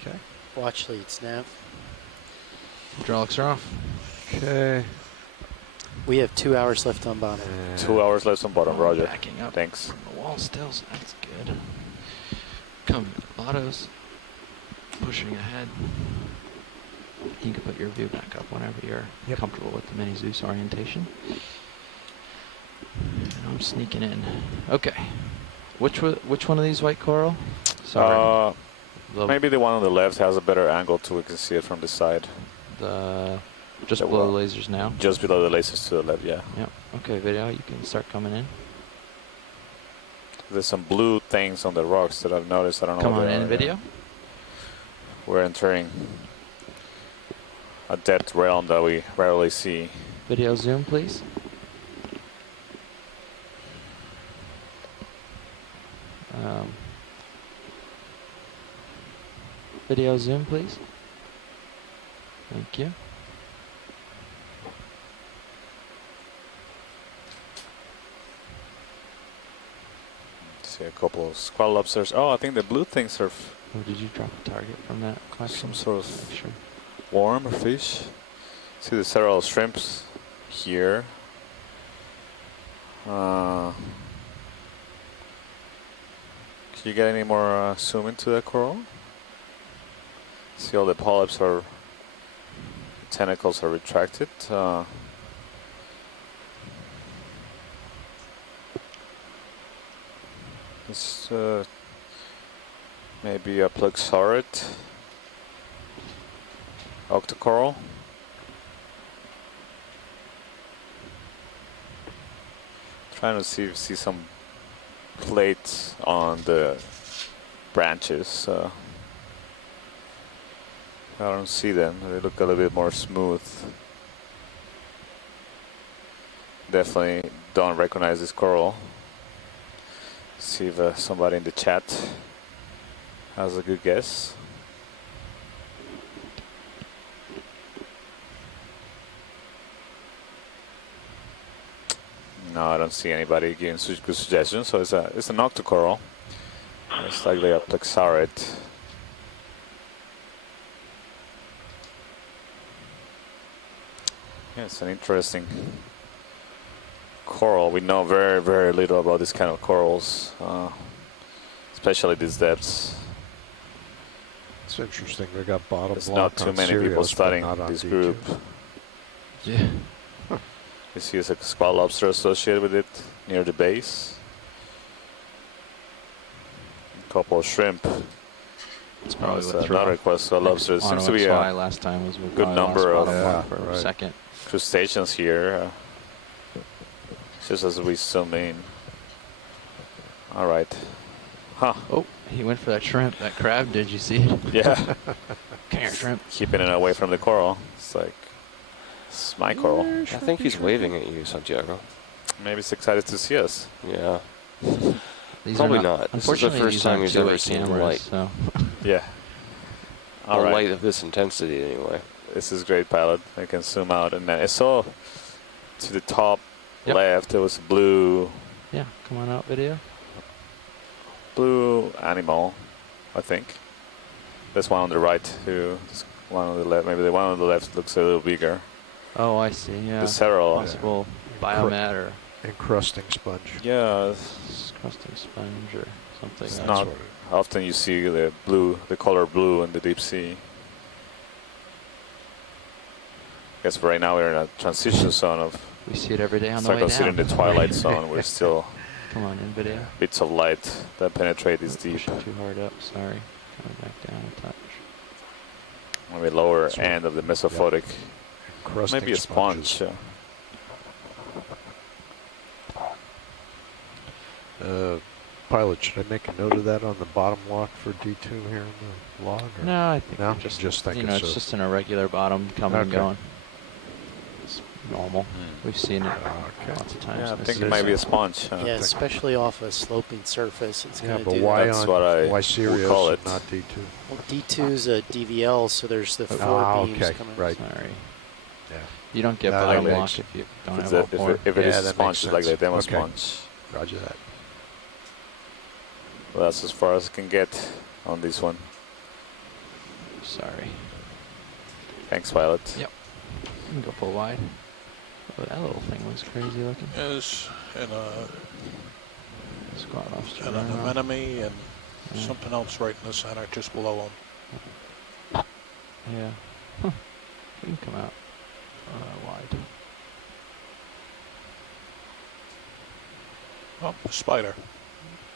Okay. Watch leads, Nav. Hydraulics are off. Okay. We have 2 hours left on bottom. 2 hours left on bottom, Roger. Backing up. Thanks. From the wall still, so that's good. Come, autos. Pushing ahead. You can put your view back up whenever you're comfortable with the Mini Zeus orientation. And I'm sneaking in. Okay. Which one of these white coral? Sorry. Maybe the one on the left has a better angle too. We can see it from the side. Just below the lasers now? Just below the lasers to the left, yeah. Yep. Okay, video, you can start coming in. There's some blue things on the rocks that I've noticed. I don't know. Come on in, video. We're entering a depth realm that we rarely see. Video zoom, please. Video zoom, please. Thank you. See a couple of squall lobsters. Oh, I think the blue things are. Oh, did you drop a target from that collection? Some sort of worm or fish. See the several shrimps here. Can you get any more zoom into the coral? See all the polyps are, tentacles are retracted. It's maybe a Pluxaurid octocoral. Trying to see some plates on the branches. I don't see them. They look a little bit more smooth. Definitely don't recognize this coral. See if somebody in the chat has a good guess. No, I don't see anybody giving good suggestions. So it's an octocoral. It's likely a plexaurid. Yeah, it's an interesting coral. We know very, very little about this kind of corals, especially these depths. It's interesting. We got bottom There's block not too on many Sirius, people but studying not on this D2. group. Yeah. You see there's a squat lobster associated with it near the base. A couple of shrimp. It's probably It's what's another wrong. request. Lobster. It seems to be why a last time was good number of for second. crustaceans here. Just as we zoom in. All right. Huh. Oh, he went for that shrimp, that crab. Did you see it? Yeah. Come here, shrimp. Keeping it away from the coral. It's like, it's my coral. I think he's waving at you, Santiago. Maybe he's excited to see us. Yeah. These Probably are not. This is the Unfortunately, first these time aren't he's ever two-way seen the cameras, light. So. Yeah. A light of this intensity, anyway. This is great, pilot. I can zoom out, and then I saw to the top left there was a blue. Yeah, come on out, video. Blue animal, I think. There's one on the right too. There's one on the left. Maybe the one on the left looks a little bigger. Oh, I see. Yeah. There's several. Possible biomat or encrusting sponge. Yeah. Encrusting sponge or something. It's not often you see the blue, the color blue in the deep sea. I guess right now we're in a transition zone of. We see it every day on the It's way like considering down. the twilight zone. We're still. Come on in, video. Bits of light that penetrate this deep. Pushing too hard up. Sorry. Coming back down a touch. Maybe lower end of the mesophotic. Encrusting Maybe a sponge. Pilot, should I make a note of that on the bottom lock for D2 here in the log? Or? No, I think no? just think it's just an irregular bottom coming and going. It's normal. We've seen it lots of times. Yeah, I think it might be a sponge. Yeah, especially off a sloping surface. It's Yeah, going but to do why that. That's what I why Sirius call it. and not D2? Well, D2's a DVL, so there's the four beams okay, coming. right. Sorry. Yeah. You don't get That bottom makes- lock if you don't If, have all four. if it is Yeah, a that sponge, makes it's like the sense. demo Okay. sponge. Roger that. Well, that's as far as I can get on this one. Sorry. Thanks, pilot. Yep. You can go full wide. Oh, that little thing was crazy looking. Is in Squat lobster. an anemone and something else right in the center, just below them. Yeah. Huh. We can come out wide. Oh, a spider.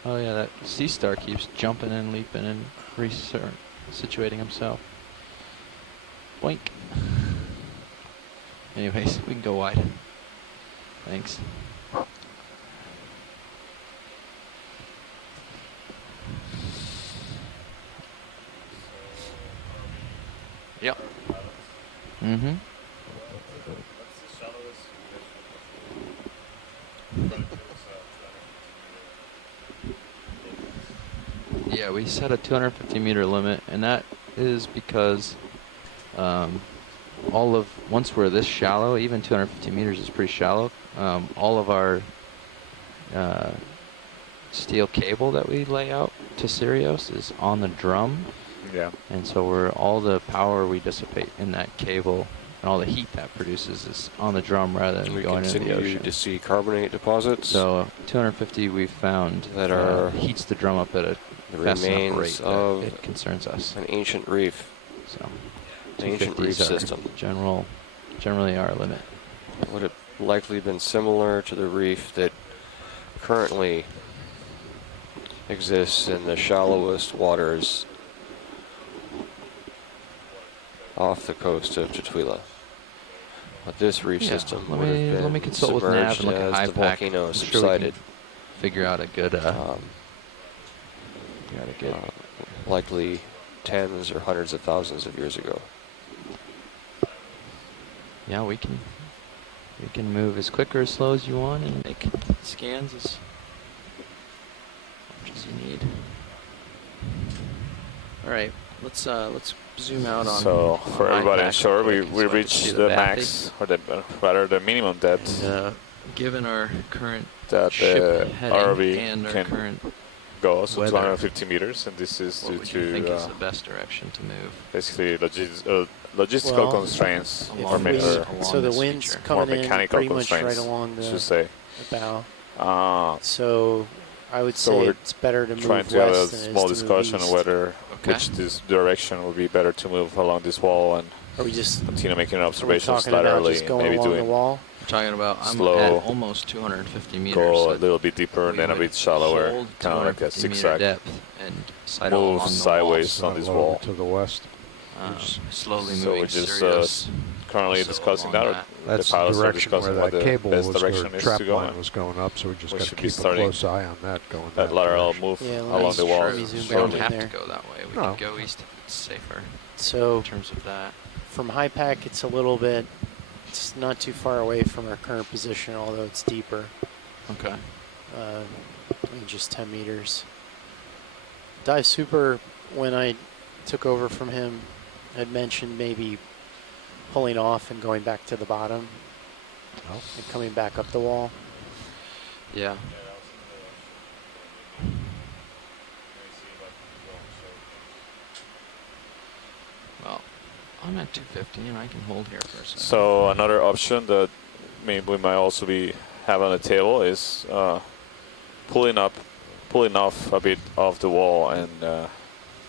Oh yeah, that sea star keeps jumping and leaping and situating himself. Boink. Anyways, we can go wide. Thanks. Yep. Mm-hmm. Yeah, we set a 250 meter limit, and that is because once we're this shallow, even 250 meters is pretty shallow. All of our steel cable that we lay out to Sirius is on the drum. Yeah. And so all the power we dissipate in that cable and all the heat that produces is on the drum rather than We going into the continue ocean. to see carbonate deposits. So 250 we've found that are heats the drum up at a the fast enough remains rate of that it concerns us. an ancient reef. So An ancient reef 250s are system. Generally our limit. Would have likely been similar to the reef that currently exists in the shallowest waters off the coast of Tutuila. But this reef system would have been let me consult with Nav submerged and look at as the HiPAC. volcano I'm sure we subsided. can figure out a good likely tens or hundreds of thousands of years ago. Yeah, we can move as quick or as slow as you want and make scans as much as you need. All right, let's zoom out on. So for everybody on shore, we so reached the max, or rather the minimum depth. given our current that ship heading ROV and our can current go also weather, 250 meters, and this is what due would you think to is the best direction to move? basically logistical constraints or so the wind's coming in mechanical pretty much right constraints, along should say. the bow. So I would So say we're it's better to move trying to have a west than it is small to move discussion on east. whether which this direction would be better to move along this wall and continue making observations laterally, maybe doing the wall? We're talking about slow, I'm at almost 250 meters. go so a little bit deeper and then a bit shallower, kind of like a 250 zigzag. meter depth and Move along sideways the on this wall. To the west. Slowly So moving we're just Sirius currently discussing that. That's the pilots the are direction discussing where what that the cable best was, direction or is trap to go line in. was going up, so we just We got to should be keep a starting close eye on that going that lateral direction. move Yeah, along the wall. We down don't have there. to go that way. We No. can go east. It's safer So in terms of that. from high pack, it's a little bit. It's not too far away from our current position, although it's deeper. Okay. I mean, just 10 meters. Dive Super, when I took over from him, had mentioned maybe pulling off and going back to the bottom and coming back up the wall. Yeah. Well, I'm at 250 and I can hold here for a second. So another option that we might also be have on the table is pulling off a bit off the wall and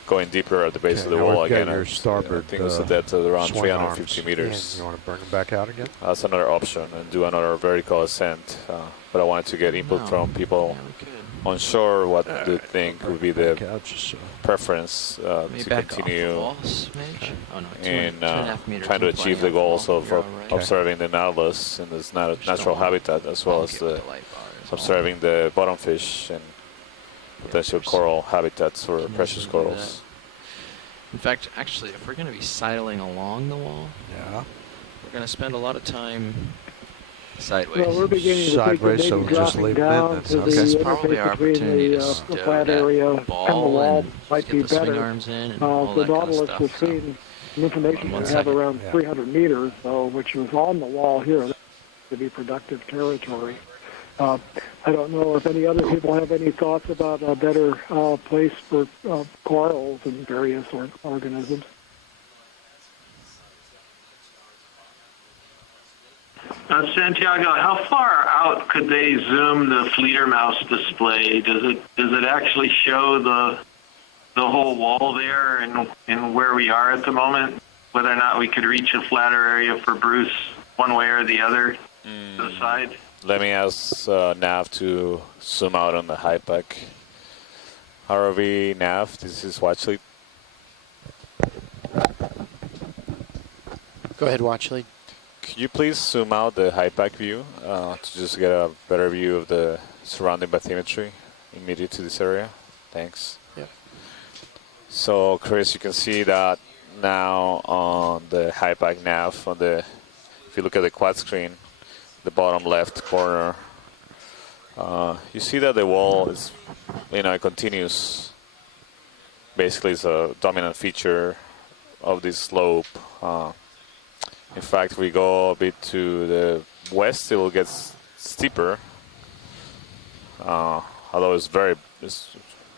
going deeper at the base of the wall again. Your starboard, I think it's at that around swing 350 arms. meters. You want to bring them back out again? That's another option, and do another vertical ascent. But I wanted to get input from people on shore what they think would be the preference to back continue off the walls, Mage? Oh, no, in 2.5 meters trying to and plenty achieve the off goals wall. of You're all right. observing the Nautilus in this natural habitat, as well as the observing the bottom fish and potential coral habitats for precious corals. In fact, actually, if we're going to be sidling along the wall, we're going to spend a lot of time sideways. Well, we're beginning to Sideways, think so that we'll just maybe leave dropping them down then. to the This is probably our interface between opportunity to the stow flat that area and the ball wall and might get be the swing better. arms in and The all that kind of Nautilus stuff. was So, seeing information one we have second. around 300 meters, which was on the wall here, to be productive territory. I don't know if any other people have any thoughts about a better place for corals and various organisms. Santiago, how far out could they zoom the Fleeter mouse display? Does it actually show the whole wall there and where we are at the moment? Whether or not we could reach a flatter area for Bruce one way or the other to the side? Let me ask Nav to zoom out on the high pack. ROV Nav, this is Watchley. Go ahead, Watchley. Could you please zoom out the high pack view to just get a better view of the surrounding bathymetry immediate to this area? Thanks. Yeah. So, Chris, you can see that now on the high pack nav. If you look at the quad screen, the bottom left corner, you see that the wall is, it continues. Basically, it's a dominant feature of this slope. In fact, if we go a bit to the west, it will get steeper. Although it's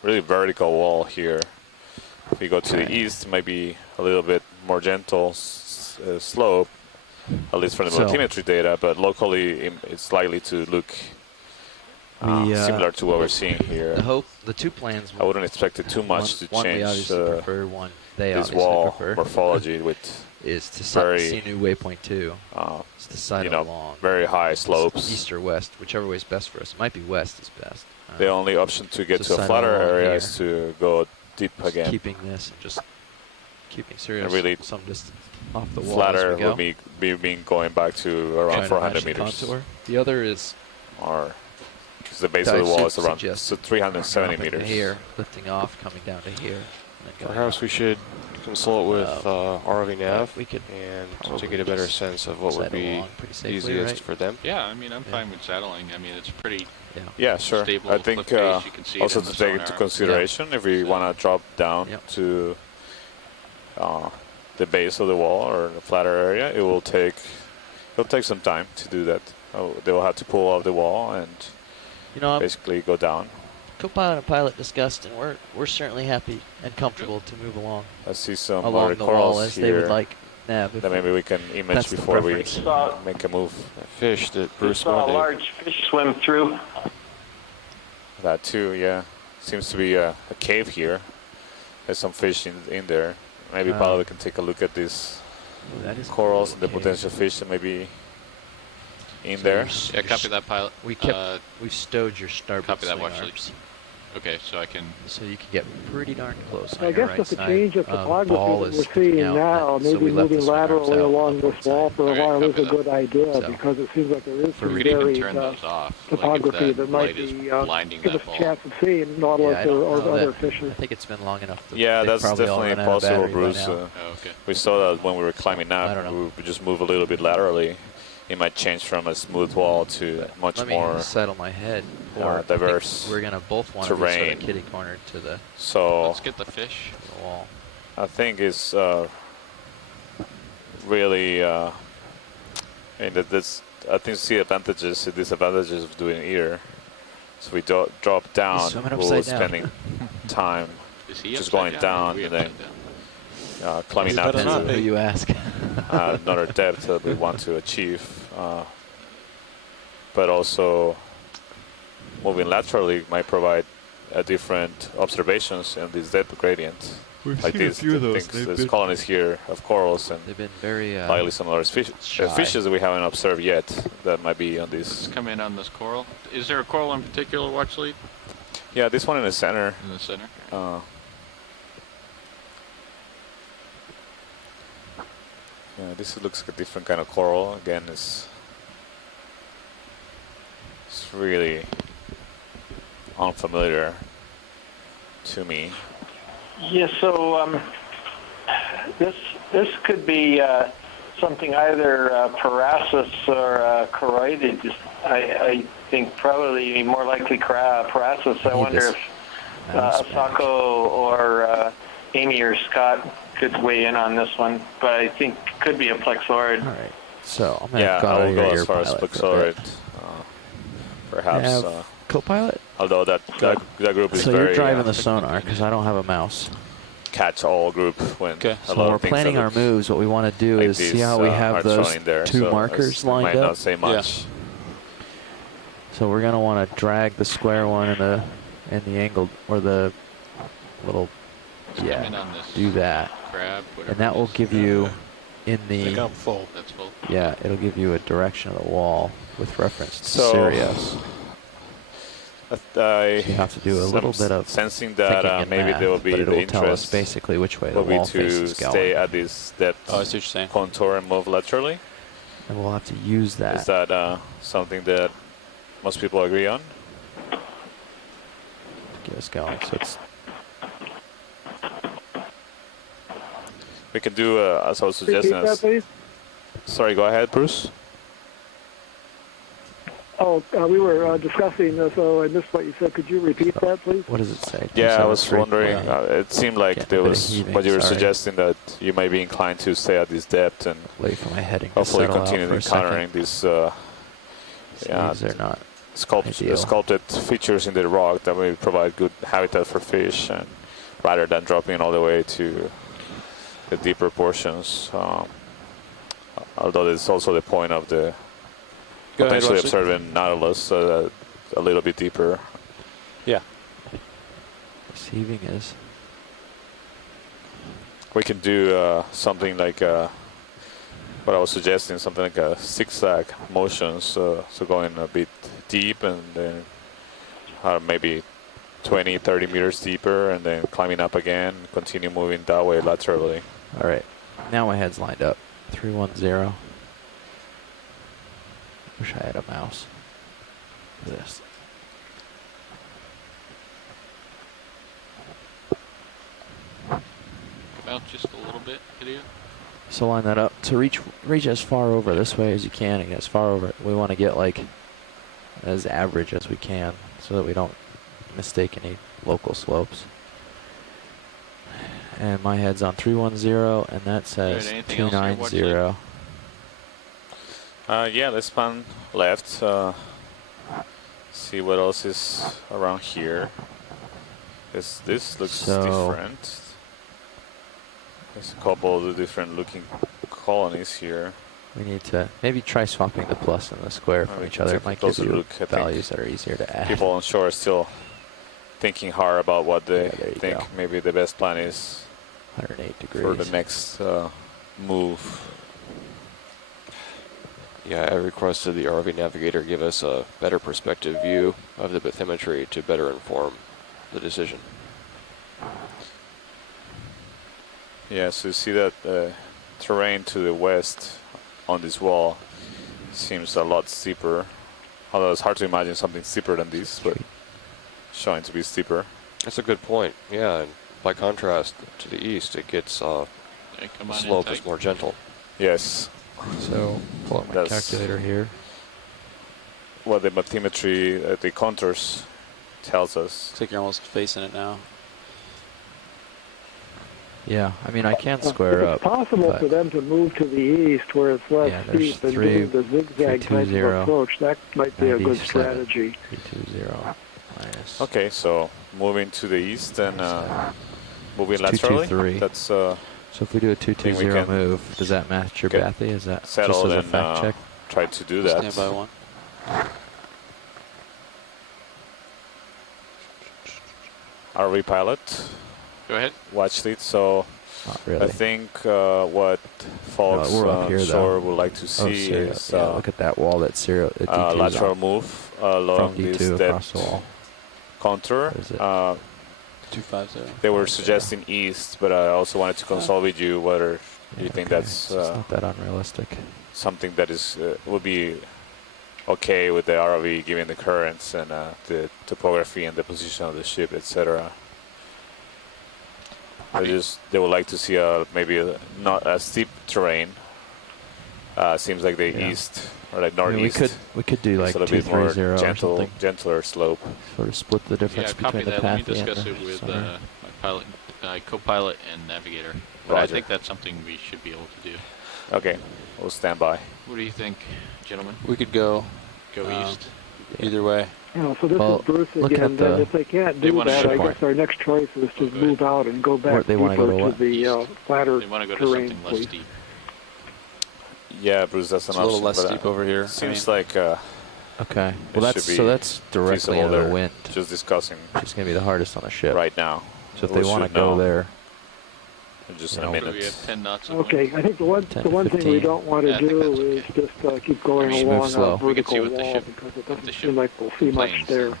really vertical wall here. If we go to the east, it might be a little bit more gentle slope, at least from the bathymetry data, but locally it's likely to look similar to what we're seeing here. The two plans. I wouldn't expect it too much to one change we obviously prefer, one they this obviously wall prefer. morphology with is to very, see new waypoint 2. It's to side along. Very high slopes. East or west, whichever way is best for us. It might be west is best. The only option to get to a flatter area is to go deep again. Keeping this and just keeping Sirius really some distance off the wall. Flatter will be going back to around 400 meters. Contour. The other is, or because the base of the wall is around 370 meters. Here, lifting off, coming down to here. Perhaps we should consult with ROV Nav and to get a better sense of what would be easiest for them. Yeah, I mean, I'm fine with settling. I mean, it's pretty Yeah, sure. stable I think cliff face. You can see also it in to the take into sonar. consideration, if we want to drop down to the base of the wall or the flatter area, it'll take some time to do that. they will have to pull off the wall and basically go down. Co-pilot and pilot discussed, and we're certainly happy and comfortable to move along. I see some along the wall as they would like. Nav, that maybe we can image before we make a move. Fish that Bruce saw wanted. a large fish swim through. That too, yeah. Seems to be a cave here. There's some fish in there. Maybe pilot can take a look at these corals and the potential fish that may be in there. Yeah, copy that, pilot. We stowed your starboard Copy that, swing watch arms. lead. Okay, so I can. So you can get pretty darn close. I guess with the change of topography that we're seeing now, maybe moving laterally along this wall for a while is a good idea, because it seems like there is some varied topography that might be give us a chance of seeing Nautilus or other fishes. I think it's been long enough. Yeah, that's definitely possible, Bruce. We saw that when we were climbing up. We just move a little bit laterally. It might change from a smooth wall to much more settle my head. Diverse we're gonna both want terrain. to be sort of kitty cornered to the. So let's get the fish to the wall. I think it's really. I think see advantages and disadvantages of doing it here. So we drop down. We're spending time just going down and then climbing up to you ask. another depth that we want to achieve. But also moving laterally might provide different observations in this depth gradient. Like this, there's colonies here of corals and they've been very likely some other fishes that we haven't observed yet that might be on this. Let's come in on this coral. Is there a coral in particular, watch lead? Yeah, this one in the center. In the center. Yeah, this looks like a different kind of coral. Again, it's really unfamiliar to me. Yeah, so this could be something either Parasus or choroidid. I think probably more likely Parasus. I wonder if Asako or Amy or Scott could weigh in on this one, but I think it could be a plexaurid. All right, so I'm gonna I will go as far as plexaurid. Perhaps co-pilot. Although that group is so very. you're driving the sonar because I don't have a mouse. Catch-all group when. So when we're planning our moves, what we want to do like is see how we have those two markers lined might up. Not say much. Yeah. So we're gonna want to drag the square one and the angled or the little. Yeah, do that. Crab, and that will give you in the. I think I'm full. That's full. Yeah, it'll give you a direction of the wall with reference to So, Sirius. So you have to do a little bit of sensing that maybe there will be the interest. Tell us basically which way the will be wall to face is going. stay at this depth contour and move laterally. And we'll have to use that. Is that something that most people agree on? Get us going. So it's. We can do, as I was suggesting. Repeat that, please. Sorry, go ahead, Bruce. Oh, we were discussing this, so I missed what you said. Could you repeat that, please? What does it say? Yeah, I was wondering. It seemed like there was what you were suggesting that you might be inclined to stay at this depth and hopefully continue encountering these they're not sculpted features in the rock that may provide good habitat for fish, and rather than dropping all the way to the deeper portions. Although it's also the point of the potentially observing Nautilus a little bit deeper. Yeah. Receiving is. We can do something like what I was suggesting, something like a zigzag motion. So going a bit deep and then maybe 20, 30 meters deeper and then climbing up again, continue moving that way laterally. All right. Now my head's lined up. 310. Wish I had a mouse. This. About just a little bit, Hideo. So line that up to reach as far over this way as you can, and as far over. We want to get like as average as we can, so that we don't mistake any local slopes. And my head's on 310, and that says 290. Yeah, let's pan left. See what else is around here. This looks different. There's a couple of the different looking colonies here. We need to maybe try swapping the plus and the square from each other. It might give you values that are easier to add. People on shore are still thinking hard about what they think maybe the best plan is 108 degrees for the next move. Yeah, I requested the ROV navigator give us a better perspective view of the bathymetry to better inform the decision. Yeah, so you see that terrain to the west on this wall seems a lot steeper. Although it's hard to imagine something steeper than this, but showing to be steeper. That's a good point. Yeah, and by contrast to the east, it gets the slope is more gentle. Yes. So pull up my calculator here. What the bathymetry, the contours tells us. Looks like you're almost facing it now. Yeah, I mean I can square up. It's possible for them to move to the east where it's less steep and do the zigzag type of approach. That might be a good strategy. 320 minus. Okay, so moving to the east and moving laterally. 223. That's so if we do a 220 move, does that match your bathy? Is that just as a fact check? Try to do that. Stand by one. RV pilot. Go ahead. Watch lead. So really. I think what folks on shore would like to see is look at that wall. That's zero. Lateral move along this depth contour. 250. They were suggesting east, but I also wanted to consult with you whether you think that's not that unrealistic. Something that is would be okay with the ROV given the currents and the topography and the position of the ship, etc. They would like to see maybe not a steep terrain. Seems like the east or like northeast. We could do like a little bit more 230 or something. Gentler slope. Sort of split the difference between the path. Let me discuss it with my pilot, co-pilot, and navigator. But I think that's something we should be able to do. Okay, we'll stand by. What do you think, gentlemen? We could go east. Either way. So this is Bruce again. If they can't do that, I guess our next choice is to move out and go back deeper to the flatter They want to go to terrain, something less steep. Yeah, Bruce, that's an option. A little less steep over here. Seems like okay. Well, that's directly in the wind. Just discussing. It's going to be the hardest on the ship right now. So if they want to go there, just in a minute. We have 10 knots. Okay, I think the one thing we don't want to do is just keep going along a vertical wall because it doesn't seem like we'll see much there.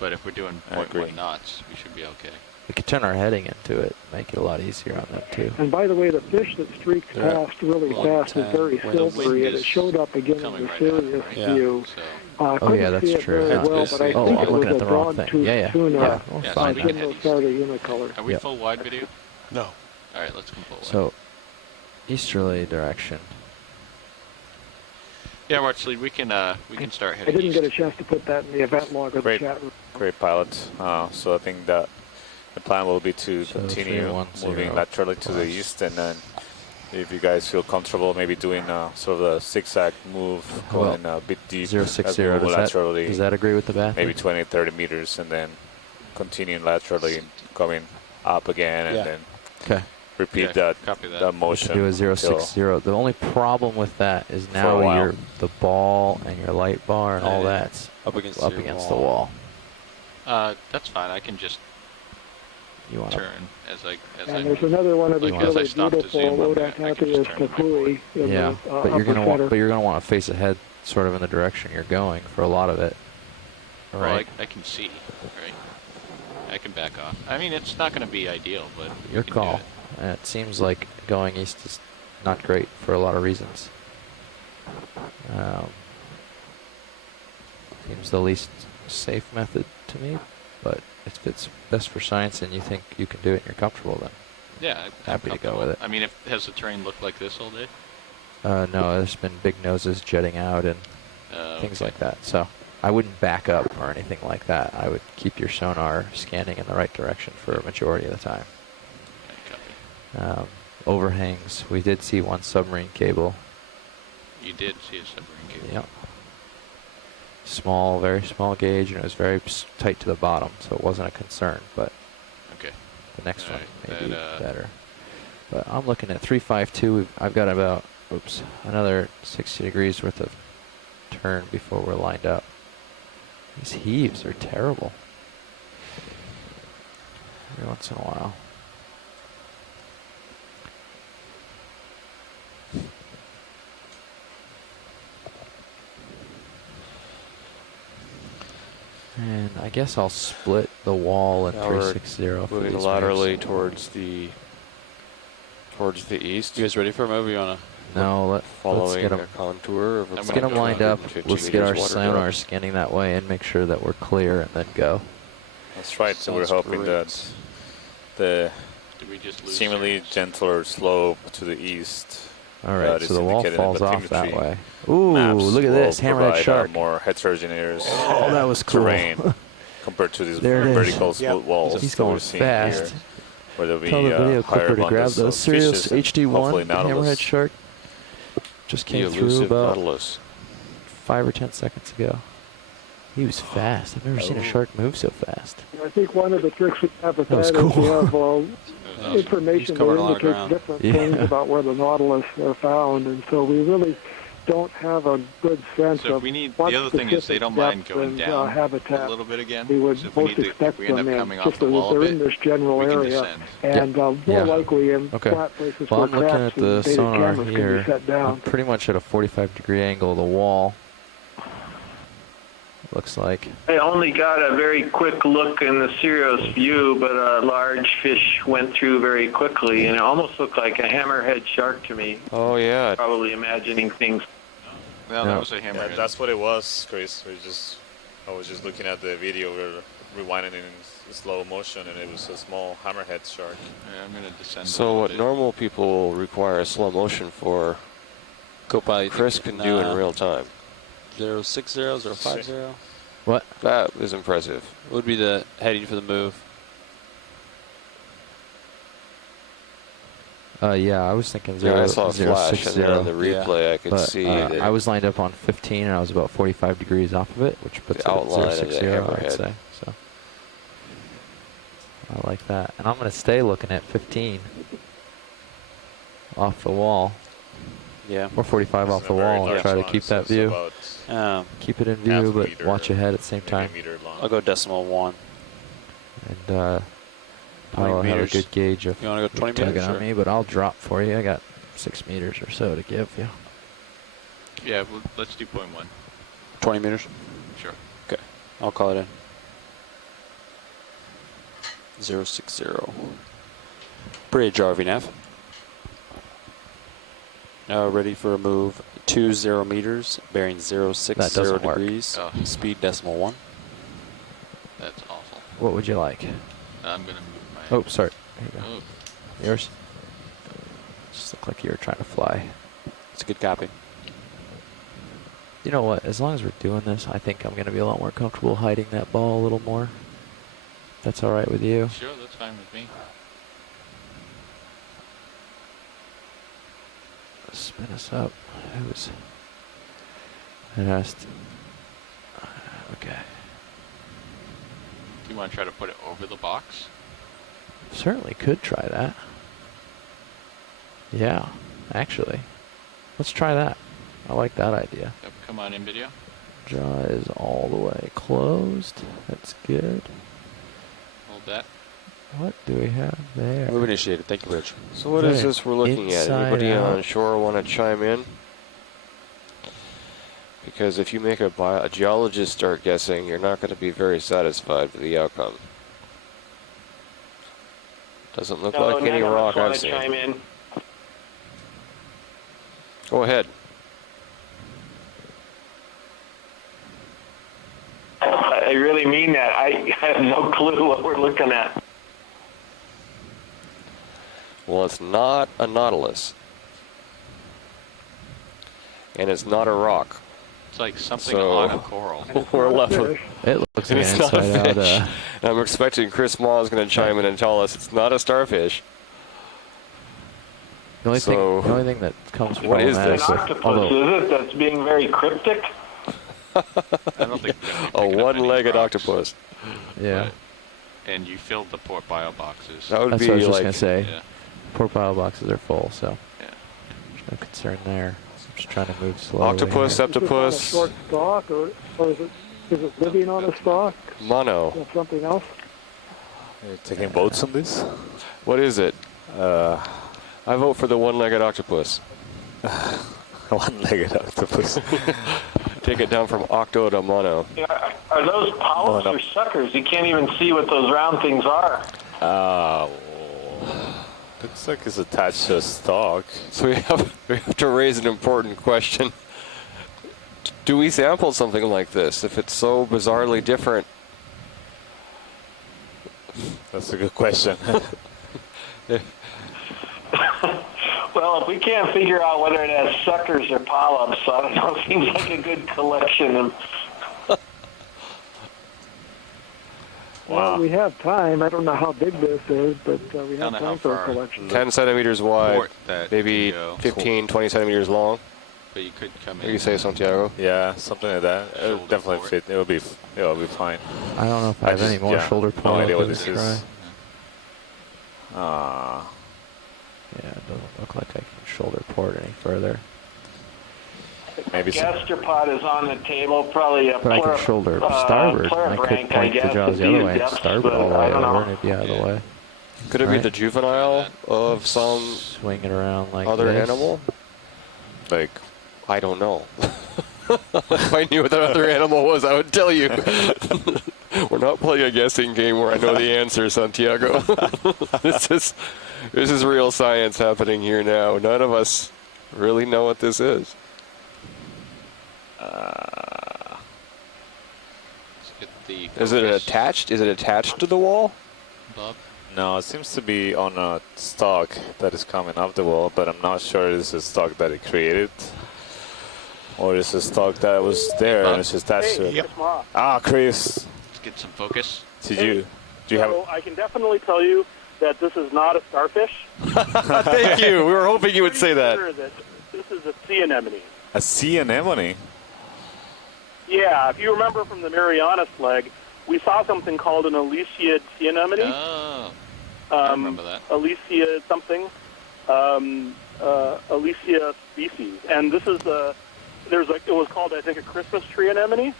But if we're doing 0.1 knots, we should be okay. We could turn our heading into it, make it a lot easier on them too. And by the way, the fish that streaks past really fast is very silvery, and it showed up again in the Sirius view. Oh yeah, that's true. Very well, but I think it was a broad tooth tuna. Fine. Unicolor. Are we full wide video? No. All right, let's come full wide. So, easterly direction. Yeah, Marchley, we can start heading I didn't east. get a chance to put that in the event log of the chat room. Great pilot. So I think that the plan will be to continue moving laterally to the east, and then if you guys feel comfortable, maybe doing sort of a zigzag move, going a bit deep. 060. Does that agree with the bath? Maybe 20, 30 meters, and then continuing laterally, coming up again, and then repeat that motion. Do a 060. The only problem with that is now the ball and your light bar and all that's up against the wall. That's fine. I can just turn there's another one of the really beautiful Okeanos Kakui. Yeah, but you're gonna want to face ahead, sort of in the direction you're going for a lot of it. Right. Well, I can see. Right. I can back off. I mean, it's not going to be ideal, but your call. It seems like going east is not great for a lot of reasons. Seems the least safe method to me, but if it's best for science and you think you can do it and you're comfortable, then yeah, happy to go with it. I mean, has the terrain looked like this all day? No, there's been big noses jetting out and things like that. So I wouldn't back up or anything like that. I would keep your sonar scanning in the right direction for a majority of the time. Okay, Overhangs. We did see one submarine cable You did see a submarine cable. Yep. Small, very small gauge, and it was very tight to the bottom, so it wasn't a concern. But okay, the next one right, may be better. But I'm looking at 352. I've got about another 60 degrees worth of turn before we're lined up. These heaves are terrible. Every once in a while. And I guess I'll split the wall in 360 for moving these laterally waves. towards the east. You guys ready for a move? You wanna? No, let's get them contour. Of let's get them lined up. Let's get our sonar scanning that way and make sure that we're clear, and then go. That's right. So we're hoping that the seemingly gentler slope to the east. All right, so the wall falls off that way. Ooh, look at this, hammerhead shark. More heterogeneous that was cool. terrain compared to these There it vertical is. smooth walls. He's going fast. Here, where there'll be Tell the video higher clipper to grab abundance those of Sirius fishes and HD1 hopefully Nautilus. hammerhead shark. Just came The through elusive about Nautilus. 5 or 10 seconds ago. He was fast. I've never seen a shark move so fast. I think one of the tricks we have with That was that is we cool. have information that indicates different things about where the Nautilus are found, and so we really don't have a good sense So if of we need, what the other thing is they don't mind specific going depth and, down habitat a little bit again. we would So if we most need to, expect if we end up them in, coming just off the so wall that a they're in bit, this general we can area, descend. and more likely in Okay. flat places Well, where I'm looking traps at the and baited sonar cameras can here. be set down. I'm pretty much at a 45-degree angle of the wall. Looks like. I only got a very quick look in the Sirius view, but a large fish went through very quickly, and it almost looked like a hammerhead shark to me. Oh, yeah. Probably imagining things. Well, that was a hammerhead. Yeah, that's what it was, Chris. I was just looking at the video, rewinding in slow motion, and it was a small hammerhead shark. Yeah, I'm going to descend. So what normal people require slow motion for, Chris can do in real time. 060, 050. What? That is impressive. What would be the heading for the move? Yeah, I was thinking I saw a flash, 060. and then on the replay I could see that I was lined up on 15, and I was about 45 degrees off of it, which puts it at outline of the 060, I'd hammerhead. say. So I like that. And I'm going to stay looking at 15 off the wall. Yeah. Or 45 off the wall and try to keep that view. Keep it in view, but watch ahead at the same time. I'll go decimal 1. And I'll have a good gauge of you want to go 20 tugging meters on me, but I'll drop for you. I got 6 meters or so to give you. Yeah, well, let's do 0.1. 20 meters? Sure. Okay. I'll call it in. 060. Bridge, RV nav. Now ready for a move. 20 meters, bearing 060 degrees. Oh. Speed decimal 1. That's awful. What would you like? I'm going to move my... Oh, sorry. There you go. Oh. Yours? Just look like you were trying to fly. It's a good copy. You know what? As long as we're doing this, I think I'm going to be a lot more comfortable hiding that ball a little more. That's all right with you? Sure, that's fine with me. Spin us up. I asked. Okay. Do you want to try to put it over the box? Certainly could try that. Yeah, actually. Let's try that. I like that idea. Yep, come on in video. Jaw is all the way closed. That's good. Hold that. What do we have there? Move initiated. Thank you, Rich. So what is this we're looking at? Anybody on shore want to chime in? Because if you make a geologist start guessing, you're not going to be very satisfied with the outcome. Doesn't look like any rock I've seen. Chime in. Go ahead. I really mean that. I have no clue what we're looking at. Well, it's not a Nautilus. And it's not a rock. It's like something on a coral. We're left with... It looks like it's an not a inside fish. out. And I'm expecting Chris Maw is going to chime in and tell us it's not a starfish. The only thing that comes What is problematic this? with, Octopus, is it? That's being very cryptic. I don't think a one-legged octopus. Yeah. And you filled the port bio boxes. That would That's be what I was just like, gonna say. Yeah. Port pile boxes are full, so Yeah. there's no concern there. I'm just trying to move slowly. octopus, here. septopus, Is this on a short stalk, or is it living on a stalk? mono. Is that something else? You're taking votes on this? What is it? I vote for the one-legged octopus. One-legged octopus. Take it down from octo to mono. Yeah, are those polyps or suckers? You can't even see what those round things are. Looks like it's attached to a stalk. So we have to raise an important question. Do we sample something like this if it's so bizarrely different? That's a good question. Well, if we can't figure out whether it has suckers or polyps, I don't know, it seems like a good collection. Well, we have time. I don't know how big this is, but we have time for a collection. 10 centimeters wide, maybe 15, 20 centimeters long. But you could come What in. do you say, Santiago? Yeah, something like that. It would definitely fit. It'll be fine. I don't know if I have any more shoulder No pile. idea what Let's this is. Yeah, it doesn't look like I can shoulder port any further. Maybe gastropod is on the table, probably a But I can shoulder starboard, and I could rank, point the jaws the other way and starboard all the way over, and it'd be out of the way. Could it be the juvenile of some swing it around like other this? animal? Like, I don't know. If I knew what that other animal was, I would tell you. We're not playing a guessing game where I know the answer, Santiago. This is real science happening here now. None of us really know what this is. Is it attached? Is it attached to the wall? Bob? No, it seems to be on a stalk that is coming off the wall, but I'm not sure it's a stalk that it created. Or it's a stalk that was there and it's just attached to it. Ah, Chris. Let's get some focus. Do you have? I can definitely tell you that this is not a starfish. Thank you. We were hoping you would say that. Sure that this is a sea anemone. A sea anemone? Yeah, if you remember from the Marianas leg, we saw something called an Elysia sea anemone. Oh, I remember that. Elysia something. Elysia species. And this is it was called, I think, a Christmas tree anemone.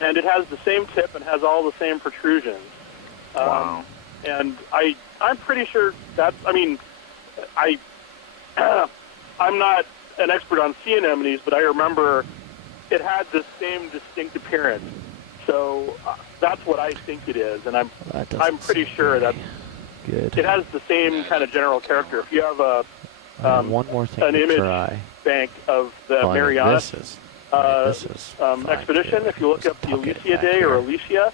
And it has the same tip and has all the same protrusions. Wow. And I'm pretty sure that's, I'm not an expert on sea anemones, but I remember it had the same distinct appearance. So that's what I think it is, and I'm pretty sure that it has the same kind of general character. If you have one more thing an to image try. bank of the Marianas expedition, if you look up the Elysia Day or Elysia,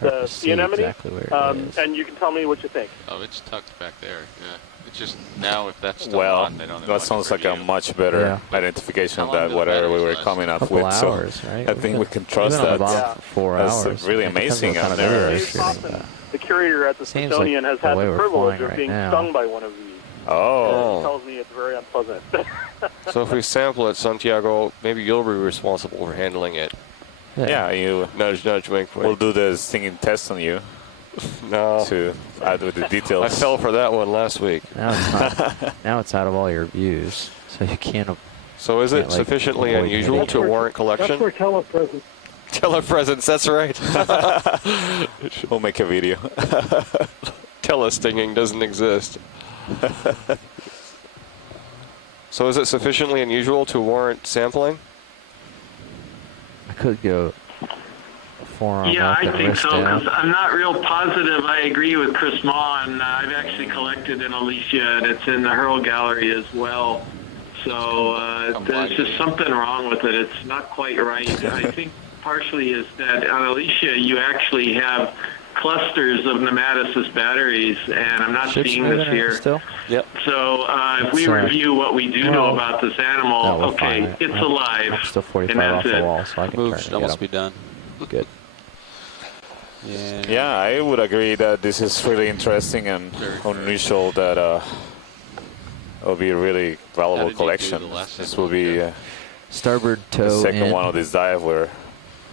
the sea anemone, exactly where it is. and you can tell me what you think. Oh, it's tucked back there. Yeah. It's just now if that's still Well, on, they don't have that much sounds for like a you. much better Yeah. identification How long than do the whatever we batteries were last? coming up Couple with. hours, So right? I think we can trust Even on that. the bomb for 4 That's hours. really It depends amazing. what I've kind of video never. you're shooting. The curator at the Seems Smithsonian like has the had way the we're privilege flying of right being now. stung by one of these. Oh. He tells me it's very unpleasant. So if we sample it, Santiago, maybe you'll be responsible for handling it. Yeah, you nudge, wink, wink. We'll do the stinging test on you. No. To add with the details. I fell for that one last week. Now it's not. Now it's out of all your views, so you can't. So is it sufficiently unusual to warrant collection? That's for telepresence. Telepresence, that's right. We'll make a video. Telestinging doesn't exist. So is it sufficiently unusual to warrant sampling? I could go forearm Yeah, up I and think wrist so, down. because I'm not real positive. I agree with Chris Ma, and I've actually collected an Elysia, and it's in the Hurl Gallery as well. So there's just something wrong with it. It's not quite right. I think partially is that on Elysia you actually have clusters of nematocyst batteries, and I'm not Ship's seeing this moving here. Still? Yep. So if we Sorry. review what we do know about this animal, No, we're okay, fine. it's I'm alive. still 45 and off that's the it. wall, so I can Move turn should and get almost be 'em. done. Good. Yeah, I would agree that this is really interesting and unusual that will be a really valuable collection. This will be starboard toe the second in. one of this dive where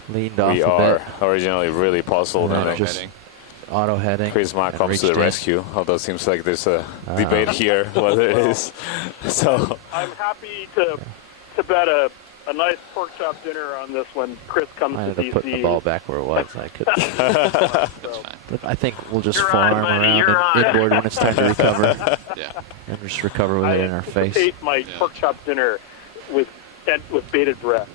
Leaned off we a are bit. originally really puzzled. And just auto heading. Chris Mack comes to the reached in. rescue, although it seems like there's a debate here whether it is. So I'm happy to bet a nice pork chop dinner on this when Chris comes I to had to DC. put the ball back where it was. I could. But I think we'll just You're farm on, buddy, around you're on. inboard when it's time to recover. Yeah. And just recover with it in our face. I ate my pork chop dinner with bated breath.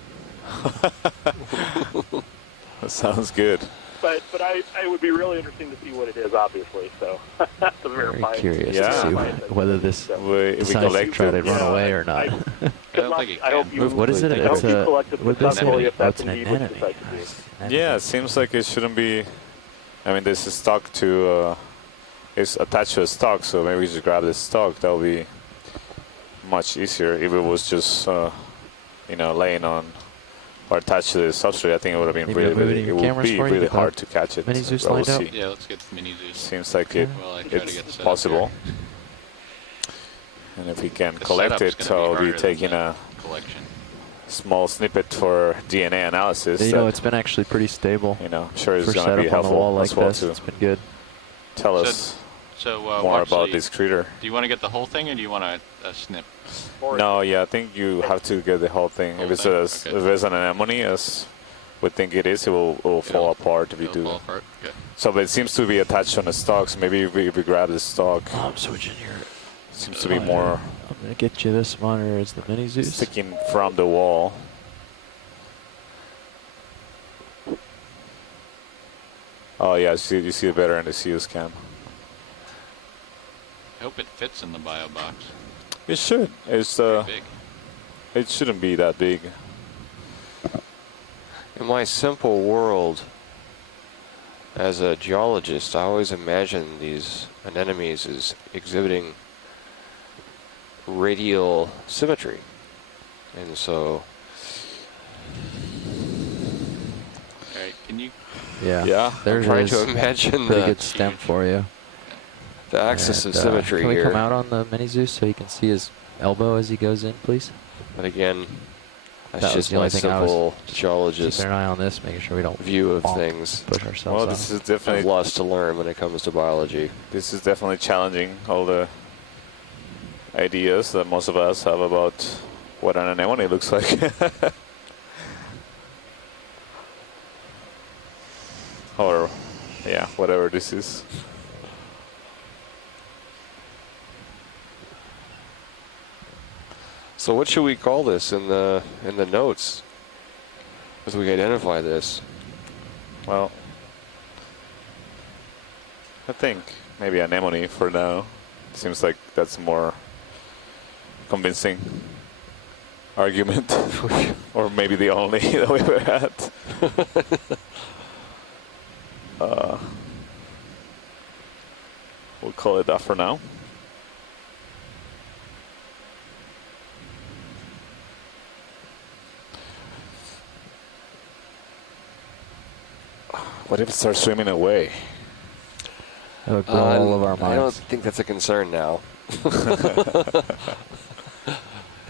that sounds good. But I would be really interesting to see what it is, obviously. So to verify. Very curious Yeah. to see whether this decides to try to run away or not. I hope you. What is it? I hope It's you a. collected What is successfully it? if Oh, that's it's an indeed what you anemone. decide to do. Yeah, it seems like it shouldn't be. I mean, this is stuck to. It's attached to a stock, so maybe we just grab this stock. That would be much easier if it was just, laying on or attached to the substrate. I think it would have been Maybe really, move really, any it would cameras be for you? really Get hard that to catch it. mini Zeus but we'll lined up? see. Yeah, let's get the mini Zeus. Seems like it, Well, I try to get it's set up possible. here. And if we can The collect setup's it, gonna be I'll be harder than taking the a collection. small snippet for DNA analysis. You that, know, it's been actually pretty stable. I'm sure it's For going to be setup on the wall helpful like as well this. to It's been good. tell So- us So more watch about the- this critter. Do you want to get the whole thing, or do you want a snip? No, yeah, I think you have to get the whole thing. If it's thing? if it's an anemone, as we think it is, it will fall apart if you do. Fall apart. Okay. So, but it seems to be attached on a stalk. So maybe if we grab the stalk, I'm switching here. Seems to be more. I'm gonna get you this monitor as the mini Zeus. Sticking from the wall. Oh yeah, you see it better in the Zeus cam. I hope it fits in the bio box. It should. It's Big. It shouldn't be that big. In my simple world, as a geologist, I always imagine these anemones as exhibiting radial symmetry. And so... Alright, can you... Yeah. Yeah. There's I'm trying to imagine pretty the, good stem for you. the axis And, of symmetry can we here. come out on the mini Zeus so you can see his elbow as he goes in, please? But again, that's That was just the my only thing I was simple geologist keeping an eye on this, making sure we don't view of bonk, things. push ourselves Well, out. this is I've definitely lots to learn when it comes to biology. This is definitely challenging all the ideas that most of us have about what an anemone looks like. Or, yeah, whatever this is. So what should we call this in the notes as we identify this? Well, I think maybe anemone for now. Seems like that's a more convincing argument, or maybe the only that we've ever had. We'll call it that for now. What if it starts swimming away? That would blow all of our minds. I don't think that's a concern now.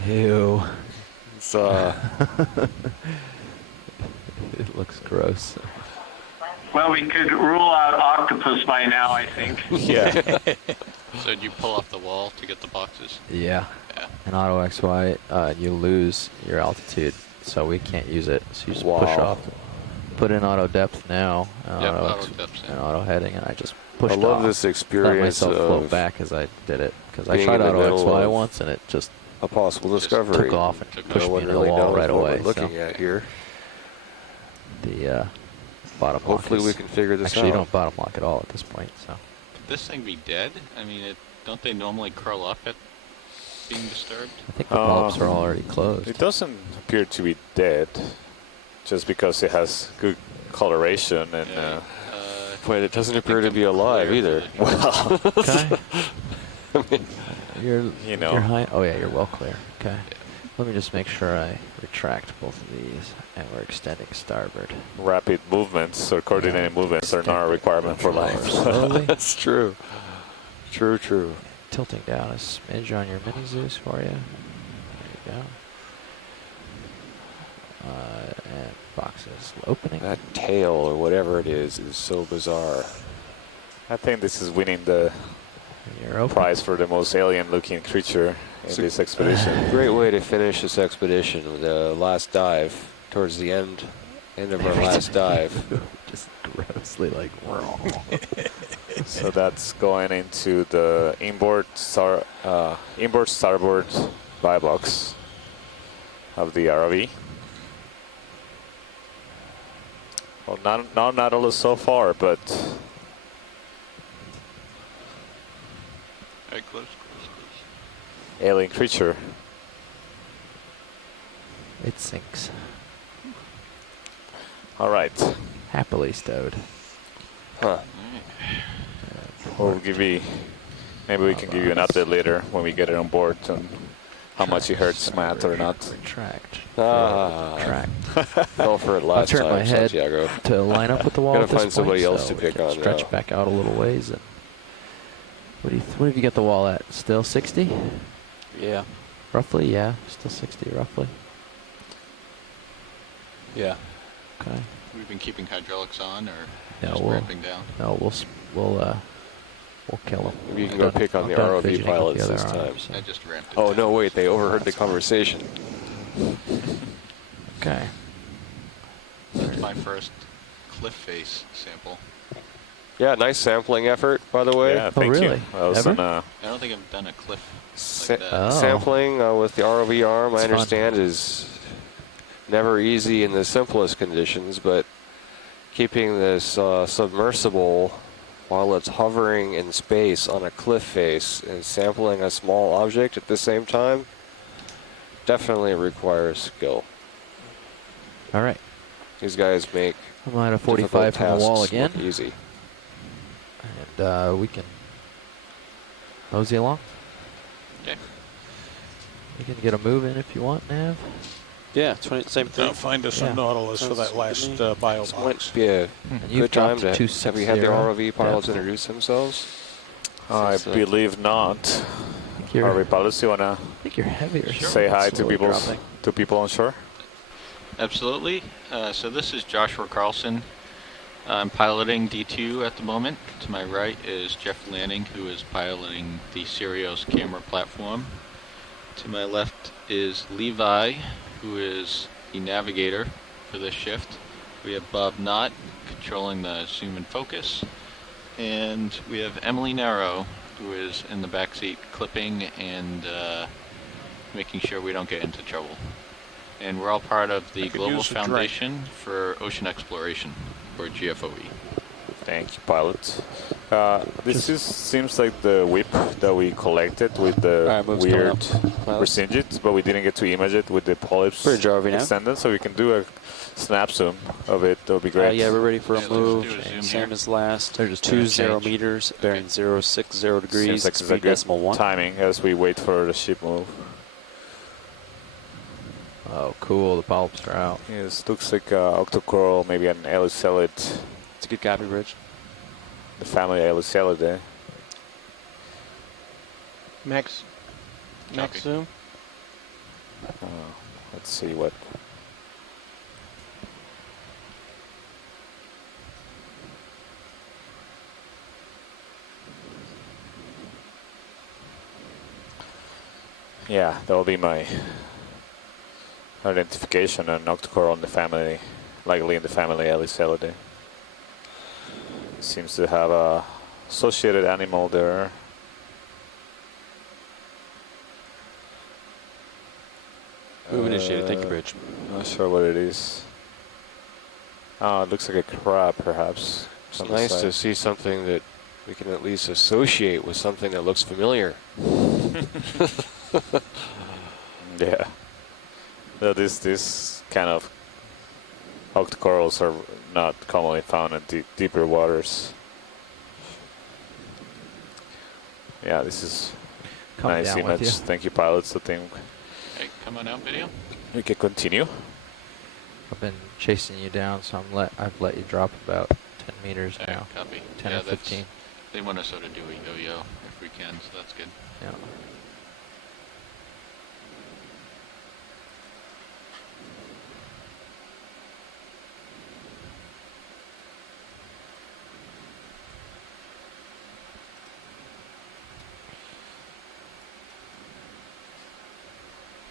Ew. It's, it looks gross. Well, we could rule out octopus by now, I think. Yeah. So did you pull off the wall to get the boxes? Yeah. Yeah. In auto XY, you lose your altitude, so we can't use it. So you just push Wow. off. Put in auto depth now, Yep, auto depth, yeah. and auto heading, and I just pushed I love off. this Let experience myself float of back as I did it, because I being tried in the auto middle XY of once, and it just a possible discovery. took off and pushed No me one into the really wall knows right what away. we're looking So at here. the bottom lock Hopefully is- we can figure this actually, you out. don't bottom lock at all at this point. So Could this thing be dead? I mean, don't they normally curl up at being disturbed? I think the polyps are already closed. It doesn't appear to be dead, just because it has good coloration and. But it doesn't appear to be alive either. Well, Okay. I mean, You're high. Oh yeah, you're well clear. Okay. Let me just make sure I retract both of these, and we're extending starboard. rapid movements or coordinated movements are not a requirement for life. Slowly. that's true. True. tilting down a smidge on your mini Zeus for you. There you go. And boxes opening. That tail or whatever it is so bizarre. I think this is winning the prize for the most alien-looking creature in this expedition. Great way to finish this expedition with the last dive towards the end of our last dive. Just grossly like wrong. So that's going into the inboard starboard buy box of the ROV. Well, not Nautilus so far, but Very close. alien creature. It sinks. All right. Happily stowed. Huh. We'll give you, maybe we can give you an update later when we get it on board on how much it hurts Matt or not. Retract. Retract. Fell for it last I'll time, turn my head Santiago. to line up with the wall. Gotta at this find somebody point, else so to pick we can on stretch now. back out a little ways. And what have you got the wall at? Still 60? Yeah. Roughly, yeah. Still 60, roughly. Yeah. Okay. We've been keeping hydraulics on, or No, just we'll ramping down. No, we'll kill them. Maybe you can go pick on the ROV pilots this time. I just ramped it Oh, down. no, wait, they overheard the conversation. Okay. That's my first cliff face sample. Yeah, nice sampling effort, by the way. Yeah, thank you. That was Ever? I don't think I've done a cliff like that. Oh. Sampling with the ROV arm, I It's fun. understand, is never easy in the simplest conditions, but keeping this submersible while it's hovering in space on a cliff face and sampling a small object at the same time definitely requires skill. All right. These guys make I'm at a 45 from the wall tasks again. look easy. And we can mosey along. Okay. You can get a move in if you want, Nav. Yeah, same thing. Find us Yeah. a Nautilus for that last bio box. Might be a And you've good time dropped to 260. have we had the ROV pilots Yeah. introduce themselves. I Since, believe not. You're- ROV pilots, you wanna I think you're heavier. say hi to Slowly people dropping. on shore? Absolutely. So this is Joshua Carlson. I'm piloting D2 at the moment. To my right is Jeff Lanning, who is piloting the Sirius camera platform. To my left is Levi, who is the navigator for this shift. We have Bob Knott controlling the zoom and focus. And we have Emily Narrow, who is in the backseat clipping and making sure we don't get into trouble. And we're all part of the Global use a drink. Foundation for Ocean Exploration, or GFOE. Thank you, pilot. Seems like the whip that we collected with the move's weird coming up. percentages, but we didn't get to image it with the polyps Bridge RV now. extended, so we can do a snap zoom of it. That would be great. Yeah, we're ready for a let's move. do a zoom Same here. as last. They're just doing a 20 change. meters, bearing 060 degrees. Seems like it's a good 3.1. timing as we wait for the ship move. Oh, cool. The polyps are out. Yes, looks like octocoral, maybe an Elicellid, It's a good copy, Bridge. the family Elicellid. Max Copy. zoom. Let's see what. Yeah, that will be my identification, an octocoral in the family, likely in the family Elicellid. Seems to have a associated animal there. Move initiated. Thank you, Bridge. Not sure what it is. Oh, it looks like a crab, perhaps. It's on the nice side. to see something that we can at least associate with something that looks familiar. Yeah. No, this kind of octocorals are not commonly found in deeper waters. Yeah, this is Coming nice down with image. you. Thank you, pilots. I think Hey, come on out, video. we can continue. I've been chasing you down, so I've let you drop about 10 meters now. Copy. 10 yeah, or 15. They want to sort of do a yo-yo. If if we can, so that's good. Yeah.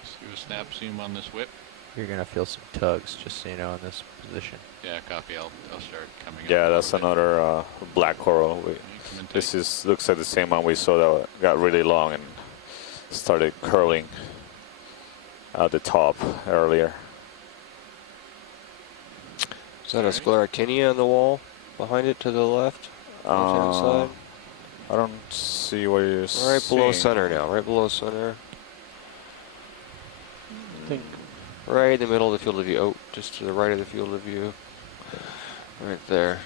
Let's do a snap zoom on this whip. You're gonna feel some tugs, just so you know, in this position. Yeah, copy. I'll start coming up. Yeah, that's another black coral. This looks like the same one we saw that got really long and started curling at the top earlier. Is that a sclerotinia on the wall behind it to the left? Left-hand side? I don't see what you're seeing. Right below center now, right below center. I think. Right in the middle of the field of view. Oh, just to the right of the field of view. Right there.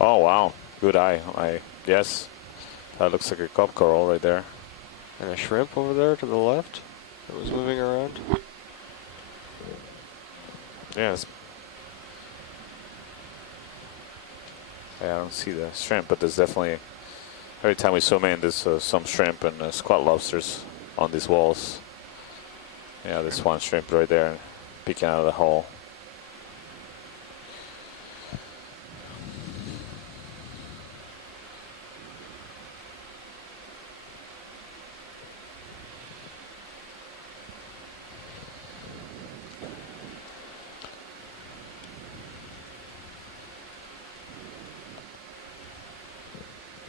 Oh, wow. Good eye. Yes. That looks like a cup coral right there. And a shrimp over there to the left that was moving around. Yes. Yeah, I don't see the shrimp, but there's definitely, every time we zoom in, there's some shrimp and squat lobsters on these walls. Yeah, there's one shrimp right there peeking out of the hole.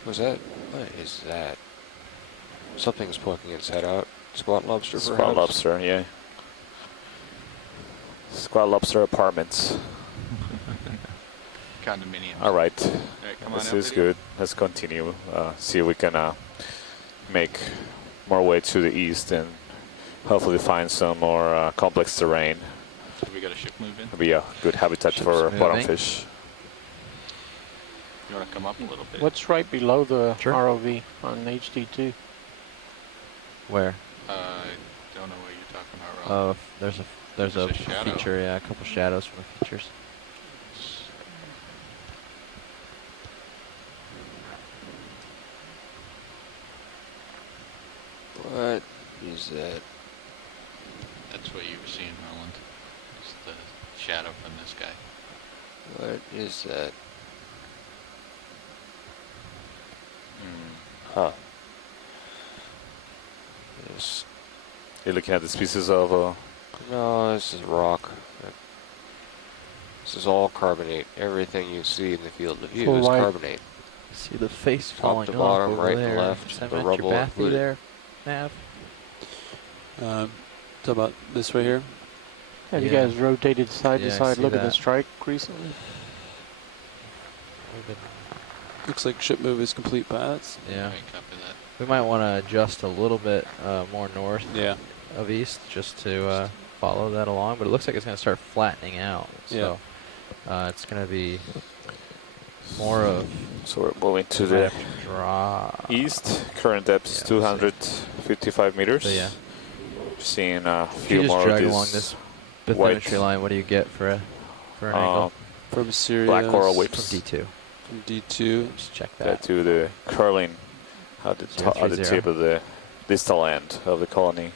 Was that? What is that? Something's poking its head out. Squat lobster, perhaps? Squat lobster, yeah. Squat lobster apartments. Condominiums. All right. Come this on is good. Let's continue. See if we can make more way to the east and hopefully find some more complex terrain. So we got a ship moving. It'll be a good habitat for bottomfish. You want to come up a little bit? What's right below the ROV on HD2? Where? I don't know what you're talking about, Rob. There's a shadow. feature, yeah, a couple shadows from the features. What is that? That's what you were seeing, Roland. It's the shadow from this guy. What is that? Huh. Yes. You're looking at the species of... No, this is rock. This is all carbonate. Everything you see in the field of view is carbonate. See the face Top falling to off bottom, over right there. and left. Is that The meant your rubble bathy included. there, Nav? Talk about this right here. Have you guys rotated side to Yeah, I side? see Look at the that. strike recently. Looks like ship move is complete paths. Yeah. Right, copy that. We might want to adjust a little bit more north of east just to follow that along, but it looks like it's going to start flattening out. So it's going to be more of... So we're moving to the east. Current depth is 255 meters. So yeah. Seeing a If few you just more drag of along these this bathymetry line, what do you get for an angle? From Sirius. black coral whips. From D2. From D2. Just check That that. to the curling at the, at the tip of the distal end of the colony.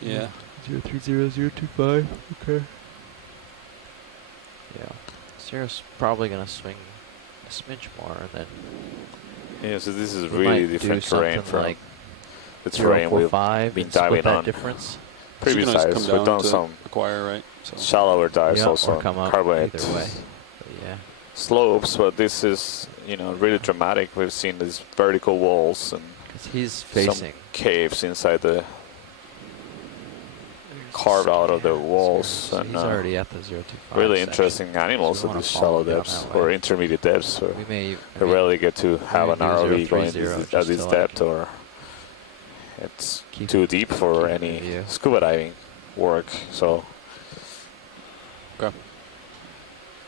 Yeah. 030025. Okay. Yeah. Sirius probably going to swing a smidge more, and then... Yeah, so this is we really might different do terrain something from like the terrain we've 045 been and split diving that on. difference. Previous dives, we've done some acquire, right? So. shallower dives Yeah, also or come up carbonate either way. But yeah. slopes, but this is, you know, really dramatic. We've seen these vertical walls and he's some facing caves inside the carved out of the walls. So and he's already at the 025 really section. interesting animals So we at wanna these follow shallow down depths that way. or intermediate depths. So We may, we rarely get to have an do ROV going 030 at just this to, depth, or it's too deep for any scuba diving work. So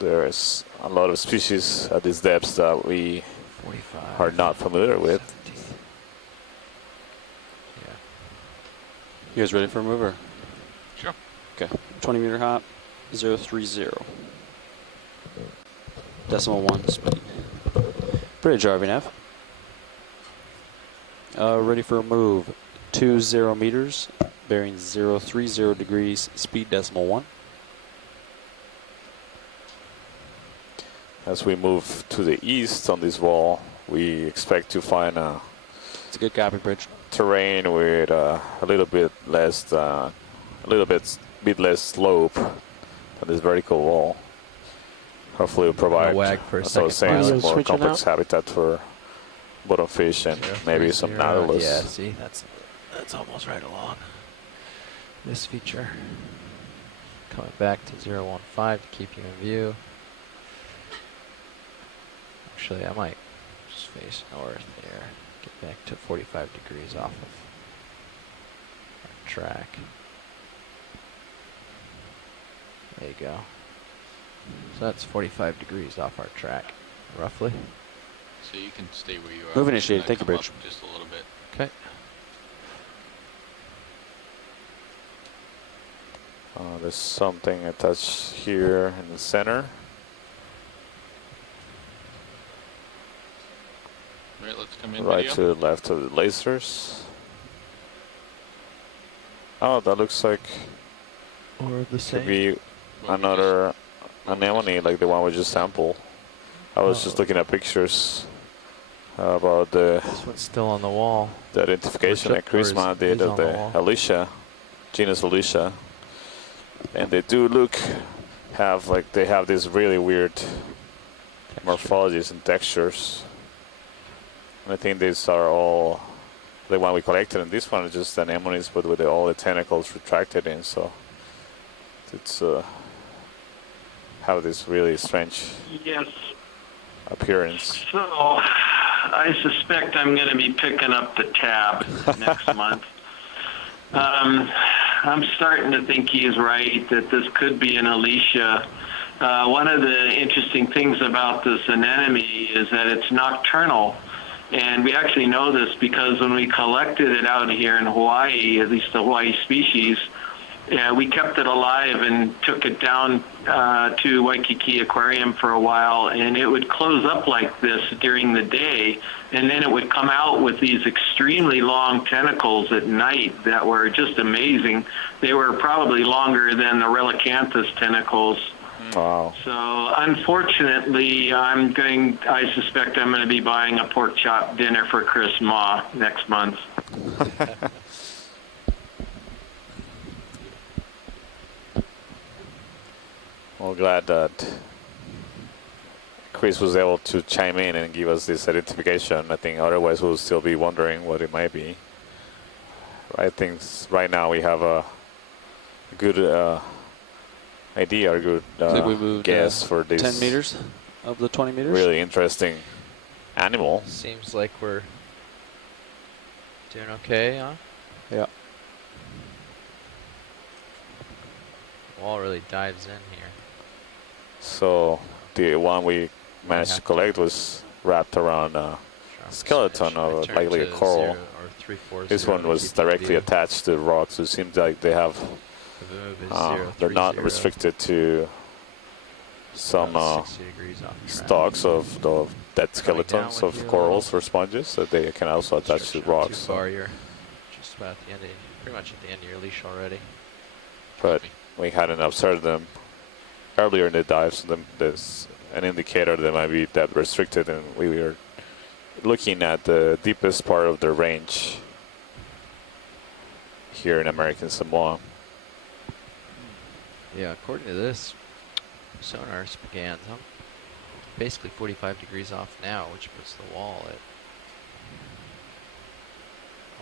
there is a lot of species at these depths that we 45, are not familiar with. 17. Yeah. You guys ready for a mover? Sure. Okay. 20 meter hop, 030. Decimal 1 speed. Bridge, RVNAV. Ready for a move. 20 meters, bearing 030 degrees, speed decimal 1. As we move to the east on this wall, we expect to find it's a good copy, Bridge. Terrain with a little bit less slope than this vertical wall. Hopefully, will provide more complex habitat for bottom fish and maybe some Nautilus. Yeah, see, that's almost right along this feature. Coming back to 015 to keep you in view. Actually, I might just face north there. Get back to 45 degrees off of our track. There you go. So that's 45 degrees off our track, roughly. So you can stay where you are. Move initiated. Thank you, Bridge. Just a little bit. Okay. There's something attached here in the center. Right, let's come in. Right to the left of the lasers. Oh, that looks like or the same. Could be another anemone like the one we just sampled. I was just looking at pictures about the this one's still on the wall. The identification that Chrisma did of the Alicia, genus Alicia, and they do they have these really weird morphologies and textures. And I think these are all the one we collected, and this one is just anemones, but with all the tentacles retracted in. So it's have this really strange appearance. So I suspect I'm going to be picking up the tab next month. I'm starting to think he's right that this could be an Alicia. One of the interesting things about this anemone is that it's nocturnal. And we actually know this because when we collected it out here in Hawaii, at least the Hawaii species, we kept it alive and took it down to Waikiki Aquarium for a while, and it would close up like this during the day, and then it would come out with these extremely long tentacles at night that were just amazing. They were probably longer than the Relicanthus tentacles. Wow. So unfortunately, I suspect I'm going to be buying a pork chop dinner for Chris Ma next month. Well, glad that Chris was able to chime in and give us this identification. I think otherwise we'll still be wondering what it might be. I think right now we have a good idea, a good we moved, guess for this 10 meters of the 20 meters. Really interesting animal. Seems like we're doing okay, huh? Yeah. Wall really dives in here. So the one we managed to collect was wrapped around a skeleton of likely a coral. This one was directly attached to the rocks, so it seems like they have they're not restricted to some stalks of the dead skeletons of corals or sponges, so they can also attach to rocks. Too far, you're just about at the end pretty much at the end of your leash already. But we hadn't observed them earlier in the dive, so there's an indicator that might be depth restricted, and we were looking at the deepest part of the range here in American Samoa. Yeah, according to this, sonar began basically 45 degrees off now, which puts the wall at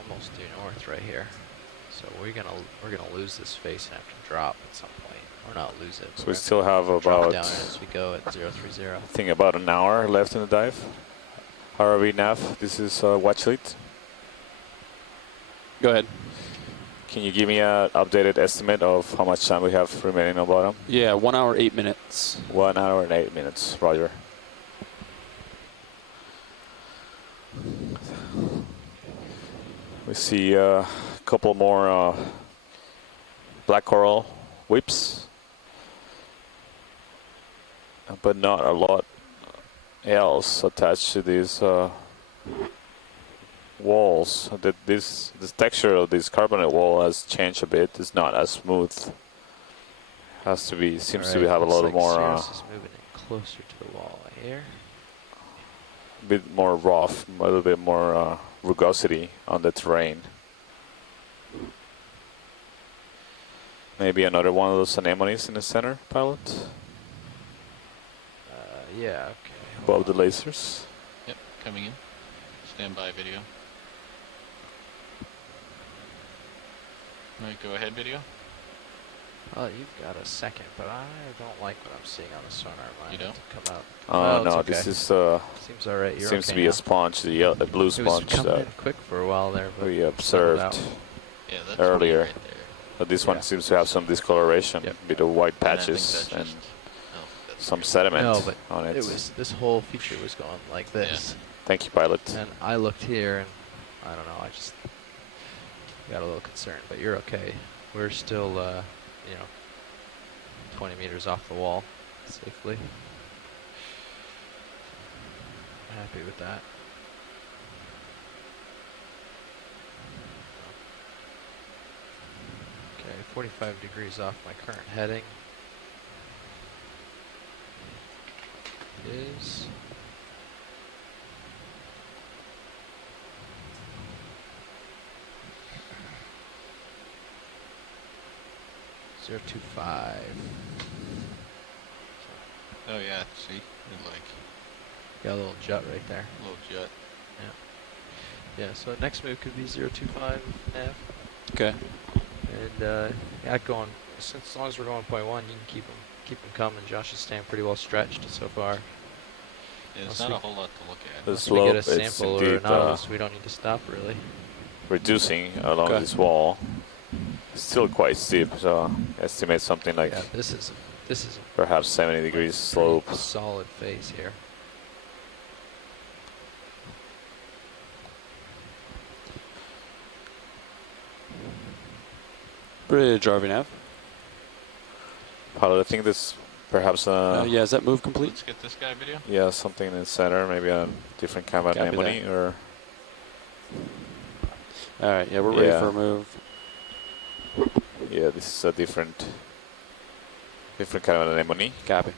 almost due north right here. So we're gonna lose this face and have to drop at some point, or not lose it. So we still have about down as we go at 030. I think about an hour left in the dive. ROV nav, this is watch lead. Go ahead. Can you give me an updated estimate of how much time we have remaining on bottom? Yeah, 1 hour, 8 minutes. 1 hour and 8 minutes, Roger. We see a couple more black coral whips, but not a lot else attached to these walls. This texture of this carbonate wall has changed a bit. It's not as smooth. Has to be. Seems to have a lot more. Sirius is moving in closer to the wall here. A bit more rough, a little bit more rugosity on the terrain. Maybe another one of those anemones in the center, pilot. Yeah. Okay. Above the lasers. Yep, coming in. Standby video. All right, go ahead, video. Well, you've got a second, but I don't like what I'm seeing on the sonar line. You don't? Come out. Oh well, no, okay. this is seems all right. You're seems okay to be now. a sponge, the blue sponge It was coming in that quick for a while there, but we observed Yeah, that's earlier. right there. But this one seems to have some discoloration, with the white And I think patches that's and just- some sediment No, but on it. it was this whole feature was going like this. Thank you, pilot. And I looked here, and I don't know. I just got a little concerned, but you're okay. We're still, 20 meters off the wall safely. Happy with that. Okay, 45 degrees off my current heading is 025. Oh yeah, see, you're like Got a little jut right there. a little jet. Yeah. Yeah. So next move could be 025 nav. Okay. And yeah, going as long as we're going 0.1, you can keep them coming. Josh is staying pretty well stretched so far. Yeah, it's Unless not a whole lot to look at. The Unless we slope get a is sample or indeed a Nautilus, we don't need to stop really. reducing along this wall. It's still quite steep, so estimate something like this is perhaps 70 degrees slope. Solid face here. Bridge, RV nav. Pilot, I think this perhaps yeah, is that move complete? Let's get this guy video. yeah, something in the center, maybe a different kind of Copy anemone that. or All right, yeah, we're ready for a move. yeah, this is a different kind of anemone. Copy.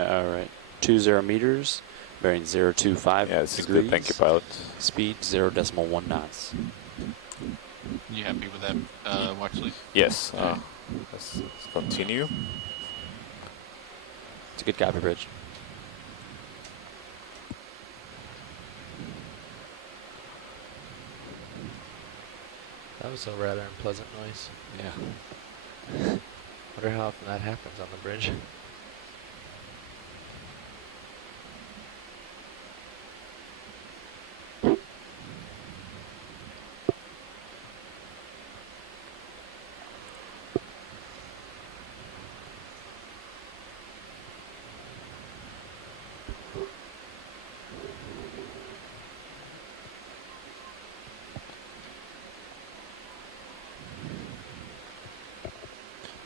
All right, 20 meters, bearing 025 Yeah, this is degrees. good. Thank you, pilot. Speed 0.1 knots. You happy with that watch list? Yes. Let's continue. It's a good copy, Bridge. That was a rather unpleasant noise. Yeah. Wonder how often that happens on the bridge.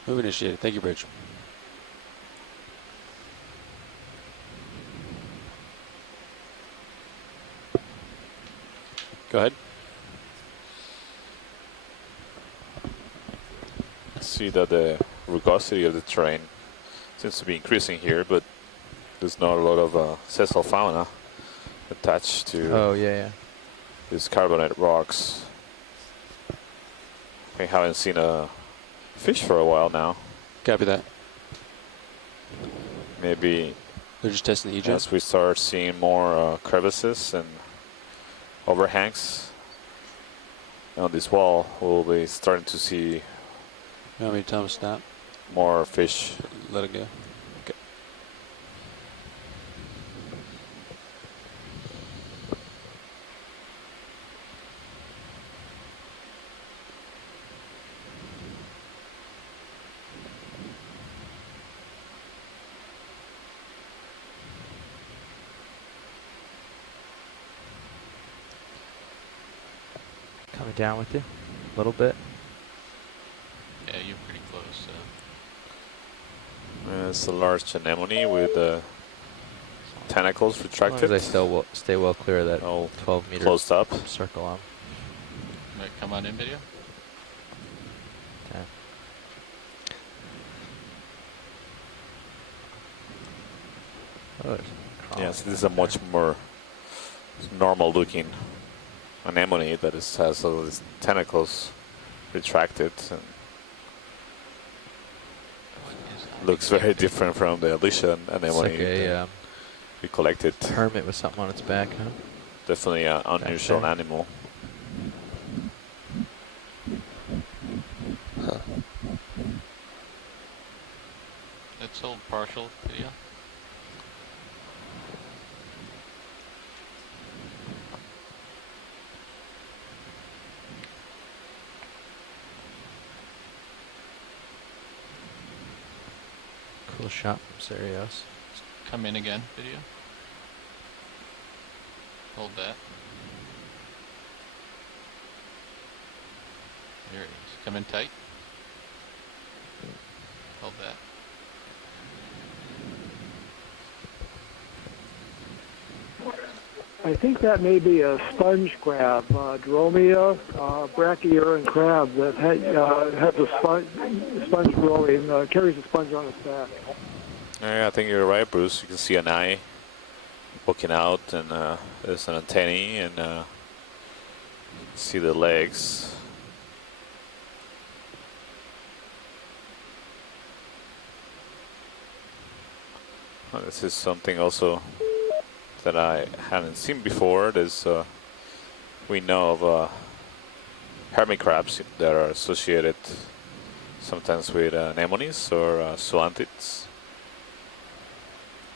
Move initiated. Thank you, Bridge. Go ahead. See that the rugosity of the terrain seems to be increasing here, but there's not a lot of sessile fauna attached to these carbonate rocks. We haven't seen a fish for a while now. Copy that. Maybe they're just testing the EJ. As we start seeing more crevices and overhangs on this wall, we'll be starting to see. You want me to tell them to stop? More fish. Let it go. Okay. Coming down with you. little bit. Yeah, you're pretty close. It's a large anemone with tentacles retracted. As long as I still stay well clear of that 12 meter closed up circle on. Might come on in video. Okay. Oh, yeah, so this is a much more normal looking anemone that has all these tentacles retracted and looks very different from the Alicia anemone like a, we collected. Hermit with something on its back, huh? Definitely an unusual animal. Huh. Let's hold partial video. Cool shot from Sirius. Come in again, video. Hold that. There it is. Come in tight. Hold that. I think that may be a sponge crab, Dromia brachyurin crab that has a sponge growing, carries a sponge on its back. Yeah, I think you're right, Bruce. You can see an eye poking out, and there's an antennae, and see the legs. Oh, this is something also that I hadn't seen before. There's we know of hermit crabs that are associated sometimes with anemones or zoanthids.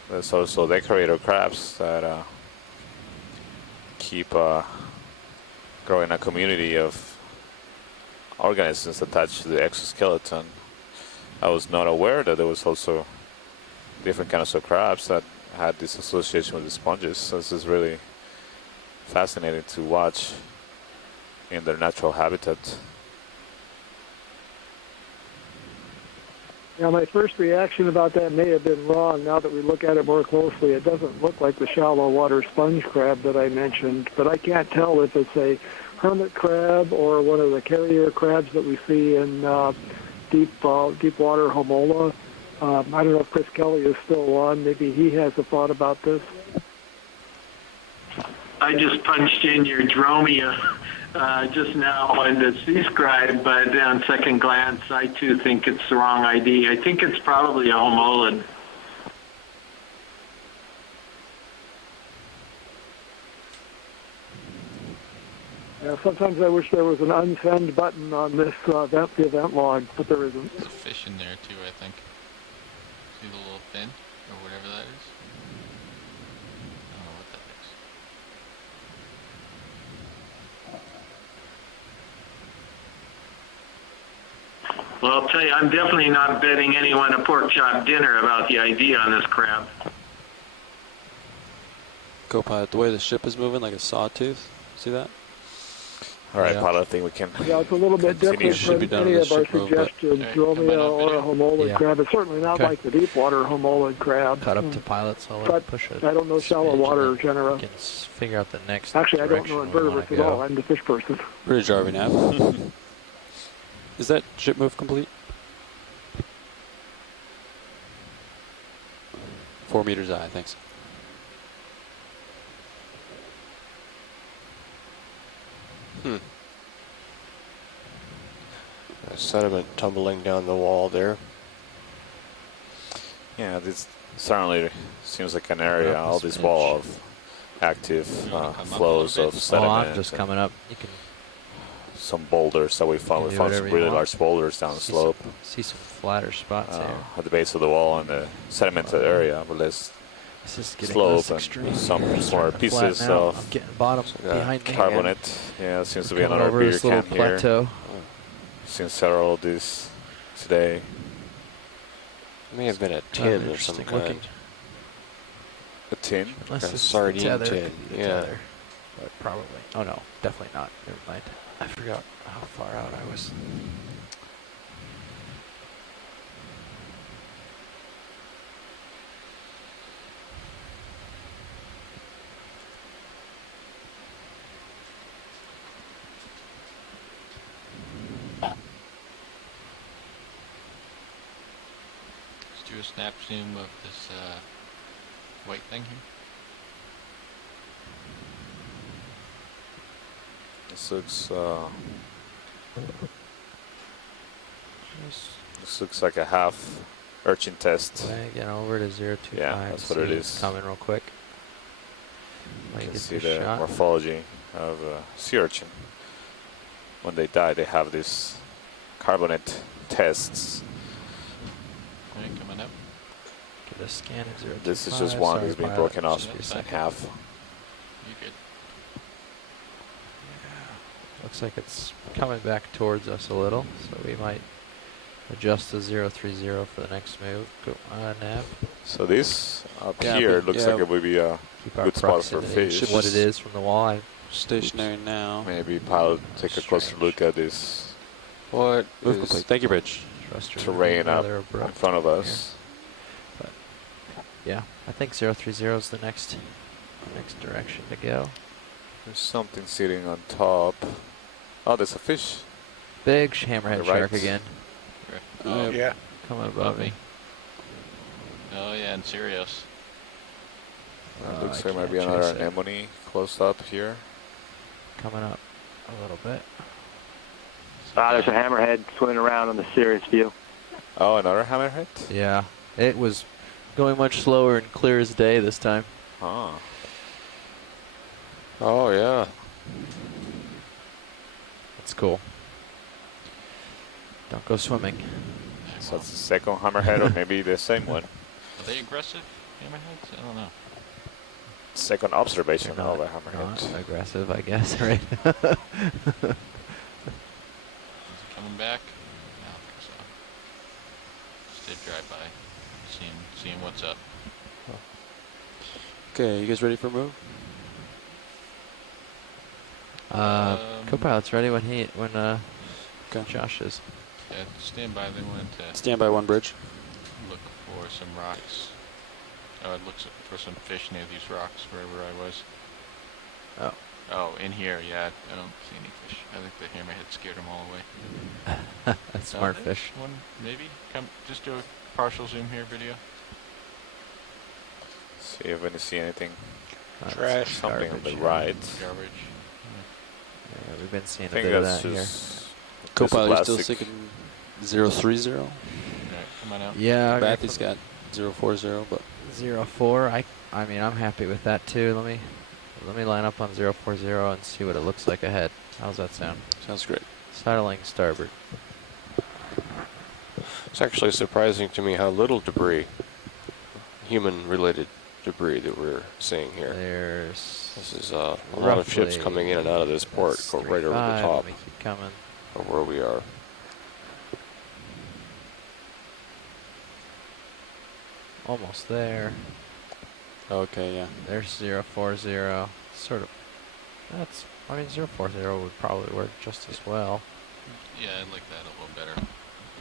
There's also decorator crabs that keep growing a community of organisms attached to the exoskeleton. I was not aware that there was also different kinds of crabs that had this association with the sponges. So this is really fascinating to watch in their natural habitat. Now, my first reaction about that may have been wrong. Now that we look at it more closely, it doesn't look like the shallow water sponge crab that I mentioned, but I can't tell if it's a hermit crab or one of the carrier crabs that we see in deep water Homola. I don't know if Chris Kelly is still on. Maybe he has a thought about this. I just punched in your Dromia just now in the C-scribe, but on second glance, I too think it's the wrong ID. I think it's probably a homolid. Yeah, sometimes I wish there was an unsend button on this the event log, but there isn't. There's a fish in there too, I think. See the little fin or whatever that is? I don't know what that is. Well, I'll tell you, I'm definitely not betting anyone a pork chop dinner about the idea on this crab. Copilot, the way the ship is moving like a sawtooth. See that? All right, Pilot, I think we can. Yeah, it's a little bit different from any of our suggestions, Dromia or a homolid crab. It's certainly not like the deep water homolid crab. Cut up to Pilot, so I'll push it. I don't know shallow water genera. You can figure out the next. Actually, I don't know invertebrates at all. I'm the fish person. British Army nav. Is that ship move complete? 4 meters high, thanks. Sediment tumbling down the wall there. Yeah, this certainly seems like an area, all this wall of active flows of sediment. Oh, I'm just coming up. You can some boulders that we found. We found some really large boulders down the slope. See some flatter spots here. At the base of the wall in the sedimented area, but there's slope and some more pieces of carbonate. Yeah, seems to be another beer can here. Seen several of these today. May have been a tin of some kind. A tin? A sardine tin. Yeah. but probably. Oh no, definitely not. Never mind. I forgot how far out I was. Let's do a snap zoom of this white thing here. This looks like a half urchin test. Again, over to 025. Yeah, that's what it is. Coming real quick. You can see the morphology of a sea urchin. When they die, they have these carbonate tests. Okay, coming up. Get a scan of 025. This is just one that's been broken off in half. You good? Looks like it's coming back towards us a little, so we might adjust the 030 for the next move. Go nav. So this up here looks like it would be a good spot for fish. What it is from the wall. Stationary now. Maybe pilot take a closer look at this. What is thank you, Rich. Terrain up in front of us. But yeah, I think 030 is the next direction to go. There's something sitting on top. Oh, there's a fish. Big hammerhead shark again. Oh, yeah. Coming above me. Oh yeah, and Sirius. Looks like there might be another anemone close up here. Coming up a little bit. There's a hammerhead swimming around on the Sirius view. Oh, another hammerhead? Yeah, it was going much slower and clear as day this time. Oh. Oh, yeah. That's cool. Don't go swimming. So it's the second hammerhead or maybe the same one. Are they aggressive hammerheads? I don't know. Second observation of a hammerhead. Not aggressive, I guess, right? Is it coming back? No, I don't think so. Just did drive by, seeing what's up. Okay, you guys ready for a move? Co-pilot's ready when Josh is. Yeah, stand by. They wanted to Stand by one bridge. look for some rocks. Oh, it looks for some fish near these rocks wherever I was. Oh. Oh, in here, yeah. I don't see any fish. I think the hammerhead scared them all away. That's smart there's fish. One, maybe. Come, just do a partial zoom here, video. See if we can see anything. Trash. Something on the Garbage, right. Garbage. Yeah, we've been seeing I a think bit of that's that here. just Co-pilot still sticking 030. Alright, come on out. Yeah, Bathy's got 040, but 04. I mean, I'm happy with that too. Let me line up on 040 and see what it looks like ahead. How's that sound? sounds great. Saddling starboard. It's actually surprising to me how little debris, human-related debris, that we're seeing here. This is a lot of ships coming in and out of this port go right over the top of where we are. Almost there. Okay, yeah. There's 040. Sort of. I mean, 040 would probably work just as well. Yeah, I like that a little better.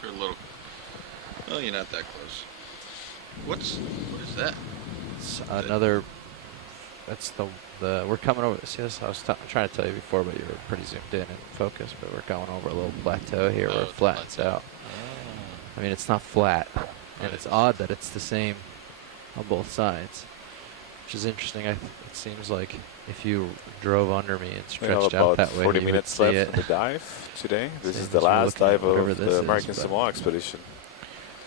You're a little. Oh, you're not that close. What is that? It's another. That's the we're coming over. See this? I was trying to tell you before, but you were pretty zoomed in and focused. But we're going over a little plateau here where it flattens out. I mean, it's not flat, and it's odd that it's the same on both sides, which is interesting. It seems like if you drove under me and stretched out that way, 40 you minutes would see left it. of the dive today. This is Same the as we're last looking at dive whatever of this the is, American but- Samoa expedition.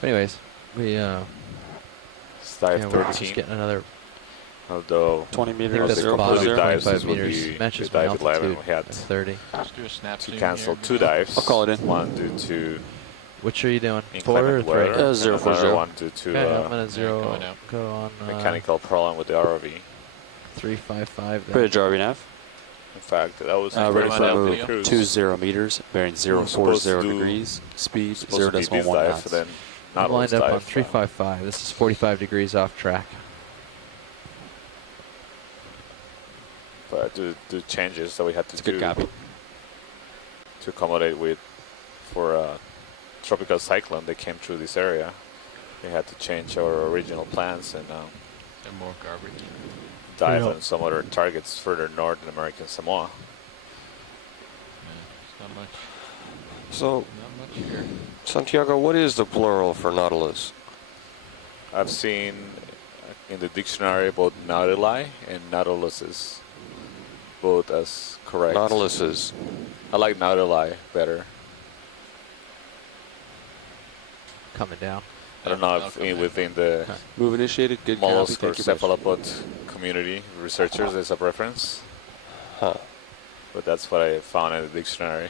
Anyways, we It's dive we're just 13. getting another. Although 20 I think meters, that's the bottom completed dives 25 would meters be matches the my dive 11. altitude We had at 30. Let's do a snap to zoom cancel here. 2 dives. I'll call it in. One due to Which are you doing? 4 or inclement 3? weather. and 040. another one due to Okay, I'm gonna coming out. go on mechanical problem with the ROV. 355. Then. Bridge RV nav. In fact, that was Ready on for out, move. video. cruise. 20 meters, bearing We're supposed 040 to do- degrees, speed supposed to be 0.1 this dive, knots. then I'm Nautilus lined up on dive. 355. This is 45 degrees off track. do changes that we had to do. Good copy. To accommodate for a tropical cyclone that came through this area. We had to change our original plans and more garbage. Dive on some other targets further north in American Samoa. It's not much. So, not much here. Santiago, what is the plural for Nautilus? I've seen in the dictionary both Nautili and Nautiluses, both as correct. Nautiluses. I like Nautili better. Coming down. I don't know if within the move initiated, good mollusk copy, or cephalopod community researchers there's a preference. Huh. But that's what I found in the dictionary.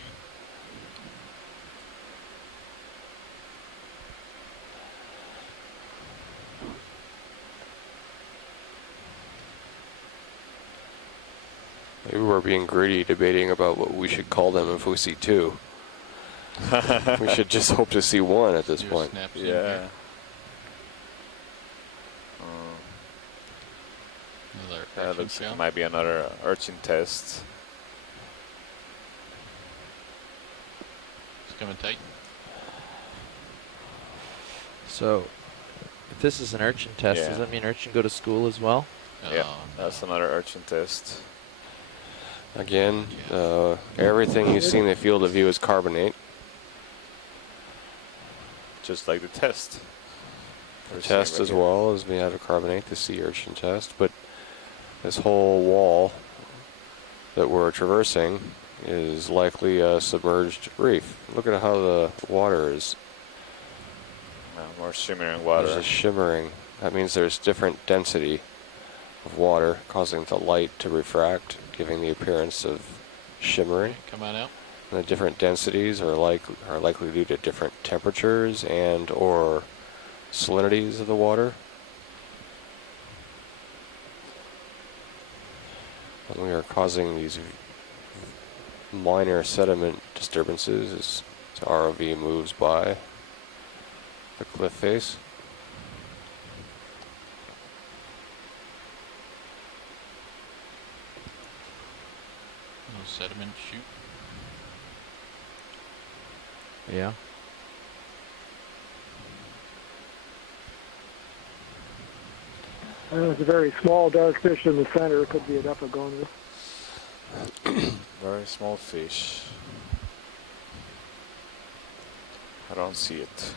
Maybe we're being greedy debating about what we should call them if we see two. We should just hope to see one at this point. Yeah. Looks like it might be another urchin test. It's coming tight. So, if this is an urchin test, Yeah. does that mean urchin go to school as well? Yeah, that's another urchin test. Again, everything you see in the field of view is carbonate. Just like the test. The test as well as we have a carbonate, the sea urchin test, but this whole wall that we're traversing is likely a submerged reef. Look at how the water is. More shimmering water. There's a shimmering. That means there's different density of water causing the light to refract, giving the appearance of shimmering. Come on out. And the different densities are likely due to different temperatures and or salinities of the water. And we are causing these minor sediment disturbances as the ROV moves by the cliff face. No sediment chute. Yeah. There's a very small dark fish in the center. It could be an Okeanos. Very small fish. I don't see it.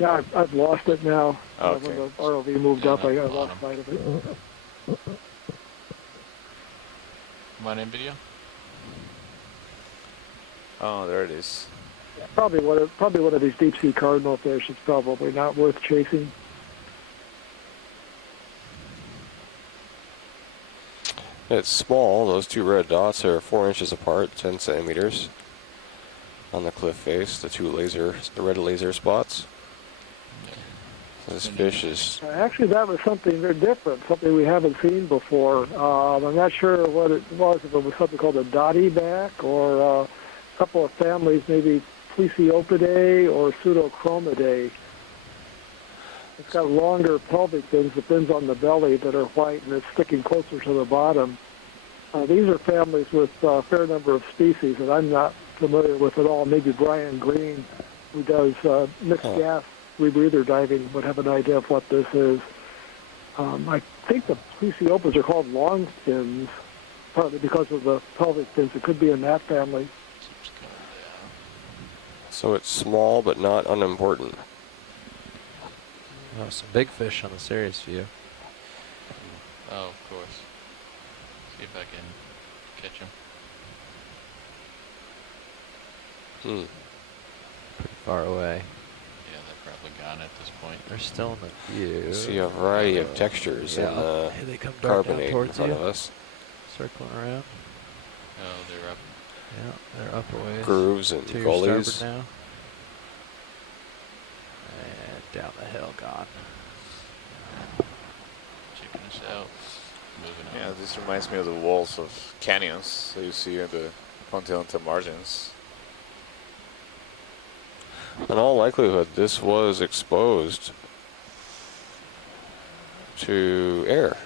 Yeah, I've lost it now. Okay. When the ROV moved up, I lost sight of it. Come on in, video. Oh, there it is. Probably one of these deep sea cardinal fish. It's probably not worth chasing. It's small. Those two red dots are 4 inches apart, 10 centimeters on the cliff face. The red laser spots. This fish is... Actually, that was something very different, something we haven't seen before. I'm not sure what it was, if it was something called a dotty back or a couple of families, maybe Plesiopidae or Pseudochromidae. It's got longer pelvic fins, the fins on the belly that are white, and it's sticking closer to the bottom. These are families with a fair number of species that I'm not familiar with at all. Maybe Brian Green, who does mixed gas rebreather diving, would have an idea of what this is. I think the Plesiopids are called long fins, partly because of the pelvic fins. It could be in that family. So it's small but not unimportant. Oh, some big fish on the Sirius view. Oh, of course. See if I can catch him. Pretty far away. Yeah, they're probably gone at this point. They're still in the view. You see a variety of textures in the Here they come dark down carbonate in towards front you. of us. Circling around. Oh, they're up. Yeah, they're up a ways. Grooves and to your gullies. starboard now. And down the hill, gone. Checking us out. Moving on. Yeah, this reminds me of the walls of canyons that you see in the continental margins. In all likelihood, this was exposed to air.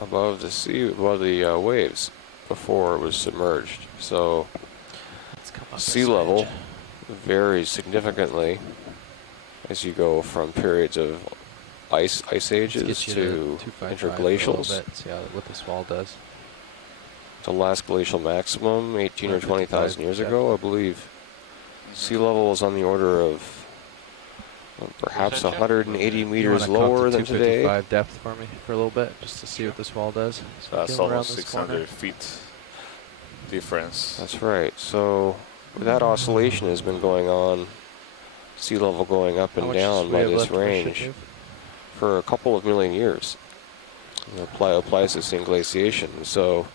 above the waves before it was submerged. So sea level varies significantly as you go from periods of ice ages to interglacials. See what this wall does. The last glacial maximum, 18 or 20,000 years ago, I believe, sea level was on the order of perhaps 180 meters lower than today. 255 depth for me for a little bit, just to see what this wall does. So that's almost 600 feet difference. That's right. So that oscillation has been going on, sea level going up and down by this range for a couple of million years. Pleistocene glaciation. So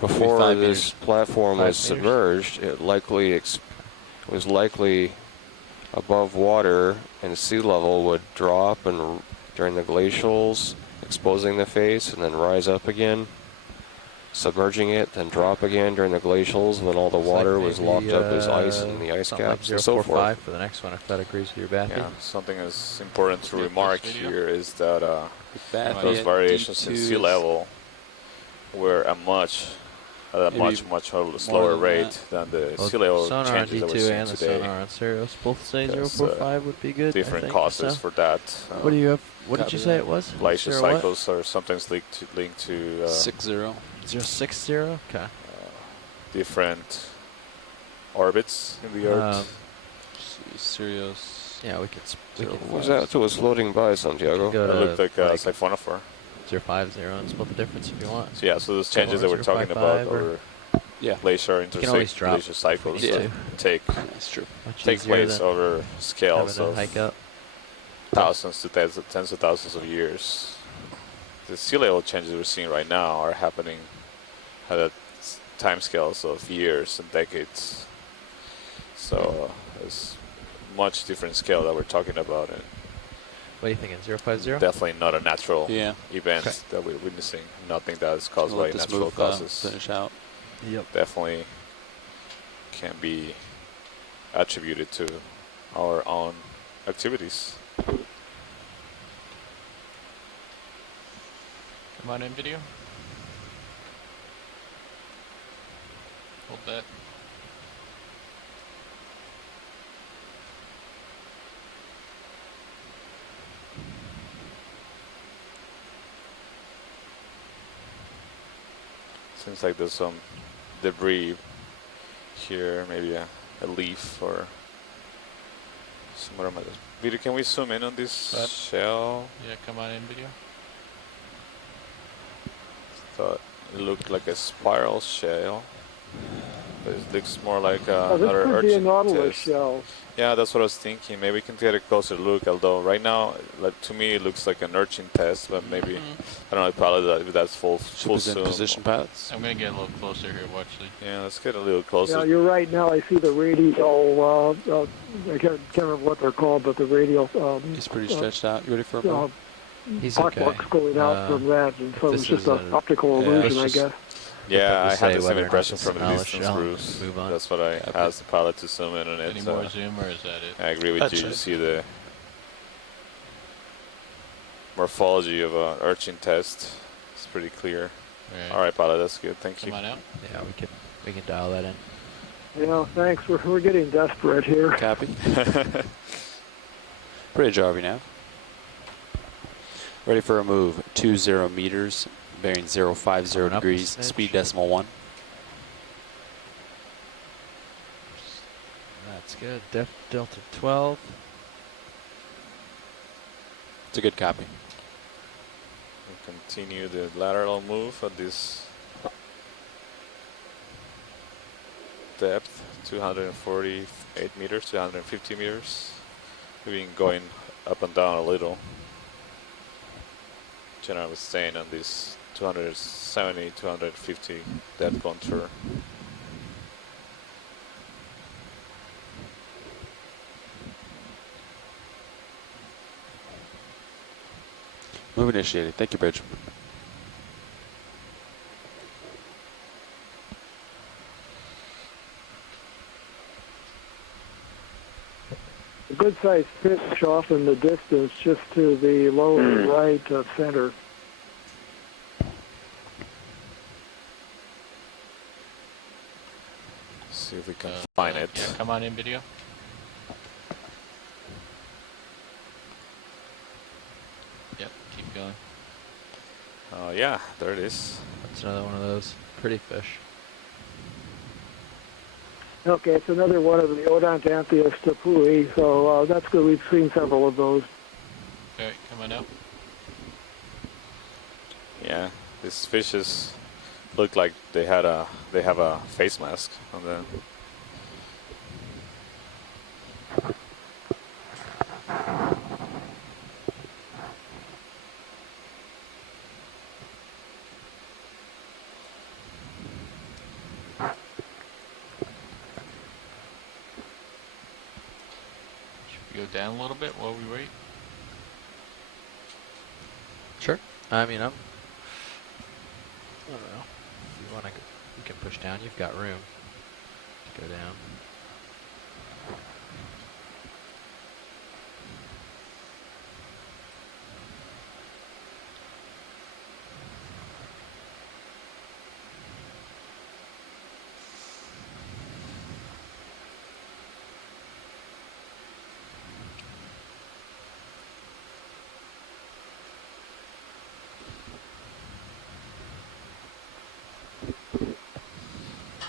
before this platform was submerged, it was likely above water, and sea level would drop and during the glacials, exposing the face, and then rise up again, submerging it, then drop again during the glacials, and then all the water was locked up as ice in the ice caps and so forth. For the next one, if that agrees with your Bathy. Yeah, something that's important to remark here is that those variations in sea level were at a much slower rate than the sea level changes that we're seeing today. Sonar on Sirius, both say 045 would be good. Different causes for that. What do you have? What did you say it was? Glacial cycles are sometimes linked to 60. 060. Okay. Different orbits in the Earth. Sirius. Yeah, we could. What was that that was floating by, Santiago? It looked like a siphonophore. 050 and split the difference if you want. So yeah, so those changes that we're talking about are glacier glacial cycles that take place over scales of thousands to tens of thousands of years. The sea level changes we're seeing right now are happening at time scales of years and decades. So it's much different scale that we're talking about. And what are you thinking, 050? Definitely not a natural event that we're witnessing. Nothing that is caused by natural causes. Finish out. Yep. Definitely can be attributed to our own activities. Come on in, video. Hold that. Seems like there's some debris here, maybe a leaf or somewhere. Video, can we zoom in on this shell? Yeah, come on in, video. Thought it looked like a spiral shell, but it looks more like another this could be a Nautilus test. shell. Yeah, that's what I was thinking. Maybe we can get a closer look, although right now, like, to me, it looks like an urchin test, but maybe, I don't know, probably that's full zoom. Position paths. I'm going to get a little closer here, watch this. Yeah, let's get a little closer. Yeah, you're right. Now I see the radial, I can't remember what they're called, but the radial... He's pretty stretched out. You ready for a move? He's artworks going out from that, and so it's just an optical illusion, I guess. Yeah, I had the same impression from the distance, Bruce. That's what I asked the pilot to zoom in on it. Any more zoom, or is that it? I agree with you. You see the morphology of an urchin test. It's pretty clear. All right, pilot, that's good. Thank you. Come on out. Yeah, we can dial that in. Yeah, thanks. We're getting desperate here. Copy. Bridge RV now. Ready for a move. 20 meters. Bearing 050 degrees, speed decimal 1. That's good. Delta 12. It's a good copy. We'll continue the lateral move at this depth, 248 meters, 250 meters. We've been going up and down a little. General was staying on this 270, 250 depth contour. Move initiated. Thank you, Bridge. A good-sized fish off in the distance, just to the lower right center. see if we can find it. Yeah, come on in, video. Yep, keep going. Oh yeah, there it is. That's another one of those pretty fish. Okay, it's another one of the Odontanthius tepui, so that's good. We've seen several of those. All right, come on out. Yeah, these fishes look like they have a face mask on them. Should we go down a little bit while we wait? Sure. I mean, I don't know. If you want to, you can push down. You've got room to go down.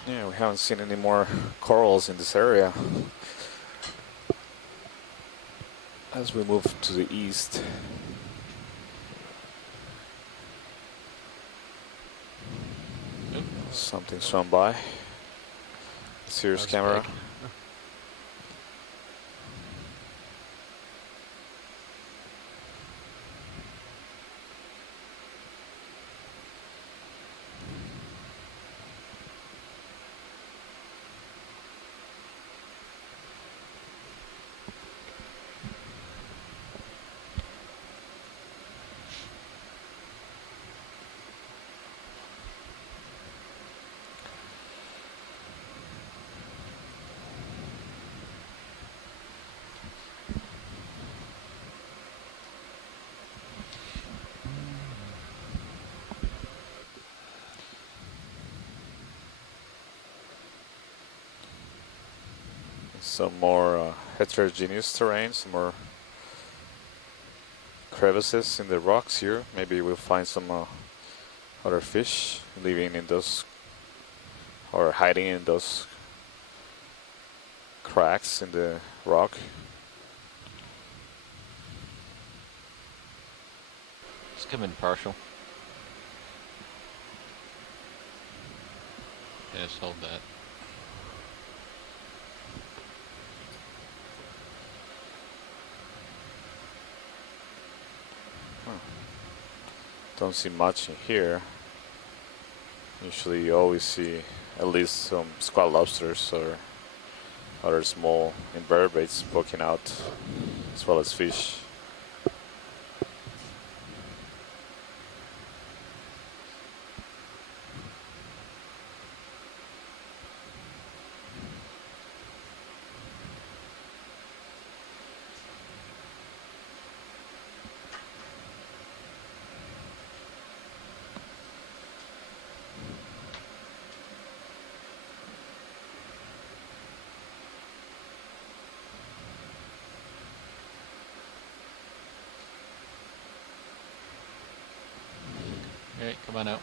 Yeah, we haven't seen any more corals in this area. As we move to the east. Something swam by. Serious camera. Big. Some more heterogeneous terrain, some more crevices in the rocks here. Maybe we'll find some other fish living in those or hiding in those cracks in the rock. Let's come in partial. Yes, hold that. Don't see much in here. Usually you always see at least some squat lobsters or other small invertebrates poking out, as well as fish. Alright, come on out.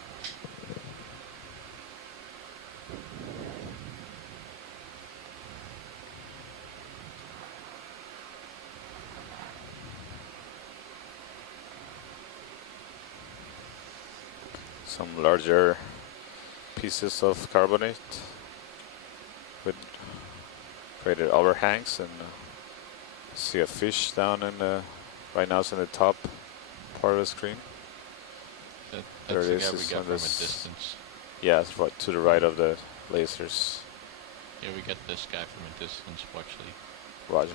Some larger pieces of carbonate with created overhangs, and see a fish down in the, right now it's in the top part of the screen. That's the guy we got from a distance. Yeah, it's right to the right of the lasers. Yeah, we got this guy from a distance, actually. Roger.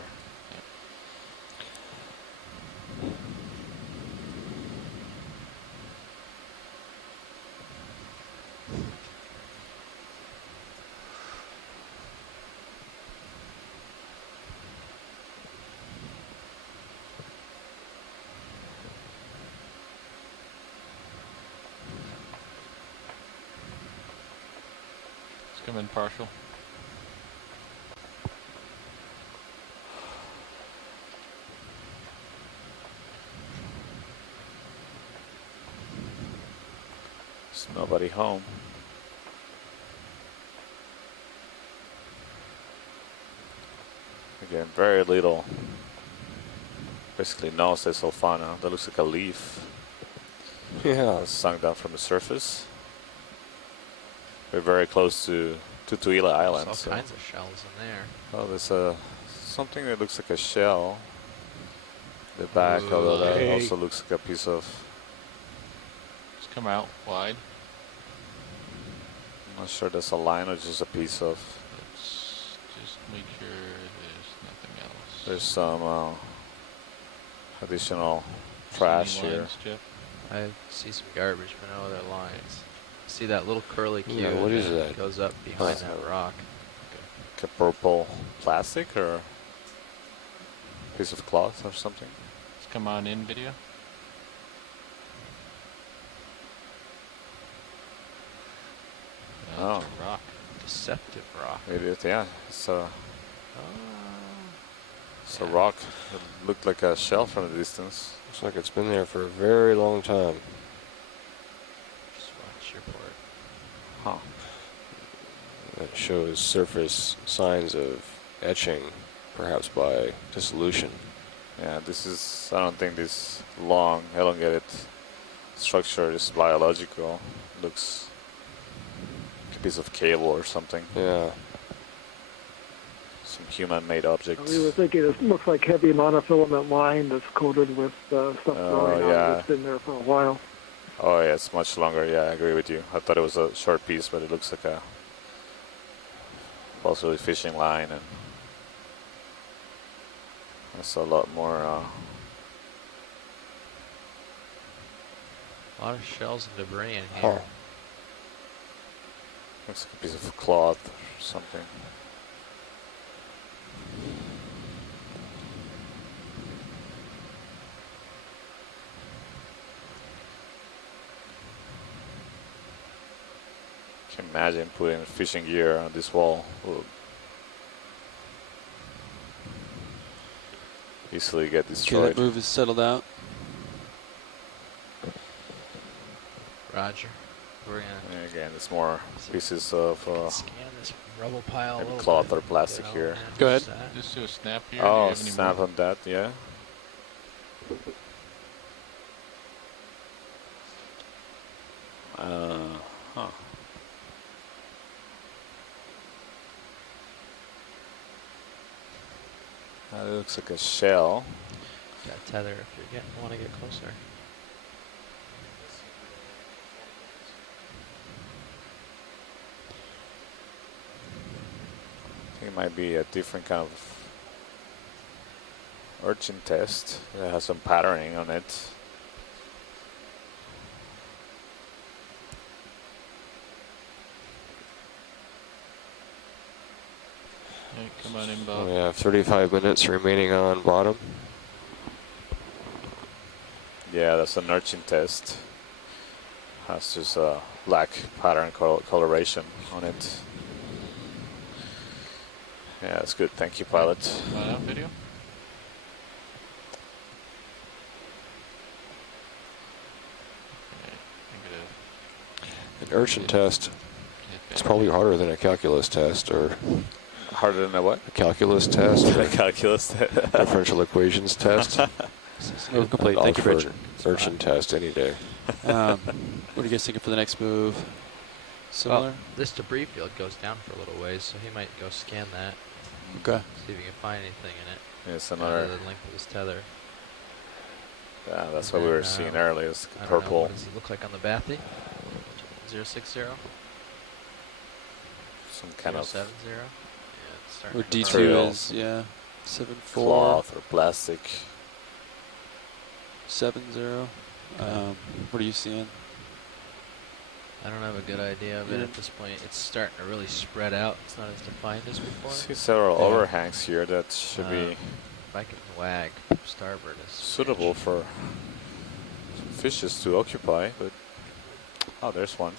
Let's come in partial. everybody home. Again, very little, basically no Sulfana. That looks like a leaf. Yeah. Sunk down from the surface. We're very close to Tutuila Island. There's all kinds of shells in there. Oh, there's something that looks like a shell. The back, although that also looks like a piece of. Just come out wide. I'm not sure that's a line or just a piece of. Let's just make sure there's nothing else. There's some additional trash Any here. lines, Jeff? I see some garbage, but no other lines. See that little curly cube Yeah, what is that? goes up behind that rock. Like a purple plastic or a piece of cloth or something. Let's come on in video. Oh. It's a rock. Deceptive rock. It is, yeah. It's a rock. It looked like a shell from a distance. Looks like it's been there for a very long time. Just watch your port. Huh. That shows surface signs of etching, perhaps by dissolution. Yeah, this is, I don't think this long, elongated structure is biological. Looks like a piece of cable or something. Yeah. Some human-made object. We were thinking it looks like heavy monofilament line that's coated with stuff growing on yeah. that's been there for a while. Oh yeah, it's much longer. Yeah, I agree with you. I thought it was a short piece, but it looks like a possibly fishing line, and that's a lot more. A lot of shells and debris in here. Looks like a piece of cloth or something. Can you imagine putting fishing gear on this wall? Will easily get Okay, destroyed. that move is settled out. Roger. We're gonna. And again, there's more pieces of scan this rubble pile a maybe little cloth bit. or plastic You know, here. and Go ahead. Just do a snap here. Do you Oh, have any snap more? on that, yeah. Huh. That looks like a shell. Got tether if you want to get closer. I think it might be a different kind of urchin test. It has some patterning on it. Hey, come on in, Bob. We have 35 minutes remaining on bottom. Yeah, that's an urchin test. Has just a black pattern coloration on it. Yeah, that's good. Thank you, pilot. Come on video. An urchin test. It's probably harder than a calculus test, or harder than a what? A calculus test. A calculus test. Differential equations test. Move complete. Thank you, Richard. Urchin test any day. What are you guys thinking for the next move? Similar? Well, this debris field goes down for a little ways, so he might go scan that. Okay. See if he can find anything in it. Yes, Other another. than link with his tether. Yeah, that's And what we were then, seeing earlier. It's I don't know, purple. what does he look like on the bathy? 060? Some kind of 070? Yeah, it's starting Or to D2 Material. is, yeah, 7.4. Cloth or plastic. 7.0. What are you seeing? I don't have a good idea of it at this point. It's starting to really spread out. It's not as defined as before. See several overhangs here that should be If I can wag starboard, is suitable for some fishes to occupy, but oh, there's one.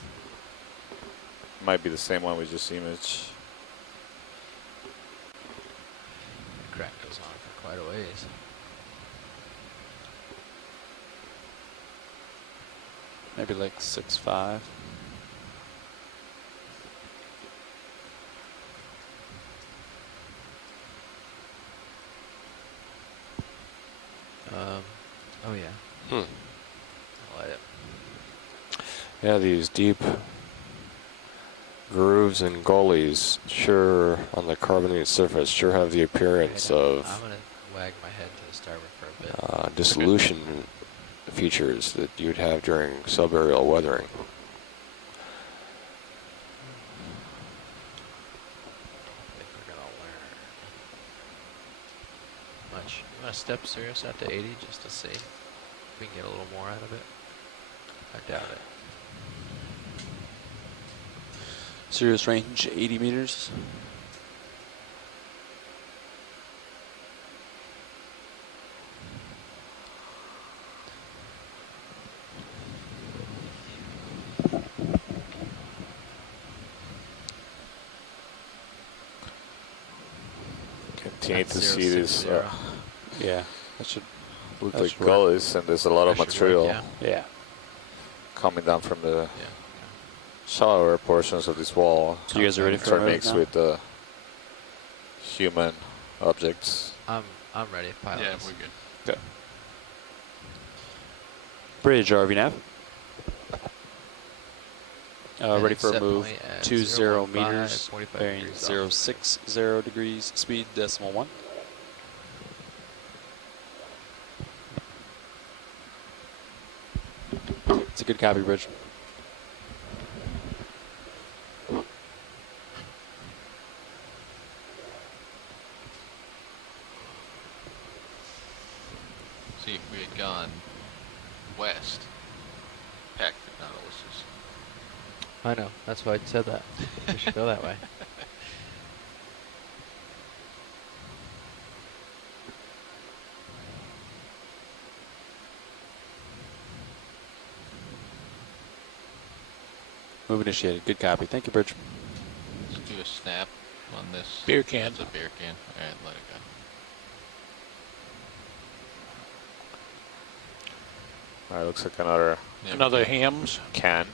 Might be the same one we just imaged. the crack goes on for quite a ways. Maybe like 6.5. Oh yeah. I like it. Yeah, these deep grooves and gullies sure on the carbonate surface sure have the appearance of I'm gonna wag my head to the starboard for a bit. dissolution features that you'd have during subaerial weathering. I think we're gonna learn much. You wanna step Sirius out to 80 just to see if we can get a little more out of it? I doubt it. Sirius range 80 meters. Continue to see this. Yeah, that should look like gullies, and there's a lot of material. Yeah. Coming down from the shallower portions of this wall. So you guys are ready for a move mix now? with the human objects. I'm ready, pilot. Yeah, we're good. Okay. Bridge, RV nav. And Ready for a set move. point at 20 015, meters, 45 bearing degrees off. 060 degrees, speed decimal 1. It's a good copy, Bridge. See, if we had gone west, packed the Nautiluses. I know. That's why I said that. We should go that way. Move initiated. Good copy. Thank you, Bridge. Let's do a snap on this. Beer can. It's a beer can. All right, let it go. All right, looks like another Hams can.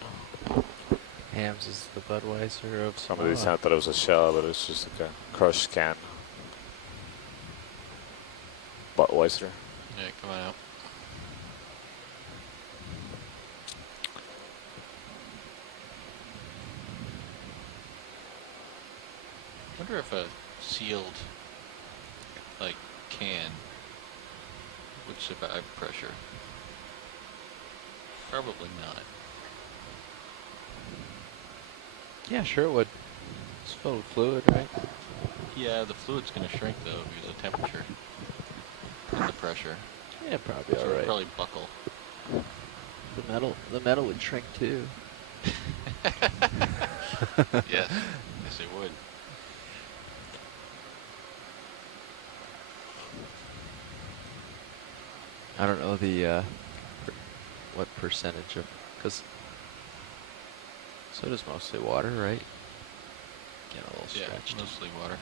Hams is the Budweiser of Somebody Samoa. thought it was a shell, but it's just like a crushed can. Budweiser. Yeah, come on out. I wonder if a sealed, like, can would survive pressure. Probably not. Yeah, sure it would. It's filled with fluid, right? Yeah, the fluid's going to shrink though because of temperature and the pressure. Yeah, probably So all it'll right. probably buckle. The metal would shrink too. Yes, yes it would. I don't know the what percentage of, because soda's mostly water, right? Getting a little stretched. Yeah, mostly water.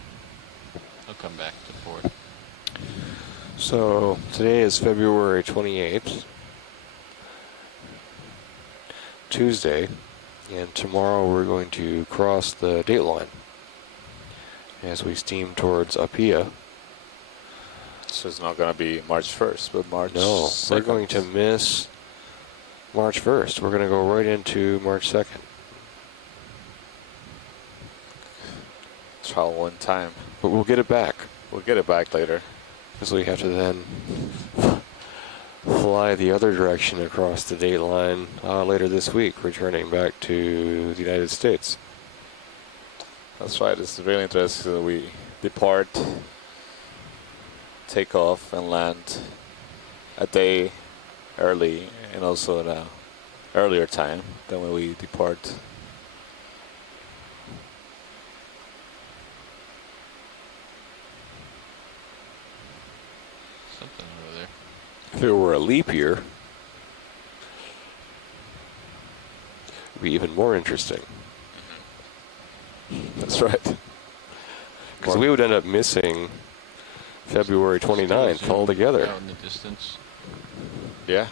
I'll come back to port. So today is February 28th, Tuesday, and tomorrow we're going to cross the date line as we steam towards Apia. So it's not going to be March 1st, but March No, 2nd. we're going to miss March 1st. We're going to go right into March 2nd. Travel in time. But we'll get it back. We'll get it back later. Because we have to then fly the other direction across the date line later this week, returning back to the United States. That's right. It's really interesting that we depart, take off, and land a day early, and also at an earlier time than when we depart. Something over there. If it were a leap year, it'd be even more interesting. That's right. Because we would end up missing February 29th altogether. Out in the distance. Yeah.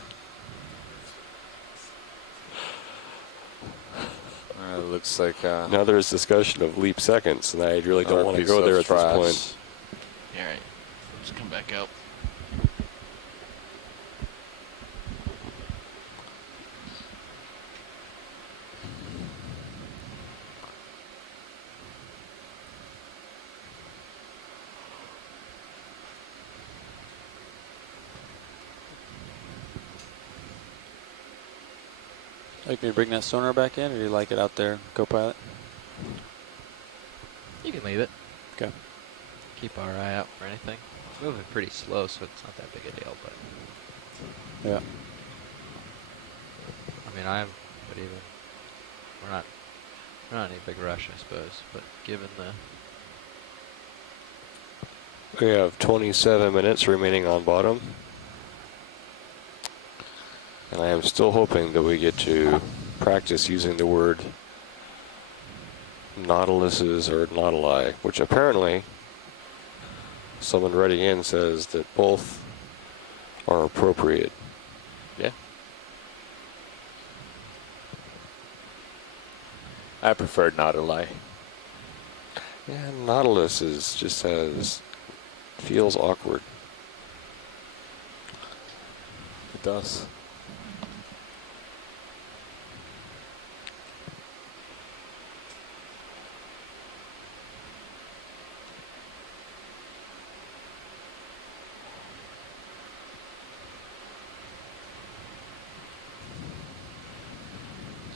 Looks like now there's discussion of leap seconds, and I really don't another want to piece go of there at trash. this point. Yeah, all right. Let's come back out. Like me to bring that sonar back in, or do you like it out there, co-pilot? You can leave it. Okay. Keep our eye out for anything. It's moving pretty slow, so it's not that big a deal, but... Yeah. I mean, but even... We're not in any big rush, I suppose, but given the... We have 27 minutes remaining on bottom. And I am still hoping that we get to practice using the word Nautiluses or Nautili, which apparently someone writing in says that both are appropriate. Yeah. I prefer Nautili. Yeah, Nautilus feels awkward. It does.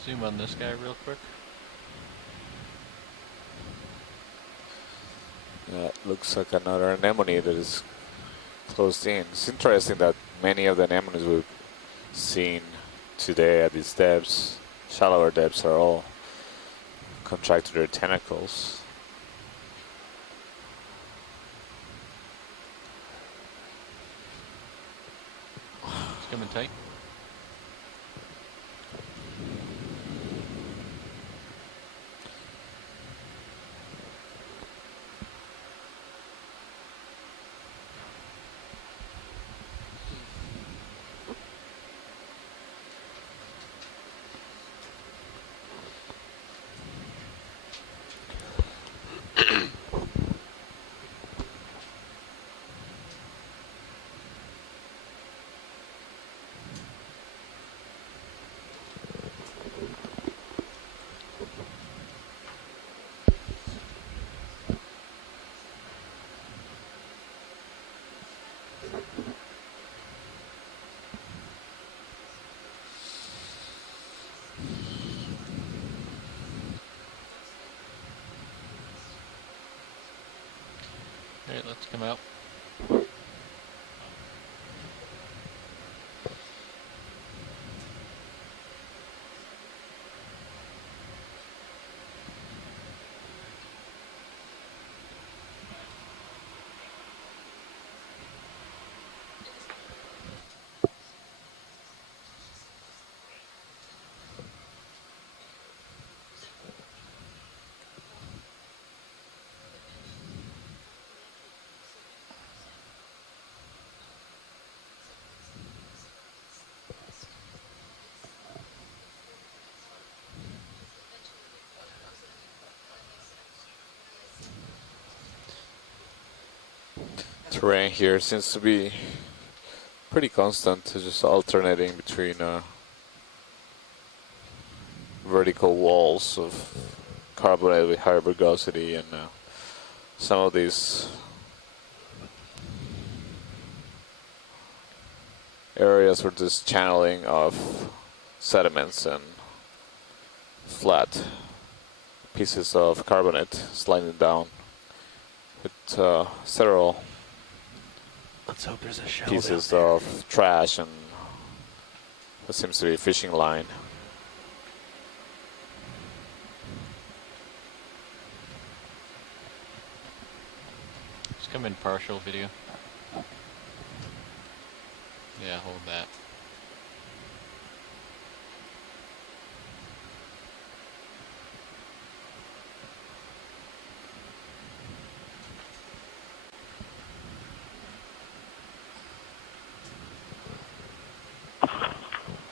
Zoom on this guy real quick. Yeah, it looks like another anemone that is closed in. It's interesting that many of the anemones we've seen today at these depths, shallower depths, are all contracted their tentacles. It's coming tight. Alright, let's come out. Terrain here seems to be pretty constant, just alternating between vertical walls of carbonate with higher viscosity and some of these areas where there's channeling of sediments and flat pieces of carbonate sliding down with several Let's hope there's a shell pieces of trash and what seems to be a fishing line. It's come in partial video. Yeah, hold that.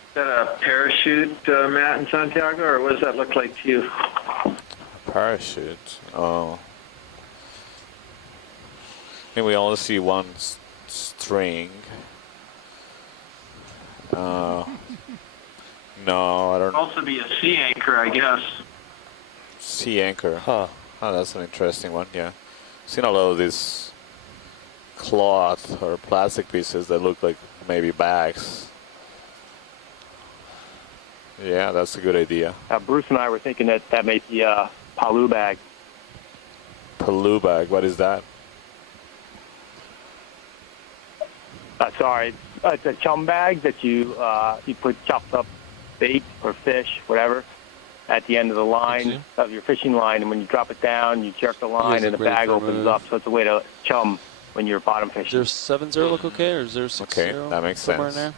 Is that a parachute, Matt and Santiago, or what does that look like to you? Parachute. Oh. I think we only see one string. No, I don't. Also be a sea anchor, I guess. Sea anchor, huh? Oh, that's an interesting one. Yeah, seen a lot of these cloth or plastic pieces that look like maybe bags. Yeah, that's a good idea. Bruce and I were thinking that may be a Palu bag. Palu bag, what is that? Sorry, it's a chum bag that you put chopped up bait or fish, whatever, at the end of the line of your fishing line, and when you drop it down, you jerk the line, and the bag opens up. So it's a way to chum when you're bottom fishing. Is there 7-0 look okay, or is there 6-0? Okay, that makes somewhere sense. in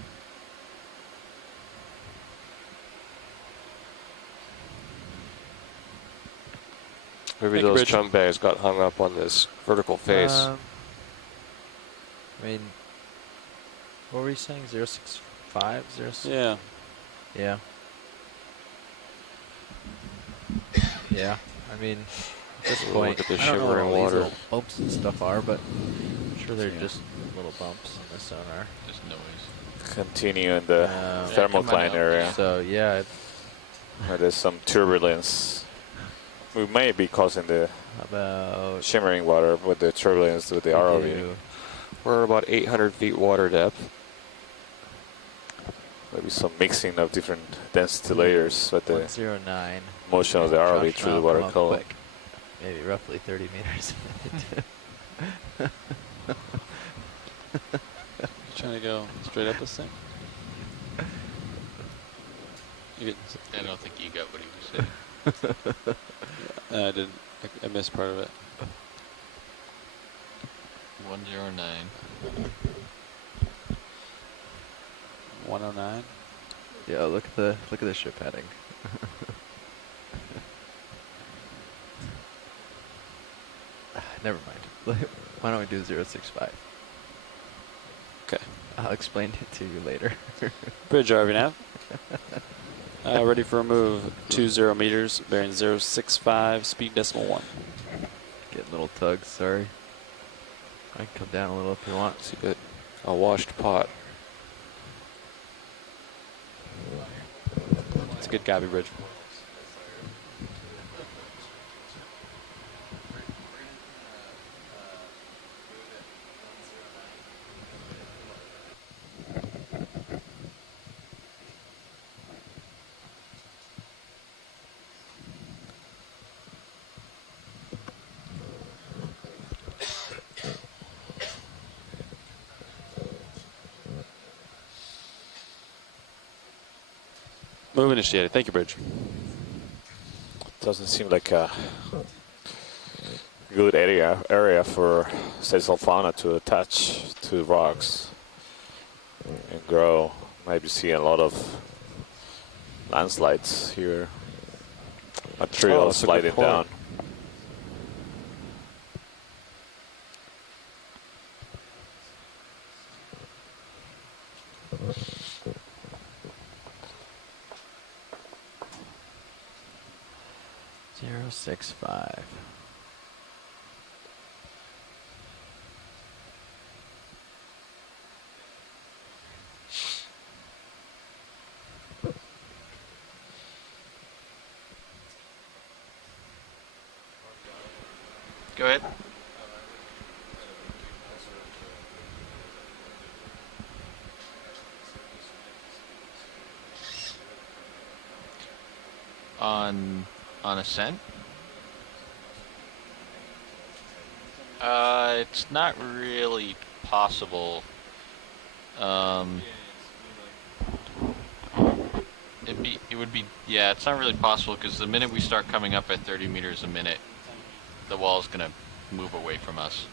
there? Maybe those chum bags got hung up on this vertical face. I mean, what were you saying? 065? 06? Yeah. Yeah. Yeah. I mean, at this point, Look at the I don't know what shimmering all these water. little bumps and stuff are, but I'm sure they're just little bumps in the sonar. Just noise. Continue in the thermocline area. So yeah, there's some turbulence. We may be causing the shimmering water with the turbulence with the ROV. We're at about 800 feet water depth. Maybe some mixing of different density layers with the 109. motion of the ROV Josh through the Brown water come up column. quick. Maybe roughly 30 meters. Trying to go straight up this thing? I don't think you got what he was saying. I didn't. I missed part of it. 109. 109. Yeah, look at the ship heading. Never mind. Why don't we do 065? Okay. I'll explain it to you later. Bridge RV nav. Ready for a move. 20 meters, bearing 065, speed decimal 1. Getting little tugs, sorry. I can come down a little if you want. See that a washed pot. It's a good copy, Bridge. Move initiated. Thank you, Bridge. Doesn't seem like a good area for sessile fauna to attach to rocks and grow. Maybe see a lot of landslides here. Material sliding down. Zero 065. Go ahead. On ascent? It's not really possible. It would be, yeah, it's not really possible because the minute we start coming up at 30 meters a minute, the wall's gonna move away from us.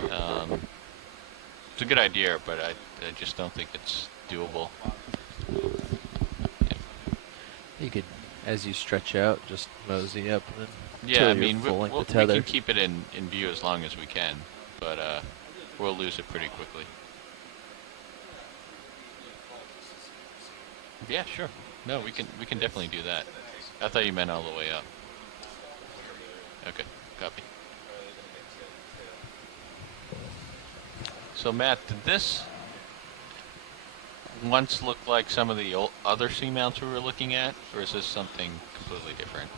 It's a good idea, but I just don't think it's doable. You could, as you stretch out, just mosey up and then Yeah, I mean, we tether. can keep it in view as long as we can, but we'll lose it pretty quickly. Yeah, sure. No, we can definitely do that. I thought you meant all the way up. Okay, copy. So Matt, did this once look like some of the other seamounts we were looking at, or is this something completely different?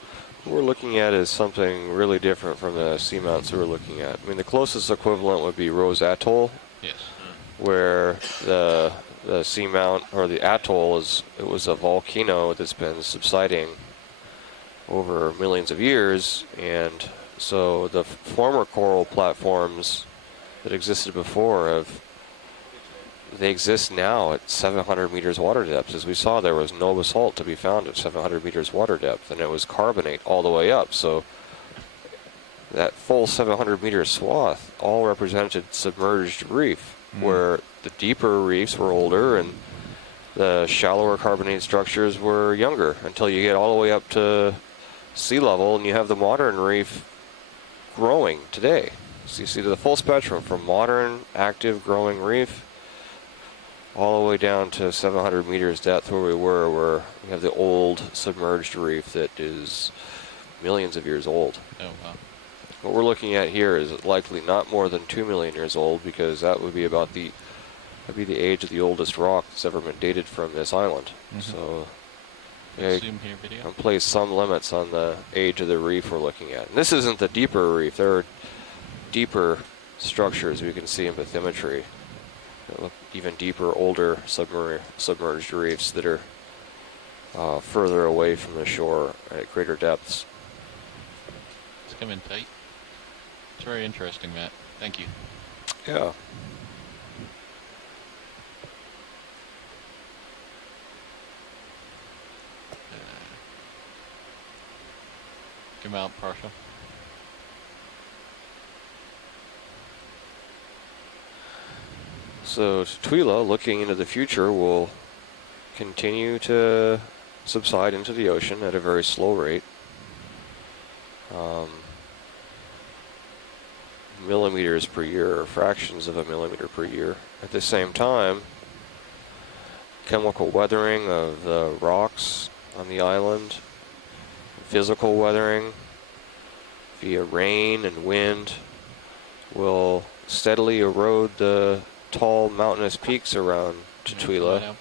What we're looking at is something really different from the seamounts that we're looking at. I mean, the closest equivalent would be Rose Atoll, yes, where the the seamount, or the atoll, it was a volcano that's been subsiding over millions of years, and so the former coral platforms that existed before they exist now at 700 meters water depth. As we saw, there was no basalt to be found at 700 meters water depth, and it was carbonate all the way up. So that full 700 meter swath all represented submerged reef, where the deeper reefs were older and the shallower carbonate structures were younger, until you get all the way up to sea level and you have the modern reef growing today. So you see the full spectrum from modern, active, growing reef all the way down to 700 meters depth where we have the old submerged reef that is millions of years old. Oh, wow. What we're looking at here is likely not more than 2 million years old, because that would be about the age of the oldest rock that's ever been dated from this island. So Zoom here, video. I'll place some limits on the age of the reef we're looking at. And this isn't the deeper reef. There are deeper structures we can see in bathymetry. Look even deeper, older submerged reefs that are further away from the shore at greater depths. It's coming tight. It's very interesting, Matt. Thank you. Yeah. Come out partial. So Tuila, looking into the future, will continue to subside into the ocean at a very slow rate. Millimeters per year, or fractions of a millimeter per year. At the same time, chemical weathering of the rocks on the island, physical weathering via rain and wind, will steadily erode the tall mountainous peaks around Tuila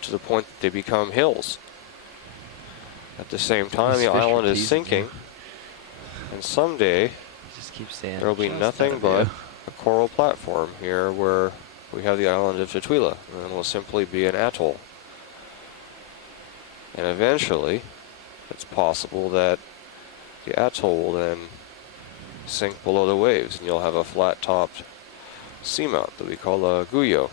to the point that they become hills. At the same time, the island is sinking, and someday there will be nothing but a coral platform here where we have the island of Tuila, and it will simply be an atoll. And eventually, it's possible that the atoll will then sink below the waves, and you'll have a flat-topped seamount that we call a guyo.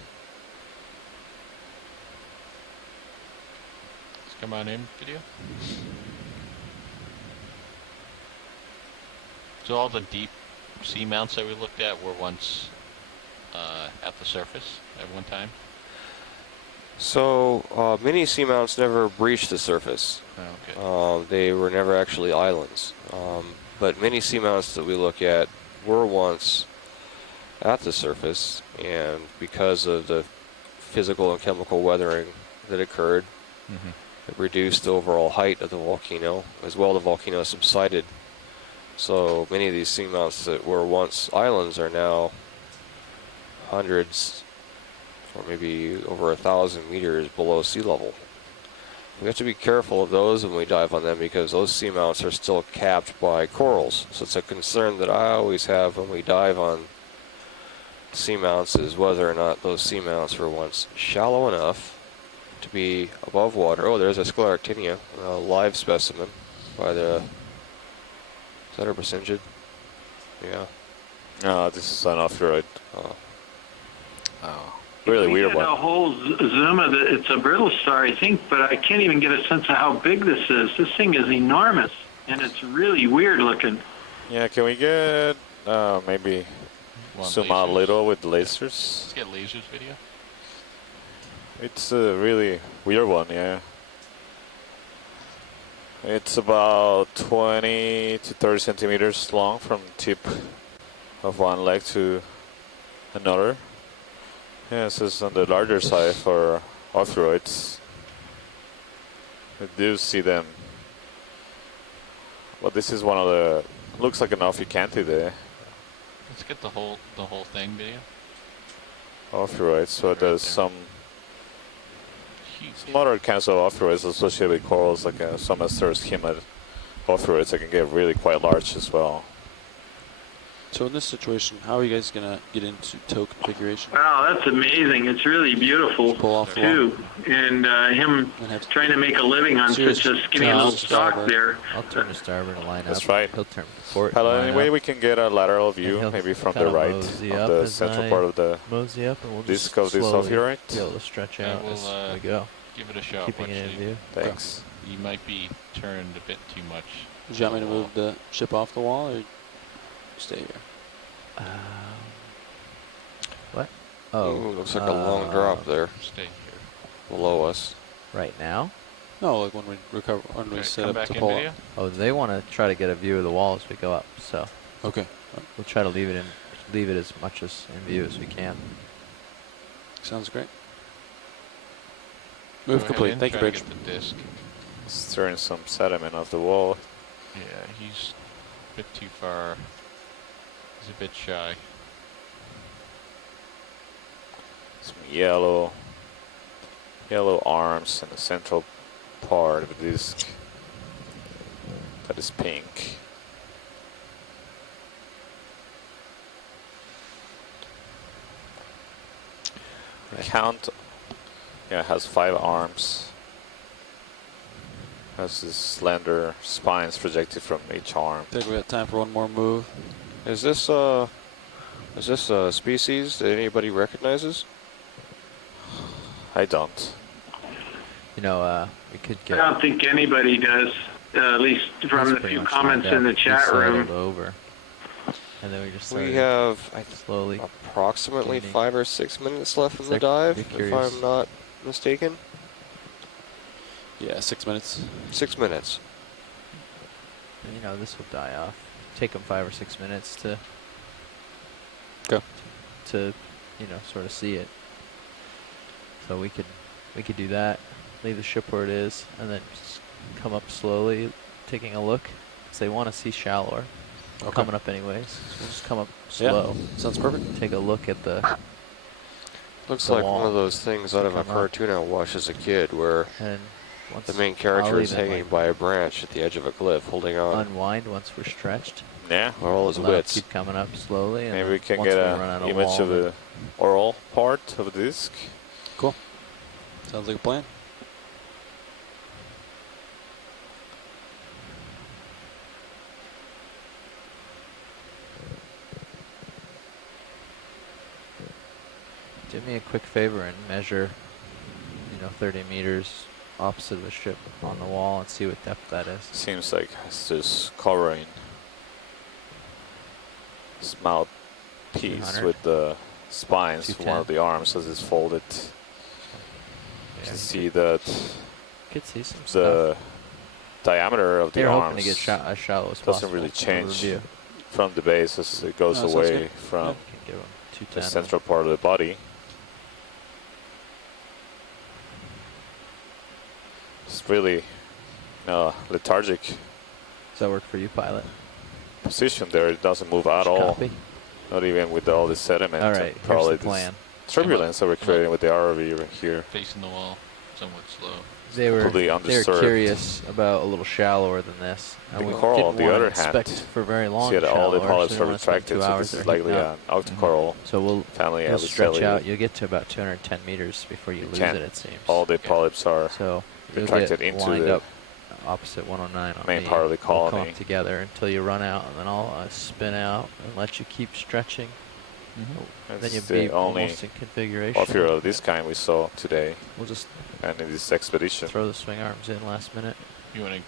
Let's come on in, video. So all the deep seamounts that we looked at were once at the surface at one time? So many seamounts never breached the surface. Oh, okay. They were never actually islands. But many seamounts that we look at were once at the surface, and because of the physical and chemical weathering that occurred, it reduced the overall height of the volcano. As well, the volcano subsided. So many of these seamounts that were once islands are now hundreds or maybe over 1,000 meters below sea level. We have to be careful of those when we dive on them, because those seamounts are still capped by corals. So it's a concern that I always have when we dive on seamounts, is whether or not those seamounts were once shallow enough to be above water. Oh, there's a Scleractinia, a live specimen by the... Is that a Brasingid? Yeah. No, this is an off-road. Oh. Really we weird did one. a whole zoom of it. It's a brittle star, I think, but I can't even get a sense of how big this is. This thing is enormous, and it's really weird looking. Yeah, can we get maybe zoom out a little with the lasers? Let's get lasers video. It's a really weird one, yeah. It's about 20 to 30 centimeters long from the tip of one leg to another. Yeah, this is on the larger side for off-roads. I do see them. But this is one of the, looks like an Okeanos there. Let's get the whole thing video. Off-roads, so there's some other kinds of off-roads associated with corals, like some schema off-roads that can get really quite large as well. So in this situation, how are you guys going to get into tow configuration? Wow, that's amazing. It's really beautiful, too. And him trying to make a living on such a skinny little stock there. I'll turn to starboard and line That's up. right. He'll turn to port. Hello, line anyway, up. we can get a lateral view, maybe from the right, mosey on up the as central I part of the mosey up, and we'll disc just of this off slowly here, right? be able to stretch out as we go. Give it a shot. Keeping it in view. Thanks. You might be turned a bit too much. Would you want me to move the ship off the wall or stay here? What? Oh, Ooh, looks like a long drop there. Stay here. Below us. Right now? No, like when we recover, when we set come up back to in pull video? up. Oh, they want to try to get a view of the wall as we go up. So. Okay. We'll try to leave it as much as in view as we can. Sounds great. Move complete. Thank you, Bridge. The disc. Stirring some sediment off the wall. Yeah, he's a bit too far. He's a bit shy. Some yellow arms in the central part of the disc that is pink. Count, yeah, has 5 arms. Has this slender spines projected from each arm. I think we got time for one more move. Is this a species that anybody recognizes? I don't. You know, we could I get. don't think anybody does, at least from the few comments in the chat room. Over. And then we just We have slowly approximately gaining. 5 or 6 minutes left in the dive, if I'm not mistaken. Yeah, 6 minutes. 6 minutes. And, you know, this will die off. Take them 5 or 6 minutes to. Go. To, you know, sort of see it. So we could do that. Leave the ship where it is, and then just come up slowly, taking a look, because they want to see shallower. Okay. Coming up anyways. So we'll just come up slow. Yeah, sounds perfect. Take a look at the. Looks the like wall. one of those things out of a cartoon I watched as a kid, where And the main character is hanging by a branch at the edge of a cliff, holding on. Unwind once we're stretched. Yeah. For all his Let it wits. Keep coming up slowly. And Maybe we can once get we run out an image of the oral part of the disc. Cool. Sounds like a plan. Do me a quick favor and measure, 30 meters opposite of the ship on the wall and see what depth that is. Seems like it's just covering this mouth piece 200. with the spines from one 210. of the arms as it's folded. Yeah, You see that could see some the diameter of the They're arms hoping to get as shallow as doesn't possible really from the change review. from the base as it goes No, sounds away good. from Can give 'em the 210. central part of the body. It's really lethargic Does that work for you, pilot? position there. It doesn't move at all. Copy. Not even with all the sediment. All and right, probably here's the plan. this turbulence that we're creating with the ROV right here. Facing the wall, somewhat slow. They were Completely undisturbed. curious about a little shallower than this. And The we coral, didn't on the wanna other hand, expect for very long. see that all the shallower, polyps so are we wanna spend retracted, 2 so hours this is there likely heating an up. octocoral So we'll family. stretch out. You'll get to about 210 meters before you lose it seems. All the polyps are So you'll retracted get into lined the up opposite 109 on main me. part of the We'll come colony. up together until you run out, and then I'll spin out and let you keep stretching. Then That's you'll the be only almost in configuration. off-here of this kind we saw today. We'll just and in this expedition. throw the swing arms in last minute. You want to?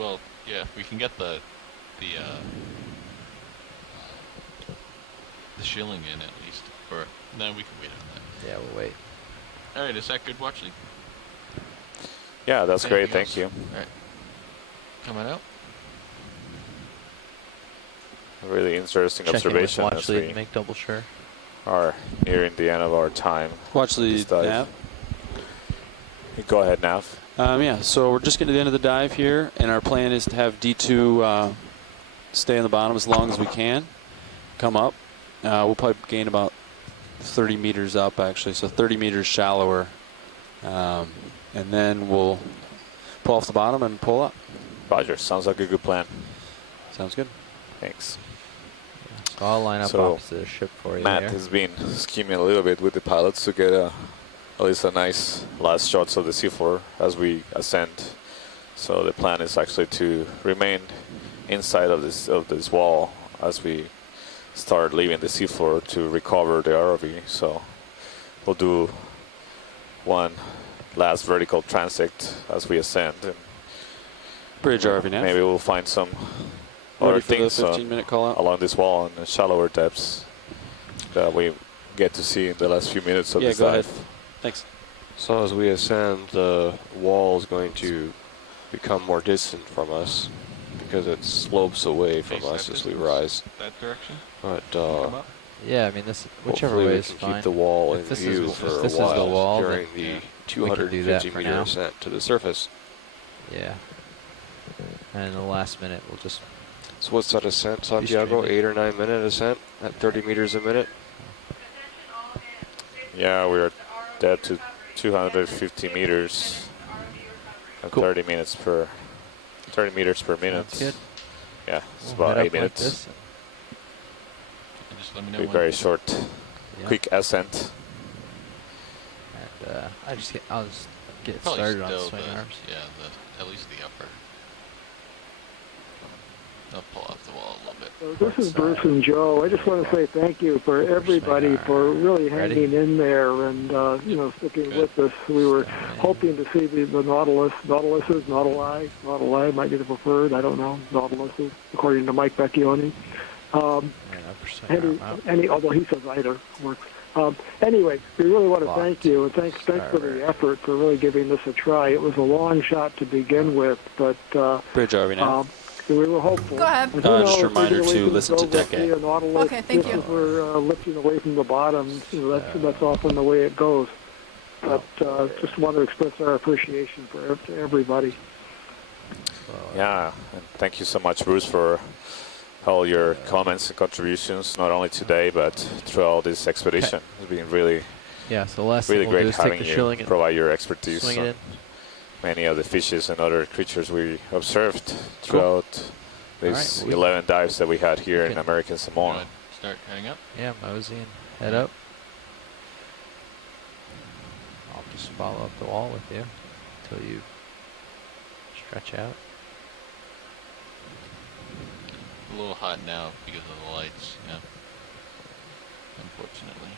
Well, yeah, we can get the shilling in at least, or no, we can wait on that. Yeah, we'll wait. All right, is that good, Watchley? Yeah, that's great. Anything Thank you. else? All right, coming out. A really interesting Checking observation with as Watchley we to make double sure. are nearing the end of our time. Watch the this dive. nav. Go ahead, Nav. Yeah, so we're just getting to the end of the dive here, and our plan is to have D2 stay on the bottom as long as we can. Come up. We'll probably gain about 30 meters up, actually, so 30 meters shallower. And then we'll pull off the bottom and pull up. Roger. Sounds like a good plan. Sounds good. Thanks. So I'll line up opposite the ship for you. Matt there. has been scheming a little bit with the pilots to get at least a nice last shots of the seafloor as we ascend. So the plan is actually to remain inside of this wall as we start leaving the seafloor to recover the ROV. So we'll do one last vertical transit as we ascend. And bridge RV nav. Maybe we'll find some Ready other for the things 15-minute call out? along this wall on the shallower depths that we get to see in the last few minutes of this go dive. ahead. Thanks. So as we ascend, the wall is going to become more distant from us because it slopes away from us as we rise. That direction? But yeah, I mean, this whichever way is fine. Keep the wall in this view is, for if a this while is the wall, during then, the we can do that 250 for meter now. ascent to the surface. Yeah. And in the last minute, we'll just. So what's that ascent, Santiago? 8 or 9 minute ascent at 30 meters a minute? Yeah, we're dead to 250 meters and 30 meters per minute. Sounds good. Yeah, it's We'll about head 8 up like minutes. this. Just let me know Be when. very short, Yeah. quick ascent. And I'll just get Probably started on still swing the- arms. Yeah, at least the upper. I'll pull off the wall a little bit. So this is Bruce and Joe. I just want to say thank you for everybody for really hanging in there and sticking with us. We were hoping to see the Nautilus, Nautiluses, Nautili might be the preferred. I don't know. Nautiluses, according to Mike Becchioni. Although he says either works. Anyway, we really want to thank you, and thanks for the effort for really giving this a try. It was a long shot to begin with, but bridge RV nav. we were hopeful. Go ahead. Just a reminder to listen to Decade. Okay, thank you. We're lifting away from the bottom. That's often the way it goes. But just want to express our appreciation for everybody. Yeah, and thank you so much, Bruce, for all your comments and contributions, not only today, but throughout this expedition. It's been really, so the last really thing we'll great do is take having the you shilling and provide your expertise swing on it in. many of the fishes and other creatures we observed throughout these 11 dives that we had here in American Samoa. Start heading up? Yeah, mosey and head up. I'll just follow up the wall with you until you stretch out. A little hot now because of the lights, yeah. Unfortunately.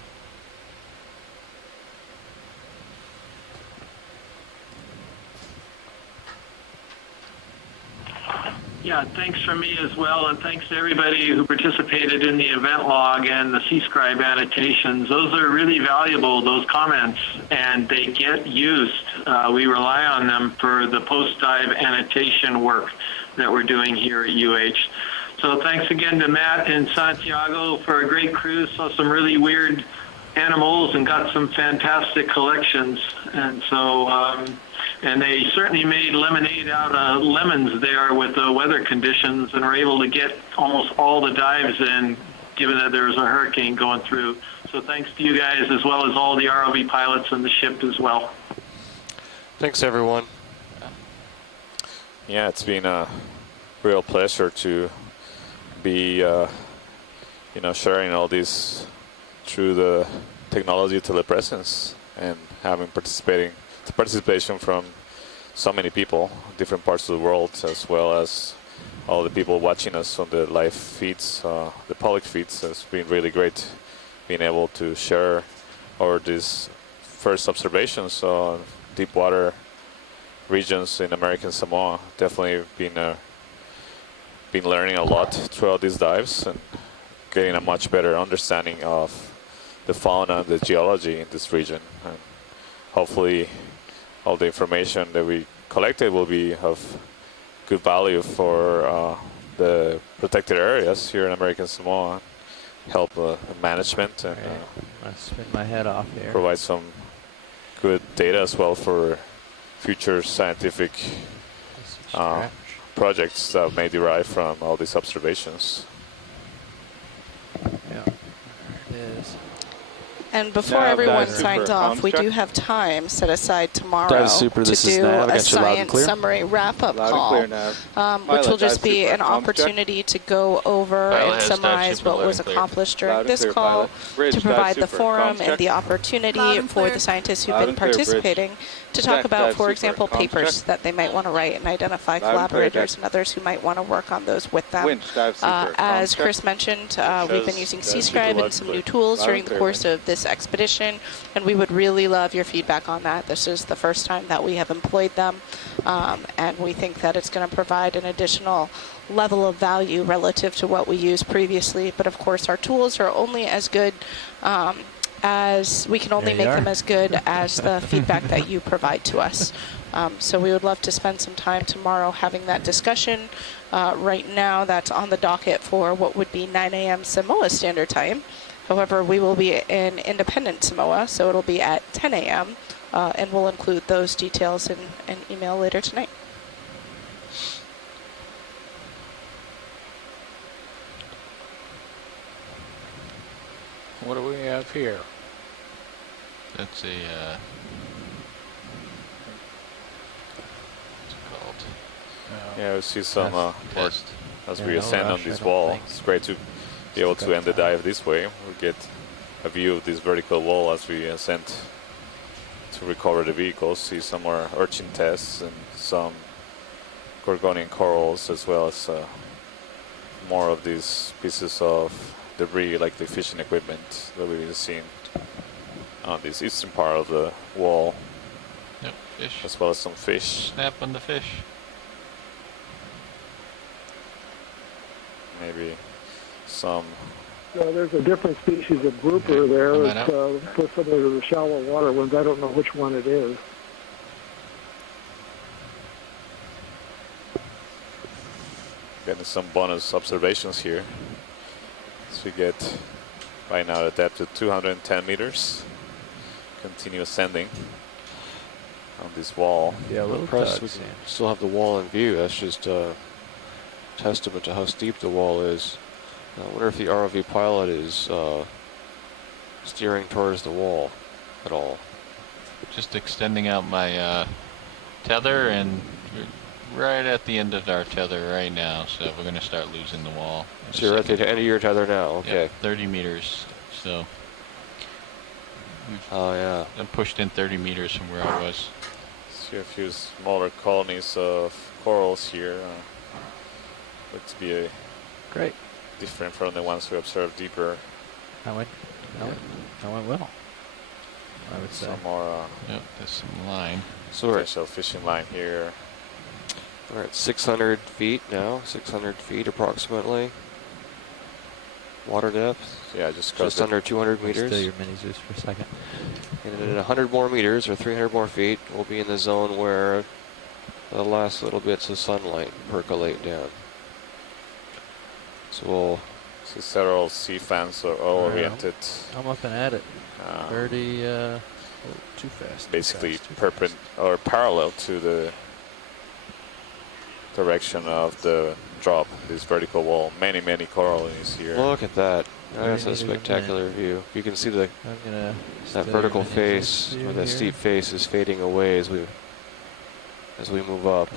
Yeah, thanks from me as well, and thanks to everybody who participated in the event log and the C-Scribe annotations. Those are really valuable, those comments, and they get used. We rely on them for the post-dive annotation work that we're doing here at UH. So thanks again to Matt and Santiago for a great cruise. Saw some really weird animals and got some fantastic collections. And so, and they certainly made lemonade out of lemons there with the weather conditions and were able to get almost all the dives in, given that there was a hurricane going through. So thanks to you guys as well as all the ROV pilots and the ship as well. Thanks, everyone. Yeah, it's been a real pleasure to be, sharing all this through the technology telepresence and having participation from so many people, different parts of the world, as well as all the people watching us on the live feeds, the public feeds. It's been really great being able to share these first observations on deep water regions in American Samoa. Definitely been learning a lot throughout these dives and getting a much better understanding of the fauna and the geology in this region. And hopefully all the information that we collected will be of good value for the protected areas here in American Samoa, help management and I spin my head off here. Provide some good data as well for future scientific projects that may derive from all these observations. Yeah, there it is. And before everyone signs off, we do have time set aside tomorrow to do a science summary wrap-up call, which will just be an opportunity to go over and summarize what was accomplished during this call, to provide the forum and the opportunity for the scientists who've been participating to talk about, for example, papers that they might want to write and identify collaborators and others who might want to work on those with them. As Chris mentioned, we've been using C-Scribe and some new tools during the course of this expedition, and we would really love your feedback on that. This is the first time that we have employed them, and we think that it's going to provide an additional level of value relative to what we used previously. But of course, our tools are only as good as we can only make them as good as the feedback that you provide to us. So we would love to spend some time tomorrow having that discussion. Right now, that's on the docket for what would be 9 a.m. Samoa Standard Time. However, we will be in independent Samoa, so it'll be at 10 a.m., and we'll include those details in an email later tonight. What do we have here? That's a, what's it called? Yeah, we see some work as we ascend on this wall. It's great to be able to end the dive this way. We get a view of this vertical wall as we ascend to recover the vehicles. See some more urchin tests and some gorgonian corals, as well as more of these pieces of debris like the fishing equipment that we've seen on this eastern part of the wall. Yep, fish. As well as some fish. Snap on the fish. Maybe some. There's a different species of grouper there. It's similar to the shallow water ones. I don't know which one it is. Getting some bonus observations here. So we get right now a depth of 210 meters. Continue ascending on this wall. Yeah, I'm impressed we can still have the wall in view. That's just a testament to how steep the wall is. I wonder if the ROV pilot is steering towards the wall at all. Just extending out my tether, and we're right at the end of our tether right now, so we're going to start losing the wall. So you're at the end of your tether now, okay. Yep, 30 meters, so we've I'm pushed in 30 meters from where I was. See a few smaller colonies of corals here. Look to be great. Different from the ones we observed deeper. That went well, I would say. Some more yep, there's some line. So potential fishing line here. We're at 600 feet now, 600 feet approximately. Water depth. Yeah, just under 200 meters. Still your mini Zeus for a second. And in 100 more meters or 300 more feet, we'll be in the zone where the last little bits of sunlight percolate down. So we'll see several sea fans are all oriented. I'm looking at it. 30, too fast. Basically parallel to the direction of the drop, this vertical wall. Many colonies here. Look at that. That's a spectacular view. You can see that vertical face, or that steep face, is fading away as we move up.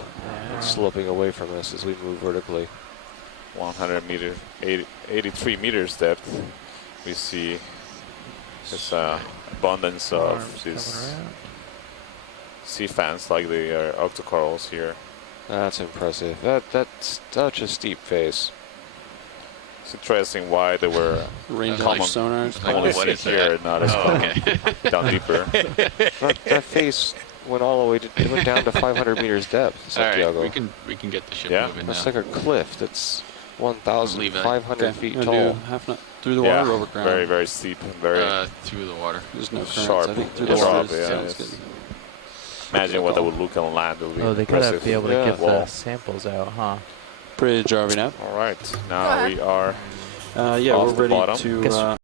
It's sloping away from us as we move vertically. 100 meters, 83 meters depth. We see this abundance of these sea fans like the octocorals here. That's impressive. That's such a steep face. It's interesting why they were range sonar. Only here, not as common down deeper. that face went all the way it went down to 500 meters depth. Santiago. All right, we can get the ship moving now. That's like a cliff. That's 1,500 feet tall. Through the water, over ground. Very steep and very through the water. There's no sharp. I think through the water. Imagine what that would look on land. It would be they gotta be able to get wall. the samples out, huh? Bridge, RV nav. All right, now we are. We're ready to.